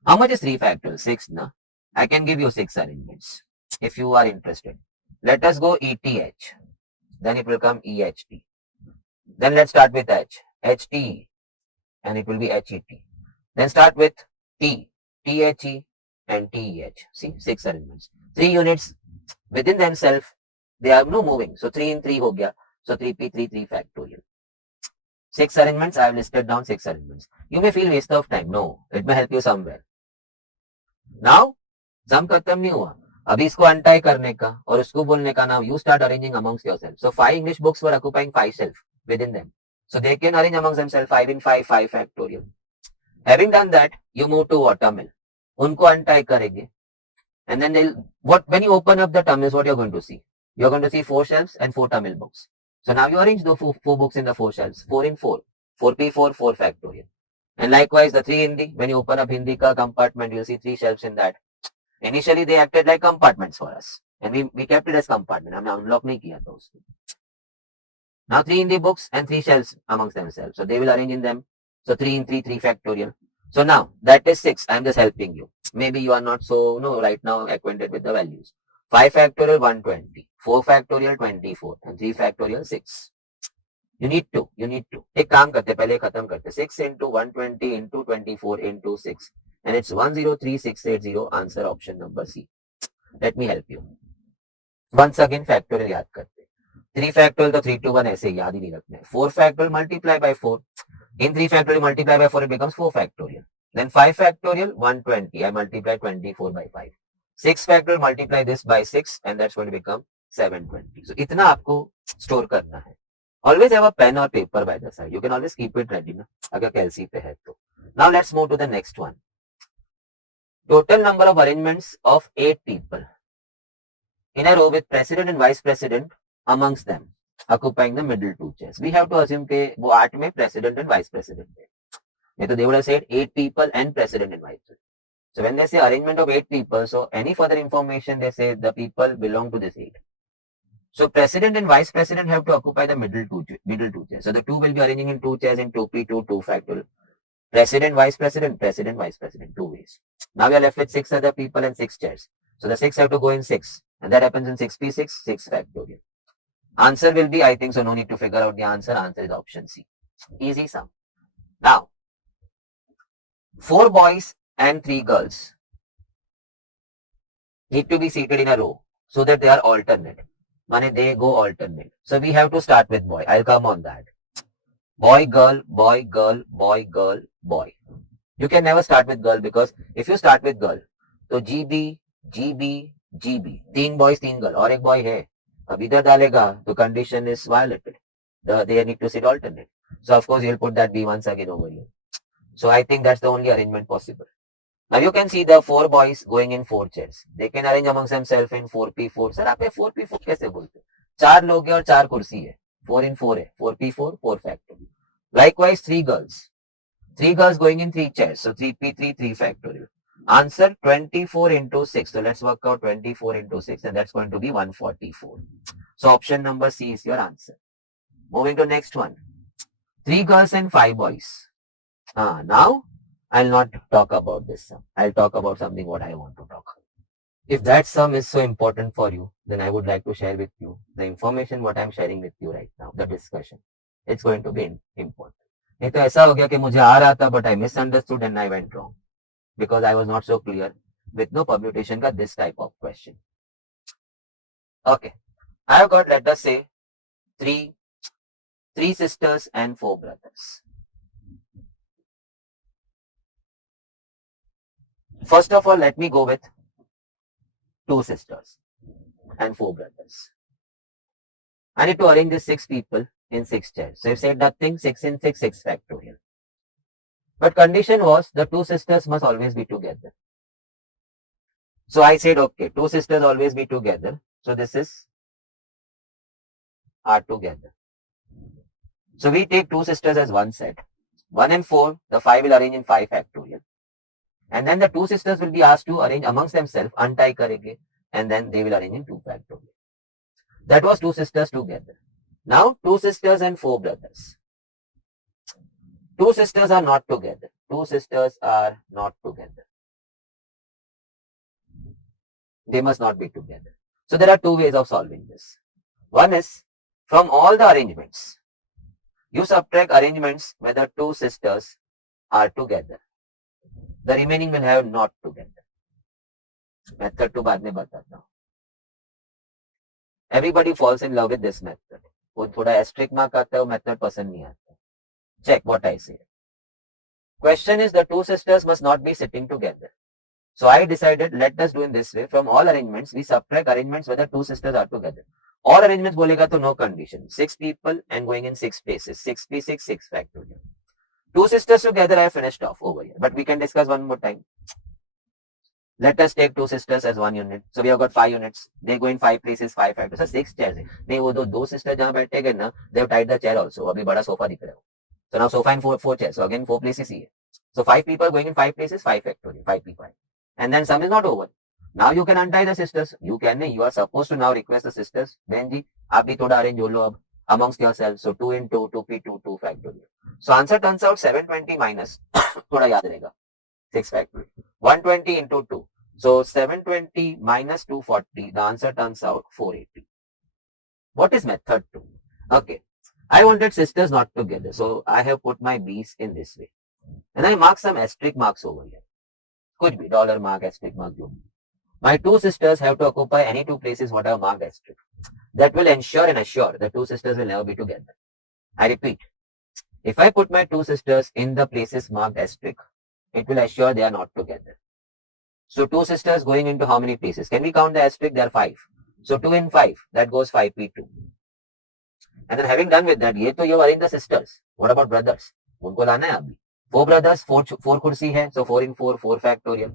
How much is 3 factorial? 6, na? I can give you 6 arrangements if you are interested. Let us go ETH. Then it will come EHT. Then let's start with H. HT. And it will be HET. Then start with T. THE and TEH. See, 6 arrangements. 3 units within themselves, they are no moving. So 3 in 3 ho gaya. So 3p3 3 factorial. 6 arrangements, I have listed down 6 arrangements. You may feel waste of time. No, it may help you somewhere. Now, sum खत्म नहीं हुआ. अभी इसको untie करने का और उसको बोलने का नाम you start arranging amongst yourself. So 5 English books were occupying 5 shelves within them. So they can arrange amongst themselves 5 in 5, 5 factorial. Having done that, you move to watermill. उनको अनटाई करेंगे. And then when you open up the Tamils, what you're going to see? You're going to see 4 shelves and 4 Tamil books. So now you arrange the 4 books in the 4 shelves. 4 in 4. 4p4, 4 factorial. And likewise, the 3 Hindi, when you open up Hindi ka compartment, you'll see 3 shelves in that. Initially, they acted like compartments for us. And we kept it as compartment. हमने unlock नहीं किया था उसको. Now 3 Hindi books and 3 shelves amongst themselves. So they will arrange in them. So 3 in 3, 3 factorial. So now that is 6. I'm just helping you. Maybe you are not so right now acquainted with the values. 5 factorial 120, 4 factorial 24 and 3 factorial 6. You need to. एक काम करते पहले खत्म करते 6 into 120 into 24 into 6 and it's 103680 answer option number C. Let me help you. Once again factorial याद करते 3 factorial तो 3 to 1 ऐसे याद ही नहीं रखना है 4 factorial multiply by 4 in 3 factorial multiply by 4 it becomes 4 factorial then 5 factorial 120 I multiply 24 by 5 6 factorial multiply this by 6 and that's going to become 720 so इतना आपको स्टोर करना है always have a pen or paper by the side you can always keep it ready ना अगर कैलसी पे है तो now let's move to the next one total number of arrangements of 8 people in a row with president and vice president amongst them occupying the middle 2 chairs. We have to assume कि वो 8 में president and vice president थे. नहीं तो they would have said 8 people and president and vice president. So when they say arrangement of 8 people, so any further information they say the people belong to this 8. So president and vice president have to occupy the middle two chairs. So the 2 will be arranging in 2 chairs in 2p2, 2 factorial. President, vice president, vice president, 2 ways. Now we are left with 6 other people and 6 chairs. So the 6 have to go in 6 and that happens in 6p6, 6 factorial. Answer will be, I think, so no need to figure out the answer. Answer is option C. Easy sum. Now, 4 boys and 3 girls need to be seated in a row so that they are alternate. Mane they go alternate. So we have to start with boy. I'll come on that. Boy, girl, boy, girl, boy, girl, boy. You can never start with girl because if you start with girl, तो GB, GB, GB, 3 boys, 3 girl और एक boy है. अब इधर डालेगा तो condition is violated. They need to sit alternate. So of course you'll put that B once again over here. So I think that's the only arrangement possible. Now you can see the 4 boys going in 4 chairs. They can arrange amongst themselves in 4p4. Sir आप 4p4 कैसे बोलते? 4 लोग हैं और 4 कुर्सी है. 4 in 4 है. 4p4, 4 factorial. Likewise 3 girls. 3 girls going in 3 chairs. So 3p3, 3 factorial. Answer 24 into 6. So let's work out 24 into 6 and that's going to be 144. So option number C is your answer. Moving to next one. 3 girls and 5 boys. Now I'll not talk about this sum. I'll talk about something what I want to talk. If that sum is so important for you, then I would like to share with you the information what I'm sharing with you right now, the discussion. It's going to be important. नहीं तो ऐसा हो गया कि मुझे आ रहा था but I misunderstood and I went wrong because I was not so clear with no permutation का this type of question. Okay, I have got, let us say, three sisters and 4 brothers. First of all, let me go with 2 sisters and 4 brothers. I need to arrange these 6 people in 6 chairs. So I've said nothing, 6 in 6, 6 factorial. But condition was the 2 sisters must always be together. So I said, okay, 2 sisters always be together. So this is are together. So we take two sisters as one set. 1 and 4, the 5 will arrange in 5 factorial. And then the two sisters will be asked to arrange amongst themselves, untie karenge, and then they will arrange in 2 factorial. That was two sisters together. Now, two sisters and four brothers. Two sisters are not together. Two sisters are not together. They must not be together. So there are two ways of solving this. One is from all the arrangements, you subtract arrangements where the two sisters are together. The remaining will have not together. Method to बाद में बताता हूँ. Everybody falls in love with this method. वो थोड़ा asterisk mark आता है, वो method पसंद नहीं आता. Check what I say. Question is the two sisters must not be sitting together. So I decided let us do in this way. From all arrangements, we subtract arrangements whether two sisters are together. All arrangements बोलेगा तो no condition. 6 people and going in 6 places. 6p6, 6 factorial. Two sisters together I have finished off over here. But we can discuss one more time. Let us take two sisters as one unit. So we have got 5 units. They go in 5 places, 5 factors. So 6 chairs. नहीं वो दो sisters जहाँ बैठेंगे ना, they have tied the chair also. अभी बड़ा sofa दिख रहा है. So now sofa in 4 chairs. So again 4 places here. So 5 people going in 5 places, 5 factorial, 5p5. And then sum is not over. Now you can untie the sisters. You are supposed to now request the sisters. Benji, आप भी थोड़ा arrange हो लो अब amongst yourselves. So 2 into 2p2, 2 factorial. So answer turns out 720 minus, थोड़ा याद रहेगा, 6 factorial. 120 into 2. So 720 minus 240, the answer turns out 480. What is method 2? Okay, I wanted sisters not together. So I have put my B's in this way. And I mark some asterisk marks over here. Could be dollar mark, asterisk mark. My two sisters have to occupy any two places what I have marked asterisk. That will ensure and assure the two sisters will never be together. I repeat, if I put my two sisters in the places marked asterisk, it will assure they are not together. So two sisters going into how many places? Can we count the asterisk? There are 5. So 2 in 5, that goes 5p2. And then having done with that, ये तो you arrange the sisters. What about brothers? उनको लाना है अभी. 4 brothers, 4 कुर्सी है. So 4 in 4, 4 factorial.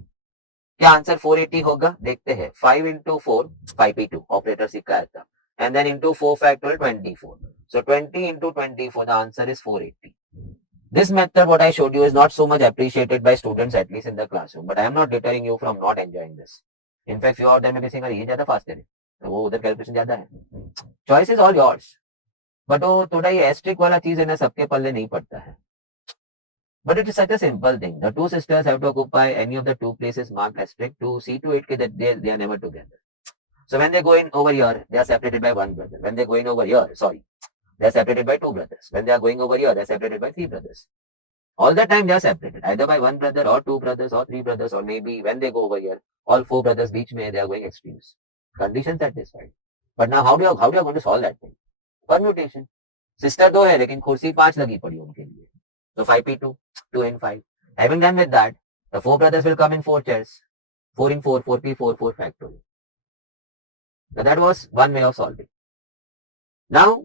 क्या answer 480 होगा? देखते हैं. 5 into 4, 5p2. ऑपरेटर सिखाया था. And then into 4 factorial, 24. So 20 into 24, the answer is 480. This method, what I showed you, is not so much appreciated by students, at least in the classroom. But I am not deterring you from not enjoying this. In fact, few of them may be saying, ये ज़्यादा fast है, वो उधर calculation ज़्यादा है. Choice is all yours. But वो थोड़ा ये एस्ट्रिक वाला चीज है ना, सबके पल्ले नहीं पड़ता है. But it is such a simple thing. The two sisters have to occupy any of the two places marked asterisk to see to it that they are never together. So when they go in over here, they are separated by one brother. When they go in over here, they are separated by 2 brothers. When they are going over here, they are separated by 3 brothers. All the time they are separated, either by 1 brother or 2 brothers or 3 brothers, or maybe when they go over here, all 4 brothers beach mein they are going extremes. Condition satisfied. But now how do you going to solve that thing? Permutation. Sister 2 है लेकिन कुर्सी 5 लगी पड़ी उनके लिए. So 5p2, 2 in 5. Having done with that, the 4 brothers will come in 4 chairs. 4 in 4, 4p4, 4 factorial. Now that was one way of solving. Now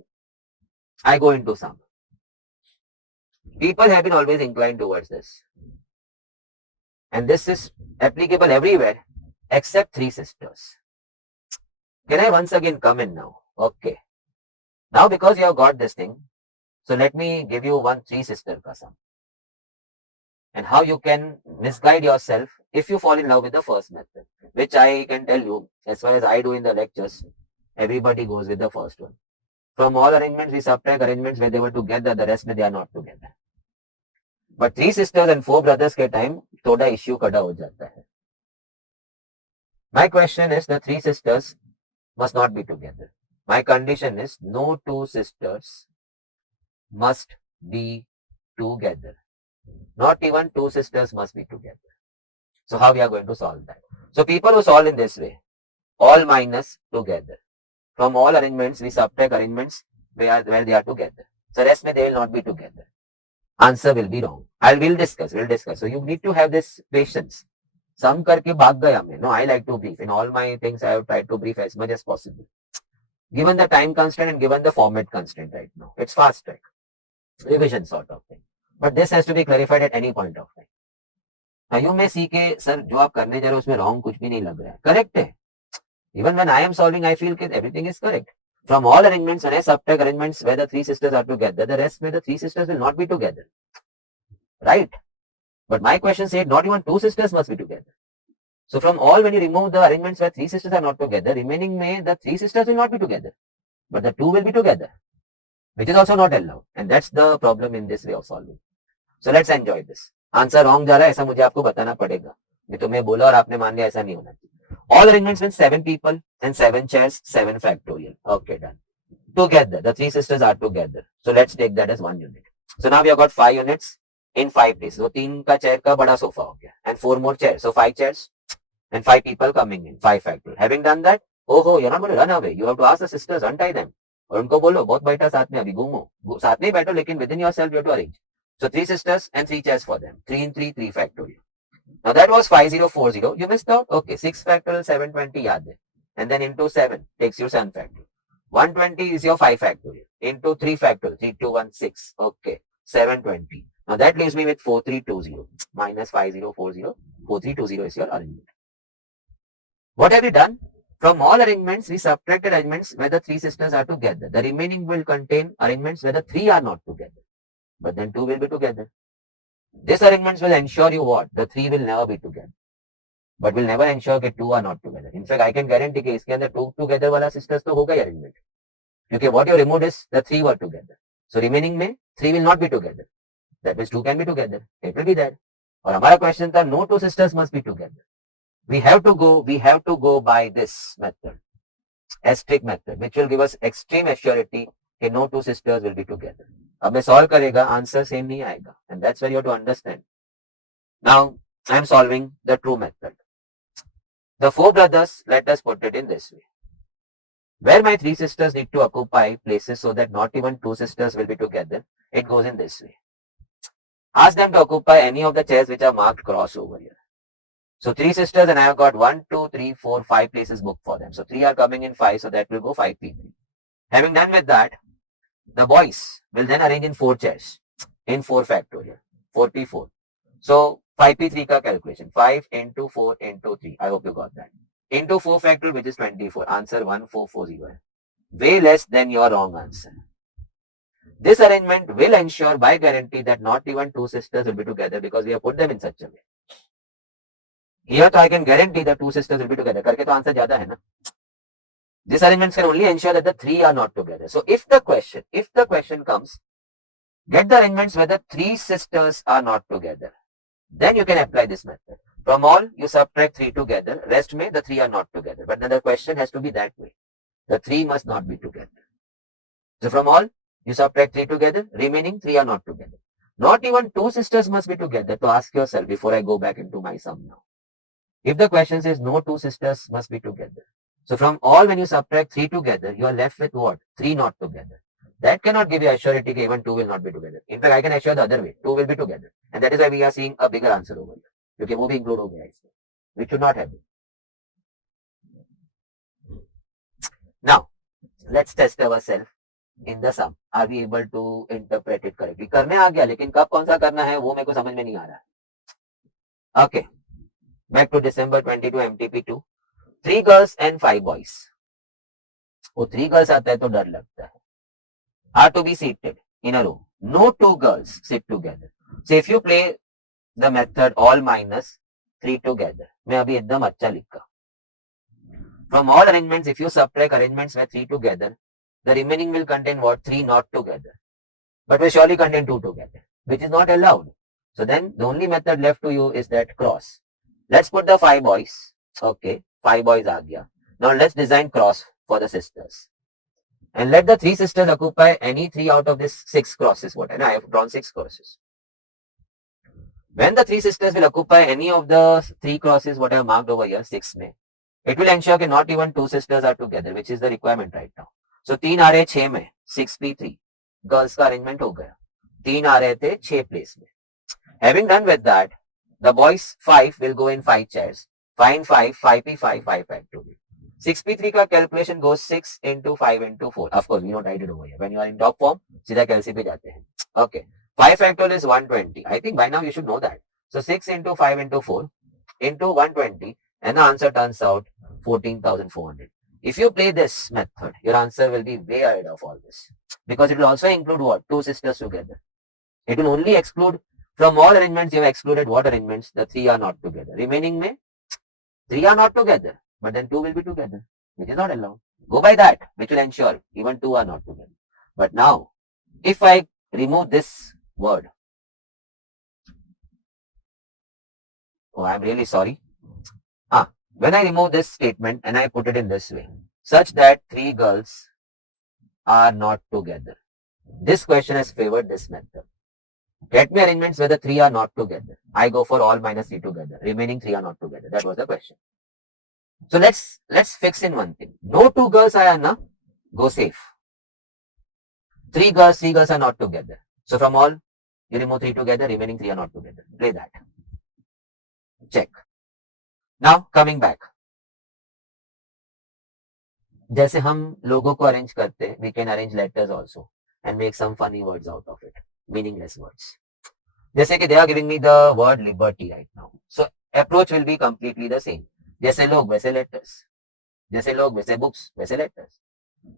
I go into sum. People have been always inclined towards this. And this is applicable everywhere except 3 sisters. Can I once again come in now? Okay. Now because you have got this thing, so let me give you 3 sister ka sum. And how you can misguide yourself if you fall in love with the first method, which I can tell you, as far as I do in the lectures, everybody goes with the first one. From all arrangements, we subtract arrangements where they were together, the rest में they are not together. But 3 sisters and 4 brothers के time थोड़ा issue खड़ा हो जाता है. My question is the 3 sisters must not be together. My condition is no 2 sisters must be together. Not even 2 sisters must be together. So how we are going to solve that? So people who solve in this way, all minus together. From all arrangements, we subtract arrangements where they are together. So rest में they will not be together. Answer will be wrong. We'll discuss. So you need to have this patience. Sum करके भाग गया मैं. No, I like to brief. In all my things, I have tried to brief as much as possible. Given the time constraint and given the format constraint right now, it's fast track. Revision sort of thing. But this has to be clarified at any point of time. Now you may see कि sir जो आप करने जा रहे हो उसमें wrong कुछ भी नहीं लग रहा है. Correct है. Even when I am solving, I feel that everything is correct. From all arrangements, when I subtract arrangements where the three sisters are together, the rest where the three sisters will not be together. Right? But my question said not even two sisters must be together. So from all, when you remove the arrangements where three sisters are not together, remaining may the three sisters will not be together, but the two will be together, which is also not allowed. And that's the problem in this way of solving. So let's enjoy this. Answer wrong जा रहा है ऐसा मुझे आपको बताना पड़ेगा. मैं तुम्हें बोला और आपने मान लिया ऐसा नहीं होना चाहिए. All arrangements means 7 people and 7 chairs, 7 factorial. Okay, done. Together, the three sisters are together. So let's take that as 1 unit. So now we have got 5 units in 5 days. So 3 का chair का बड़ा sofa हो गया. And 4 more chairs. So 5 chairs and 5 people coming in. 5 factorial. Having done that, oh, you're not going to run away. You have to ask the sisters, untie them. और उनको बोलो बहुत बैठा साथ में अभी घूमो. साथ में बैठो लेकिन within yourself you have to arrange. So 3 sisters and 3 chairs for them. 3 in 3, 3 factorial. Now that was 5040. You missed out? Okay, 6 factorial, 720 yaad hai. And then into 7 takes you 7 factorial. 120 is your 5 factorial. Into 3 factorial, 3216. Okay, 720. Now that leaves me with 4320 minus 5040. 4320 is your arrangement. What have we done? From all arrangements, we subtracted arrangements where the three sisters are together. The remaining will contain arrangements where the three are not together. But then two will be together. This arrangements will ensure you what? The three will never be together. But will never ensure that two are not together. In fact, I can guarantee कि इसके अंदर two together वाला sisters तो होगा ही arrangement. क्योंकि what you removed is the three were together. So remaining में three will not be together. That means two can be together. It will be there. और हमारा question था no two sisters must be together. We have to go by this method, asterisk method, which will give us extreme assurity that no two sisters will be together. अब मैं solve करेगा answer same नहीं आएगा, and that's where you have to understand. Now I am solving the true method. The 4 brothers, let us put it in this way. Where my 3 sisters need to occupy places so that not even 2 sisters will be together, it goes in this way. Ask them to occupy any of the chairs which are marked cross over here. So 3 sisters and I have got 1, 2, 3, 4, 5 places booked for them. So 3 are coming in 5, so that will go 5 people. Having done with that, the boys will then arrange in 4 chairs in 4 factorial, 44. So 5p3 ka calculation, 5 into 4 into 3. I hope you got that. Into 4 factorial, which is 24. Answer 1440. Way less than your wrong answer. This arrangement will ensure by guarantee that not even 2 sisters will be together because we have put them in such a way. Here तो I can guarantee that 2 sisters will be together. करके तो answer ज्यादा है ना. This arrangement can only ensure that the 3 are not together. So if the question comes, get the arrangements where the 3 sisters are not together. Then you can apply this method. From all, you subtract 3 together. Rest में the 3 are not together. But then the question has to be that way. The 3 must not be together. So from all, you subtract 3 together. Remaining 3 are not together. Not even 2 sisters must be together. So ask yourself before I go back into my sum now. If the question says no 2 sisters must be together. So from all, when you subtract 3 together, you are left with what? 3 not together. That cannot give you assurity that even 2 will not be together. In fact, I can assure the other way. 2 will be together. And that is why we are seeing a bigger answer over here. क्योंकि वो भी include हो गया इसमें. Which should not have been. Now, let's test ourselves in the sum. Are we able to interpret it correctly? करने आ गया, लेकिन कब कौन सा करना है वो मेरे को समझ में नहीं आ रहा. Okay. Back to December 22 MTP2. 3 girls and 5 boys. वो 3 girls आता है तो डर लगता है. Are to be seated in a row. No 2 girls sit together. So if you play the method all minus 3 together. मैं अभी एकदम अच्छा लिखा. From all arrangements, if you subtract arrangements where 3 together, the remaining will contain what? 3 not together. But will surely contain 2 together, which is not allowed. So then the only method left to you is that cross. Let's put the 5 boys. Okay, 5 boys आ गया. Now let's design cross for the sisters. And let the 3 sisters occupy any 3 out of these 6 crosses. What? And I have drawn 6 crosses. When the 3 sisters will occupy any of the 3 crosses, what I have marked over here, 6 में, it will ensure that not even 2 sisters are together, which is the requirement right now. So 3 आ रहे 6 में, 6p3. Girls का arrangement हो गया. 3 आ रहे थे 6 place में. Having done with that, the boys 5 will go in 5 chairs. 5 in 5, 5p5, 5 factorial. 6p3 का calculation goes 6 into 5 into 4. Of course, we don't write it over here. When you are in top form, सीधा calc पे जाते हैं. Okay. 5 factorial is 120. I think by now you should know that. So 6 into 5 into 4 into 120 and the answer turns out 14,400. If you play this method, your answer will be way ahead of all this, because it will also include what? Two sisters together. It will only exclude from all arrangements. You have excluded what arrangements? The three are not together. Remaining may three are not together, but then two will be together, which is not allowed. Go by that, which will ensure even two are not together. But now, if I remove this word, oh, I'm really sorry. When I remove this statement and I put it in this way, such that three girls are not together. This question has favored this method. Get me arrangements where the three are not together. I go for all minus three together. Remaining three are not together. That was the question. So let's fix in one thing. No two girls are Anna. Go safe. Three girls are not together. So from all, you remove three together, remaining three are not together. Play that. Check. Now coming back. जैसे हम लोगों को arrange करते we can arrange letters also and make some funny words out of it meaningless words जैसे कि they are giving me the word liberty right now so approach will be completely the same जैसे लोग वैसे letters जैसे लोग वैसे books वैसे letters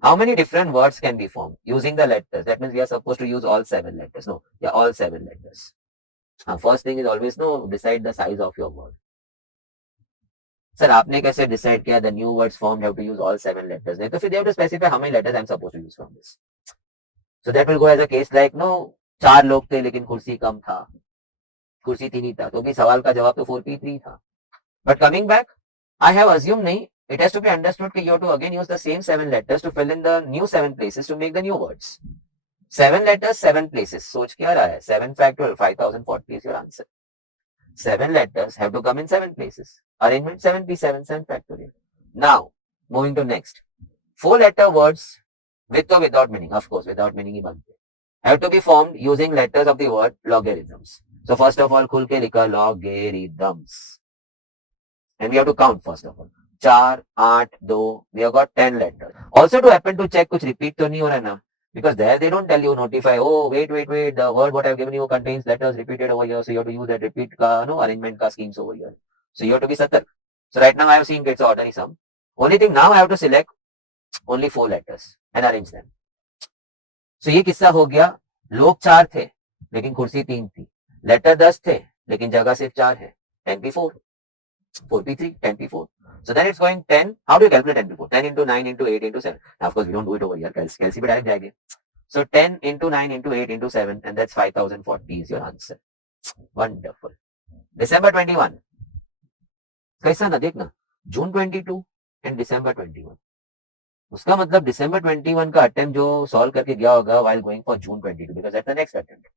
how many different words can be formed using the letters that means we are supposed to use all seven letters no yeah all seven letters first thing is always no decide the size of your word sir आपने कैसे decide किया the new words form have to use all seven letters नहीं तो फिर they have to specify how many letters I am supposed to use from this so that will go as a case like no चार लोग थे लेकिन कुर्सी कम था कुर्सी तीन ही था तो भी सवाल का जवाब तो 4p3 था but coming back I have assume नहीं it has to be understood that you have to again use the same seven letters to fill in the new seven places to make the new words. Seven letters, seven places. सोच क्या रहा है? 7 factorial 5040 is your answer. Seven letters have to come in seven places. Arrangement 7p7, 7 factorial. Now, moving to next. Four letter words with or without meaning. Of course, without meaning ही बनते have to be formed using letters of the word logarithms. So first of all, खुल के लिखा logarithms. And we have to count first of all. 4, 8, 2, we have got 10 letters. Also to happen to check कुछ repeat तो नहीं हो रहा ना because there they don't tell you notify oh wait the word what I've given you contains letters repeated over here so you have to use that repeat का no arrangement का schemes over here so you have to be satark. So right now I have seen it's ordinary sum. Only thing now I have to select only 4 letters and arrange them. So ये किस्सा हो गया लोग 4 थे लेकिन कुर्सी 3 थी letter 10 थे लेकिन जगह सिर्फ 4 है 10p4 4p3 10p4. So then it's going 10. How do you calculate 10 before? 10 into 9 into 8 into 7. Now, of course, we don't do it over here. Calci पे direct जाएंगे. So 10 into 9 into 8 into 7 and that's 5040 is your answer. Wonderful. December 21. कैसा ना देखना June 22 and December 21. उसका मतलब December 21 का attempt जो solve करके गया होगा while going for June 22 because that's the next attempt.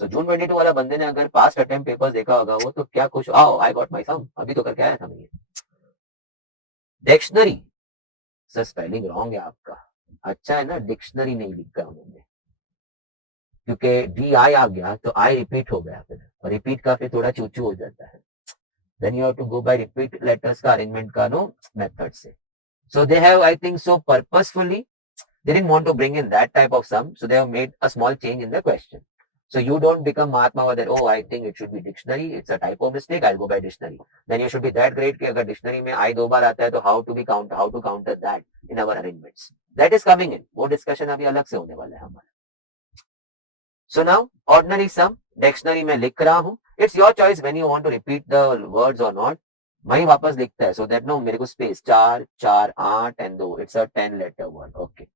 So June 22 वाला बंदे ने अगर पास्ट अटेम्प्ट पेपर्स देखा होगा वो तो क्या खुश आओ आई गॉट माय सम अभी तो करके आया था मैं ये डिक्शनरी सर स्पेलिंग रॉन्ग है आपका अच्छा है ना डिक्शनरी नहीं लिखा उन्होंने क्योंकि डी आई आ गया तो आई रिपीट हो गया फिर और रिपीट का फिर थोड़ा चूचू हो जाता है then you have to go by repeat letters का अरेंजमेंट का नो मेथड से so they have I think so purposefully they didn't want to bring in that type of sum so they have made a small change in the question. So you don't become Mahatma that, oh, I think it should be dictionary. It's a typo mistake. I'll go by dictionary. Then you should be that great कि अगर dictionary में I 2 बार आता है तो how to counter that in our arrangements. That is coming in. वो discussion अभी अलग से होने वाला है हमारा. So now ordinary sum dictionary में लिख रहा हूँ. It's your choice when you want to repeat the words or not. वही वापस लिखता है so that no मेरे को space 4 4 8 and 2. It's a 10 letter word. Okay.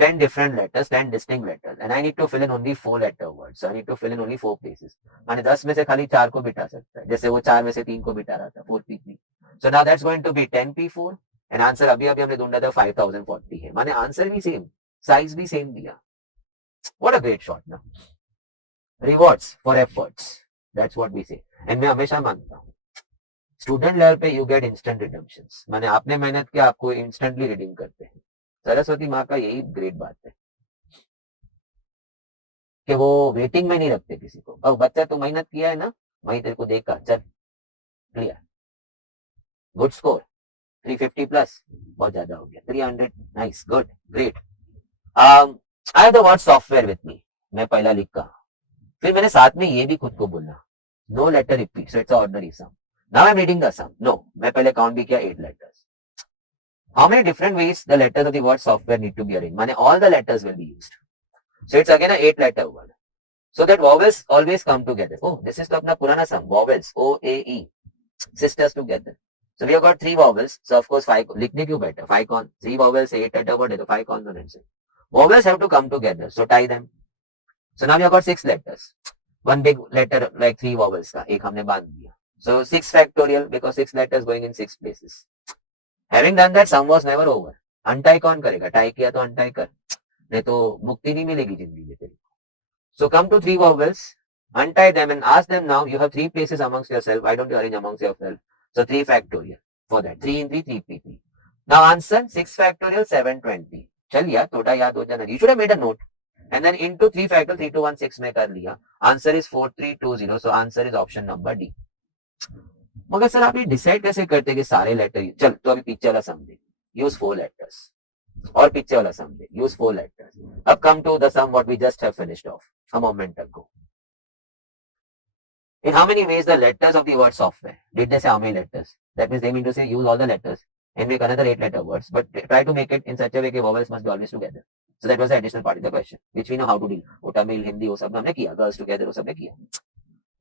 10 different letters, 10 distinct letters, and I need to fill in only 4 letter words. So I need to fill in only 4 places. माने 10 में से खाली 4 को बिठा सकता है जैसे वो 4 में से 3 को बिठा रहा था 4p3. So now that's going to be 10p4 and answer अभी हमने ढूंढा था 5040 है माने आंसर भी सेम साइज भी सेम दिया. What a great shot now. Rewards for efforts. That's what we say. And मैं हमेशा मानता हूँ स्टूडेंट लेवल पे यू गेट इंस्टेंट रिडम्पशंस माने आपने मेहनत किया आपको इंस्टेंटली रिडीम करते हैं. सरस्वती माँ का यही ग्रेट बात है कि वो वेटिंग में नहीं रखते किसी को. अब बच्चा तो मेहनत किया है ना वही तेरे को देखा चल क्लियर गुड स्कोर 350 प्लस बहुत ज्यादा हो गया 300 nice good great. I have the word software with me मैं पहला लिखा फिर मैंने साथ में ये भी खुद को बोलना no letter repeat so it's ordinary sum. Now I am reading the sum no मैं पहले काउंट भी किया 8 letters How many different ways the letters of the word software need to be arranged? Mane all the letters will be used. So it's again a 8-letter word. So that vowels always come together. Oh, this is to apna purana sum. Vowels, O, A, E, sisters together. So we have got 3 vowels. So of course 5, likhne kyun better? 5 con, 3 vowels, 8-letter word, so 5 consonants. Vowels have to come together. So tie them. So now we have got 6 letters. One big letter like 3 vowels ka. एक हमने बांध दिया. So 6 factorial because 6 letters going in 6 places. Having done that, sum was never over. Untie कौन करेगा? Tie किया तो untie कर. नहीं तो मुक्ति नहीं मिलेगी जिंदगी में तेरी. So come to 3 vowels, untie them and ask them now. You have 3 places amongst yourself. Why don't you arrange amongst yourself? So 3 factorial for that. 3 in 3, 3 P 3. Now answer 6 factorial 720. चल यार थोड़ा याद हो जाना. You should have made a note. And then into 3 factorial 3 2 1 6 में कर लिया. Answer is 4320. So answer is option number D. मगर सर आप ये डिसाइड कैसे करते कि सारे लेटर चल तो अभी पीछे वाला समझे यूज 4 लेटर्स और पीछे वाला समझे यूज 4 लेटर्स अब come to the sum what we just have finished of a moment ago. In how many ways the letters of the word software? Did they say how many letters? That means they mean to say use all the letters and make another 8-letter words, but try to make it in such a way that vowels must be always together. So that was the additional part of the question, which we know how to deal. वो Tamil, Hindi वो सब हमने किया, girls together वो सब ने किया.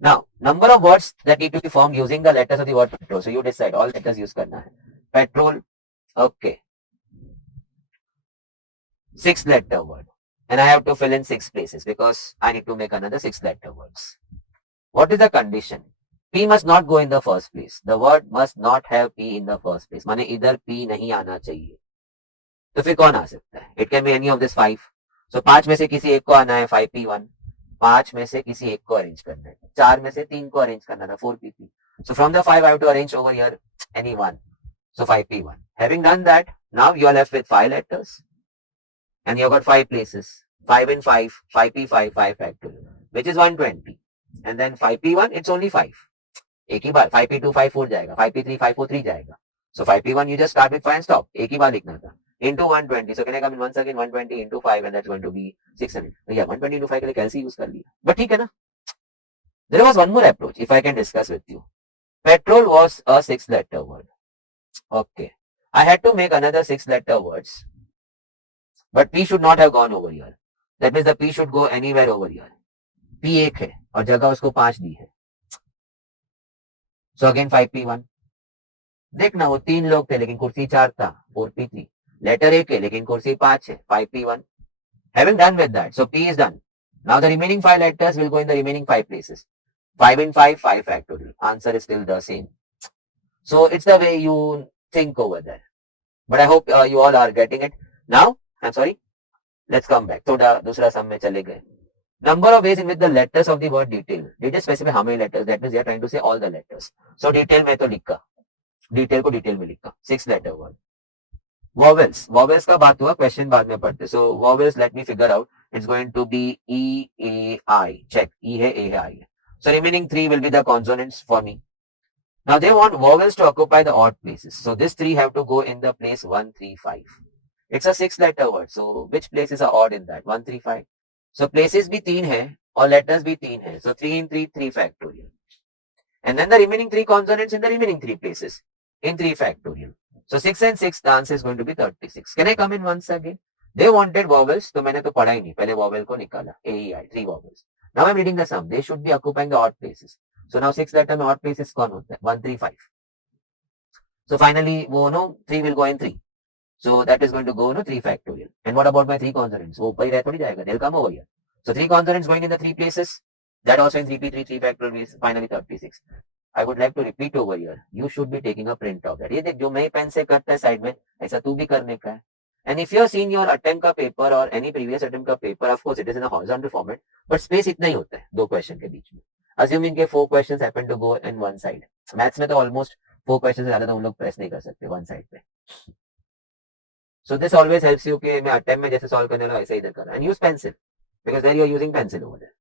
Now, number of words that need to be formed using the letters of the word petrol. So you decide all letters use करना है. Petrol, okay. 6-letter word. And I have to fill in 6 places because I need to make another 6-letter words. What is the condition? P must not go in the first place. The word must not have P in the first place. माने इधर P नहीं आना चाहिए. तो फिर कौन आ सकता है? It can be any of this 5. So 5 में से किसी एक को आना है 5P1. 5 में से किसी एक को अरेंज करना है. 4 में से 3 को अरेंज करना था 4PP. So from the 5 I have to arrange over here any one. So 5P1. Having done that, now you are left with 5 letters. And you have got 5 places. 5 in 5, 5P5, 5 factorial, which is 120. And then 5P1, it's only 5. एक ही बार 5P2 5 4 जाएगा 5P3 5 4 3 जाएगा. So 5P1 you just start with 5 and stop. एक ही बार लिखना था. Into 120. So can I come in once again 120 into 5 and that's going to be 600. So yeah 120 into 5 के लिए कैसे use कर लिया. But ठीक है ना. There was one more approach if I can discuss with you. Petrol was a 6-letter word. Okay. I had to make another 6-letter words. But P should not have gone over here. That means the P should go anywhere over here. P एक है और जगह उसको 5 दी है. So again 5P1. देखना वो 3 लोग थे लेकिन कुर्सी 4 था 4P3. लेटर एक है लेकिन कुर्सी 5 है 5P1. Having done with that, so P is done. Now the remaining 5 letters will go in the remaining 5 places. 5 in 5, 5 factorial. Answer is still the same. So it's the way you think over there. But I hope you all are getting it. Now, I'm sorry. Let's come back. थोड़ा दूसरा सम में चले गए. Number of ways in which the letters of the word detail. Detail specify how many letters. That means they are trying to say all the letters. So detail में तो लिखा. Detail को detail में लिखा. 6-letter word. Vowels. Vowels का बात हुआ question बाद में पढ़ते. So vowels let me figure out. It's going to be E, A, I. Check. E है, A है, I है. So remaining 3 will be the consonants for me. Now they want vowels to occupy the odd places. So this 3 have to go in the place 1, 3, 5. It's a 6-letter word. So which places are odd in that? 1, 3, 5. So places भी 3 है और letters भी 3 है. So 3 in 3, 3 factorial. And then the remaining 3 consonants in the remaining 3 places in 3 factorial. So 6 and 6, the answer is going to be 36. Can I come in once again? They wanted vowels, तो मैंने तो पढ़ा ही नहीं. पहले vowel को निकाला. A, E, I, 3 vowels. Now I'm reading the sum. They should be occupying the odd places. So now 6-letter में odd places कौन होता है? 1, 3, 5. So finally, वो no 3 will go in 3. So that is going to go 3 factorial. And what about my 3 consonants? वो ऊपर ही रह थोड़ी जाएगा. They'll come over here. So 3 consonants going in the 3 places. That also in 3P3, 3 factorial means finally 36. I would like to repeat over here. You should be taking a print of that. ये देख जो मैं pen से करता है side में ऐसा तू भी करने का है. And if you have seen your attempt का paper or any previous attempt का paper, of course it is in a horizontal format, but space इतना ही होता है दो क्वेश्चन के बीच में. Assuming के 4 questions happen to go in one side. Maths में तो almost 4 questions से ज्यादा तो हम लोग प्रेस नहीं कर सकते one side पे. So this always helps you कि मैं attempt में जैसे solve करने लगा ऐसे इधर कर. And use pencil because there you are using pencil over there.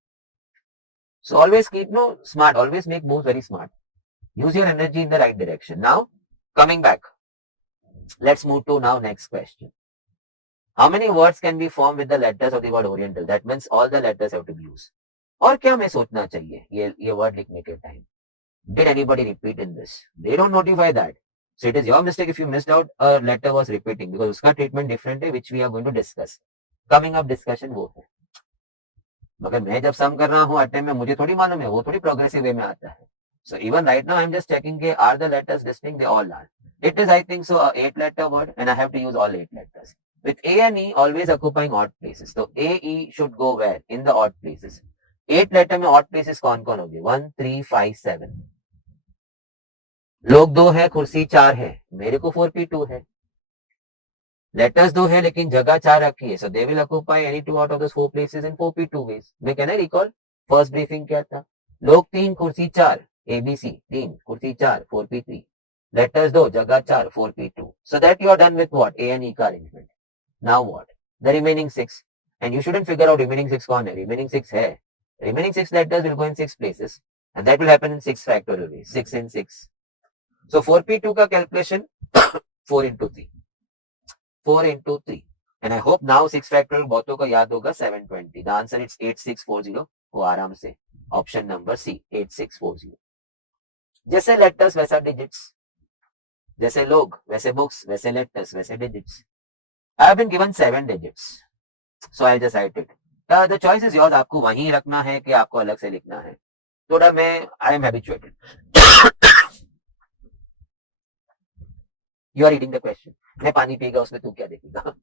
So always keep smart. Always make moves very smart. Use your energy in the right direction. Now coming back, let's move to now next question. How many words can be formed with the letters of the word oriental? That means all the letters have to be used. और क्या मैं सोचना चाहिए ये word लिखने के time? Did anybody repeat in this? They don't notify that. So it is your mistake if you missed out a letter was repeating, because उसका treatment different है, which we are going to discuss. Coming up discussion वो है. मगर मैं जब सम कर रहा हूँ अटेम्प्ट में, मुझे थोड़ी मालूम है, वो थोड़ी प्रोग्रेसिव वे में आता है. So even right now I'm just checking के are the letters distinct? They all are. It is, I think so, a 8-letter word, and I have to use all 8 letters. With A and E always occupying odd places. So A, E should go where? In the odd places. 8 letter में odd places कौन कौन होगी? 1, 3, 5, 7. लोग 2 है, कुर्सी 4 है, मेरे को 4p2 है. लेटर्स 2 है लेकिन जगह 4 रखी है. So they will occupy any 2 out of those 4 places in 4p2 ways. मैं can I recall first briefing क्या था? लोग 3, कुर्सी 4, ABC 3, कुर्सी 4, 4p3. Letters 2, जगह 4, 4p2. So that you are done with what? A and E का arrangement. Now what? The remaining 6. And you shouldn't figure out remaining 6 कौन है. Remaining 6 है. Remaining 6 letters will go in 6 places. And that will happen in 6 factorial ways. 6 in 6. So 4p2 का calculation 4 into 3. 4 into 3. And I hope now 6 factorial बहुतों को याद होगा 720. The answer is 8640. वो आराम से. Option number C, 8640. जैसे letters वैसा digits. जैसे लोग वैसे books, वैसे letters वैसे digits. I have been given 7 digits. So I'll just write it. The choice is yours. आपको वहीं रखना है कि आपको अलग से लिखना है. थोड़ा मैं I am habituated. You are reading the question. मैं पानी पीगा उसमें तू क्या देखेगा?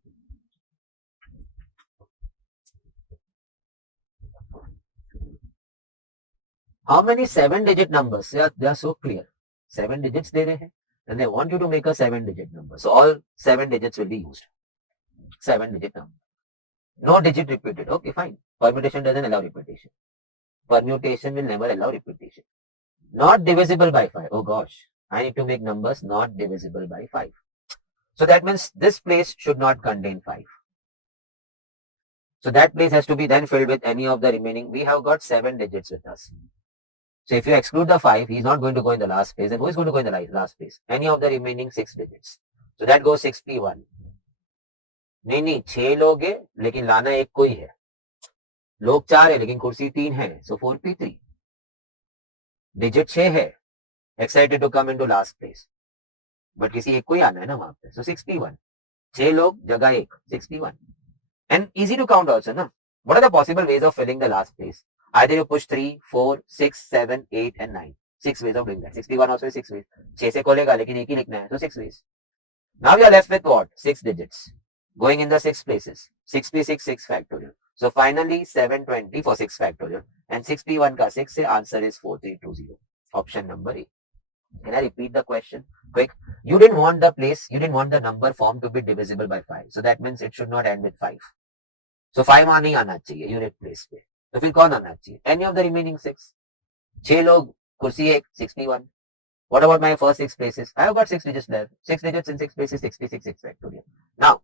How many 7-digit numbers? They are so clear. 7 digits दे रहे हैं, and they want you to make a 7-digit number. So all 7 digits will be used. 7-digit number. No digit repeated. Okay, fine. Permutation doesn't allow repetition. Permutation will never allow repetition. Not divisible by 5. Oh gosh. I need to make numbers not divisible by 5. So that means this place should not contain 5. So that place has to be then filled with any of the remaining. We have got 7 digits with us. So if you exclude the 5, he's not going to go in the last place. Then who is going to go in the last place? Any of the remaining 6 digits. So that goes 6p1. नहीं 6 लोग है लेकिन लाना एक कोई है. लोग 4 है लेकिन कुर्सी 3 है. So 4p3. डिजिट 6 है. Excited to come into last place. But किसी एक को ही आना है ना वहां पे. So 6p1. 6 लोग जगह 1. 6p1. And easy to count also ना. What are the possible ways of filling the last place? Either you push 3, 4, 6, 7, 8 and 9. 6 ways of doing that. 61 also is 6 ways. 6 से खोलेगा लेकिन एक ही लिखना है. So 6 ways. Now we are left with what? 6 digits. Going in the 6 places. 6p6, 6 factorial. So finally 720 for 6 factorial. And 6p1 ka 6 se answer is 4320. Option number A. Can I repeat the question? Quick. You didn't want the place, you didn't want the number form to be divisible by 5. So that means it should not end with 5. So 5 वहां नहीं आना चाहिए unit place पे. तो फिर कौन आना चाहिए? Any of the remaining 6. 6 लोग, कुर्सी 1, 6p1. What about my first 6 places? I have got 6 digits left. 6 digits in 6 places, 66, 6 factorial. Now,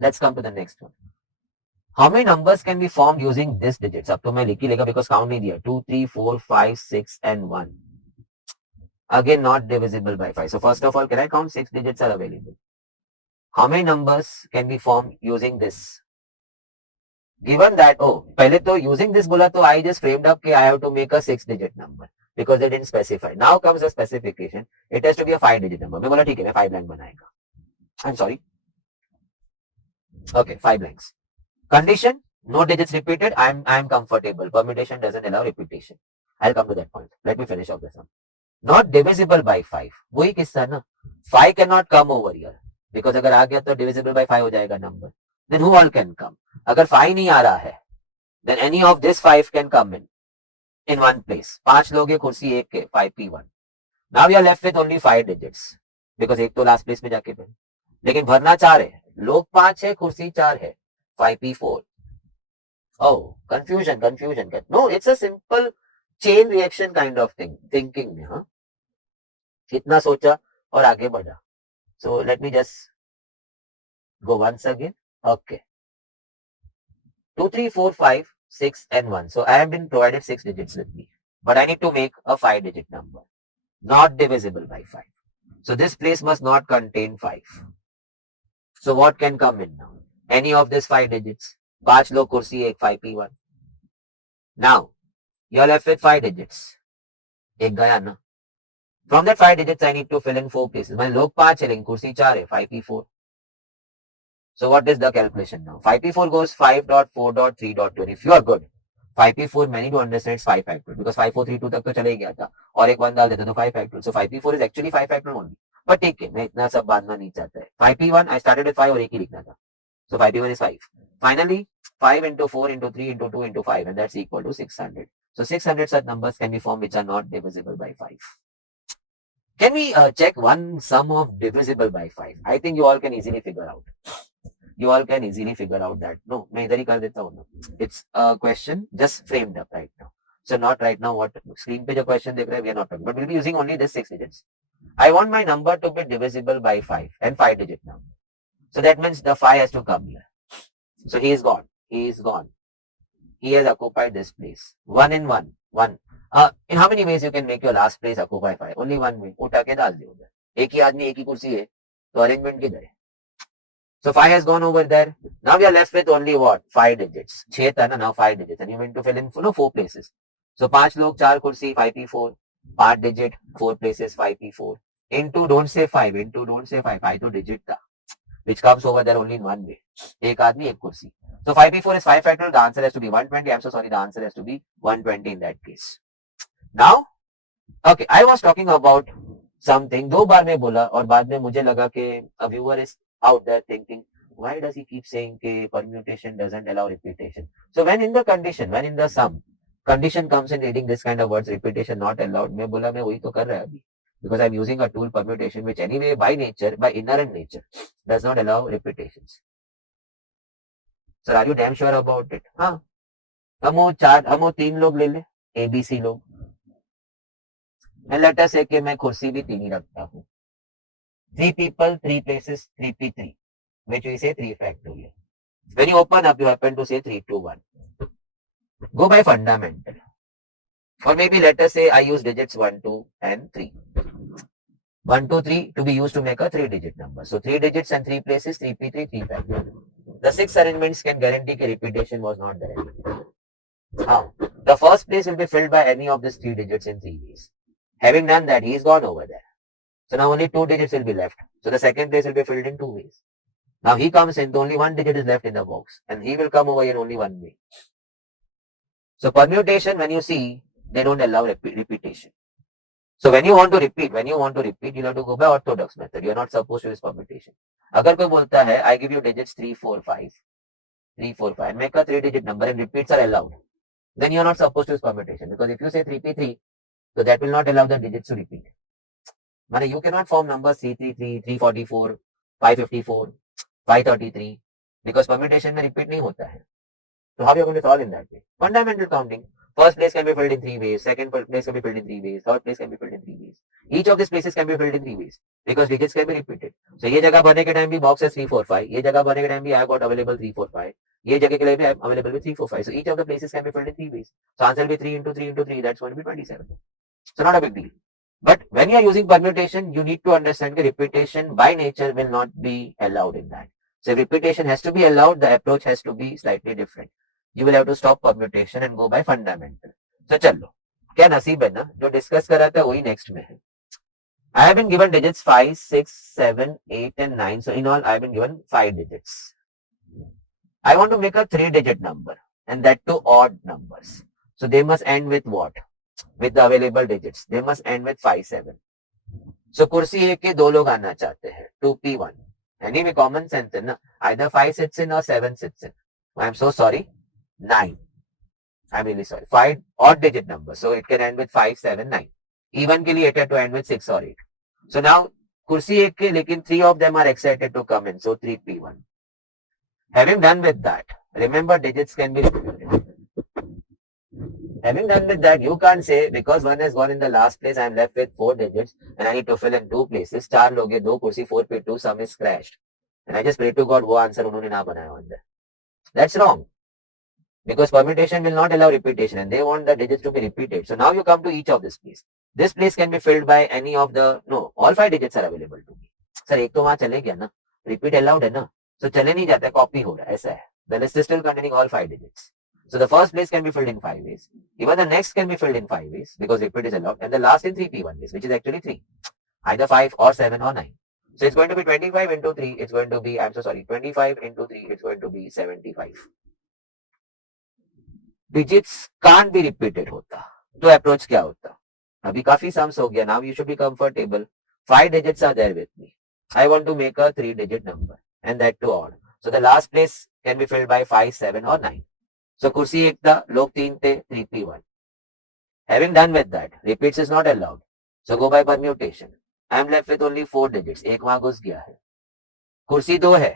let's come to the next one. How many numbers can be formed using this digits? अब तो मैं लिख ही लेगा because count नहीं दिया. 2, 3, 4, 5, 6 and 1. Again, not divisible by 5. So first of all, can I count 6 digits are available? How many numbers can be formed using this? Given that, पहले तो using this बोला तो I just framed up कि I have to make a 6-digit number because they didn't specify. Now comes the specification. It has to be a 5-digit number. मैं बोला ठीक है मैं 5 blank बनाएगा. I'm sorry. Okay, 5 blanks. Condition, no digits repeated. I'm comfortable. Permutation doesn't allow repetition. I'll come to that point. Let me finish off this one. Not divisible by 5. वही किस्सा ना. 5 cannot come over here. Because अगर आ गया तो divisible by 5 हो जाएगा number. Then who all can come? अगर 5 नहीं आ रहा है, then any of this 5 can come in one place. 5 लोग हैं कुर्सी 1 के, 5p1. Now we are left with only 5 digits. Because एक तो last place में जाके बने. लेकिन भरना 4 है. लोग 5 है, कुर्सी 4 है. 5p4. Oh, confusion. No, it's a simple chain reaction kind of thing. Thinking में, हाँ. इतना सोचा और आगे बढ़ा. So let me just go once again. Okay. 2, 3, 4, 5, 6 and 1. So I have been provided 6 digits with me. But I need to make a 5-digit number. Not divisible by 5. So this place must not contain 5. So what can come in now? Any of these 5 digits. 5 लोग कुर्सी 1, 5p1. Now, you are left with 5 digits. एक गया ना. From that 5 digits, I need to fill in 4 places. My log 5 है लेकिन कुर्सी 4 है, 5p4. So what is the calculation now? 5p4 goes 5.4.3.2. And if you are good, 5p4 many to understand is 5 factorial because 5432 तक तो चले ही गया था और एक 1 डाल देते तो 5 factorial. So 5p4 is actually 5 factorial only. But ठीक है, मैं इतना सब बांधना नहीं चाहता है. 5p1 I started with 5 और एक ही लिखना था. So 5p1 is 5. Finally, 5 into 4 into 3 into 2 into 5 and that's equal to 600. So 600 such numbers can be formed which are not divisible by 5. Can we check one sum of divisible by 5? I think you all can easily figure out. You all can easily figure out that. No, मैं इधर ही कर देता हूँ ना. It's a question just framed up right now. So not right now what screen पे जो question देख रहे हैं we are not talking. But we'll be using only this 6 digits. I want my number to be divisible by 5 and 5 digit number. So that means the 5 has to come here. So he is gone. He is gone. He has occupied this place. 1 in 1. 1. In how many ways you can make your last place occupy 5? Only one way. उठा के डाल दे उधर. एक ही आदमी एक ही कुर्सी है तो अरेंजमेंट किधर है? So 5 has gone over there. Now we are left with only what? 5 digits. 6 था ना, now 5 digits. And you mean to fill in 4 places. So 5 लोग 4 कुर्सी 5p4. 5 digit 4 places 5p4. Into don't say 5. Into don't say 5. 5 तो digit था. Which comes over there only in one way. एक आदमी एक कुर्सी. So 5p4 is 5 factorial. The answer has to be 120. I'm so sorry. The answer has to be 120 in that case. Now, okay, I was talking about something. 2 बार मैं बोला और बाद में मुझे लगा कि a viewer is out there thinking, why does he keep saying that permutation doesn't allow repetition? So when in the condition, when in the sum, condition comes in reading this kind of words, repetition not allowed, मैं बोला मैं वही तो कर रहा है अभी. Because I'm using a tool permutation which anyway by nature, by inherent nature, does not allow repetitions. Sir, are you damn sure about it? हाँ. हम वो 3 लोग ले ले, ABC लोग. And let us say कि मैं कुर्सी भी 3 ही रखता हूँ. 3 people, 3 places, 3p3, which we say 3 factorial. When you open up, you happen to say 3, 2, 1. Go by fundamental. Or maybe let us say I use digits 1, 2, and 3. 1, 2, 3 to be used to make a 3-digit number. So 3 digits and 3 places, 3p3, 3 factorial. The 6 arrangements can guarantee that repetition was not there. Now, the first place will be filled by any of these 3 digits in 3 ways. Having done that, he is gone over there. So now only 2 digits will be left. So the second place will be filled in 2 ways. Now he comes in, only 1 digit is left in the box. And he will come over in only 1 way. So permutation, when you see, they don't allow repetition. So when you want to repeat, you'll have to go by orthodox method. You're not supposed to use permutation. अगर कोई बोलता है, I give you digits 3, 4, 5. 3, 4, 5. Make a 3-digit number and repeats are allowed. Then you're not supposed to use permutation. Because if you say 3p3, so that will not allow the digits to repeat. Mane, you cannot form numbers 333, 344, 554, 533 because permutation में repeat नहीं होता है. So how are you going to solve in that way? Fundamental counting. First place can be filled in 3 ways. Second place can be filled in 3 ways. Third place can be filled in 3 ways. Each of these places can be filled in 3 ways because digits can be repeated. So ये जगह भरने के time भी box है 3, 4, 5. ये जगह भरने के टाइम भी I got available 3, 4, 5. ये जगह के लिए भी I am available with 3, 4, 5. So each of the places can be filled in 3 ways. So answer will be 3 into 3 into 3. That's going to be 27. So not a big deal. But when you are using permutation, you need to understand that repetition by nature will not be allowed in that. So if repetition has to be allowed, the approach has to be slightly different. You will have to stop permutation and go by fundamental. So चलो, क्या नसीब है ना, जो discuss कर रहा था वही नेक्स्ट में है. I have been given digits 5, 6, 7, 8 and 9. So in all, I have been given 5 digits. I want to make a 3-digit number and that to odd numbers. So they must end with what? With the available digits. They must end with 5, 7. So कुर्सी एक के 2 लोग आना चाहते हैं. 2p1. Anyway, common sense है ना. Either 5 sits in or 7 sits in. I'm so sorry. 9. I'm really sorry. 5 odd digit number. So it can end with 5, 7, 9. Even के लिए it had to end with 6 or 8. So now कुर्सी एक के लेकिन 3 of them are excited to come in. So 3p1. Having done with that, remember digits can be repeated. Having done with that, you can't say because one has gone in the last place, I am left with 4 digits and I need to fill in 2 places. 4 लोगे 2 कुर्सी 4p2 sum is crashed. And I just pray to God वो answer उन्होंने ना बनाया अंदर. That's wrong. Because permutation will not allow repetition and they want the digits to be repeated. So now you come to each of this place. This place can be filled by any of the, no, all 5 digits are available to me. Sir, एक तो वहाँ चले गया ना. Repeat allowed है ना. So चले नहीं जाता, copy हो रहा है, ऐसा है. The list is still containing all 5 digits. So the first place can be filled in 5 ways. Even the next can be filled in 5 ways because repeat is allowed. And the last in 3p1 ways, which is actually 3. Either 5 or 7 or 9. So it's going to be 25 into 3. It's going to be, 25 into 3. It's going to be 75. Digits can't be repeated होता. तो approach क्या होता? अभी काफी sums हो गया. Now you should be comfortable. 5 digits are there with me. I want to make a 3-digit number and that too odd. So the last place can be filled by 5, 7 or 9. So कुर्सी एक था, लोग 3 थे, 3p1. Having done with that, repeats is not allowed. So go by permutation. I am left with only 4 digits. एक वहां घुस गया है. कुर्सी 2 है,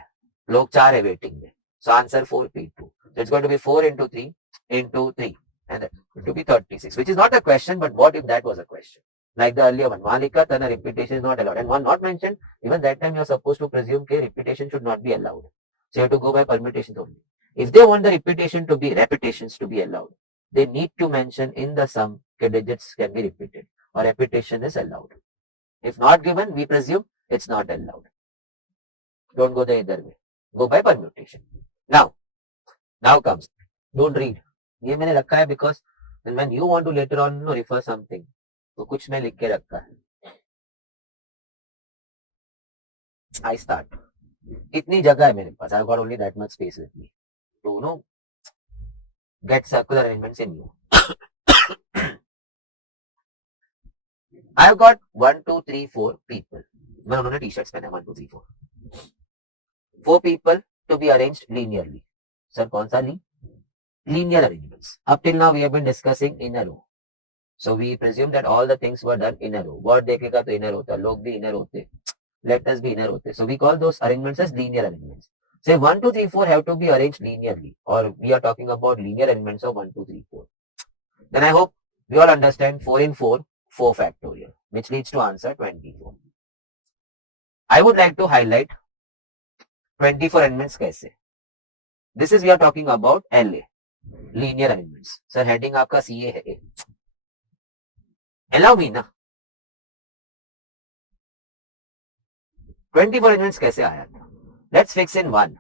लोग 4 है waiting में. So answer 4p2. So it's going to be 4 into 3 into 3. And that going to be 36, which is not a question, but what if that was a question? Like the earlier one, वहां लिखा था ना repetition is not allowed. And one not mentioned, even that time you are supposed to presume that repetition should not be allowed. So you have to go by permutations only. If they want the repetitions to be allowed, they need to mention in the sum that digits can be repeated or repetition is allowed. If not given, we presume it's not allowed. Don't go the other way. Go by permutation. Now comes, don't read. ये मैंने रखा है because when you want to later on refer something, तो कुछ मैं लिख के रखा है. I start. इतनी जगह है मेरे पास. I've got only that much space with me to get circular arrangements in you. I've got 1, 2, 3, 4 people. मैं उन्होंने t-shirts पहने 1, 2, 3, 4. 4 people to be arranged linearly. Sir, कौन सा linear arrangements. Up till now we have been discussing in a row. So we presume that all the things were done in a row. Word देखेगा तो inner होता, log भी inner होते, letters भी inner होते. So we call those arrangements as linear arrangements. Say 1, 2, 3, 4 have to be arranged linearly, or we are talking about linear arrangements of 1, 2, 3, 4. Then I hope we all understand 4 in 4, 4 factorial, which leads to answer 24. I would like to highlight 24 arrangements कैसे. This is we are talking about LA, linear arrangements. Sir, heading आपका CA है. Allow me ना. 24 arrangements कैसे आया था? Let's fix in 1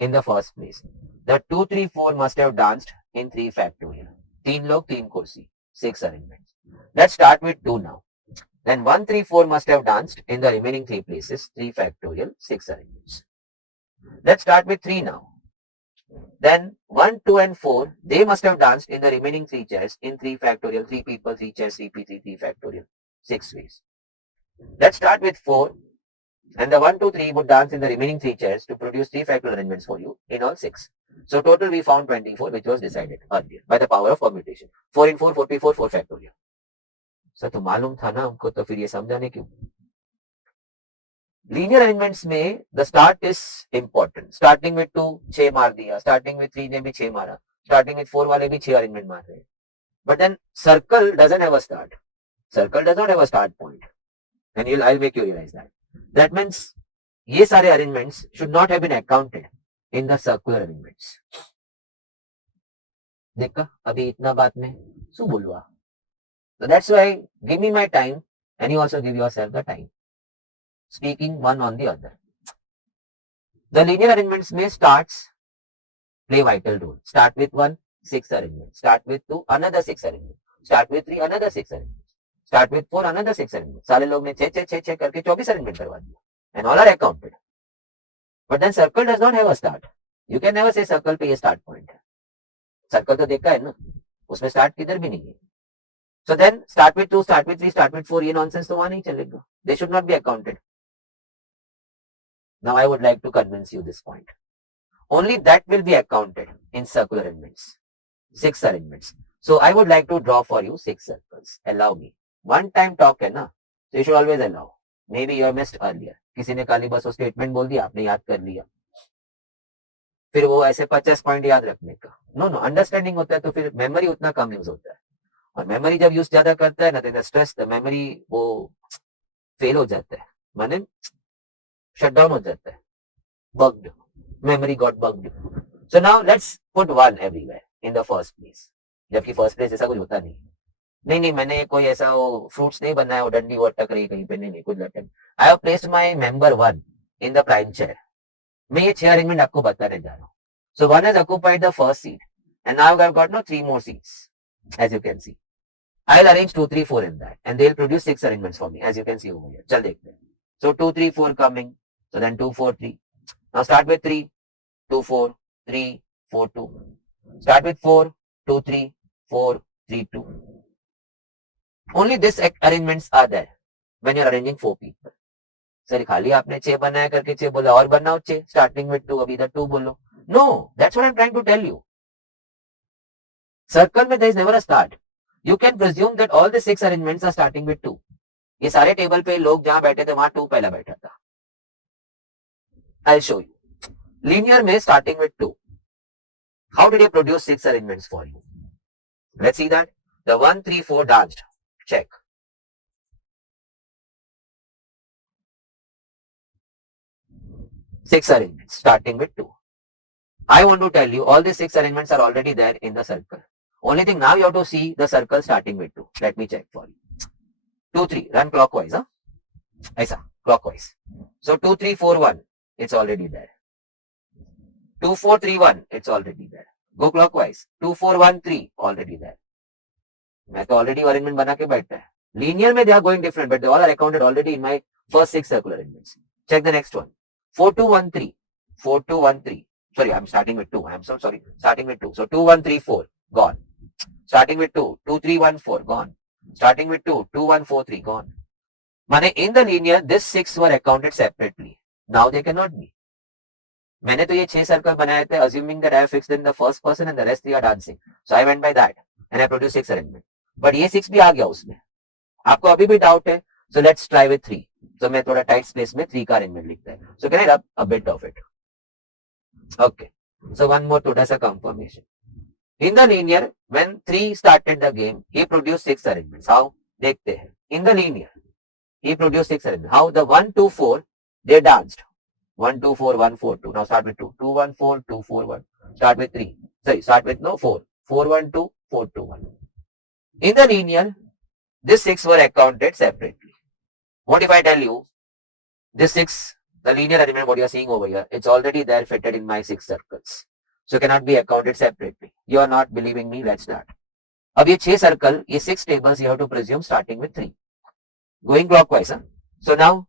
in the first place. The 2, 3, 4 must have danced in 3 factorial. 3 log, 3 kursi, 6 arrangements. Let's start with 2 now. Then 1, 3, 4 must have danced in the remaining 3 places, 3 factorial, 6 arrangements. Let's start with 3 now. Then 1, 2 and 4, they must have danced in the remaining 3 chairs in 3 factorial, 3 people, 3 chairs, 3p3, 3 factorial, 6 ways. Let's start with 4. And the 1, 2, 3 would dance in the remaining 3 chairs to produce 3 factorial arrangements for you, in all 6. So total we found 24, which was decided earlier by the power of permutation. 4 in 4, 4p4, 4 factorial. Sir तो मालूम था ना हमको, तो फिर ये समझाने क्यों? लीनियर अरेंजमेंट्स में the start is important. Starting with 2 6 मार दिया, स्टार्टिंग विद 3 ने भी 6 मारा, स्टार्टिंग विद 4 वाले भी 6 अरेंजमेंट मार रहे हैं. But then circle doesn't have a start. Circle does not have a start point. And I will make you realise that. That means ये सारे arrangements should not have been accounted in the circular arrangements. देखा अभी इतना बात में શું બોલવા? So that's why give me my time and you also give yourself the time. Speaking one on the other. The linear arrangements may starts play vital role. Start with 1, 6 arrangements. Start with 2, another 6 arrangements. Start with 3, another 6 arrangements. Start with 4, another 6 arrangements. सारे लोग ने 6 करके 24 arrangement करवा दिया. And all are accounted. But then circle does not have a start. You can never say circle पे ये start point है. Circle तो देखा है ना, उसमें start किधर भी नहीं है. So then start with 2, start with 3, start with 4, ये nonsense तो वहाँ नहीं चलेगा. They should not be accounted. Now I would like to convince you this point. Only that will be accounted in circular arrangements. 6 arrangements. So I would like to draw for you 6 circles. Allow me. One time talk है ना, so you should always allow. Maybe you missed earlier. किसी ने खाली बस वो statement बोल दिया, आपने याद कर लिया. फिर वो ऐसे 50 पॉइंट याद रखने का. नो अंडरस्टैंडिंग होता है तो फिर मेमोरी उतना कम यूज होता है. और मेमोरी जब यूज ज्यादा करता है ना, तो स्ट्रेस द मेमोरी वो फेल हो जाता है, माने शट डाउन हो जाता है. Bugged memory got bugged. So now let's put 1 everywhere in the first place. जबकि फर्स्ट प्लेस ऐसा कुछ होता नहीं, मैंने कोई ऐसा वो फ्रूट्स नहीं बनाया, वो डंडी वो अटक रही कहीं पे, नहीं कुछ लटक. I have placed my member 1 in the prime chair. मैं ये 6 अरेंजमेंट आपको बताने जा रहा हूँ. सो 1 has occupied the first seat And now I've got no 3 more seats, as you can see. I'll arrange 2, 3, 4 in that, and they'll produce 6 arrangements for me, as you can see over here. Chal dekhte hain. So 2, 3, 4 coming. So then 2, 4, 3. Now start with 3, 2, 4, 3, 4, 2. Start with 4, 2, 3, 4, 3, 2. Only this arrangements are there when you're arranging 4 people. Sir खाली आपने 6 बनाया करके 6 बोला और बनाओ 6 starting with 2 अभी तक 2 बोलो. No, that's what I'm trying to tell you. Circle में there is never a start. You can presume that all the 6 arrangements are starting with 2. ये सारे टेबल पे लोग जहां बैठे थे वहां 2 पहला बैठा था. I'll show you. Linear में starting with 2. How did he produce 6 arrangements for you? Let's see that. The 1, 3, 4 danced. Check. Six arrangements starting with 2. I want to tell you all the 6 arrangements are already there in the circle. Only thing now you have to see the circle starting with 2. Let me check for you. 2, 3. Run clockwise. Huh? Aisa, clockwise. So 2, 3, 4, 1. It's already there. 2, 4, 3, 1. It's already there. Go clockwise. 2, 4, 1, 3. Already there. मैं तो already arrangement बना के बैठा है. Linear में they are going different, but they all are accounted already in my first 6 circular arrangements. Check the next one. 4, 2, 1, 3. 4, 2, 1, 3. Sorry, I'm starting with 2. I'm so sorry. Starting with 2. So 2, 1, 3, 4. Gone. Starting with 2. 2, 3, 1, 4. Gone. Starting with 2. 2, 1, 4, 3. Gone. माने in the linear, this 6 were accounted separately. Now they cannot be. मैंने तो ये 6 circle बनाए थे assuming that I have fixed in the first person and the rest 3 are dancing. So I went by that and I produced 6 arrangement. But ये 6 भी आ गया उसमें. आपको अभी भी डाउट है. So let's try with 3. So मैं थोड़ा टाइट स्पेस में 3 का अरेंजमेंट लिखता है. So can I rub a bit of it? Okay. So one more थोड़ा सा confirmation. In the linear, when 3 started the game, he produced 6 arrangements. How? देखते हैं. In the linear, he produced 6 arrangements. How? The 1, 2, 4, they danced. 1, 2, 4, 1, 4, 2. Now start with 2. 2, 1, 4, 2, 4, 1. Start with 3. Sorry, start with 4. 4, 1, 2, 4, 2, 1. In the linear, these 6 were accounted separately. What if I tell you, this 6, the linear arrangement, what you are seeing over here, it's already there fitted in my 6 circles. So cannot be accounted separately. You are not believing me, let's start. अब ये 6 circle, ये 6 tables you have to presume starting with 3. Going clockwise. Huh? So now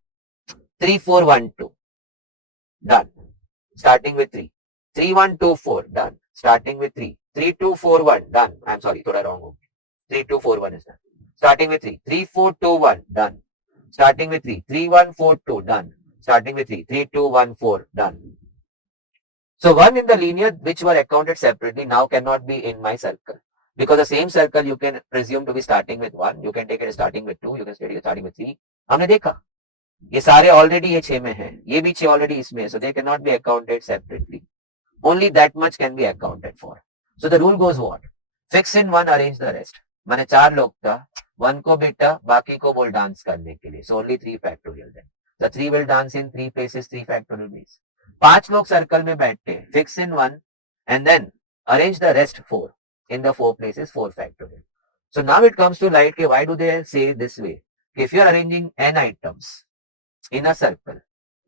3, 4, 1, 2. Done. Starting with 3. 3, 1, 2, 4. Done. Starting with 3. 3, 2, 4, 1. Done. I'm sorry, thoda wrong ho gaya. 3, 2, 4, 1 is done. Starting with 3. 3, 4, 2, 1. Done. Starting with 3. 3, 1, 4, 2. Done. Starting with 3. 3, 2, 1, 4. Done. So 1 in the linear which were accounted separately now cannot be in my circle. Because the same circle you can presume to be starting with 1. You can take it starting with 2. You can take it starting with 3. हमने देखा ये सारे already ये 6 में है, ये भी 6 already इसमें है, so they cannot be accounted separately. Only that much can be accounted for. So the rule goes what? Fix in 1, arrange the rest. माने 4 लोग था, 1 को बेटा बाकी को बोल डांस करने के लिए. So only 3 factorial then. The 3 will dance in 3 places, 3 factorial ways. 5 लोग सर्कल में बैठे, fix in 1 and then arrange the rest 4 in the 4 places, 4 factorial. So now it comes to light, why do they say this way? If you are arranging n items in a circle,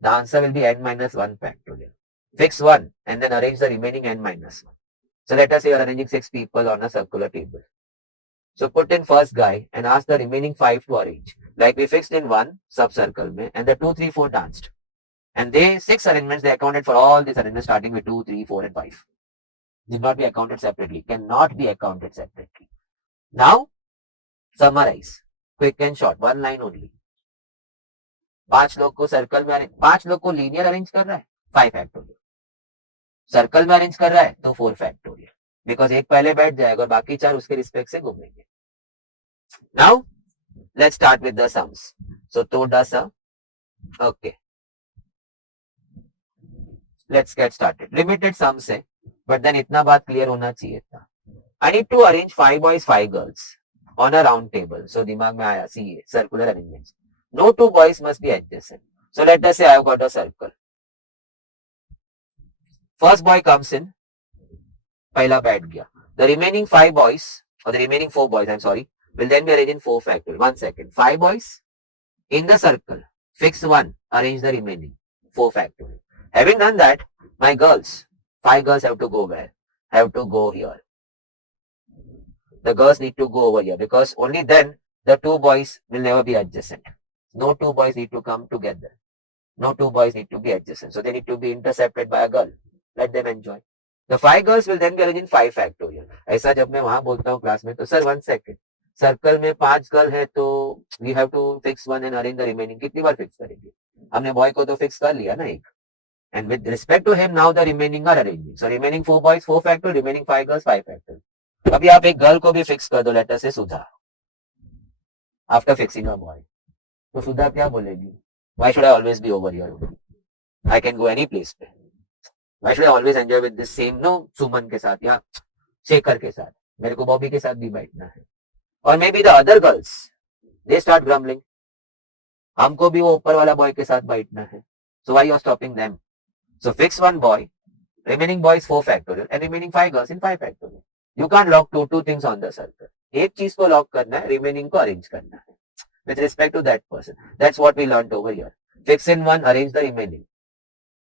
the answer will be n minus 1 factorial. Fix 1 and then arrange the remaining n minus 1. So let us say you are arranging 6 people on a circular table. So put in first guy and ask the remaining 5 to arrange. Like we fixed in 1 sub-circle mein, and the 2, 3, 4 danced. And they 6 arrangements, they accounted for all these arrangements starting with 2, 3, 4 and 5. Did not be accounted separately. Cannot be accounted separately. Now, summarize. Quick and short. One line only. 5 लोग को circle में arrange, 5 लोग को linear arrange कर रहा है, 5 factorial. Circle में arrange कर रहा है तो 4 फैक्टोरियल. बिकॉज एक पहले बैठ जाएगा और बाकी 4 उसके रिस्पेक्ट से घूमेंगे. Now let's start with the sums. So थोड़ा सा okay, let's get started. Limited sums है बट देन इतना बात क्लियर होना चाहिए था. I need to arrange 5 boys 5 girls on a round table. So दिमाग में आया, see circular arrangement. No 2 boys must be adjacent. So let us say I have got a circle. First boy comes in, पहला बैठ गया. The remaining 5 boys, or the remaining 4 boys, I'm sorry, will then be arranged in 4 factorial. 1 second. 5 boys in the circle. Fix 1. Arrange the remaining 4 factorial. Having done that, my girls, 5 girls have to go where? Have to go here. the girls need to go over here, because only then the two boys will never be adjacent. No two boys need to come together. No two boys need to be adjacent. So they need to be intercepted by a girl. Let them enjoy. The 5 girls will then be arranged in 5 factorial. ऐसा जब मैं वहां बोलता हूँ class में, तो sir 1 second, circle में 5 girl है तो we have to fix 1 and arrange the remaining. कितनी बार फिक्स करेंगे? हमने बॉय को तो फिक्स कर लिया ना एक. And with respect to him, now the remaining are arranging. So remaining 4 boys 4 factorial, remaining 5 girls 5 factorial. अभी आप एक गर्ल को भी फिक्स कर दो, लेटर से सुधा. आफ्टर फिक्सिंग अ बॉय, तो सुधा क्या बोलेगी? Why should I always be over here? I can go any place पे. Why should I always enjoy with this same सुमन के साथ या शेखर के साथ? मेरे को बॉबी के साथ भी बैठना है. और may be the other girls, they start grumbling, हमको भी वो ऊपर वाला बॉय के साथ बैठना है. So why you are stopping them? So fix 1 boy, remaining boys 4 factorial and remaining 5 girls in 5 factorial. You can't lock two things on the circle. एक चीज को लॉक करना है, remaining को अरेंज करना है with respect to that person. That's what we learned over here. Fix in 1, arrange the remaining.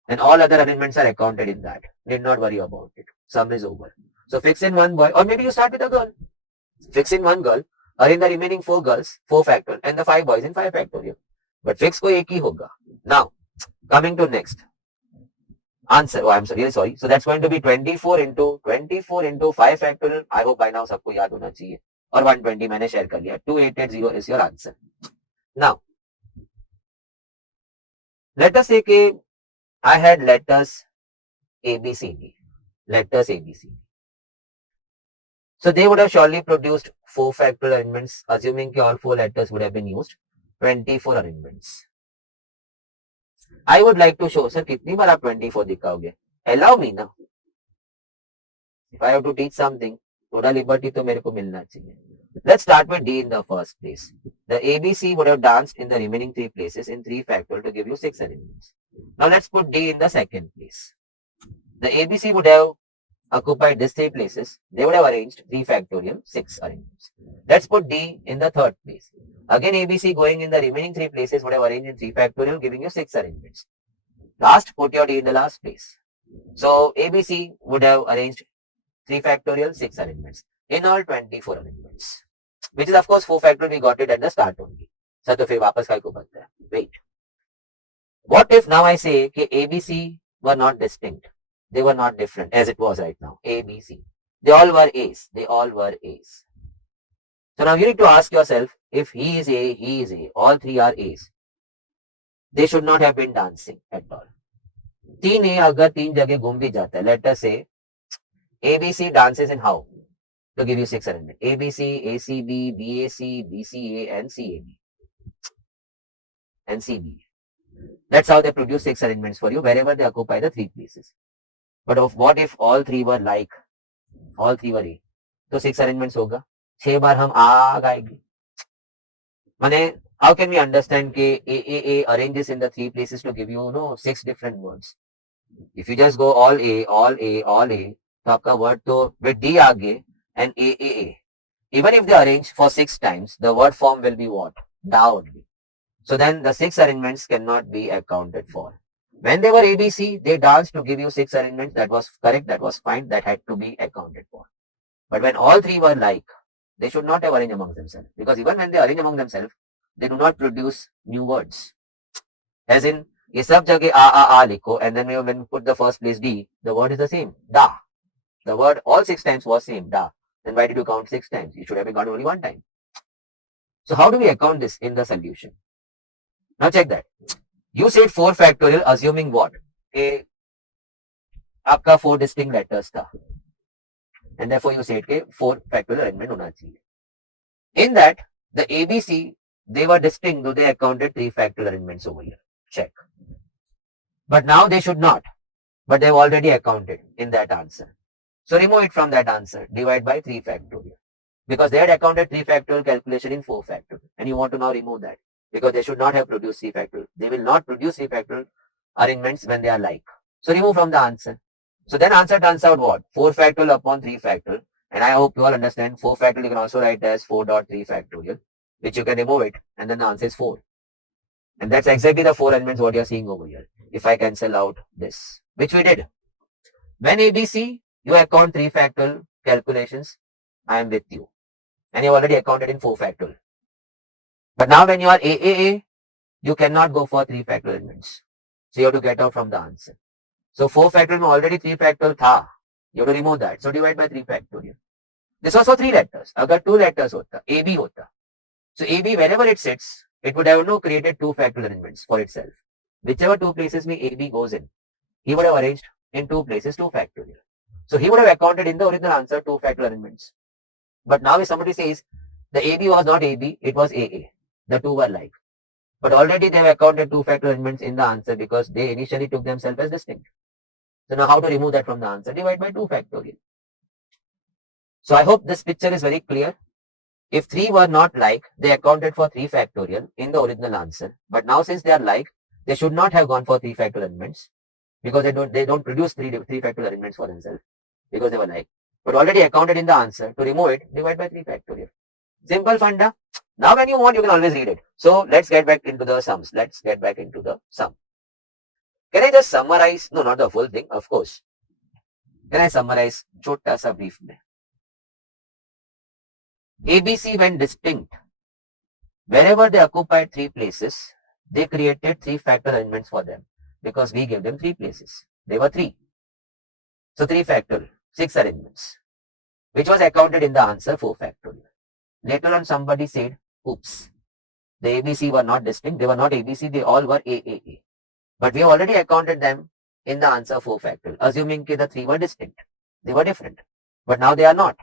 And all other arrangements are accounted in that. Need not worry about it. Sum is over. So fix in 1 boy, or maybe you start with a girl. Fix in 1 girl, arrange the remaining 4 girls, 4 factorial, and the 5 boys in 5 factorial. But fix को एक ही होगा. Now, coming to next. Answer. Oh, I'm really sorry. So that's going to be 24 into 5 factorial. I hope by now सबको याद होना चाहिए. और 120 मैंने share कर लिया. 2880 is your answer. Now, let us say कि I had letters A, B, C, D. Letters A, B, C, D. So they would have surely produced 4 factorial arrangements, assuming कि all 4 letters would have been used. 24 arrangements. I would like to show, sir, कितनी बार आप 24 दिखाओगे? Allow me ना. If I have to teach something, थोड़ा liberty तो मेरे को मिलना चाहिए. Let's start with D in the first place. The ABC would have danced in the remaining 3 places in 3 factorial to give you 6 arrangements. Now let's put D in the second place. The ABC would have occupied these 3 places. They would have arranged 3 factorial, 6 arrangements. Let's put D in the third place. Again, ABC going in the remaining 3 places would have arranged in 3 factorial, giving you 6 arrangements. Last, put your D in the last place. So ABC would have arranged 3 factorial, 6 arrangements. In all, 24 arrangements. Which is of course 4 factorial, we got it at the start only. Sir, तो फिर वापस काय को बनता है? Wait. What if now I say कि ABC were not distinct? They were not different as it was right now. A, B, C. They all were A's. They all were A's. So now you need to ask yourself, if he is A, all 3 are A's. They should not have been dancing at all. 3A अगर 3 जगह घूम भी जाता है, let us say ABC dances in how? To give you 6 arrangements. ABC, ACB, BAC, BCA, and CAB. And CB. That's how they produce 6 arrangements for you wherever they occupy the 3 places. But what if all 3 were like? All 3 were A. तो 6 arrangements होगा. 6 बार हम आ गाएंगे. माने, how can we understand कि A arranges in the 3 places to give you 6 different words? If you just go all A, all A, all A, तो आपका word तो with D आगे and A. Even if they arrange for 6 times, the word form will be what? Da only. So then the 6 arrangements cannot be accounted for. When they were ABC, they danced to give you 6 arrangements. That was correct. That was fine. That had to be accounted for. But when all 3 were like, they should not have arranged among themselves. Because even when they arrange among themselves, they do not produce new words. As in, ये सब जगह आ लिखो, and then when you put the first place D, the word is the same. Da. The word all 6 times was same. Da. Then why did you count 6 times? You should have been counted only 1 time. So how do we account this in the solution? Now check that. You said 4 factorial assuming what? आपका 4 distinct letters था. And therefore you said 4 factorial arrangement होना चाहिए. In that, the ABC, they were distinct, though they accounted 3 factorial arrangements over here. Check. But now they should not. But they've already accounted in that answer. So remove it from that answer. Divide by 3 factorial. Because they had accounted 3 factorial calculation in 4 factorial. And you want to now remove that. Because they should not have produced 3 factorial. They will not produce 3 factorial arrangements when they are like. So remove from the answer. So then answer turns out what? 4 factorial upon 3 factorial. And I hope you all understand 4 factorial you can also write as 4.3 factorial. Which you can remove it. And then the answer is 4. And that's exactly the 4 elements what you're seeing over here. If I cancel out this. Which we did. When ABC, you account 3 factorial calculations. I am with you. and you already accounted in 4 factorial. But now when you are AAA, you cannot go for 3 factorial elements. So you have to get out from the answer. So 4 factorial में already 3 factorial था. You have to remove that. So divide by 3 factorial. This was for 3 letters. अगर 2 letters होता, AB होता. So AB, wherever it sits, it would have created 2 factorial arrangements for itself. Whichever 2 places में AB goes in, he would have arranged in 2 places 2 factorial. So he would have accounted in the original answer 2 factorial arrangements. But now if somebody says the AB was not AB, it was AA. The two were like. But already they have accounted 2 factorial arrangements in the answer because they initially took themselves as distinct. So now how to remove that from the answer? Divide by 2 factorial. So I hope this picture is very clear. If 3 were not like, they accounted for 3 factorial in the original answer. But now since they are like, they should not have gone for 3 factorial elements because they don't produce 3 factorial elements for themselves because they were like. But already accounted in the answer. To remove it, divide by 3 factorial. Simple funda. Now when you want, you can always read it. So let's get back into the sums. Let's get back into the sum. Can I just summarize? No, not the full thing, of course. Can I summarize छोटा सा brief में? ABC when distinct, wherever they occupied 3 places, they created 3 factorial arrangements for them because we gave them 3 places. They were 3. So 3 factorial, 6 arrangements, which was accounted in the answer 4 factorial. Later on, somebody said, oops, the ABC were not distinct. They were not ABC. They all were AAA. But we have already accounted them in the answer 4 factorial, assuming that the 3 were distinct. They were different. But now they are not.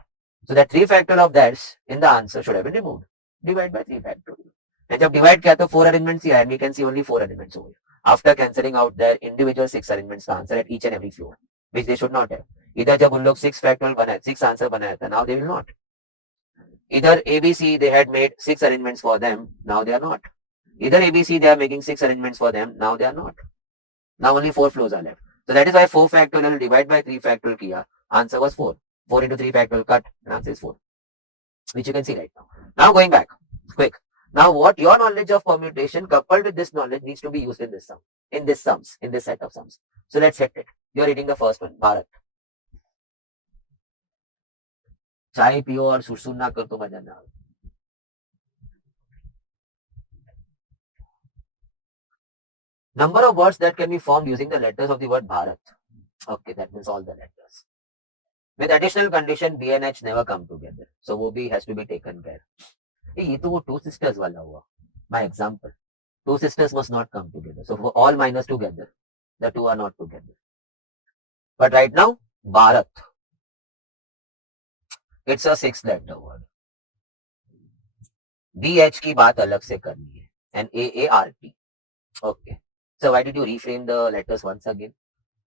So that 3 factorial of theirs in the answer should have been removed. Divide by 3 factorial. And जब divide किया तो 4 arrangements here, and we can see only 4 arrangements over here. After cancelling out their individual 6 arrangements, the answer at each and every floor, which they should not have. इधर जब उन लोग 6 factorial बनाए, 6 answer बनाया था, now they will not. Either ABC, they had made 6 arrangements for them, now they are not. Either ABC, they are making 6 arrangements for them, now they are not. Now only 4 flows are left. So that is why 4 factorial divide by 3 factorial kiya. Answer was 4. 4 into 3 factorial cut, and answer is 4. Which you can see right now. Now going back, quick. Now what your knowledge of permutation coupled with this knowledge needs to be used in this sum, in this set of sums. So let's hit it. You are reading the first one, Bharat. चाय पियो और सुरसुर ना कर तो मजा ना आए. Number of words that can be formed using the letters of the word Bharat. Okay, that means all the letters. With additional condition, B and H never come together. So वो भी has to be taken care. ये तो वो 2 sisters वाला हुआ. My example. 2 sisters must not come together. So for all minus together, the 2 are not together. But right now, Bharat. It's a 6-letter word. BH की बात अलग से करनी है. And AART. Okay. So why did you reframe the letters once again?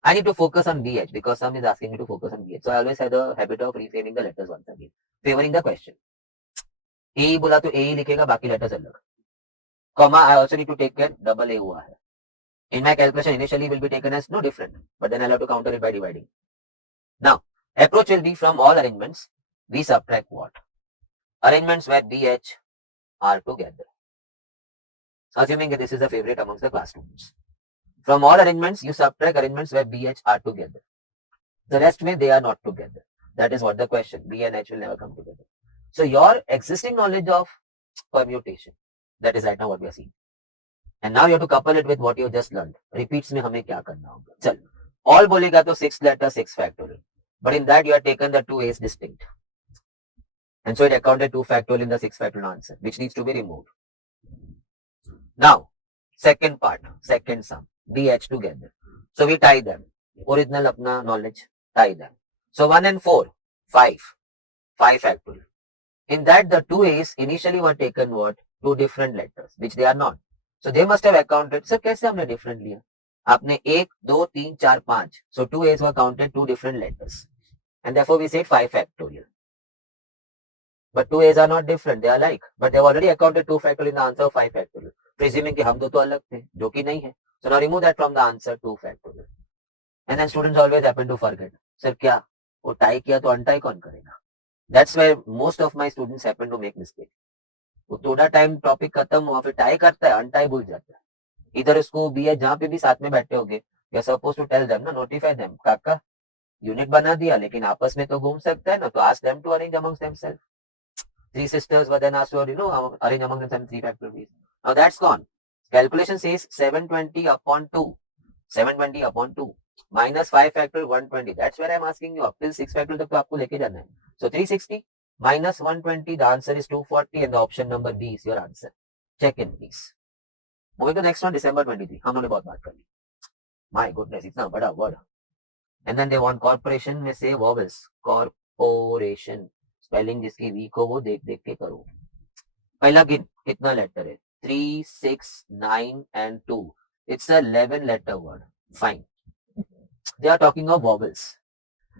I need to focus on BH because some is asking me to focus on BH. So I always have the habit of reframing the letters once again, favoring the question. A बोला तो A ही लिखेगा, बाकी letters अलग. Comma, I also need to take care, double A हुआ है. In my calculation, initially will be taken as no different, but then I'll have to counter it by dividing. Now, approach will be from all arrangements, we subtract what? Arrangements where BH are together. Assuming that this is a favorite amongst the class students. From all arrangements, you subtract arrangements where BH are together. The rest way they are not together. That is what the question. B and H will never come together. So your existing knowledge of permutation, that is right now what we are seeing. And now you have to couple it with what you just learned. Repeats में हमें क्या करना होगा? चल, all बोलेगा तो 6 letter 6 factorial. But in that you have taken the 2 A's distinct. And so it accounted 2 factorial in the 6 factorial answer, which needs to be removed. Now, second part, second sum. BH together. So we tie them. Original अपना knowledge, tie them. So 1 and 4, 5. 5 factorial. In that the 2 A's initially were taken what? 2 different letters, which they are not. So they must have accounted. Sir, कैसे हमने different लिया? आपने 1, 2, 3, 4, 5. So 2 A's were counted 2 different letters. And therefore we said 5 factorial. But 2 A's are not different. They are alike. But they have already accounted 2 factorial in the answer of 5 factorial. Presuming कि हम दो तो अलग थे, जो कि नहीं है. So now remove that from the answer 2 factorial. And then students always happen to forget. Sir, क्या? वो tie किया तो untie कौन करेगा? That's where most of my students happen to make mistake. वो थोड़ा टाइम टॉपिक खत्म हुआ फिर टाई करता है, अनटाई भूल जाता है. इधर उसको भी है, जहाँ पे भी साथ में बैठे होगे, you are suppose to tell them ना, नोटिफाई देम, काका यूनिट बना दिया लेकिन आपस में तो घूम सकता है ना, तो ask them to arrange amongst themselves. Three sisters were then asked to, arrange among themselves three factorial bees. Now that's gone. Calculation says 720 upon 2. 720 upon 2 minus 5 factorial 120. That's where I'm asking you. Up till 6 factorial तक तो आपको लेके जाना है. So 360 minus 120. The answer is 240 and the option number B is your answer. Check in please. Moving to the next one, December 23. हम लोगों ने बहुत बात कर ली. My goodness, इतना बड़ा word. And then they want corporation में से vowels. Corporation. Spelling जिसकी weak हो वो देख देख के करो. पहला गिन कितना लेटर है? 3, 6, 9 and 2. It's a 11 letter word. Fine. They are talking of vowels.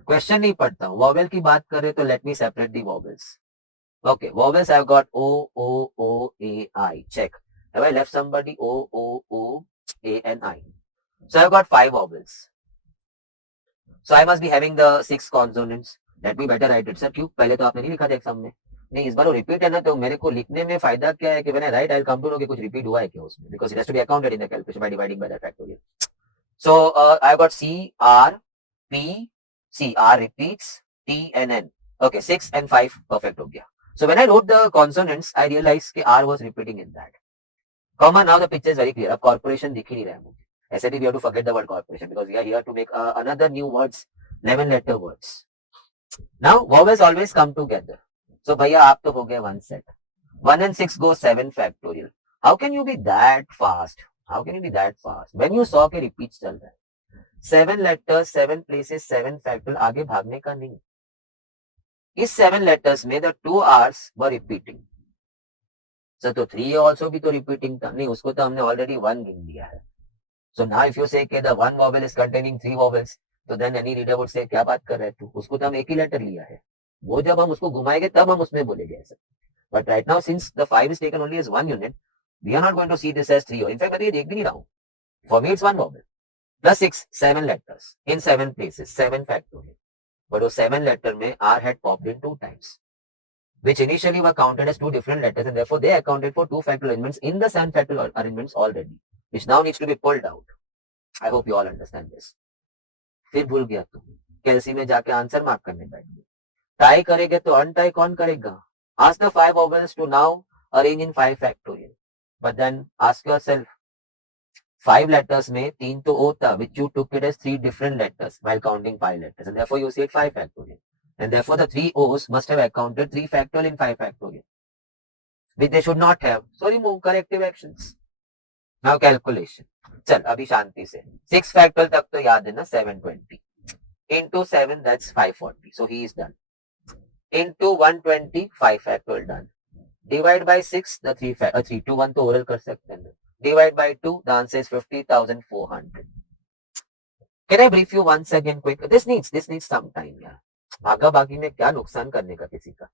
Question नहीं पढ़ता हूँ. Vowel की बात कर रहे तो let me separate the vowels. Okay, vowels I've got O, O, O, A, I. Check. Have I left somebody? O, O, O, A and I. So I've got 5 vowels. So I must be having the 6 consonants. Let me better write it. Sir, क्यों? पहले तो आपने नहीं लिखा था exam में. नहीं, इस बार वो रिपीट है ना, तो मेरे को लिखने में फायदा क्या है कि मैंने right I come to know कि कुछ रिपीट हुआ है क्या उसमें, because it has to be accounted in the calculation by dividing by that factorial. So I got C R P C R repeats T N N. Okay, 6 and 5 perfect हो गया. So when I wrote the consonants, I realized कि R was repeating in that. Comma, now the picture is very clear. अब corporation दिख ही नहीं रहा है मुझे. ऐसे भी we have to forget the word corporation because we are here to make another new words, 11 letter words. Now vowels always come together. So भैया आप तो हो गए one set. 1 and 6 go 7 factorial. How can you be that fast? How can you be that fast? When you saw के repeats चल रहा है. 7 letters, 7 places, 7 factorial, आगे भागने का नहीं. इस 7 letters में the 2 R's were repeating. So तो 3 also भी तो repeating था. नहीं, उसको तो हमने already 1 गिन लिया है. So now if you say कि the one vowel is containing 3 vowels, तो then any reader would say क्या बात कर रहे तू, उसको तो हम एक ही लेटर लिया है. वो जब हम उसको घुमाएंगे तब हम उसमें बोलेंगे ऐसा. But right now since the 5 is taken only as one unit, we are not going to see this as 3. In fact मैं तो ये देख भी नहीं रहा हूँ. For me it's one vowel. Plus 6, 7 letters in 7 places, 7 factorial. But वो 7 letter में R had popped in 2 times, which initially were counted as 2 different letters, and therefore they accounted for 2 factorial arrangements in the 7 factorial arrangements already, which now needs to be pulled out. I hope you all understand this. फिर भूल गया तुम, कैलसी में जाके answer mark करने बैठ गए. Tie करेंगे तो अनटाई कौन करेगा? Ask the 5 vowels to now arrange in 5 factorial. But then ask yourself, 5 letters में 3 तो O था, which you took it as 3 different letters while counting 5 letters, and therefore you said 5 factorial. And therefore the 3 O's must have accounted 3 factorial in 5 factorial, which they should not have. So remove corrective actions. Now calculation. चल अभी शांति से. 6 factorial तक तो याद है ना, 720 into 7, that's 540. So he is done. Into 120, 5 factorial done. Divide by 6, the 3 to 1 तो oral कर सकते हैं. Divide by 2, the answer is 50,400. Can I brief you once again quick? This needs some time यार. भागा भागी में क्या नुकसान करने का किसी का.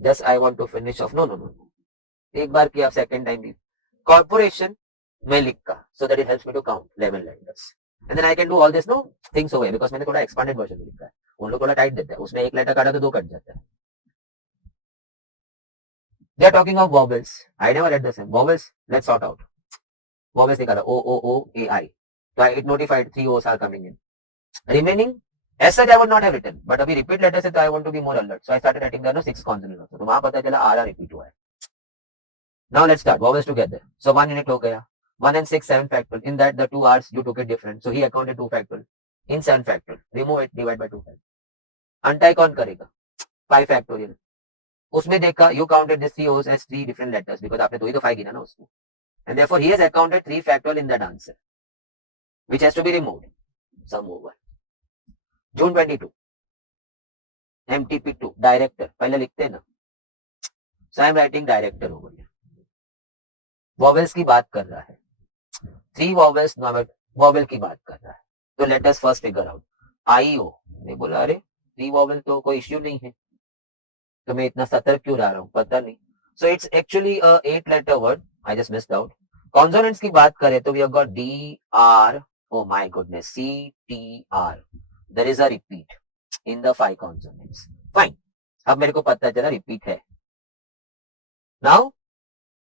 Just I want to finish off. No. एक बार किया, second time भी. Corporation में लिखा, so that it helps me to count 11 letters. And then I can do all this things over here because मैंने थोड़ा expanded version में लिखा है. उन लोग थोड़ा टाइट देते हैं, उसमें एक लेटर काटा तो 2 कट जाता है. They are talking of vowels. I never read the same. Vowels, let's sort out. Vowels निकाला, O, O, O, A, I. So it notified 3 O's are coming in. Remaining, as such I would not have written. But अभी repeat letters है तो I want to be more alert. So I started writing the 6 consonants also. तो वहाँ पता चला R repeat हुआ है. Now let's start. Vowels together. So 1 unit हो गया. 1 and 6, 7 factorial. In that, the 2 R's, you took it different. So he accounted 2 factorial. In 7 factorial. Remove it, divide by 2 factorial. Untie कौन करेगा? 5 factorial. उसमें देखा, you counted these 3 O's as 3 different letters because आपने 2 ही तो 5 गिना ना उसको. And therefore, he has accounted 3 factorial in that answer, which has to be removed. Sum over. June 22. MTP2. Director. पहले लिखते हैं ना. So I am writing director over here. Vowels की बात कर रहा है. 3 vowels, vowel की बात कर रहा है. तो let us first figure out. IO. मैं बोला अरे 3 vowel तो कोई इश्यू नहीं है. तो मैं इतना सतर्क क्यों रह रहा हूँ पता नहीं. So it's actually a 8 letter word. I just missed out. Consonants की बात करें तो we have got D, R, oh my goodness, C, T, R. There is a repeat in the 5 consonants. Fine. अब मेरे को पता चला repeat है. Now,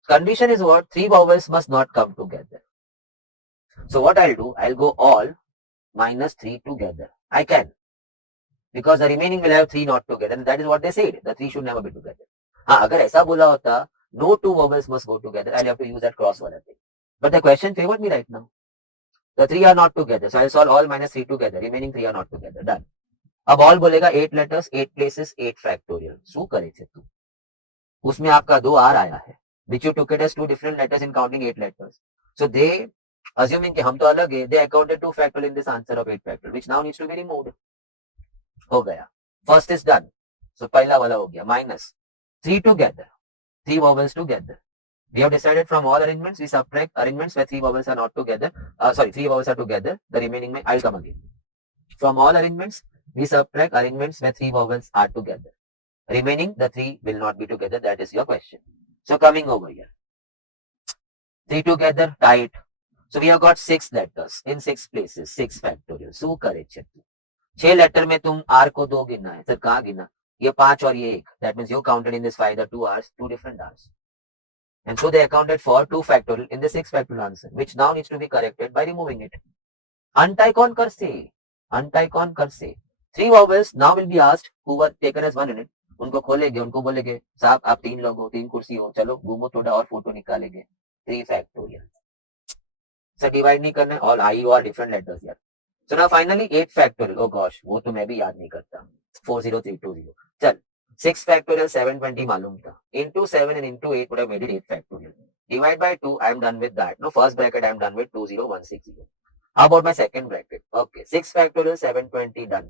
condition is what? 3 vowels must not come together. So what I'll do, I'll go all minus 3 together. I can. Because the remaining will have 3 not together. And that is what they said. The 3 should never be together. हाँ, अगर ऐसा बोला होता no two vowels must go together, I'll have to use that cross वाला thing. But the question favored me right now. The three are not together, so I'll solve all minus 3 together. Remaining 3 are not together. Done. अब all बोलेगा 8 letters, 8 places, 8 factorial. શું કરે છે તું? उसमें आपका 2 R आया है, which you took it as two different letters in counting 8 letters. So they, assuming कि हम तो अलग है, they accounted 2 factorial in this answer of 8 factorial, which now needs to be removed. हो गया. First is done. So पहला वाला हो गया. Minus 3 together. 3 vowels together. We have decided from all arrangements, we subtract arrangements where 3 vowels are not together. 3 vowels are together. The remaining, I'll come again. From all arrangements, we subtract arrangements where 3 vowels are together. Remaining, the 3 will not be together. That is your question. So coming over here. 3 together, tight. So we have got 6 letters in 6 places, 6 factorial. So करे छे 6 letter में तुम R को 2 गिना है, sir कहाँ गिना? ये 5 और ये 1. That means you counted in this 5 the 2 R's, 2 different R's. And so they accounted for 2 factorial in the 6 factorial answer, which now needs to be corrected by removing it. Untie कौन कर से? Untie कौन कर से? 3 vowels now will be asked who were taken as 1 unit. उनको खोलेंगे, उनको बोलेंगे साहब आप 3 लोग हो, 3 कुर्सी हो, चलो घूमो थोड़ा और फोटो निकालेंगे. 3 factorial. So divide नहीं करना, all I or different letters यार. So now finally 8 factorial. Oh gosh, वो तो मैं भी याद नहीं करता. 40320. चल 6 factorial 720 मालूम था. Into 7 and into 8 would have made it 8 factorial. Divide by 2, I am done with that. No, first bracket I am done with 20160. How about my second bracket? Okay, 6 factorial 720 done.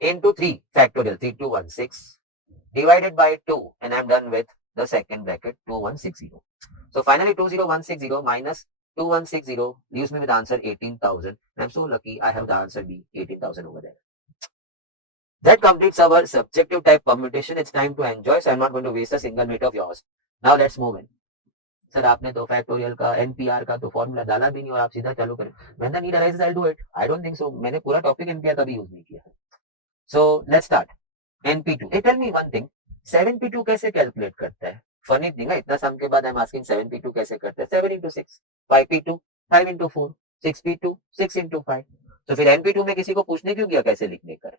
Into 3 factorial 3216. Divided by 2 and I am done with the second bracket 2160. So finally 20160 minus 2160 leaves me with answer 18,000. I'm so lucky I have the answer B, 18,000 over there. That completes our subjective type permutation. It's time to enjoy, so I'm not going to waste a single minute of yours. Now let's move in. Sir आपने तो factorial का NPR का तो formula डाला भी नहीं और आप सीधा चालू करें. When the need arises, I'll do it. I don't think so. मैंने पूरा टॉपिक एनपीआर का भी यूज नहीं किया है. So let's start. NP2. Hey, tell me one thing. 7P2 कैसे कैलकुलेट करता है? फनी थिंग है, इतना सम के बाद I'm asking 7P2 कैसे करता है? 7 into 6, 5P2, 5 into 4, 6P2, 6 into 5. तो फिर NP2 में किसी को पूछने क्यों गया कैसे लिखने का?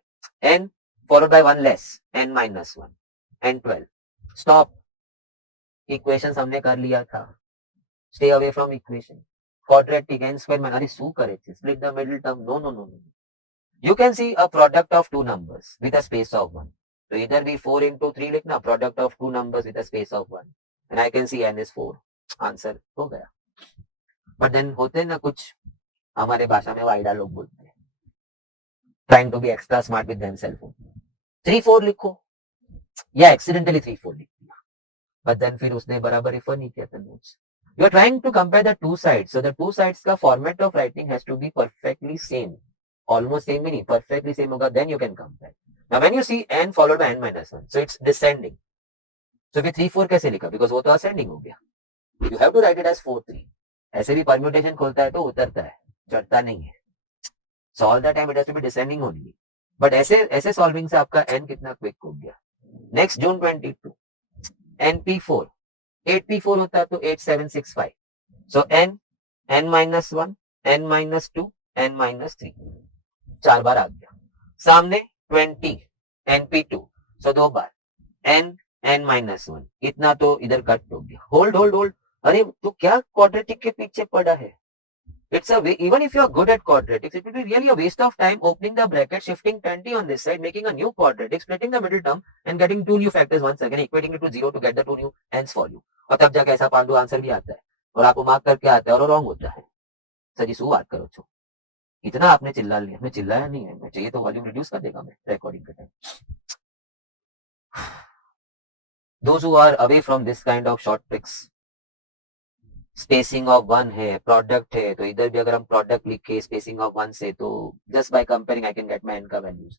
N followed by 1 less, N minus 1, N12. Stop. Equation हमने कर लिया था. Stay away from equation. Quadratic n square में अरे શું કરે છે? Split the middle term. No, no, no, no. You can see a product of two numbers with a space of 1. So either be 4 into 3 लिखना, product of two numbers with a space of 1. And I can see n is 4. Answer हो गया. But then होते ना कुछ हमारे भाषा में वाइडा लोग बोलते हैं. Trying to be extra smart with themselves. 3-4 लिखो. या accidentally 3-4 लिख दिया. But then फिर उसने बराबर refer नहीं किया था notes. You are trying to compare the two sides. So the two sides का format of writing has to be perfectly same. Almost same meaning, perfectly same होगा, then you can compare. Now when you see n followed by n minus 1, so it's descending. So फिर 3-4 कैसे लिखा? Because वो तो ascending हो गया. You have to write it as 4-3. ऐसे भी permutation खोलता है तो उतरता है, चढ़ता नहीं है. So all the time it has to be descending only. But ऐसे solving से आपका n कितना quick हो गया. Next June 22, NP4. 8P4 होता है तो 8765. So n minus 1, n minus 2, n minus 3. 4 बार आ गया. सामने 20, NP2. So 2 बार. n minus 1. इतना तो इधर कट हो गया. Hold. अरे तू क्या quadratic के पीछे पड़ा है? It's a way, even if you are good at quadratics, it will be really a waste of time opening the bracket, shifting 20 on this side, making a new quadratic, splitting the middle term, and getting two new factors once again, equating it to 0 to get the two new n's for you. और तब जाके ऐसा Pandu answer भी आता है और आपको mark करके आता है और रॉन्ग होता है. सर जी શું વાત કરો છો? इतना आपने चिल्ला लिया. मैं चिल्लाया नहीं है, मैं चाहिए तो वॉल्यूम रिड्यूस कर देगा मैं रिकॉर्डिंग के time. Those who are away from this kind of short tricks, spacing of 1 है, प्रोडक्ट है, तो इधर भी अगर हम प्रोडक्ट लिखे स्पेसिंग ऑफ 1 से, तो just by comparing I can get my n का values.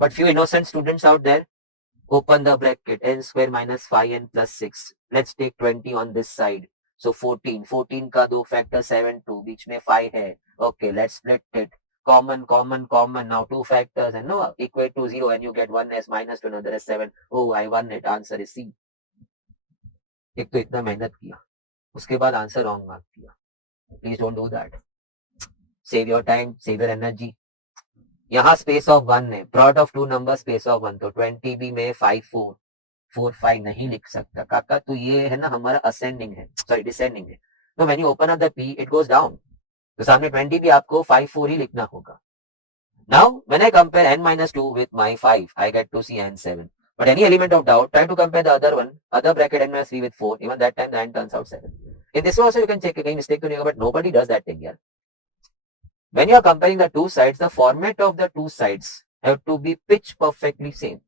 But few innocent students out there, open the bracket, n square minus 5n plus 6. Let's take 20 on this side. So 14 का दो factor 7 2, बीच में 5 है. Okay, let's split it. Common. Now two factors and no equate to 0 and you get 1 as minus to another as 7. Oh, I won it. Answer is C. एक तो इतना मेहनत किया, उसके बाद आंसर रॉन्ग मार्क किया. Please don't do that. Save your time, save your energy. यहाँ space of 1 है, product of two number space of 1, तो 20 भी में 5 4. 4 5 नहीं लिख सकता काका, तो ये है ना हमारा असेंडिंग है, सॉरी डिसेंडिंग है। तो when you open up the P it goes down, तो सामने 20 भी आपको 5 4 ही लिखना होगा। Now when I compare n minus 2 with my 5 I get to see n 7, but any element of doubt try to compare the other one, other bracket n minus 3 with 4, even that time the n turns out 7. In this one also you can check कहीं mistake तो नहीं होगा, but nobody does that thing यार। When you are comparing the two sides, the format of the two sides have to be pitch perfectly same.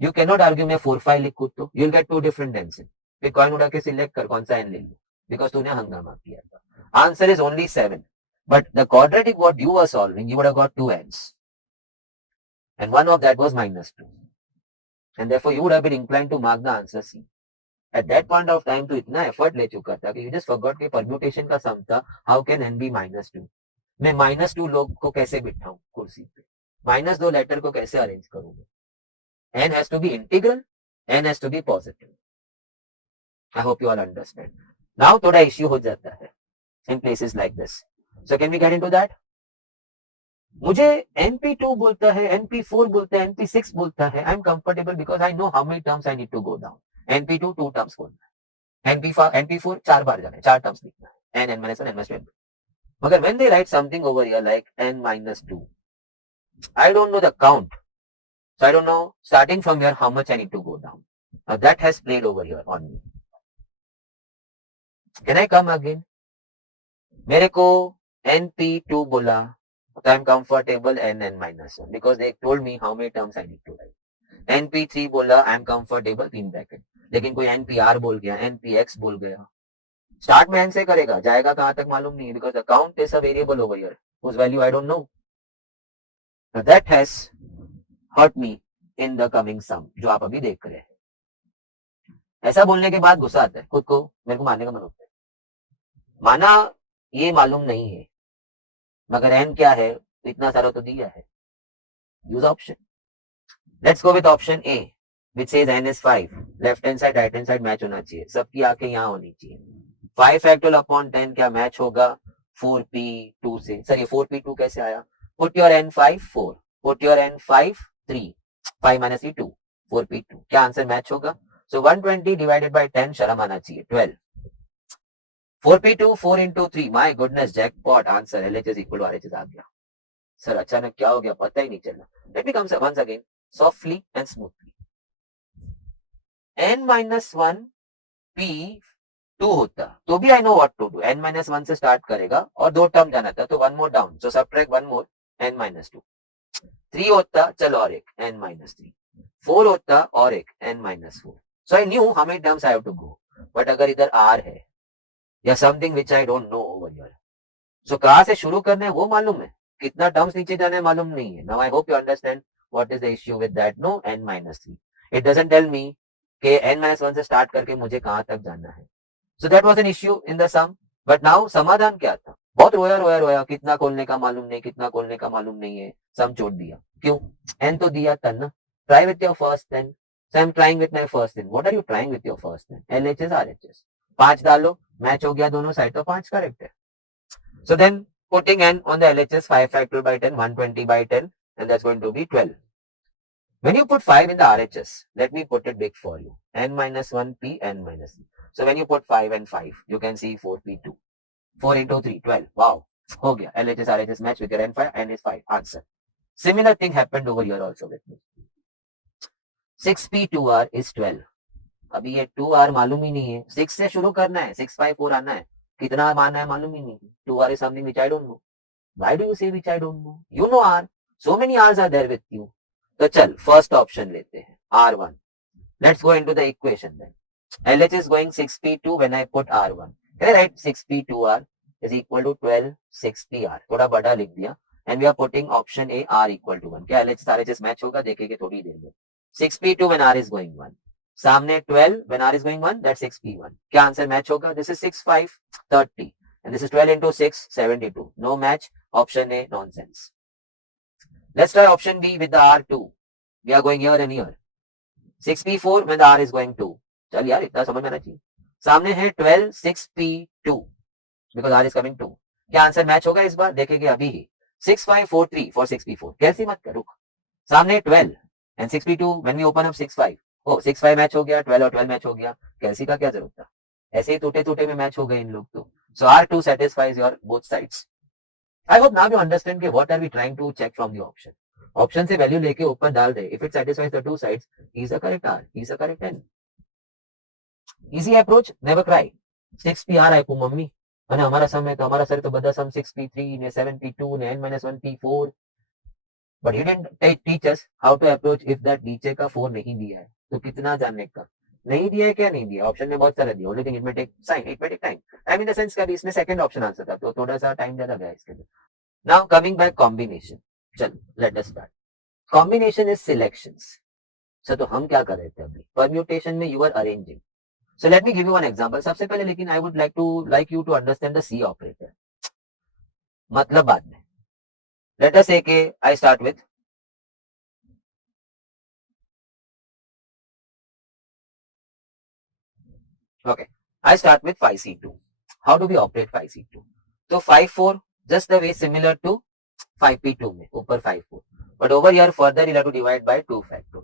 You cannot argue मैं 4 5 लिखूं तो you'll get two different answers. फिर coin उड़ा के select कर कौन सा n ले लूं, because तूने हंगामा किया था। Answer is only 7, but the quadratic what you were solving you would have got two n's, and one of that was minus 2, and therefore you would have been inclined to mark the answer C. At that point of time तो इतना effort ले चुका था कि you just forgot कि permutation का सम था how can n be -2। मैं -2 लोग को कैसे बिठाऊं कुर्सी पे, -2 लेटर को कैसे अरेंज करूंगा। n has to be integral, n has to be positive. I hope you all understand. Now थोड़ा इश्यू हो जाता है in places like this. So can we get into that? मुझे NP2 बोलता है, NP4 बोलता है, NP6 बोलता है, I am comfortable because I know how many terms I need to go down. NP2 2 terms बोलना है, NP4 4 बार जाना है, 4 टर्म्स लिखना है, n n-1 n-2। मगर when they write something over here like n-2, I don't know the count, so I don't know starting from here how much I need to go down. That has played over here on me. Can I come again? मेरे को NP2 बोला so I'm comfortable n-1 because they told me how many terms I need to write. NP3 बोला I'm comfortable 3 bracket, लेकिन कोई NPR बोल गया, NPX बोल गया, स्टार्ट में n से करेगा, जाएगा कहां तक मालूम नहीं, because the count is a variable over here whose value I don't know. That has hurt me in the coming sum जो आप अभी देख रहे हैं। ऐसा बोलने के बाद गुस्सा आता है, खुद को मेरे को मारने का मन होता है। माना ये मालूम नहीं है, मगर n क्या है इतना सारा तो दिया है। Use option. Let's go with option A which says n is 5, left hand side right hand side match होना चाहिए, सबकी आंखें यहाँ होनी चाहिए। 5 फैक्टोरियल अपॉन 10 क्या मैच होगा 4p2 से। सर ये 4p2 कैसे आया, put your n5 4, put your n5 3, 5 minus 3 2, 4p2 क्या आंसर मैच होगा। सो 120 डिवाइडेड बाय 10 शर्म आना चाहिए 12, 4p2 4 into 3, my goodness jackpot answer LHS equal to RHS आ गया। सर अचानक क्या हो गया पता ही नहीं चला। Let me come once again softly and smoothly. n-1 p2 होता तो भी I know what to do, n-1 से स्टार्ट करेगा और 2 टर्म जाना था तो 1 मोर डाउन, सो सबट्रैक्ट 1 मोर n-2। 3 होता चलो और एक n-3, 4 होता और एक n-4, so I knew how many terms I have to go. But अगर इधर r है या something which I don't know over here, so कहां से शुरू करना है वो मालूम है, कितना टर्म्स नीचे जाना है मालूम नहीं है। Now I hope you understand what is the issue with that. No n-3 it doesn't tell me कि n-1 से स्टार्ट करके मुझे कहां तक जाना है। So that was an issue in the sum. But now समाधान क्या था, बहुत रोया रोया रोया, कितना खोलने का मालूम नहीं, कितना खोलने का मालूम नहीं है, सम छोड़ दिया। क्यों, n तो दिया था ना। Try with your first n, so I am trying with my first n। What are you trying with your first n, LHS RHS। 5 डालो मैच हो गया दोनों साइड तो 5 करेक्ट है। So then putting n on the LHS 5 factorial by 10 120 by 10 and that's going to be 12. When you put 5 in the RHS, let me put it big for you, n-1 p n-3. So when you put 5 and 5 you can see 4p2, 4 into 3 12, wow हो गया। LHS RHS match with your n5, n is 5 answer। Similar thing happened over here also with me। 6p2r is 12, अभी ये 2r मालूम ही नहीं है, 6 से शुरू करना है, 6 5 4 आना है, कितना मानना है मालूम ही नहीं। 2r is something which I don't know। Why do you say which I don't know? You know r, so many r's are there with you। तो चल फर्स्ट ऑप्शन लेते हैं R1। Let's go into the equation then। LHS is going 6p2 when I put R1। Can I write 6p2r is equal to 12 6pr, थोड़ा बड़ा लिख दिया, and we are putting option A r equal to 1। क्या LHS RHS match होगा देखेंगे थोड़ी देर में। 6p2 when r is going 1, सामने 12 when r is going 1, that's 6p1, क्या आंसर मैच होगा। This is 6 5 30 and this is 12 into 6 72, no match, option A nonsense। Let's try option B with the R2। We are going here and here। 6p4 when the R is going 2, चल यार इतना समझ में आना चाहिए। सामने है 12 6p2 because R is coming 2, क्या आंसर मैच होगा इस बार देखेंगे अभी ही। 6 5 4 3 for 6p4, कैसी मत कर रुक। सामने 12 and 6p2 when we open up 6 5, O 6-5 match हो गया, 12 और 12 मैच हो गया, कैलसी का क्या जरूरत था, ऐसे ही टूटे टूटे में मैच हो गए इन लोग तो. सो R2 satisfies your both sides. I hope now you understand कि what are we trying to check from the option. Option से वैल्यू लेके ऊपर डाल दे, if it satisfies the two sides, he is a correct R, he is a correct N. Easy approach, never cry. 6PR આપ્યું mummy, અને અમારા સમય તો અમારા સર તો બધા સમ 6P3 ને 7P2 ને N-1P4. But he didn't teach us how to approach if that नीचे का 4 नहीं दिया है, तो कितना जानने का नहीं दिया है, क्या नहीं दिया, ऑप्शन में बहुत सारे दिया, ओनली थिंग इट में टेक साइन, इट में take time. Time in the sense का भी इसमें सेकंड ऑप्शन आंसर था, तो थोड़ा सा टाइम ज्यादा गया इसके लिए. Now coming back combination. चलो let us start. Combination is selections. Sir तो हम क्या कर रहे थे अभी, परम्यूटेशन में you are arranging. So let me give you one example. सबसे पहले लेकिन I would like you to understand the C operator, मतलब बाद में. लेट अस से के I start with okay, I start with 5C2. How do we operate 5C2? So 5-4 just the way similar to 5P2 में ऊपर 5-4, but over here further you'll have to divide by 2 factor.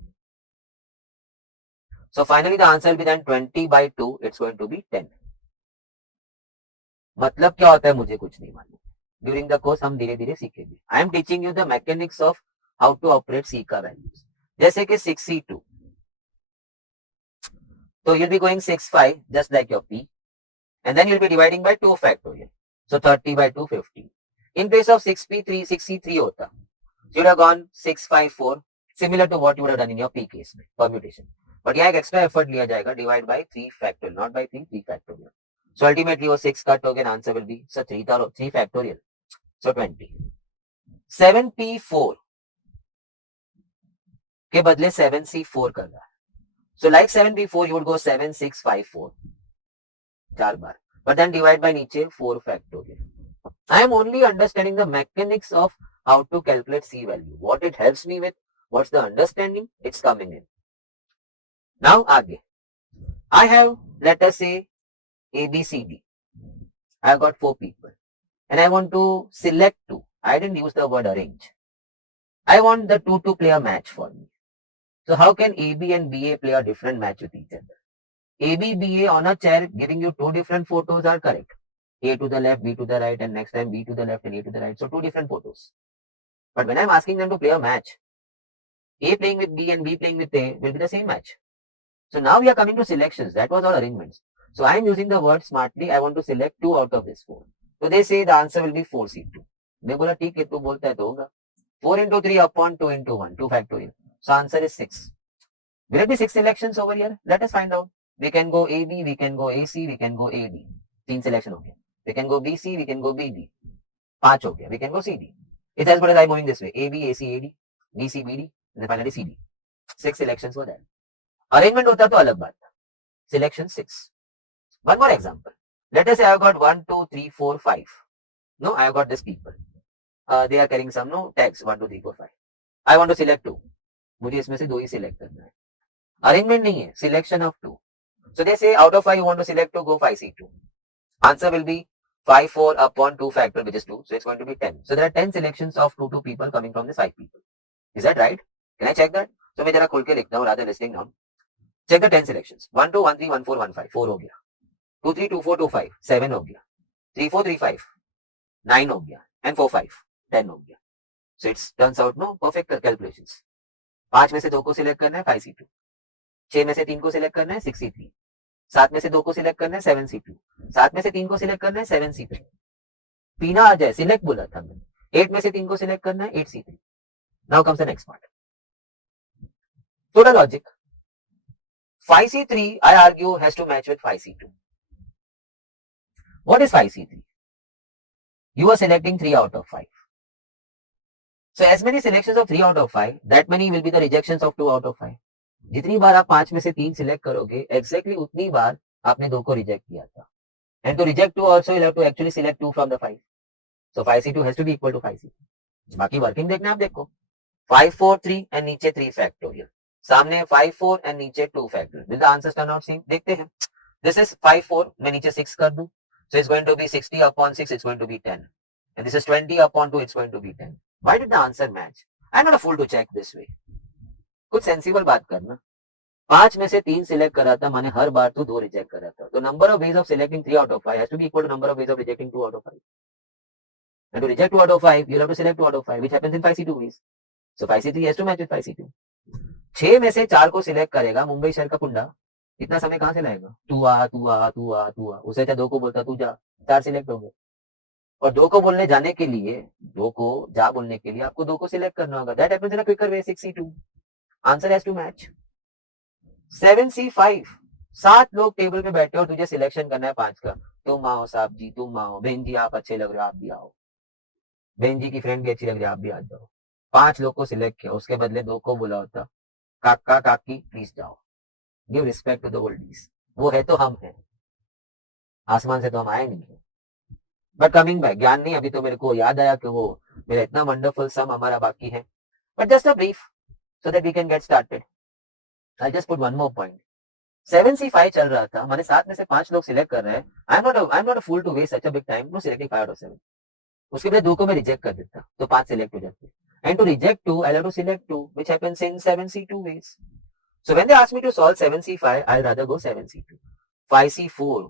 So finally the answer will be then 20 by 2, it's going to be 10. मतलब क्या होता है मुझे कुछ नहीं मालूम, ड्यूरिंग द कोर्स हम धीरे धीरे सीखेंगे. I am teaching you the mechanics of how to operate C का वैल्यूज. जैसे कि 6C2, so you'll be going 6-5 just like your P, and then you'll be dividing by 2 factorial. So 30 by 2, 50. In place of 6P3, 6C3 hota, you would have gone 6-5-4, similar to what you would have done in your P case में, permutation. But यहाँ एक extra effort लिया जाएगा, divide by 3 factorial, not by 3 factorial. So ultimately वो 6 cut हो गया, answer will be so 3 factorial. So 20. 7P4 के बदले 7C4 कर रहा है. So like 7P4, you would go 7-6-5-4. 4 bar. But then divide by नीचे 4 factorial. I am only understanding the mechanics of how to calculate C value. What it helps me with, what's the understanding, it's coming in. Now आगे. I have, let us say, A, B, C, D. I have got 4 people. And I want to select 2. I didn't use the word arrange. I want the 2 to play a match for me. So how can AB and BA play a different match with each other? AB, BA on a chair giving you 2 different photos are correct. A to the left, B to the right, and next time B to the left and A to the right. So 2 different photos. But when I'm asking them to play a match, A playing with B and B playing with A will be the same match. So now we are coming to selections. That was all arrangements. So I am using the word smartly. I want to select 2 out of this 4. So they say the answer will be 4C2. मैं बोला ठीक है, तू बोलता है तो होगा. 4 into 3 upon 2 into 1, 2 factorial. So answer is 6. Will it be 6 selections over here? Let us find out. We can go AB, we can go AC, we can go AD. 3 selection हो गया. We can go BC, we can go BD. 5 हो गया. We can go CD. It's as good as I'm moving this way. AB, AC, AD, BC, BD, and then finally CD. 6 selections were there. Arrangement होता तो अलग बात था. Selection 6. One more example. Let us say I've got 1, 2, 3, 4, 5. No, I've got these people. They are carrying some tags 1, 2, 3, 4, 5. I want to select 2. मुझे इसमें से 2 ही select करना है. Arrangement नहीं है, selection of 2. So they say out of 5 you want to select 2, go 5C2. Answer will be 5-4 upon 2 factor, which is 2. So it's going to be 10. So there are 10 selections of 2 people coming from this 5 people. Is that right? Can I check that? So मैं जरा खोल के लिखता हूँ rather listing down. Check the 10 selections. 1, 2, 1, 3, 1, 4, 1, 5. 4 हो गया. 2, 3, 2, 4, 2, 5. 7 हो गया. 3, 4, 3, 5. 9 हो गया. And 4, 5. 10 हो गया. So it turns out perfect calculations. 5 में से 2 को सिलेक्ट करना है 5C2. 6 में से 3 को सिलेक्ट करना है 6C3. 7 में से 2 को सिलेक्ट करना है 7C2. 7 में से 3 को सिलेक्ट करना है 7C3. पीना आ जाए, सिलेक्ट बोला था मैंने. 8 में से 3 को सिलेक्ट करना है 8C3. Now comes the next part. Total logic. 5C3, I argue, has to match with 5C2. What is 5C3? You are selecting 3 out of 5. So as many selections of 3 out of 5, that many will be the rejections of 2 out of 5. जितनी बार आप 5 में से 3 select करोगे, exactly उतनी बार आपने 2 को reject किया था. And to reject 2 also, you'll have to actually select 2 from the 5. So 5C2 has to be equal to 5C2. बाकी वर्किंग देखना आप देखो. 5, 4, 3 and नीचे 3 factorial. सामने 5, 4 and नीचे 2 factorial. Will the answers turn out same? देखते हैं. This is 5, 4. मैं नीचे 6 कर दूं. So it's going to be 60 upon 6. It's going to be 10. And this is 20 upon 2. It's going to be 10. Why did the answer match? I'm not a fool to check this way. कुछ sensible बात करना. 5 में से 3 select करा था, माने हर बार तू 2 reject कर रहा था, तो number of ways of selecting 3 out of 5 has to be equal to number of ways of rejecting 2 out of 5. And to reject 2 out of 5, you'll have to select 2 out of 5, which happens in 5C2 ways. So 5C3 has to match with 5C2. 6 में से 4 को select करेगा मुंबई शहर का कुंडा, इतना समय कहां से लाएगा? तू आ तू आ तू आ तू आ, उसे 2 को बोलता तू जा, 4 सिलेक्ट हो गए. और 2 को बोलने जाने के लिए, 2 को जा बोलने के लिए आपको 2 को सिलेक्ट करना होगा. That happens in a quicker way. 6C2 answer has to match. 7C5 7 लोग टेबल पे बैठे और तुझे सिलेक्शन करना है 5 का. तुम आओ साहब जी, तुम आओ बहन जी, आप अच्छे लग रहे हो, आप भी आओ, बहन जी की फ्रेंड भी अच्छी लग रही है, आप भी आ जाओ. 5 लोग को सिलेक्ट किया, उसके बदले 2 को बोला होता काका काकी प्लीज जाओ. Give respect to the oldies. वो है तो हम हैं, आसमान से तो हम आए नहीं है. बट कमिंग बैक, ज्ञान नहीं, अभी तो मेरे को याद आया कि वो मेरा इतना वंडरफुल सम हमारा बाकी है. But just a brief so that we can get started. I just put one more point. 7C5 चल रहा था, माने 7 में से 5 लोग सिलेक्ट कर रहे हैं. I am not a fool to waste such a big time to selecting 5 out of 7. उसके बाद 2 को मैं रिजेक्ट कर देता, तो 5 सिलेक्ट हो जाते. And to reject 2, I'll have to select 2, which happens in 7C2 ways. So when they ask me to solve 7C5, I'll rather go 7C2. 5C4,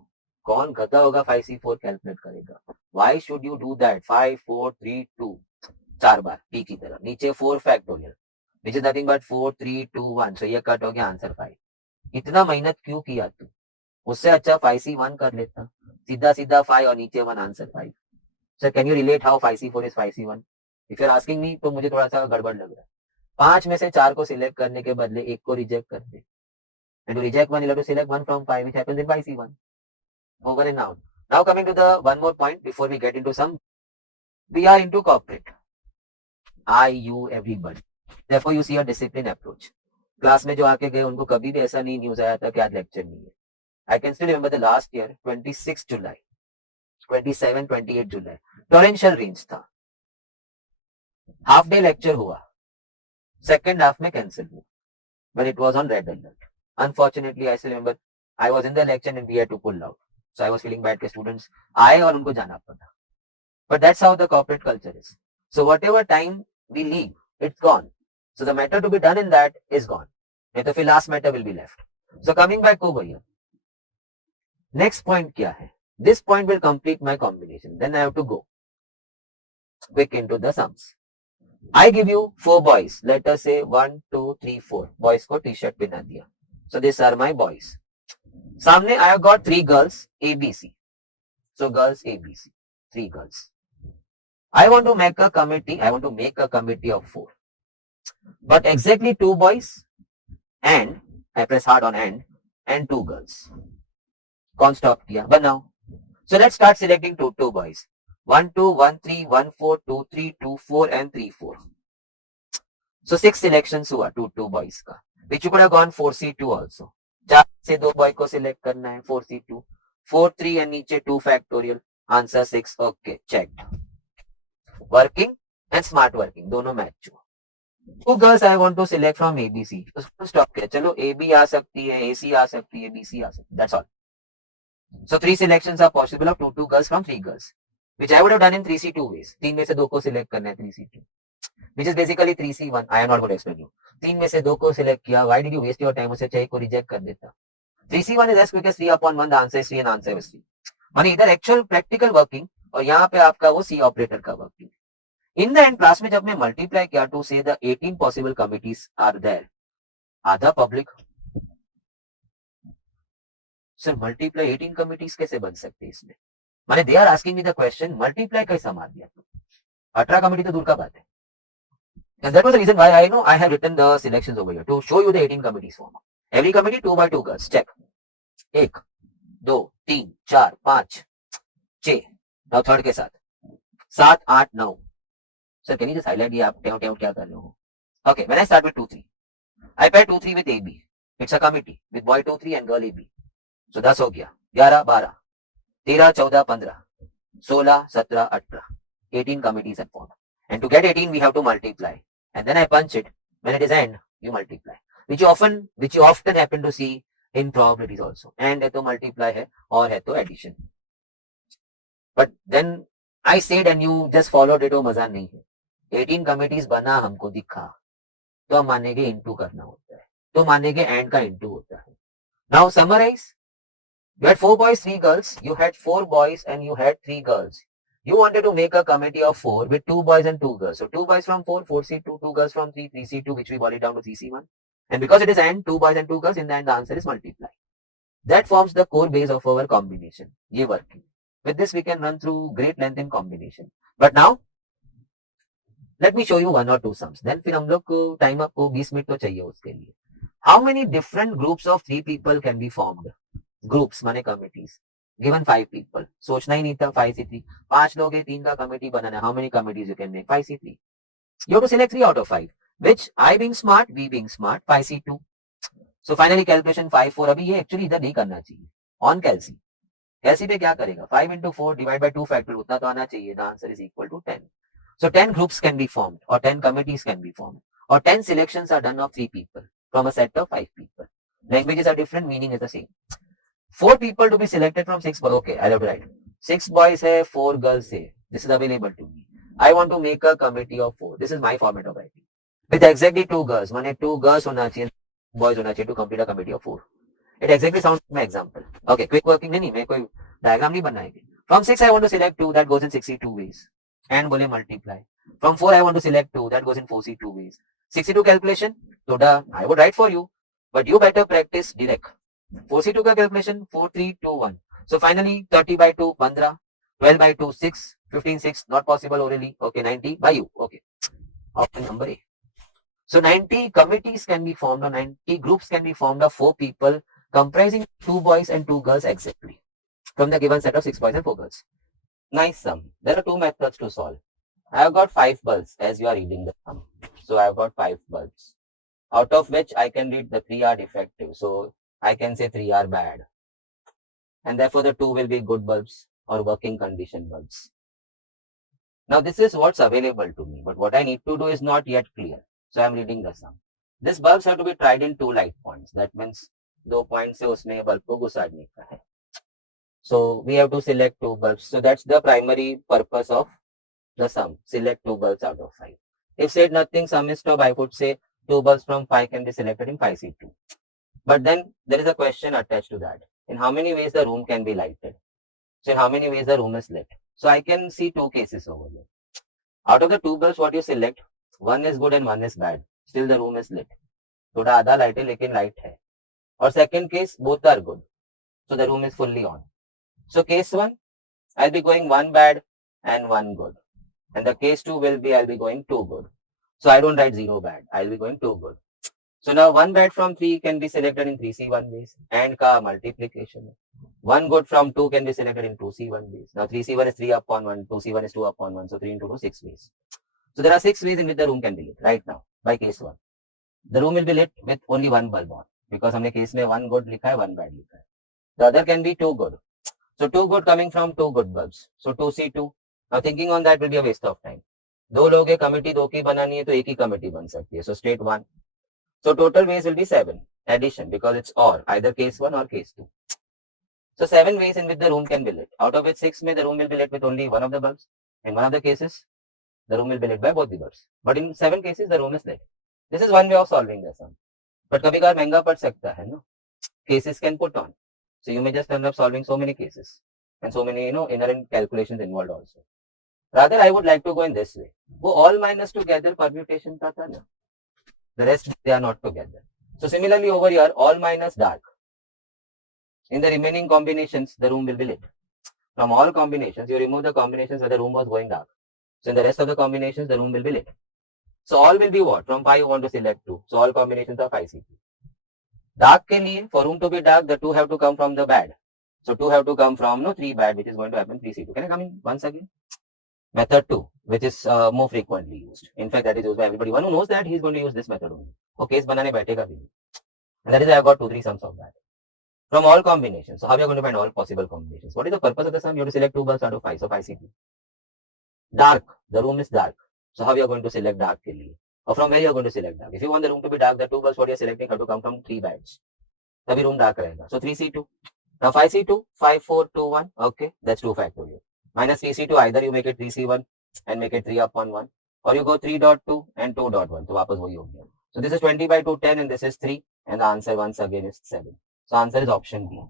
कौन गधा होगा 5C4 कैलकुलेट करेगा? Why should you do that? 5, 4, 3, 2. 4 bar P की तरह, नीचे 4 factorial, which is nothing but 4, 3, 2, 1. So ये cut हो गया आंसर 5. इतना मेहनत क्यों किया तू? उससे अच्छा 5C1 कर लेता, सीधा सीधा 5 और नीचे 1 answer 5. Sir can you relate how 5C4 is 5C1? If you are asking me तो मुझे थोड़ा सा गड़बड़ लग रहा है. 5 में से 4 को सिलेक्ट करने के बदले 1 को रिजेक्ट कर दे. And to reject 1 you have to select 1 from 5, which happens in 5C1. Over and out. Now coming to the one more point before we get into sum. We are into corporate. I you everybody. Therefore you see a discipline approach. Class में जो आके गए उनको कभी भी ऐसा नहीं news आया था कि आज लेक्चर नहीं है. I can still remember the last year 26 July, 27, 28 July torrential range था. हाफ डे लेक्चर हुआ, सेकेंड हाफ में कैंसिल हुआ when it was on red alert. Unfortunately, I still remember I was in the lecture and we had to pull out. So I was feeling bad कि students आए और उनको जाना पड़ा. But that's how the corporate culture is. So whatever time we leave, it's gone. So the matter to be done in that is gone. नहीं तो फिर last matter will be left. So coming back over here. Next point क्या है? This point will complete my combination. Then I have to go quick into the sums. I give you 4 boys. Let us say 1, 2, 3, 4. Boys को T-shirt पहना दिया. So these are my boys. सामने I have got 3 girls ABC. So girls ABC. 3 girls. I want to make a committee. I want to make a committee of 4. But exactly 2 boys and I press hard on and 2 girls. कौन stop किया? बनाओ. So let's start selecting 2 boys. 1, 2, 1, 3, 1, 4, 2, 3, 2, 4 and 3, 4. So 6 selections हुआ 2 boys का, which you could have gone 4C2 also. 4 से 2 boy को select करना है 4C2, 4, 3 and नीचे 2 factorial, answer 6. Okay, checked. Working and smart working दोनों match हुआ. 2 girls I want to select from ABC. तो stop किया, चलो AB आ सकती है, AC आ सकती है, BC आ सकती है. That's all. So 3 selections are possible of 2 girls from 3 girls, which I would have done in 3C2 ways. 3 में से 2 को select करना है 3C2. Which is basically 3C1. I am not going to explain you. 3 में से 2 को select किया. Why did you waste your time? उसे चाहिए को रिजेक्ट कर देता. 3C1 is as quick as 3 upon 1. The answer is 3 and answer is 3. माने इधर एक्चुअल प्रैक्टिकल वर्किंग और यहाँ पे आपका वो सी ऑपरेटर का working. In the end class में जब मैं मल्टीप्लाई किया टू से the 18 possible committees are there, आधा पब्लिक सर मल्टीप्लाई 18 कमिटीज कैसे बन सकते हैं इसमें? माने they are asking me the question multiply कैसे मार दिया? 18 कमिटी तो दूर का बात है. And that was the reason why I know I have written the selections over here to show you the 18 committees form. Every committee 2 by 2 girls. Check. 1, 2, 3, 4, 5, 6. Now third के साथ 7, 8, 9. Sir, can you just highlight ये आप क्या क्या कर रहे हो? Okay, when I start with 2, 3, I pair 2, 3 with AB. It's a committee with boy 2, 3 and girl AB. So 10 हो गया, 11, 12, 13, 14, 15, 16, 17, 18. 18 committees are formed. And to get 18, we have to multiply. And then I punch it. When it is end, you multiply. Which you often happen to see in probabilities also. And है तो multiply है और है तो addition. But then I said and you just followed it, वो मजा नहीं है. 18 committees बना हमको दिखा तो हम मानेंगे into करना होता है. तो मानेंगे एंड का इंटू होता है. Now summarise. You had 4 boys, 3 girls. You had 4 boys and you had 3 girls. You wanted to make a committee of 4 with 2 boys and 2 girls. So 2 boys from 4, 4C2, 2 girls from 3, 3C2, which we boil it down to 3C1. And because it is and 2 boys and 2 girls, in the end the answer is multiply. That forms the core base of our combination. ये working. With this we can run through great length in combination. But now let me show you 1 or 2 sums. Then फिर हम लोग को time आपको 20 minute तो चाहिए उसके लिए. How many different groups of 3 people can be formed? Groups माने committees. Given 5 people. सोचना ही नहीं था 5C3. 5 लोग हैं 3 का committee banana. How many committees you can make? 5C3. You have to select 3 out of 5. Which I being smart, we being smart, 5C2. So finally calculation 5, 4. अभी ये actually इधर नहीं करना चाहिए. On calci. कैसी पे क्या करेगा 5 into 4 divide by 2 factorial उतना तो आना चाहिए. The answer is equal to 10. So 10 groups can be formed or 10 committees can be formed or 10 selections are done of 3 people from a set of 5 people. Languages are different, meaning is the same. 4 people to be selected from 6 boys. Okay, I'll have to write. 6 boys hai, 4 girls hai. This is available to me. I want to make a committee of 4. This is my format of writing. With exactly 2 girls. माने 2 girls होना चाहिए, boys होना चाहिए to complete a committee of 4. It exactly sounds my example. Okay, quick working नहीं मैं कोई diagram नहीं बनाएंगे. From 6 I want to select 2 that goes in 62 ways. And बोले multiply. From 4 I want to select 2 that goes in 4C2 ways. 62 calculation, so I would write for you, but you better practice direct. 4C2 का calculation 4, 3, 2, 1. So finally 30 by 2 15, 12 by 2 6, 15 6 not possible orally. Okay, 90 by you. Okay, option number A. So 90 committees can be formed or 90 groups can be formed of 4 people comprising 2 boys and 2 girls exactly from the given set of 6 boys and 4 girls. Nice sum. There are 2 methods to solve. I have got 5 bulbs as you are reading the sum. So I have got 5 bulbs, out of which I can read the 3 are defective. So I can say 3 are bad. And therefore the 2 will be good bulbs or working condition bulbs. Now this is what's available to me, but what I need to do is not yet clear. So I am reading the sum. These bulbs have to be tried in 2 light points. That means 2 points से उसमें bulb को घुसाड़ने का है. So we have to select 2 bulbs. So that's the primary purpose of the sum. Select 2 bulbs out of 5. If said nothing, sum is stop, I would say 2 bulbs from 5 can be selected in 5C2. But then there is a question attached to that. In how many ways the room can be lighted? So in how many ways the room is lit? So I can see 2 cases over there. Out of the 2 bulbs, what you select, one is good and one is bad. Still the room is lit. थोड़ा आधा light है लेकिन light है. Or second case, both are good. So the room is fully on. So case 1, I'll be going 1 bad and 1 good. And the case 2 will be I'll be going 2 good. So I don't write 0 bad. I'll be going 2 good. So now 1 bad from 3 can be selected in 3C1 ways. And का multiplication. 1 good from 2 can be selected in 2C1 ways. Now 3C1 is 3 upon 1. 2C1 is 2 upon 1. So 3 into 2, 6 ways. So there are 6 ways in which the room can be lit right now by case 1. The room will be lit with only 1 bulb on. Because हमने case में 1 good लिखा है, 1 bad लिखा है. The other can be 2 good. So 2 good coming from 2 good bulbs. So 2C2. Now thinking on that will be a waste of time. 2 लोग है committee 2 की बनानी है तो एक ही कमिटी बन सकती है. So state 1. So total ways will be 7. Addition because it's or either case 1 or case 2. So 7 ways in which the room can be lit. Out of which 6 may the room will be lit with only one of the bulbs. In one of the cases, the room will be lit by both the bulbs. But in 7 cases, the room is lit. This is one way of solving the sum. But कभी कभार महंगा पड़ सकता है ना. Cases can put on. So you may just end up solving so many cases and so many inherent calculations involved also. Rather, I would like to go in this way. वो all minus together permutation का था ना. The rest they are not together. So similarly over here, all minus dark. In the remaining combinations, the room will be lit. From all combinations, you remove the combinations where the room was going dark. So in the rest of the combinations, the room will be lit. So all will be what? From 5 you want to select 2. So all combinations are 5C2. Dark के लिए, for room to be dark, the 2 have to come from the bad. So 2 have to come from 3 bad, which is going to happen 3C2. Can I come in once again? Method 2, which is more frequently used. In fact, that is used by everybody. One who knows that, he is going to use this method only. वो case बनाने बैठेगा भी नहीं. And that is I have got 2, 3 sums of that. From all combinations. So how you are going to find all possible combinations? What is the purpose of the sum? You have to select 2 bulbs out of 5. So 5C2. Dark. The room is dark. So how you are going to select dark के लिए? Or from where you are going to select dark? If you want the room to be dark, the 2 bulbs what you are selecting have to come from 3 bads. तभी room dark रहेगा. So 3C2. Now 5C2, 5, 4, 2, 1. Okay, that's 2 factorial. Minus 3C2, either you make it 3C1 and make it 3 upon 1. Or you go 3.2 and 2.1. तो वापस वही हो गया. So this is 20 by 2, 10, and this is 3, and the answer once again is 7. So answer is option B.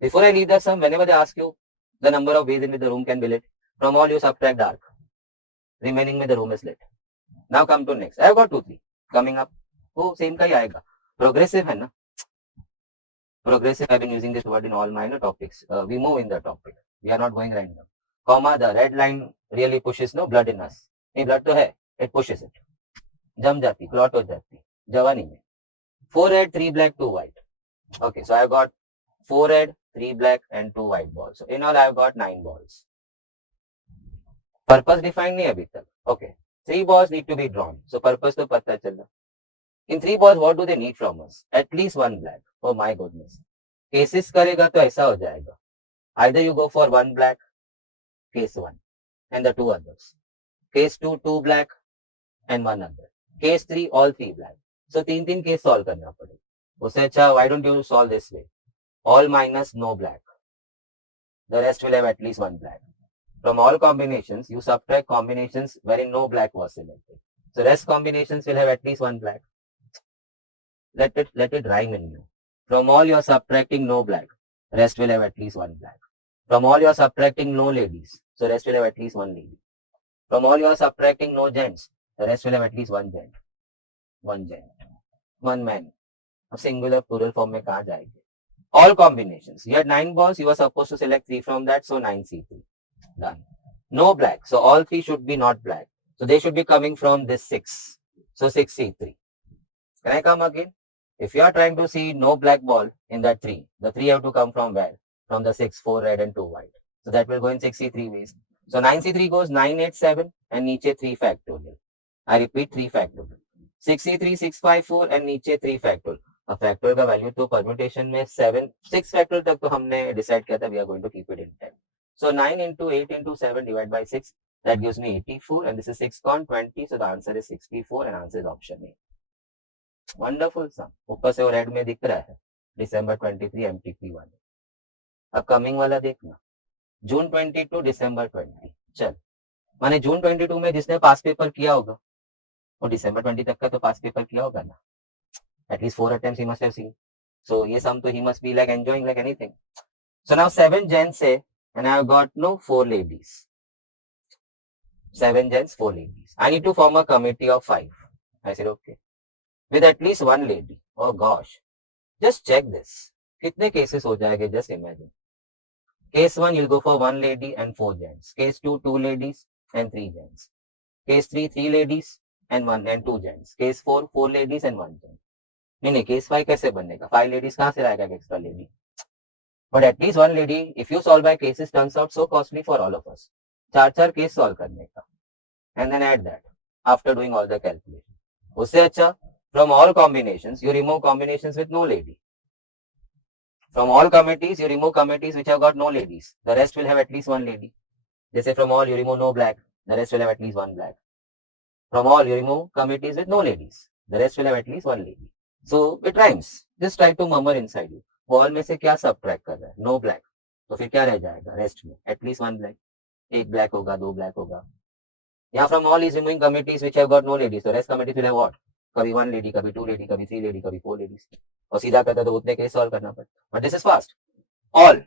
Before I leave the sum, whenever they ask you the number of ways in which the room can be lit, from all you subtract dark. Remaining में the room is lit. Now come to next. I have got 2, 3 coming up. Oh, same का ही आएगा. Progressive है ना? Progressive, I've been using this word in all minor topics. We move in the topic. We are not going random. Comma, the red line really pushes no blood in us. नहीं blood तो है, it pushes it. जम जाती, clot हो जाती, जवानी में. 4 red, 3 black, 2 white. Okay, so I've got 4 red, 3 black and 2 white balls. So in all I've got 9 balls. Purpose defined नहीं अभी तक. Okay, 3 balls need to be drawn. So purpose तो पता चला. In 3 balls, what do they need from us? At least 1 black. Oh my goodness. Cases करेगा तो ऐसा हो जाएगा. Either you go for 1 black, case 1, and the 2 others. Case 2, 2 black, and 1 other. Case 3, all 3 black. So 3 case solve करना पड़ेगा. उससे अच्छा, why don't you solve this way? All minus no black. The rest will have at least 1 black. From all combinations, you subtract combinations wherein no black was selected. So rest combinations will have at least 1 black. Let it rhyme in you. From all you are subtracting no black, rest will have at least 1 black. From all you are subtracting no ladies, so rest will have at least 1 lady. From all you are subtracting no gents, the rest will have at least 1 gent. 1 gent. 1 man. अब singular plural form में कहाँ जाएंगे? All combinations. You had 9 balls, you are supposed to select 3 from that, so 9C3. Done. No black, so all 3 should be not black. So they should be coming from this 6. So 6C3. Can I come again? If you are trying to see no black ball in that 3, the 3 have to come from where? From the 6, 4 red and 2 white. So that will go in 6C3 ways. So 9C3 goes 9, 8, 7 and नीचे 3 factorial. I repeat 3 factorial. 6C3, 6, 5, 4 and नीचे 3 factorial. अब factorial का value तो permutation में 6 factorial तक तो हमने decide किया था we are going to keep it in 10. So 9 into 8 into 7 divided by 6, that gives me 84 and this is 6 con 20, so the answer is 64 and answer is option A. Wonderful सा. ऊपर से वो red में दिख रहा है December 23 MTP वाले. अब कमिंग वाला देखना June 22 December 20. चल माने June 22 में जिसने पास पेपर किया होगा वो December 20 तक का तो पास पेपर किया होगा ना. At least 4 attempts he must have seen. So ये sum तो he must be like enjoying like anything. So now 7 gents say and I have got no 4 ladies. 7 gents, 4 ladies. I need to form a committee of 5. I said okay. With at least 1 lady. Oh gosh. Just check this. कितने cases हो जाएंगे? Just imagine. Case 1, you'll go for 1 lady and 4 gents. Case 2, 2 ladies and 3 gents. Case 3, 3 ladies and 2 gents. Case 4, 4 ladies and 1 gent. नहीं, case 5 कैसे बनेगा? 5 ladies कहाँ से लाएगा extra lady? But at least 1 lady, if you solve by cases, turns out so costly for all of us. 4 case solve करने का. And then add that after doing all the calculation. उससे अच्छा, from all combinations, you remove combinations with no lady. From all committees, you remove committees which have got no ladies. The rest will have at least 1 lady. They say from all, you remove no black. The rest will have at least 1 black. From all, you remove committees with no ladies. The rest will have at least 1 lady. So it rhymes. Just try to murmur inside you. All में से क्या subtract कर रहा है? No black. तो फिर क्या रह जाएगा? Rest में at least 1 black. 1 black होगा, 2 black होगा. यहाँ from all is removing committees which have got no ladies. So rest committees will have what? कभी 1 lady, कभी 2 lady, कभी 3 lady, कभी 4 ladies. और सीधा करता तो उतने केस सॉल्व करना पड़ता. But this is fast. All.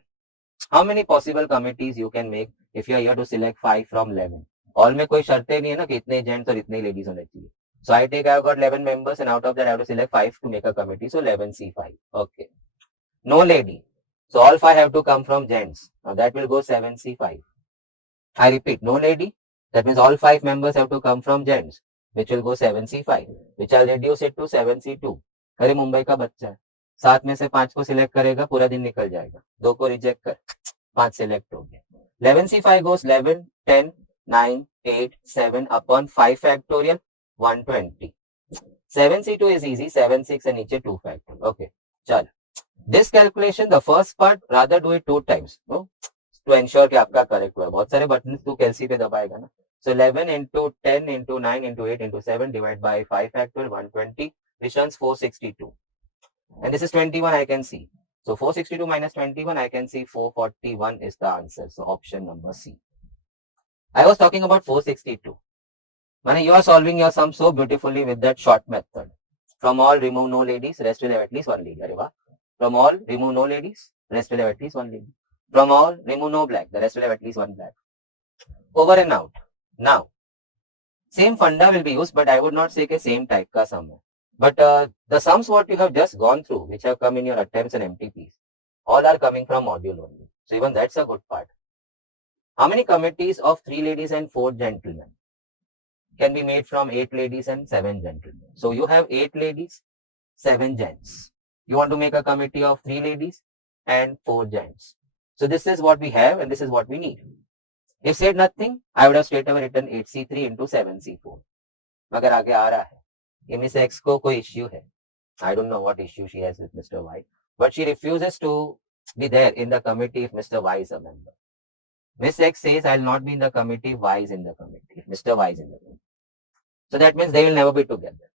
How many possible committees you can make if you are here to select 5 from 11? All में कोई शर्तें नहीं है ना कि इतने जेंट्स और इतने लेडीज होने चाहिए. So I have got 11 members and out of that I have to select 5 to make a committee. So 11C5. Okay. No lady. So all 5 have to come from gents. Now that will go 7C5. I repeat, no lady. That means all 5 members have to come from gents, which will go 7C5, which I'll reduce it to 7C2. अरे मुंबई का बच्चा है, 7 में से 5 को select करेगा, पूरा दिन निकल जाएगा. 2 को रिजेक्ट कर, 5 सिलेक्ट हो गया. 11C5 goes 11, 10, 9, 8, 7 upon 5 factorial, 120. 7C2 is easy, 7, 6 and नीचे 2 factorial. Okay, चल. This calculation, the first part, rather do it 2 times. No? To ensure कि आपका करेक्ट हुआ. बहुत सारे बटन तू कैलसी पे दबाएगा ना. So 11 into 10 into 9 into 8 into 7 divided by 5 factorial 120, which runs 462. And this is 21 I can see. So 462 minus 21 I can see 441 is the answer. So option number C. I was talking about 462. Mane, you are solving your sum so beautifully with that short method. From all remove no ladies, rest will have at least one lady. Arey wah. From all remove no ladies, rest will have at least one lady. From all remove no black, the rest will have at least one black. Over and out. Now, same funda will be used, but I would not say के same type का sum है. But the sums what you have just gone through, which have come in your attempts and MTPs, all are coming from module only. So even that's a good part. How many committees of 3 ladies and 4 gentlemen can be made from 8 ladies and 7 gentlemen? So you have 8 ladies, 7 gents. You want to make a committee of 3 ladies and 4 gents. So this is what we have and this is what we need. If said nothing, I would have straight away written 8C3 into 7C4. मगर आगे आ रहा है कि miss x को कोई issue है. I don't know what issue she has with Mr. Y, but she refuses to be there in the committee if Mr. Y is a member. Miss X says I'll not be in the committee, Y is in the committee, if Mr. Y is in the committee. So that means they will never be together.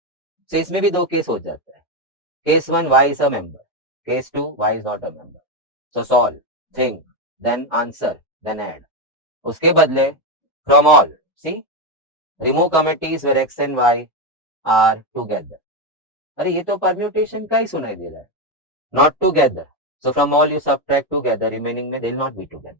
So इसमें भी दो case हो जाता है. Case 1, Y is a member. Case 2, Y is not a member. So solve, think, then answer, then add. उसके बदले from all, see, remove committees where X and Y are together. अरे ये तो permutation का ही सुनाई दे रहा है. Not together. So from all you subtract together, remaining में they will not be together.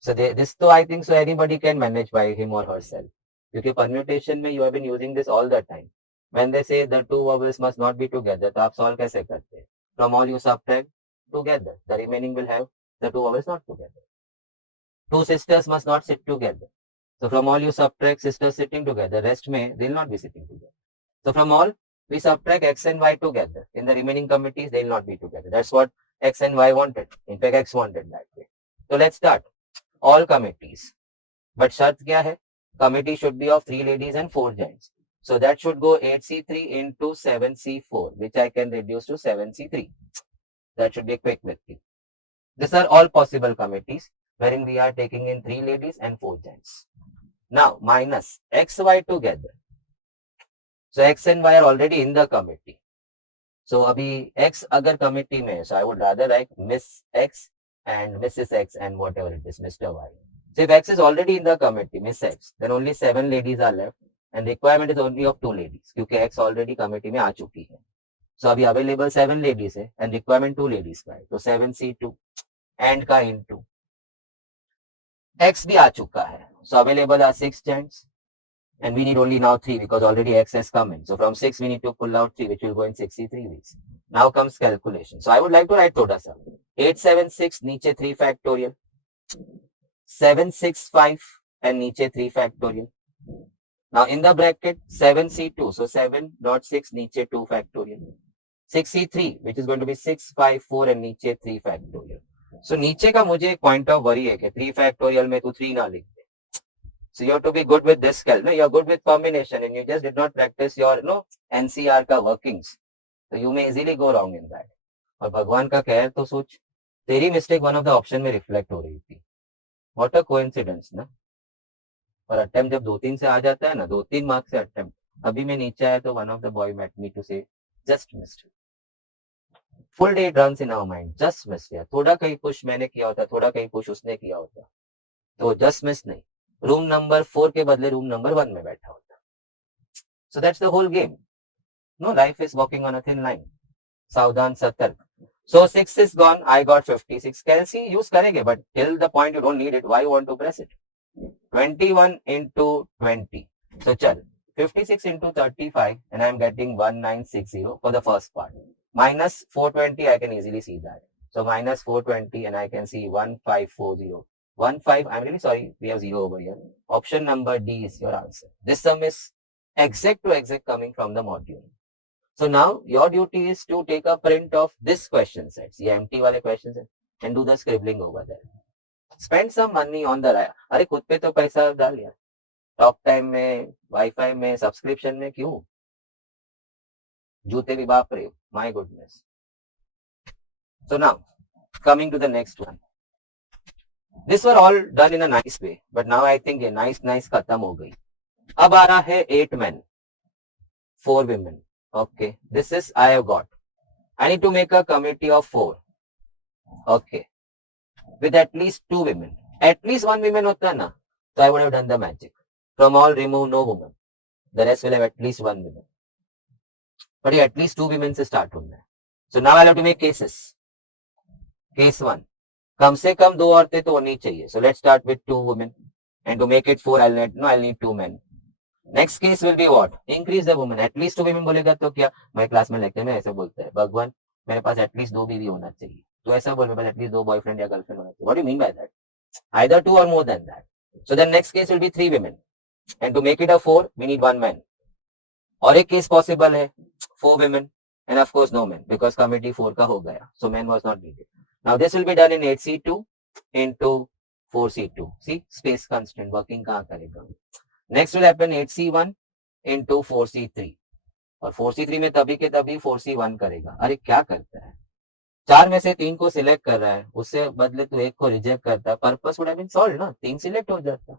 So this तो I think so anybody can manage by him or herself. क्योंकि permutation में you have been using this all the time. When they say the two vowels must not be together, तो आप solve कैसे करते हैं? From all you subtract together. The remaining will have the two vowels not together. Two sisters must not sit together. So from all you subtract sisters sitting together. Rest में they will not be sitting together. So from all we subtract X and Y together. In the remaining committees they will not be together. That's what X and Y wanted. In fact X wanted that way. So let's start. All committees. But शर्त क्या है? Committee should be of 3 ladies and 4 gents. So that should go 8C3 into 7C4, which I can reduce to 7C3. That should be quick with you. These are all possible committees wherein we are taking in 3 ladies and 4 gents. Now minus XY together. So X and Y are already in the committee. So अभी X अगर committee में है, so I would rather write Miss X and Mrs. X and whatever it is, Mr. Y. So if X is already in the committee, Miss X, then only 7 ladies are left and requirement is only of 2 ladies क्योंकि X already committee में आ चुकी है. So अभी available 7 ladies है and requirement 2 ladies का है. तो 7C2 and का into X भी आ चुका है. So available are 6 gents and we need only now 3 because already X has come in. So from 6 we need to pull out 3 which will go in 63 weeks. Now comes calculation. So I would like to write थोड़ा सा 876 नीचे 3 factorial 765 and नीचे 3 factorial. Now in the bracket 7C2, so 7.6 नीचे 2 factorial 6C3 which is going to be 654 and नीचे 3 factorial. So नीचे का मुझे एक point of worry है कि 3 factorial में तू 3 ना लिख दे. So you have to be good with this cal, no? You are good with combination and you just did not practice your NCR का workings. So you may easily go wrong in that. और भगवान का कहर तो सोच, तेरी mistake one of the option में reflect हो रही थी. व्हाट अ कोइंसिडेंस ना. और अटेम्प्ट जब 2-3 से आ जाता है ना, 2-3 मार्क्स से अटेम्प्ट, अभी मैं नीचे आया तो one of the boy met me to say just missed. Full day runs in our mind, just miss किया. थोड़ा कहीं पुश मैंने किया होता, थोड़ा कहीं पुश उसने किया होता, तो जस्ट मिस नहीं, रूम नंबर 4 के बदले रूम नंबर 1 में बैठा होता. So that's the whole game. No, life is walking on a thin line. सावधान सतर्क. So 6 is gone. I got 56. Kelsey use करेंगे, but till the point you don't need it, why you want to press it? 21 into 20. So चल 56 into 35 and I'm getting 1960 for the first part. Minus 420, I can easily see that. So minus 420 and I can see 1540. 15, I'm really sorry, we have 0 over here. Option number D is your answer. This sum is exact to exact coming from the module. So now your duty is to take a print of this question sets, ये empty वाले question set, and do the scribbling over there. Spend some money on the अरे खुद पे तो पैसा डाल यार. Talk time में, वाईफाई में, सब्सक्रिप्शन में क्यों? जूते भी बाप रे, my goodness. So now coming to the next one. This were all done in a nice way, but now I think ये nice खत्म हो गई. अब आ रहा है 8 men, 4 women. Okay, this is I have got. I need to make a committee of 4. Okay, with at least 2 women. At least 1 woman होता ना, so I would have done the magic. From all, remove no woman. The rest will have at least one woman. But at least two women से start होना है. So now I'll have to make cases. Case 1. कम से कम 2 औरतें तो होनी चाहिए. So let's start with 2 women. And to make it 4, I'll need 2 men. Next case will be what? Increase the woman. At least 2 women बोलेगा तो क्या? My class में lecture में ऐसे बोलते हैं. भगवान मेरे पास at least 2 बीवी होना चाहिए. तो ऐसा बोल मेरे पास at least 2 boyfriend या girlfriend होना चाहिए. What do you mean by that? Either 2 or more than that. So the next case will be 3 women. And to make it a 4, we need 1 man. और एक केस पॉसिबल है 4 women and of course no men because committee 4 का हो गया. So men was not needed. Now this will be done in 8C2 into 4C2. See space constraint working कहाँ करेगा. Next will happen 8C1 into 4C3 और 4C3 में तभी के तभी 4C1 करेगा. अरे क्या करता है, 4 में से 3 को सिलेक्ट कर रहा है, उससे बदले तो एक को रिजेक्ट करता है. Purpose would have been solved ना, 3 सिलेक्ट हो जाता.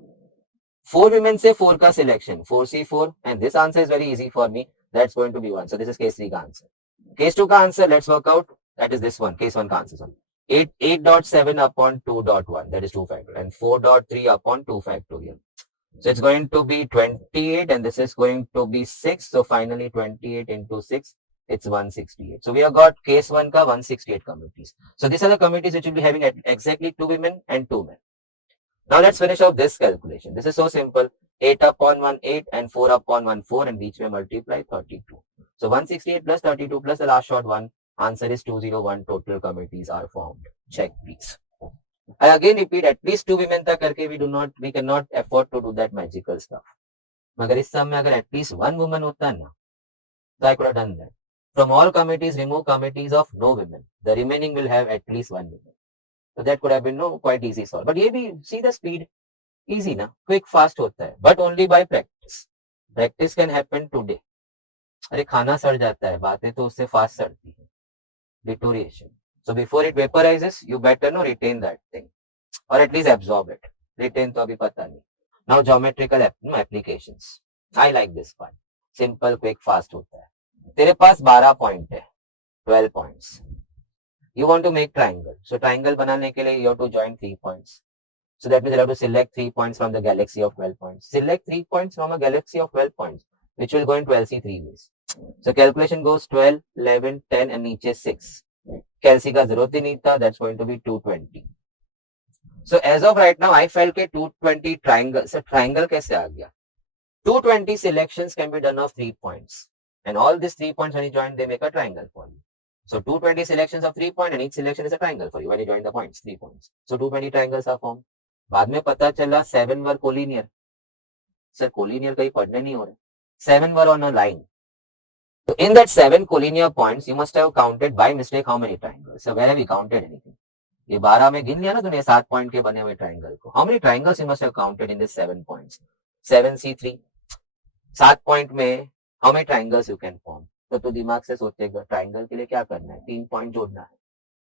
4 women से 4 का selection 4C4 and this answer is very easy for me. That's going to be 1. So this is case 3 का आंसर. Case 2 का answer let's work out. That is this one. Case 1 का answer sorry. 8.7 upon 2.1 that is 2 factorial and 4.3 upon 2 factorial. So it's going to be 28 and this is going to be 6. So finally 28 into 6 it's 168. So we have got case 1 ka 168 committees. So these are the committees which will be having exactly 2 women and 2 men. Now let's finish off this calculation. This is so simple. 8 upon 1 8 and 4 upon 1 4 and each way multiply 32. So 168 plus 32 plus the last short one. Answer is 201. Total committees are formed. Check please. I again repeat, at least 2 women तक करके we cannot afford to do that magical stuff. मगर इस सब में अगर at least 1 woman होता ना, so I could have done that. From all committees, remove committees of no women. The remaining will have at least 1 woman. So that could have been quite easy solve. But ये भी see the speed, easy ना, quick fast होता है, but only by practice. Practice can happen today. अरे खाना सड़ जाता है, बातें तो उससे fast सड़ती है. Deterioration. So before it vaporizes, you better retain that thing or at least absorb it. Retain तो अभी पता नहीं. Now geometrical applications. I like this part. Simple, quick, fast होता है. तेरे पास 12 पॉइंट है, 12 points. You want to make triangle. So triangle बनाने के लिए you have to join 3 points. So that means you have to select 3 points from the galaxy of 12 points. Select 3 points from a galaxy of 12 points, which will go into LC 3 ways. So calculation goes 12, 11, 10 and नीचे 6. Calci का जरूरत ही नहीं था. That's going to be 220. So as of right now, I felt के 220 triangle. So triangle कैसे आ गया? 220 selections can be done of 3 points. And all these 3 points when you join, they make a triangle for you. So 220 selections of 3 points and each selection is a triangle for you when you join the points, 3 points. So 220 triangles are formed. बाद में पता चला 7 were collinear. Sir, collinear कहीं पढ़ने नहीं हो रहे. 7 were on a line. So in that 7 collinear points, you must have counted by mistake how many triangles. So where have you counted anything? ये 12 में गिन लिया ना तूने 7 पॉइंट के बने हुए ट्राइंगल को. How many triangles you must have counted in this 7 points? 7C3. 7 point में how many triangles you can form? तो तू दिमाग से सोचेगा ट्राइंगल के लिए क्या करना है, 3 पॉइंट जोड़ना है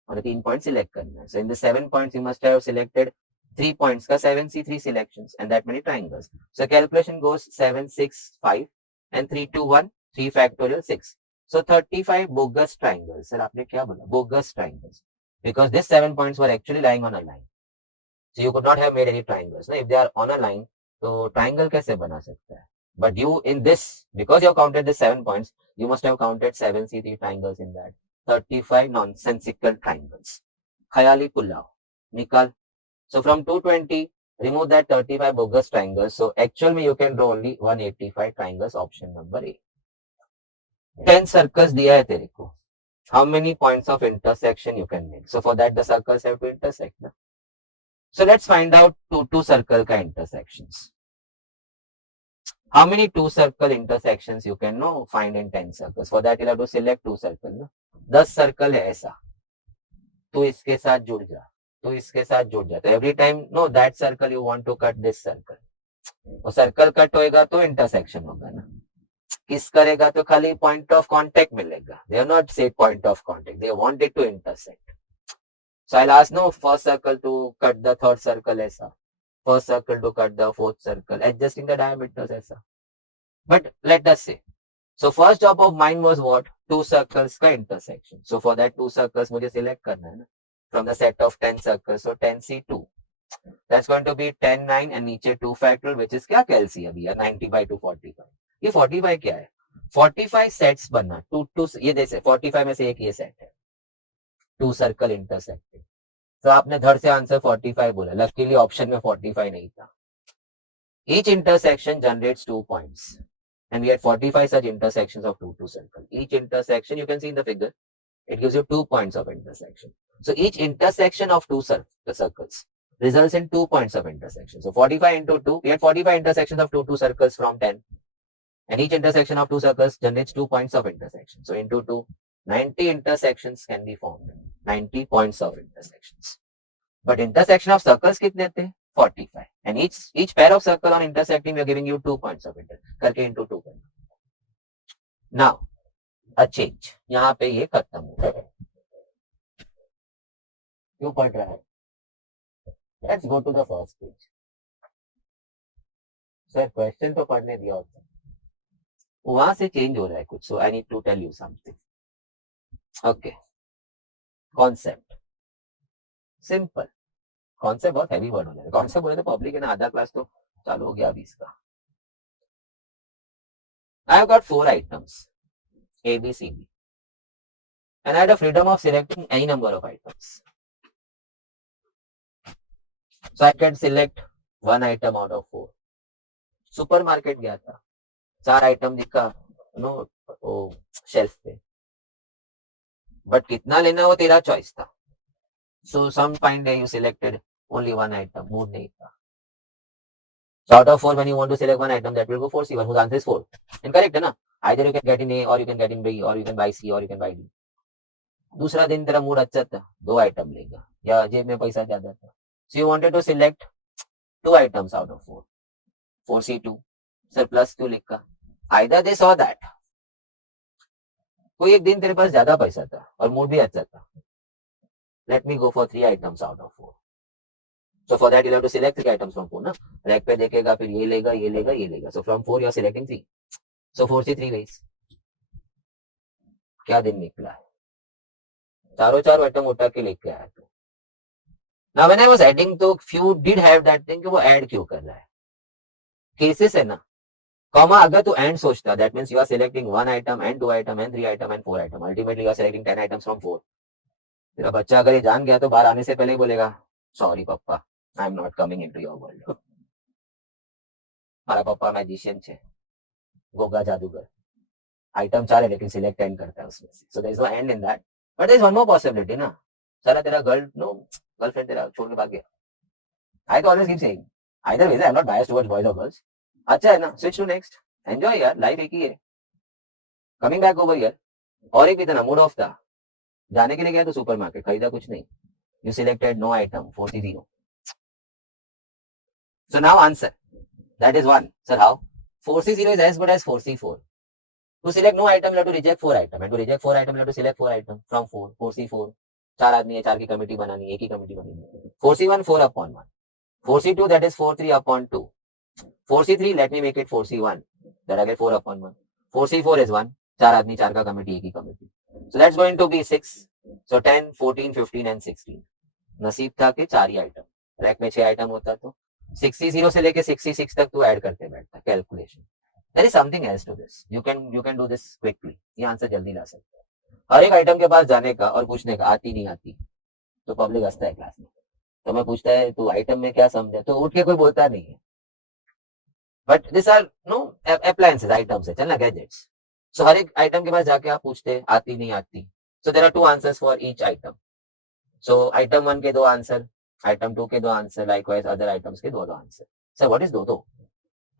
और 3 पॉइंट सिलेक्ट करना है. So in the 7 points you must have selected 3 points का 7C3 selections and that many triangles. So calculation goes 7 6 5 and 3 2 1 3 factorial 6. So 35 bogus triangles. Sir आपने क्या बोला? Bogus triangles. Because these 7 points were actually lying on a line. So you could not have made any triangles. Now, if they are on a line, तो triangle कैसे बना सकता है? But you in this, because you have counted the 7 points, you must have counted 7C3 triangles in that. 35 nonsensical triangles. Khayali pullav. Nikal. So from 220, remove that 35 bogus triangles. So actually you can draw only 185 triangles, option number A. 10 circles दिया है तेरे को. How many points of intersection you can make? So for that the circles have to intersect. Na? So let's find out two circle ka intersections. How many 2 circle intersections you can find in 10 circles? For that you'll have to select 2 circle. Na? 10 circle है ऐसा. तो इसके साथ जुड़ जा. तो इसके साथ जुड़ जा. तो every time that circle you want to cut this circle. वो circle cut होएगा तो intersection होगा ना. किस करेगा तो खाली point of contact मिलेगा. They have not said point of contact. They want it to intersect. So I'll ask first circle to cut the third circle ऐसा. First circle to cut the fourth circle, adjusting the diameters ऐसा. But let us say. So first job of mine was what? 2 circles का intersection. So for that 2 circles मुझे select करना है ना. From the set of 10 circles. So 10C2. That's going to be 10 9 and नीचे 2 factorial which is क्या कैलसी अभी यार 90 by 245. ये 45 क्या है 45 सेट्स बनना टू टू ये जैसे 45 में से एक ये सेट है टू सर्कल इंटरसेक्टिंग. तो आपने धड़ से आंसर 45 बोला. लकीली ऑप्शन में 45 नहीं था. Each intersection generates 2 points. And we had 45 such intersections of 2 circles. Each intersection, you can see in the figure, it gives you 2 points of intersection. So each intersection of two circles results in 2 points of intersection. So 45 into 2, we had 45 intersections of two circles from 10. And each intersection of two circles generates 2 points of intersection. So into 2, 90 intersections can be formed. 90 points of intersections. But intersection of circles कितने थे? 45. And each pair of circle on intersecting, we are giving you 2 points of intersection. करके into 2 points. Now, a change. यहाँ पे ये खत्म हो गया. क्यों पढ़ रहा है? Let's go to the first page. Sir, question तो पढ़ने दिया होता. वहां से चेंज हो रहा है कुछ. So I need to tell you something. Okay. Concept. Simple. Concept बहुत हैवी वर्ड हो जाएगा. कॉन्सेप्ट बोले तो पब्लिक है ना आधा क्लास तो चालू हो गया अभी इसका. I have got 4 items A, B, C, D and I had a freedom of selecting any number of items. So I can select one item out of 4. Supermarket गया था 4 आइटम दिखा नो वो शेल्फ पे but कितना लेना वो तेरा choice था. So some fine day you selected only one item, mood nahi tha. So out of 4, when you want to select one item, that will go for C1, whose answer is 4. Incorrect है ना? Either you can get in A, or you can get in B, or you can buy C, or you can buy D. दूसरा दिन तेरा mood अच्छा था, 2 item लेगा या जेब में पैसा ज्यादा था. So you wanted to select 2 items out of 4. 4C2. Sir plus क्यों लिखा? Either this or that. कोई एक दिन तेरे पास ज्यादा पैसा था और मूड भी अच्छा था. Let me go for 3 items out of 4. So for that you have to select 3 items from 4 ना. रैक पे देखेगा फिर ये लेगा ये लेगा ये लेगा. So from 4 you are selecting 3. So 4 से 3 ways. क्या दिन निकला है. चारों चार आइटम उठा के लेके आया तो. Now when I was adding तो few did have that thing कि वो ऐड क्यों कर रहा है. केसेस है ना. कॉमा अगर तू एंड सोचता that means you are selecting 1 item and 2 item and 3 item and 4 item. Ultimately you are selecting 10 items from 4. तेरा बच्चा अगर ये जान गया तो बाहर आने से पहले ही बोलेगा sorry papa I am not coming into your world. मारा पप्पा मैजिशियन छे गोगा जादूगर. आइटम 4 है लेकिन सिलेक्ट एंड करता है उसमें से. So there is no end in that but there is one more possibility ना. साला तेरा गर्लफ्रेंड तेरा छोड़ के भाग गया. आई तो always keep saying either ways I am not biased towards boys और गर्ल्स. अच्छा है ना स्विच टू नेक्स्ट. एंजॉय यार लाइफ एक ही है. Coming back over here. और एक भी था ना मूड ऑफ था. जाने के लिए गया तो सुपरमार्केट खरीदा कुछ नहीं. You selected no item 4C0. So now answer. That is 1. Sir, how? 4C0 is as good as 4C4. To select no item, you have to reject 4 item. And to reject 4 item, you have to select 4 item from 4. 4C4. 4 आदमी है 4 की committee बनानी एक ही committee बनी. 4C1 4 upon 1. 4C2 that is 4 3 upon 2. 4C3 let me make it 4C1 that I get 4 upon 1. 4C4 is 1. 4 आदमी 4 का committee एक ही committee. So that's going to be 6. So 10, 14, 15 and 16. नसीब था कि 4 ही आइटम. रैक में 6 आइटम होता तो 60 से लेके 66 तक तू ऐड करते बैठता calculation. There is something else to this. You can do this quickly. ये आंसर जल्दी ला सकते हैं. हर एक आइटम के पास जाने का और पूछने का आती नहीं आती तो पब्लिक हंसता है क्लास में. तो मैं पूछता है तू आइटम में क्या समझे तो उठ के कोई बोलता नहीं है. But this are no appliances items है चलना गैजेट्स. सो हर एक आइटम के पास जाके आप पूछते आती नहीं आती. So there are 2 answers for each item. So item 1 के 2 आंसर, item 2 के 2 आंसर, likewise other items के 2 आंसर. Sir, what is दो?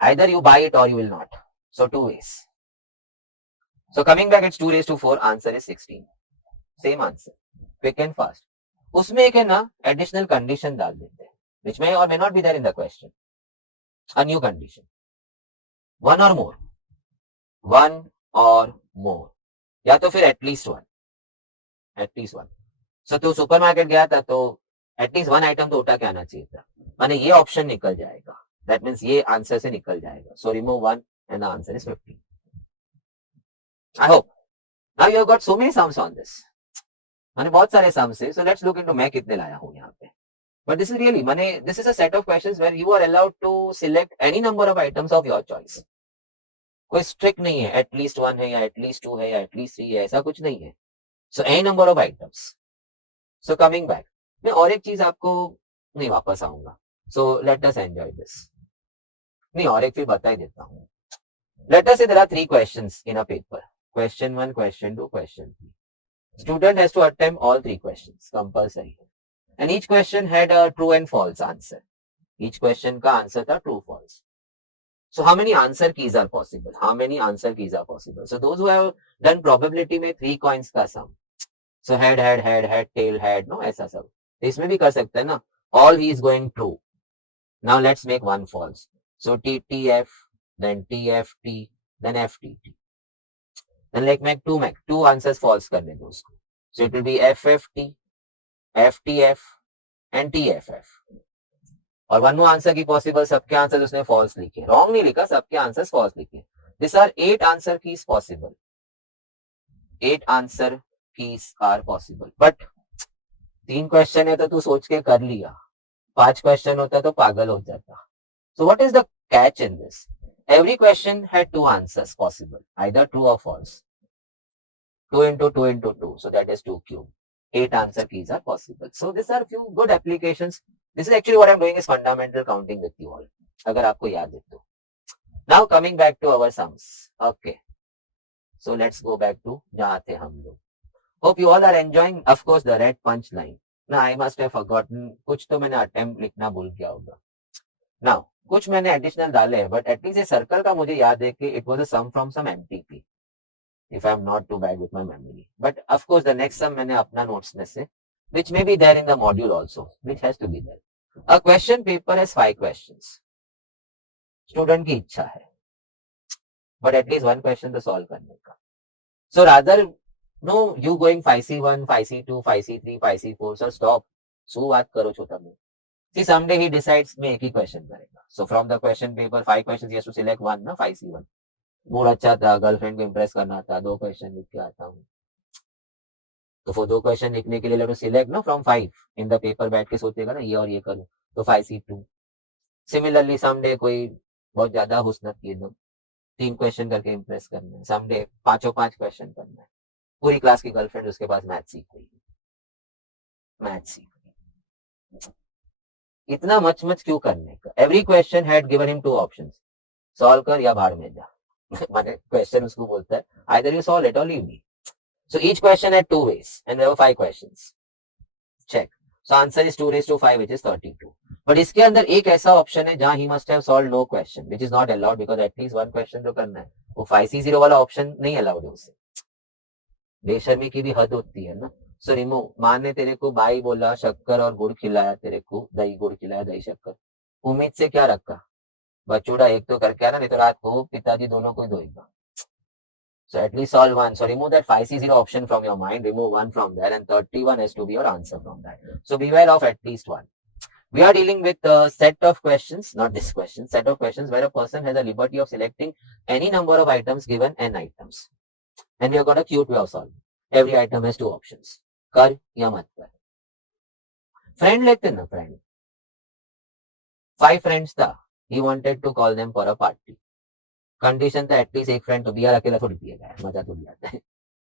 Either you buy it or you will not. So 2 ways. So coming back, it's 2 raised to 4. Answer is 16. Same answer. Quick and fast. उसमें एक है ना additional condition डाल देते हैं, which may or may not be there in the question. A new condition. One or more. One or more. या तो फिर at least one. At least one. सो तो सुपरमार्केट गया था तो एटलीस्ट 1 आइटम तो उठा के आना चाहिए था. माने ये ऑप्शन निकल जाएगा. दैट मींस ये आंसर से निकल जाएगा. So remove 1 and the answer is 15. I hope now you have got so many sums on this. माने बहुत सारे सम्स है. सो लेट्स लुक इनटू मैं कितने लाया हूं यहां पे. But this is really, this is a set of questions where you are allowed to select any number of items of your choice. कोई स्ट्रिक्ट नहीं है, एटलीस्ट 1 है या एटलीस्ट 2 है या एटलीस्ट 3 है, ऐसा कुछ नहीं है. So any number of items. So coming back, मैं और एक चीज आपको नहीं वापस आऊंगा. So let us enjoy this. नहीं, और एक फिर बता ही देता हूँ. Let us say there are 3 questions in a paper. Question 1, question 2, question 3. Student has to attempt all 3 questions compulsory. And each question had a true and false answer. Each question का answer था true false. So how many answer keys are possible? How many answer keys are possible? So those who have done probability में 3 coins का sum. So head, tail, head, no, ऐसा सब. इसमें भी कर सकते हैं ना. All he is going true. Now let's make one false. So TTF, then TFT, then FTT. Then like make two answers false करने दो उसको. So it will be FFT, FTF, and TFF. और वन मोर आंसर की possible, सबके आंसर उसने false लिखे. Wrong नहीं लिखा, सबके आंसर्स फॉल्स लिखे. This are 8 answer keys possible. 8 answer keys are possible. But 3 question है तो तू सोच के कर लिया. 5 क्वेश्चन होता तो पागल हो जाता. So what is the catch in this? Every question had 2 answers possible, either true or false. 2 into 2 into 2, so that is 2 cube. 8 answer keys are possible. So these are few good applications. This is actually what I'm doing is fundamental counting with you all. अगर आपको याद है तो. Now coming back to our sums. Okay. So let's go back to जहाँ थे हम लोग. Hope you all are enjoying, of course, the red punch line. Now I must have forgotten. कुछ तो मैंने attempt लिखना भूल गया होगा. Now कुछ मैंने एडिशनल डाले हैं, बट एटलीस्ट ये सर्कल का मुझे याद है कि it was a sum from some MTP, if I am not too bad with my memory. But of course the next sum मैंने अपना नोट्स में से, which may be there in the module also, which has to be there. A question paper has 5 questions. Student की इच्छा है, but at least 1 question तो solve करने का. So rather no you going 5C1, 5C2, 5C3, 5C4. Sir stop, सो बात करो छोटा मुंह. See, someday he decides मैं एक ही क्वेश्चन करेगा. So from the question paper 5 questions he has to select one ना, 5C1. मूड अच्छा था, गर्लफ्रेंड को इम्प्रेस करना था, 2 क्वेश्चन लिख के आता हूँ. तो वो 2 क्वेश्चन लिखने के लिए लेट सिलेक्ट ना फ्रॉम 5. इन द पेपर बैठ के सोचेगा ना ये और ये करूँ, तो 5C2. सिमिलरली समडे कोई बहुत ज्यादा हुस्न की एकदम 3 क्वेश्चन करके इम्प्रेस करना है. समडे 5 क्वेश्चन करना है. पूरी क्लास की गर्लफ्रेंड उसके पास मैथ सीख रही है. इतना मच क्यों करने का? Every question had given him 2 options. Solve कर या भाड़ में जा. माने क्वेश्चन उसको बोलता है आइदर यू सॉल्व इट और leave me. So each question had 2 ways and there were 5 questions. Check. So answer is 2 raised to 5 which is 32. But इसके अंदर एक ऐसा ऑप्शन है जहां he must have solve no question which is not allowed because at least 1 question जो करना है वो 5C0 वाला ऑप्शन नहीं अलाउड है उसे. बेशर्मी की भी हद होती है ना. So remove. माँ ने तेरे को बाई बोला, शक्कर और गुड़ खिलाया, तेरे को दही गुड़ खिलाया, दही शक्कर. उम्मीद से क्या रखा? बचूड़ा एक तो करके आना, नहीं तो रात को पिताजी दोनों को धोएगा. So at least solve one. So remove that 5C0 option from your mind, remove 1 from there, and 31 has to be your answer from that. So beware of at least 1. We are dealing with a set of questions, not this question, set of questions where a person has a liberty of selecting any number of items given n items. And we have got a cute way of solving. Every item has 2 options. कर या मत कर. Friend लेते ना, friend. 5 friends था. He wanted to call them for a party. Condition था at least एक friend तो. बियर अकेला थोड़ी पिएगा, मजा थोड़ी आता है.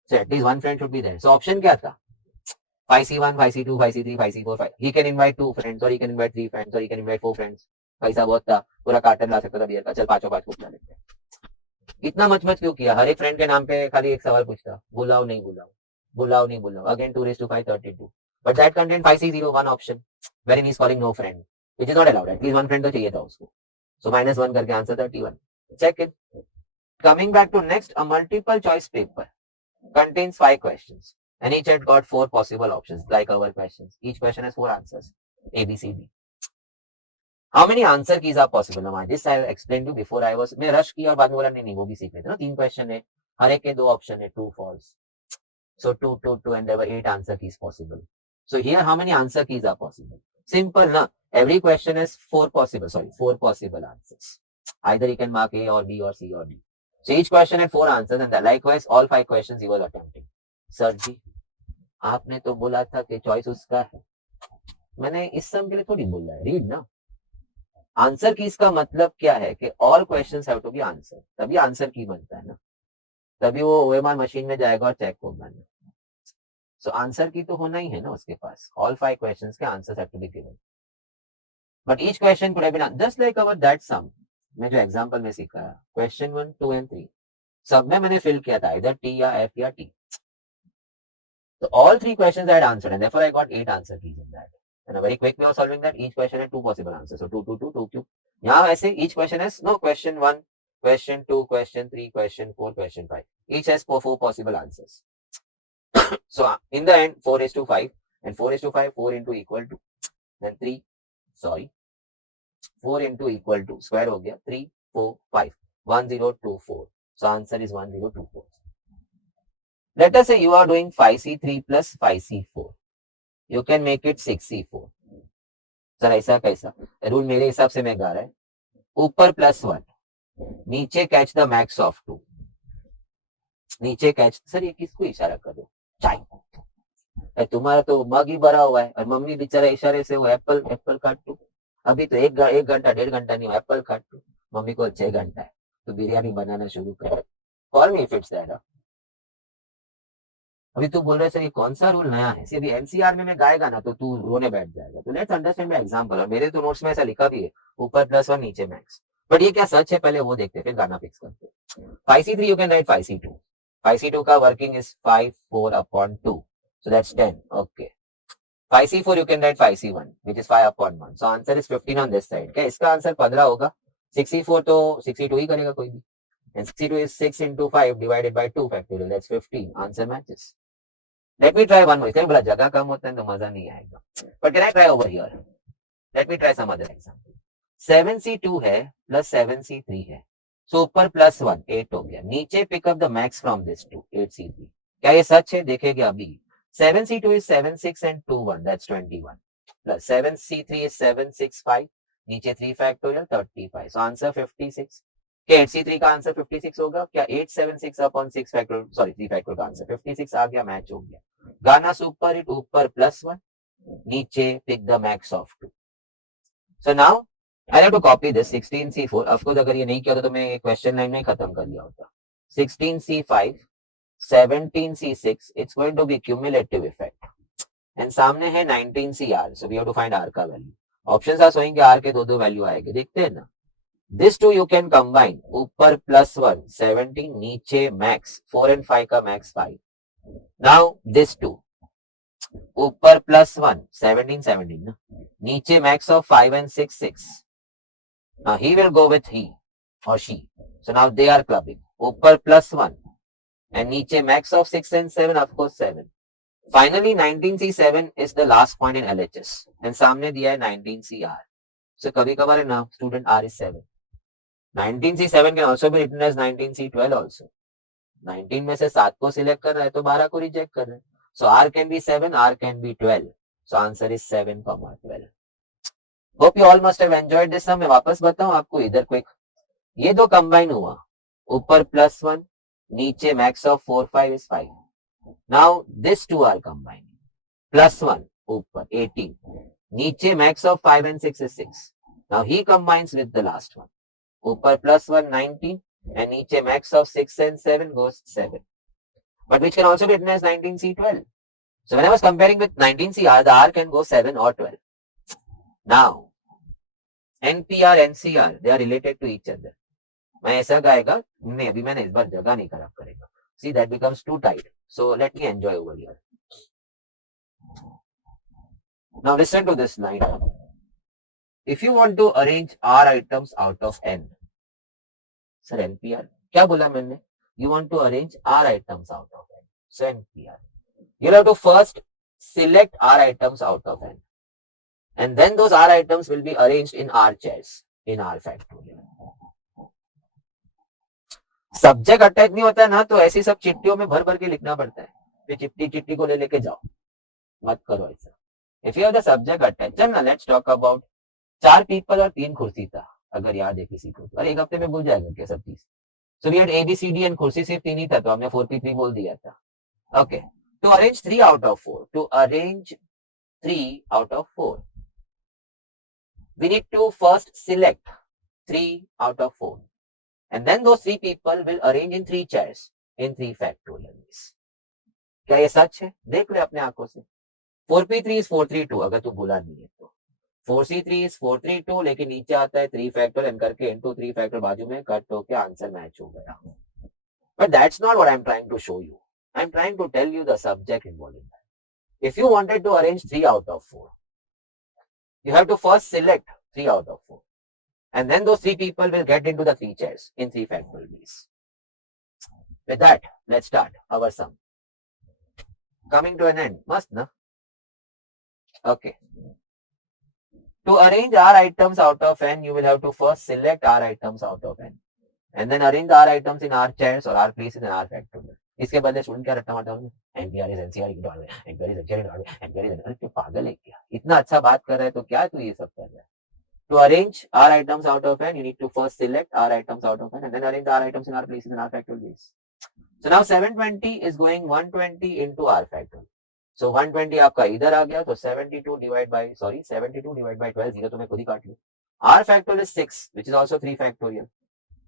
So at least 1 friend should be there. So option क्या था? 5C1, 5C2, 5C3, 5C4, 5. He can invite 2 friends or he can invite 3 friends or he can invite 4 friends. पैसा बहुत था, पूरा कार्टन ला सकता था बियर का. चल 5 कुछ ला लेते हैं. इतना मच क्यों किया? हर एक फ्रेंड के नाम पे खाली एक सवाल पूछता, बुलाओ नहीं बुलाओ, बुलाओ नहीं बुलाओ. Again 2 raised to 5, 32. But that contained 5C0, 1 option wherein he is calling no friend, which is not allowed. At least 1 friend तो चाहिए था उसको. So -1 करके answer 31. Check it. Coming back to next, a multiple choice paper contains 5 questions and each had got 4 possible options like our questions. Each question has 4 answers, A, B, C, D. How many answer keys are possible? Now this I explained to you before. I was मैं rush किया और बाद में बोला नहीं वो भी सीख लेते ना. 3 क्वेश्चन है, हर एक के 2 ऑप्शन है, true false. So 2, 2, 2 and there were 8 answer keys possible. So here how many answer keys are possible? Simple na. Every question has 4 possible answers. Either you can mark A or B or C or D. So each question had 4 answers and likewise all 5 questions you were attempting. Sir जी, आपने तो बोला था कि choice उसका है. मैंने इस सम के लिए थोड़ी बोला है, रीड ना। आंसर कीज का मतलब क्या है कि all questions have to be answer, तभी आंसर की बनता है ना, तभी वो ओएमआर मशीन में जाएगा और चेक होगा ना। सो आंसर की तो होना ही है ना उसके पास, ऑल 5 क्वेश्चंस के answers have to be given, but each question could have been just like our that sum मैं जो एग्जांपल में सिखाया, क्वेश्चन 1 2 एंड 3 सब में मैंने फिल किया था इधर टी या एफ या T. So all 3 questions I had answered, and therefore I got 8 answer keys in that. And a very quick way of solving that, each question had 2 possible answers. So 2, 2, 2, 2 cube. यहाँ ऐसे each question has no question 1, question 2, question 3, question 4, question 5. Each has 4 possible answers. So in the end, 4 is to 5, and 4 is to 5, 4 into equal to, then 3, sorry, 4 into equal to, square हो गया, 3, 4, 5, 1024. So answer is 1024. Let us say you are doing 5C3 plus 5C4. You can make it 6C4. Sir ऐसा कैसा, rule मेरे हिसाब से मैं गा रहा है, ऊपर +1, नीचे कैच द मैक्स ऑफ 2, नीचे कैच, सर ये किसको इशारा कर दो, चाय तुम्हारा तो मग ही भरा हुआ है और मम्मी बेचारा इशारे से वो एप्पल एप्पल काट दो, अभी तो एक घंटा 1.5 घंटा नहीं, एप्पल काट दो, मम्मी को 6 घंटा है तो बिरयानी बनाना शुरू कर, call me if it's that. अभी तू बोल रहे सर ये कौन सा रूल नया है, अभी एनसीआर में मैं गाएगा ना तो तू रोने बैठ जाएगा, तो लेट्स अंडरस्टैंड बाय एग्जांपल, और मेरे तो नोट्स में ऐसा लिखा भी है, ऊपर +1 नीचे मैक्स, बट ये क्या सच है पहले वो देखते फिर गाना फिक्स करते। 5C3 you can write 5C2, 5C2 का working is 5 4 upon 2, so that's 10, okay. 5C4 you can write 5C1 which is 5 upon 1, so answer is 15 on this side, क्या इसका आंसर 15 होगा, 6C4 तो 62 ही करेगा कोई भी, and 62 is 6 into 5 divided by 2 factorial, that's 15, answer matches. Let me try one more. इसलिए बोला जगह कम होता है तो मजा नहीं आएगा, but can I try over here? Let me try some other example. 7C2 है plus 7C3 है, so ऊपर +1 8 हो गया, नीचे pick up the max from this 2 8C3, क्या ये सच है देखेंगे अभी। 7C2 is 7 6 and 2 1, that's 21, plus 7C3 is 7 6 5, नीचे 3 factorial 35, so answer 56। क्या 8C3 का आंसर 56 होगा क्या, 876 अपॉन 6 फैक्टोरियल, सॉरी 3 फैक्टोरियल का आंसर 56 आ गया, मैच हो गया। गाना सुपर हिट, ऊपर +1 नीचे pick the max of 2। So now I have to copy this 16C4, of course अगर ये नहीं किया तो मैं क्वेश्चन लाइन में खत्म कर लिया होता। 16C5 17C6, it's going to be cumulative effect, and सामने है 19CR, so we have to find R का value. Options are showing R के दो वैल्यू आएंगे, देखते हैं ना। This two you can combine, ऊपर +1 17, नीचे मैक्स 4 and 5 का मैक्स 5। Now this two, ऊपर +1 17 17 ना, नीचे max of 5 and 6 6। Now he will go with he or she, so now they are clubbing, ऊपर +1 and नीचे max of 6 and 7, of course 7। Finally 19C7 is the last point in LHS and सामने दिया है 19CR, so कभी कभार ना student R is 7, 19C7 can also be written as 19C12 also, 19 में से 7 को सिलेक्ट कर रहा है तो 12 को रिजेक्ट कर रहा है, so R can be 7, R can be 12, so answer is 7, 12। Hope you all must have enjoyed this sum। मैं वापस बताऊं आपको इधर क्विक, ये दो कंबाइन हुआ, ऊपर +1 नीचे max of 4 5 is 5। Now this two are combining, +1 ऊपर 18, नीचे max of 5 and 6 is 6। Now he combines with the last one, ऊपर +1 19 and नीचे max of 6 and 7 goes 7, but which can also be written as 19C12। So when I was comparing with 19CR, the R can go 7 or 12। Now NPR NCR they are related to each other। मैं ऐसा गाएगा नहीं, अभी मैंने इस बार जगह नहीं खराब करेगा, see that becomes too tight, so let me enjoy over here। Now listen to this line, if you want to arrange R items out of N, sir NPR क्या बोला मैंने, you want to arrange R items out of N, so NPR you'll have to first select R items out of N and then those R items will be arranged in R chairs in R factorial। Subject attach नहीं होता है ना, तो ऐसी सब चिट्ठियों में भर भर के लिखना पड़ता है, फिर चिट्ठी को ले लेके जाओ, मत करो ऐसा। If you have the subject attach, चल ना लेट्स टॉक अबाउट 4 पीपल और 3 कुर्सी था, अगर याद है किसी को, और एक हफ्ते में भूल जाएगा क्या सब चीज। So we had ABCD and कुर्सी सिर्फ 3 ही था, तो हमने 4P3 बोल दिया था। Okay, to arrange 3 out of 4, to arrange 3 out of 4, we need to first select 3 out of 4. And then those 3 people will arrange in 3 chairs in 3 factorial ways. क्या ये सच है? देख ले अपने आंखों से. 4p3 is 432 अगर तू भूला नहीं है तो. 4c3 is 432 लेकिन नीचे आता है 3 फैक्टर एन करके इनटू 3 फैक्टर बाजू में कट होके आंसर मैच हो गया. But that's not what I'm trying to show you. I'm trying to tell you the subject involved in that. If you wanted to arrange 3 out of 4, you have to first select 3 out of 4. And then those 3 people will get into the 3 chairs in 3 factorial ways. With that, let's start our sum. Coming to an end. Must, na? Okay. To arrange r items out of n, you will have to first select r items out of n. And then arrange the r items in r chairs or r places in r factorial. इसके बदले student क्या रट्टा मारता हूँ, NPR is NCR into R, NPR is NCR into R, NPR is, अरे तू पागल है क्या? इतना अच्छा बात कर रहा है तो क्या तू ये सब कर रहा है? To arrange r items out of n, you need to first select r items out of n and then arrange the r items in r places in r factorial ways. So now 720 is going 120 into r factorial. So 120 आपका इधर आ गया तो 72 divided by 12, 0 तो मैं खुद ही काट लूं. R factorial is 6, which is also 3 factorial.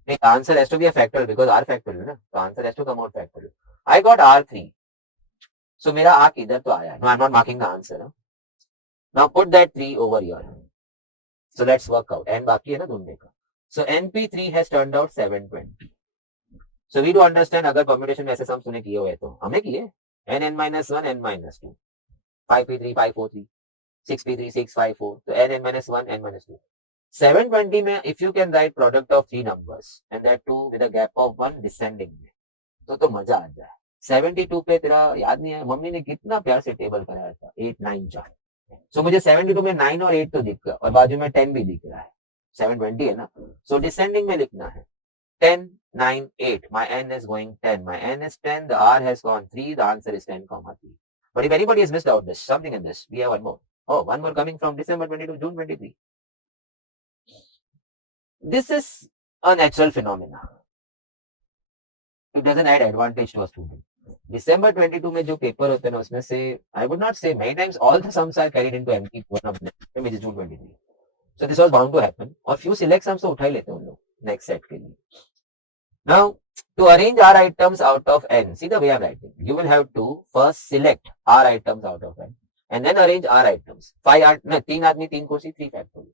The answer has to be a factorial because r factorial ना, तो answer has to come out factorial. I got r3. So मेरा r इधर तो आया. No, I'm not marking the answer. Huh? Now put that 3 over here. So let's work out. N बाकी है ना ढूंढने का. So NP3 has turned out 720. So we do understand अगर permutation में ऐसे सम तूने किए हुए तो हमने किए n minus 1 n minus 2 5p3 543 6p3 654 तो n minus 1 n minus 2 720 में if you can write product of 3 numbers and that too with a gap of 1 descending में तो मजा आ जाए. 72 पे तेरा याद नहीं है मम्मी ने कितना प्यार से टेबल कराया था 8 9 4. सो मुझे 72 में 9 और 8 तो दिख गया और बाजू में 10 भी दिख रहा है. 720 है ना. सो डिसेंडिंग में लिखना है 10 9 8. My n is going 10. My n is 10. The r has gone 3. The answer is 10 comma 3. But if anybody has missed out this something in this, we have one more. Oh, one more coming from December 22 June 23. This is a natural phenomena. It doesn't add advantage to a student. December 22 में जो paper होते हैं ना उसमें से I would not say many times all the sums are carried into empty one of them which is June 23. So this was bound to happen. और few select sums तो उठा ही लेते हैं उन लोग next set के लिए. Now to arrange r items out of n, see the way I'm writing. You will have to first select r items out of n and then arrange r items. 3 आदमी 3 कुर्सी 3 factorial.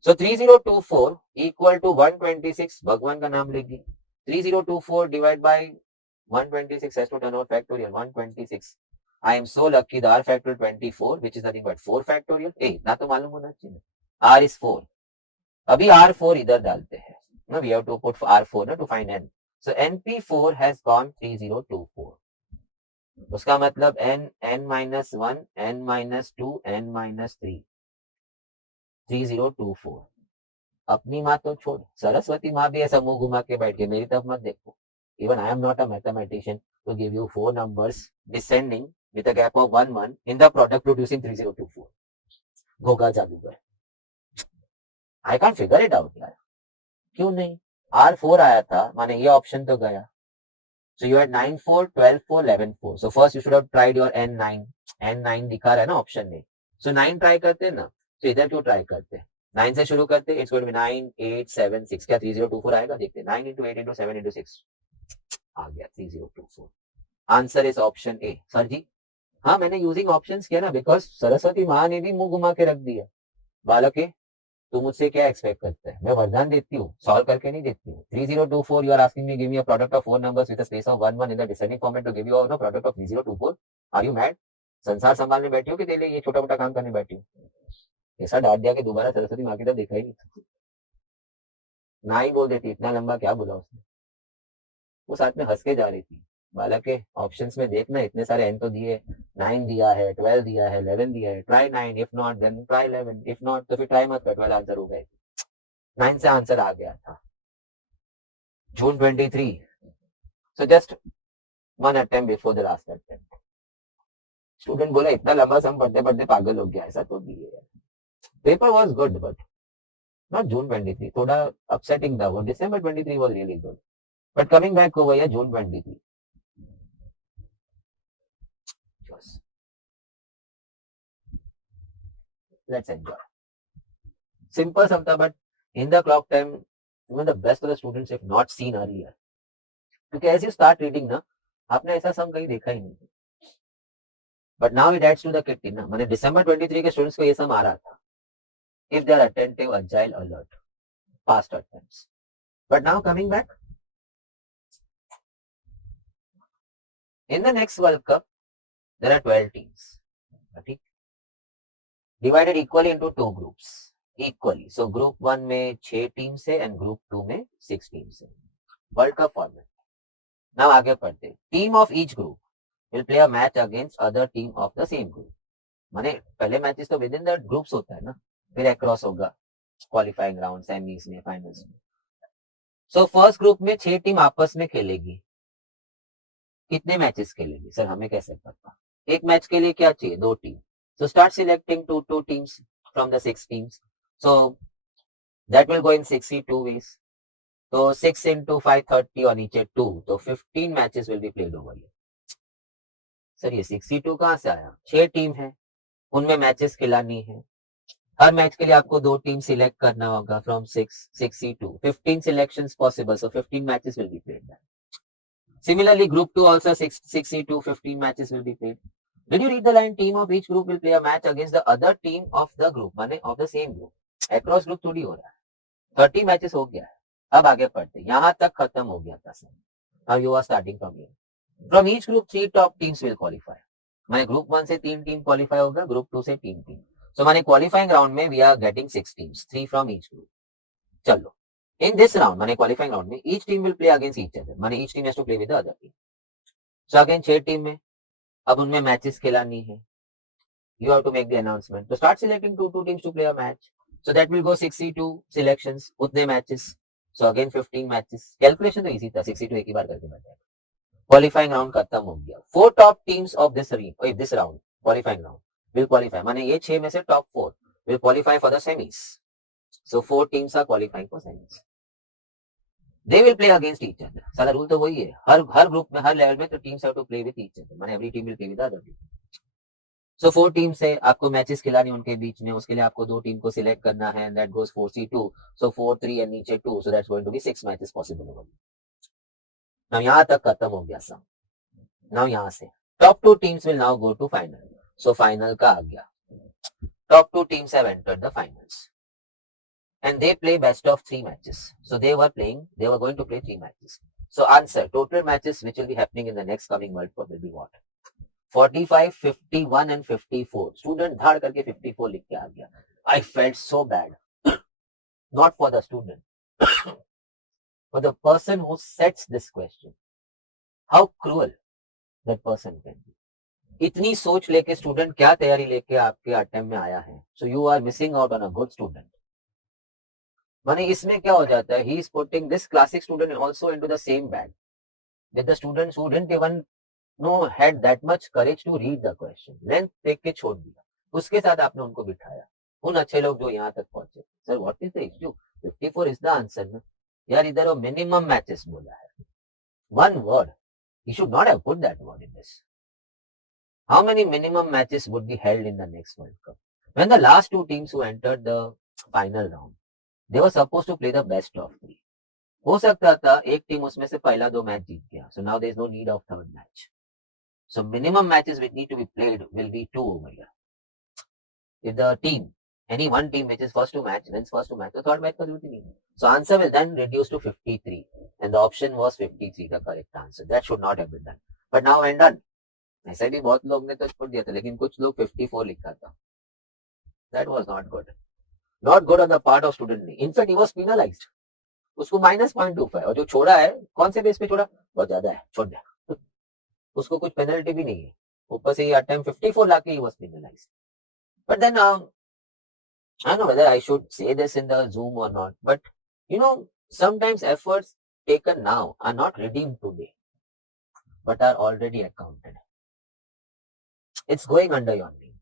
So 3024 equal to 126. भगवान का नाम लिख दी. 3024 divided by 126 has to turn out factorial 126. I am so lucky the r factorial 24 which is nothing but 4 factorial. ना तो मालूम होना चाहिए. R is 4. अभी R4 इधर डालते हैं. No, we have to put R4 ना to find n. So NP4 has gone 3024. उसका मतलब n minus 1 n minus 2 n minus 3 3024. अपनी माँ तो छोड़, सरस्वती माँ भी ऐसा मुंह घुमा के बैठ गई, मेरी तरफ मत देखो. Even I am not a mathematician to give you 4 numbers descending with a gap of 1 1 in the product producing 3024. Ghoga जादूगर. I can't figure it out यार. क्यों नहीं? R4 आया था, माने ये ऑप्शन तो गया. So you had 9 4 12 4 11 4. So first you should have tried your n9. n9 दिखा रहा है ना ऑप्शन में. So 9 ट्राई करते ना. तो इधर क्यों ट्राई करते? 9 से शुरू करते. It's going to be 9 8 7 6. क्या 3024 आएगा? देखते. 9 into 8 into 7 into 6. आ गया 3024. Answer is option A. Sir जी हाँ मैंने यूजिंग ऑप्शंस किया ना बिकॉज सरस्वती माँ ने भी मुंह घुमा के रख दिया. बालक है तू मुझसे क्या एक्सपेक्ट करता है? मैं वरदान देती हूँ, सॉल्व करके नहीं देती हूँ. 3024 you are asking me give me a product of 4 numbers with a space of 1 1 in the descending format to give you a product of 3024. Are you mad? संसार संभालने बैठी हो कि तेरे लिए ये छोटा मोटा काम करने बैठी हूँ? ऐसा डांट दिया कि दोबारा सरस्वती माँ की तरफ देखा ही नहीं. ना ही बोल देती. इतना लंबा क्या बोला उसने? वो साथ में हंस के जा रही थी. बालक के ऑप्शंस में देखना इतने सारे एन तो दिए. 9 दिया है, 12 दिया है, 11 दिया है. Try 9. If not then try 11. If not तो फिर ट्राई मत कर. 12 आंसर हो गए. 9 से आंसर आ गया था. June 23. So just one attempt before the last attempt. Student बोला इतना लंबा सम पढ़ते पढ़ते पागल हो गया. ऐसा तो नहीं है. Paper was good but not June 23. थोड़ा अपसेटिंग था वो. December 23 was really good. But coming back over here, June 23. Yes. Let's enjoy. Simple something, but in the clock time, even the best of the students have not seen earlier. Because as you start reading ना, आपने ऐसा सम कहीं देखा ही नहीं. But now it adds to the kit ना. मैंने December 23 के students को ये सम आ रहा था. If they are attentive, agile, alert, past attempts. But now coming back, in the next World Cup, there are 12 teams. Okay? Divided equally into two groups. Equally. So group 1 में 6 teams है and group 2 में 6 teams है. World Cup format. Now आगे पढ़ते. Team of each group will play a match against other team of the same group. माने पहले matches तो with in the groups होता है ना, फिर अक्रॉस होगा क्वालिफाइंग राउंड, सेमीज में, फाइनल्स में. सो फर्स्ट ग्रुप में 6 टीम आपस में खेलेगी. कितने मैचेस खेलेगी सर, हमें कैसे पता? एक मैच के लिए क्या चाहिए? 2 team. So start selecting two teams from the 6 teams. So that will go in 62 ways. So 6 into 530 और नीचे 2, तो 15 matches will be played over here. Sir ये 62 कहाँ से आया? 6 टीम है, उनमें मैचेस खिलानी है. हर मैच के लिए आपको 2 टीम सिलेक्ट करना होगा from 62. 15 selections possible, so 15 matches will be played there. Similarly, group 2 also 62, 15 matches will be played. Did you read the line? Team of each group will play a match against the other team of the group, माने of the same group. Across group थोड़ी हो रहा है. 30 matches हो गया है. अब आगे पढ़ते, यहाँ तक खत्म हो गया था. Now you are starting from here. From each group 3 top teams will qualify. माने ग्रुप 1 से 3 टीम क्वालिफाई होगा, ग्रुप 2 से 3 टीम. So माने क्वालिफाइंग राउंड में we are getting 6 teams, 3 from each group. चलो, in this round माने qualifying round में each team will play against each other. माने each team has to play with the other team. So again 6 team में, अब उनमें matches खिलानी है. You have to make the announcement. So start selecting two teams to play a match. So that will go 62 selections, उतने matches. So again 15 matches. Calculation तो easy था, 62 एक ही बार करके बैठा. Qualifying round खत्म हो गया. 4 top teams of this round, qualifying round will qualify. माने ये 6 में से top 4 will qualify for the semis. So 4 teams are qualifying for semis. They will play against each other. सारा रूल तो वही है. हर ग्रुप में, हर लेवल में तो teams have to play with each other. माने every team will play with the other team. So 4 teams है, आपको मैचेस खिलानी उनके बीच में. उसके लिए आपको 2 टीम को सिलेक्ट करना है and that goes 4C2. So 4, 3 and नीचे 2. So that's going to be 6 matches possible over. Now यहाँ तक खत्म हो गया सब. Now यहाँ से top 2 teams will now go to final. So final का आ गया. Top 2 teams have entered the finals. And they play best of 3 matches. So they were going to play 3 matches. So answer, total matches which will be happening in the next coming World Cup will be what? 45, 51 and 54. Student धाड़ करके 54 लिख के आ गया. I felt so bad. Not for the student. For the person who sets this question. How cruel that person can be. इतनी सोच लेके student क्या तैयारी लेके आपके अटेम्प्ट में आया है. So you are missing out on a good student. माने इसमें क्या हो जाता है? He is putting this classic student also into the same bag with the students who didn't even had that much courage to read the question. Length देख के छोड़ दिया. उसके साथ आपने उनको बिठाया. उन अच्छे लोग जो यहाँ तक पहुंचे. Sir what is the issue? 54 is the answer ना यार. इधर वो मिनिमम मैचेस बोला है. One word. He should not have put that word in this. How many minimum matches would be held in the next World Cup? When the last 2 teams who entered the final round, they were supposed to play the best of 3. हो सकता था एक team उसमें से पहला 2 match जीत गया. So now there is no need of third match. So minimum matches which need to be played will be 2 over here. If the team, any one team which is first to match, wins first to match, the third match का जरूरत ही नहीं है. So answer will then reduce to 53. And the option was 53, the correct answer. That should not have been done. But now when done. ऐसे भी बहुत लोग ने तो छोड़ दिया था, लेकिन कुछ लोग 54 लिखा था. That was not good. Not good on the part of student. In fact, he was penalized. उसको -0.25 और जो छोड़ा है कौन से बेस पे छोड़ा? बहुत ज्यादा है, छोड़ दिया. उसको कुछ पेनल्टी भी नहीं है. ऊपर से ये अटेम्प्ट 54 लाके he was penalized. But then I don't know whether I should say this in the Zoom or not. But sometimes efforts taken now are not redeemed today, but are already accounted. It's going under your name.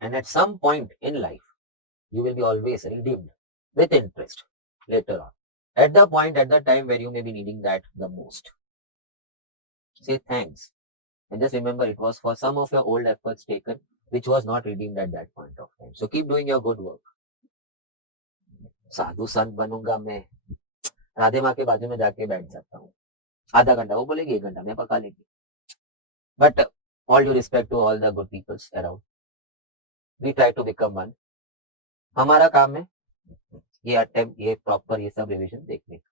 And at some point in life, you will be always redeemed with interest later on. At the time where you may be needing that the most. Say thanks. And just remember, it was for some of your old efforts taken, which was not redeemed at that point of time. So keep doing your good work. साधु संत बनूंगा मैं, राधे माँ के बाजू में जाके बैठ जाता हूँ, आधा घंटा वो बोलेगी, 1 घंटा मैं पका लेगी. But all due respect to all the good peoples around, we try to become one. हमारा काम है ये अटेम्प्ट, ये प्रॉपर, ये सब रिविजन देखने का.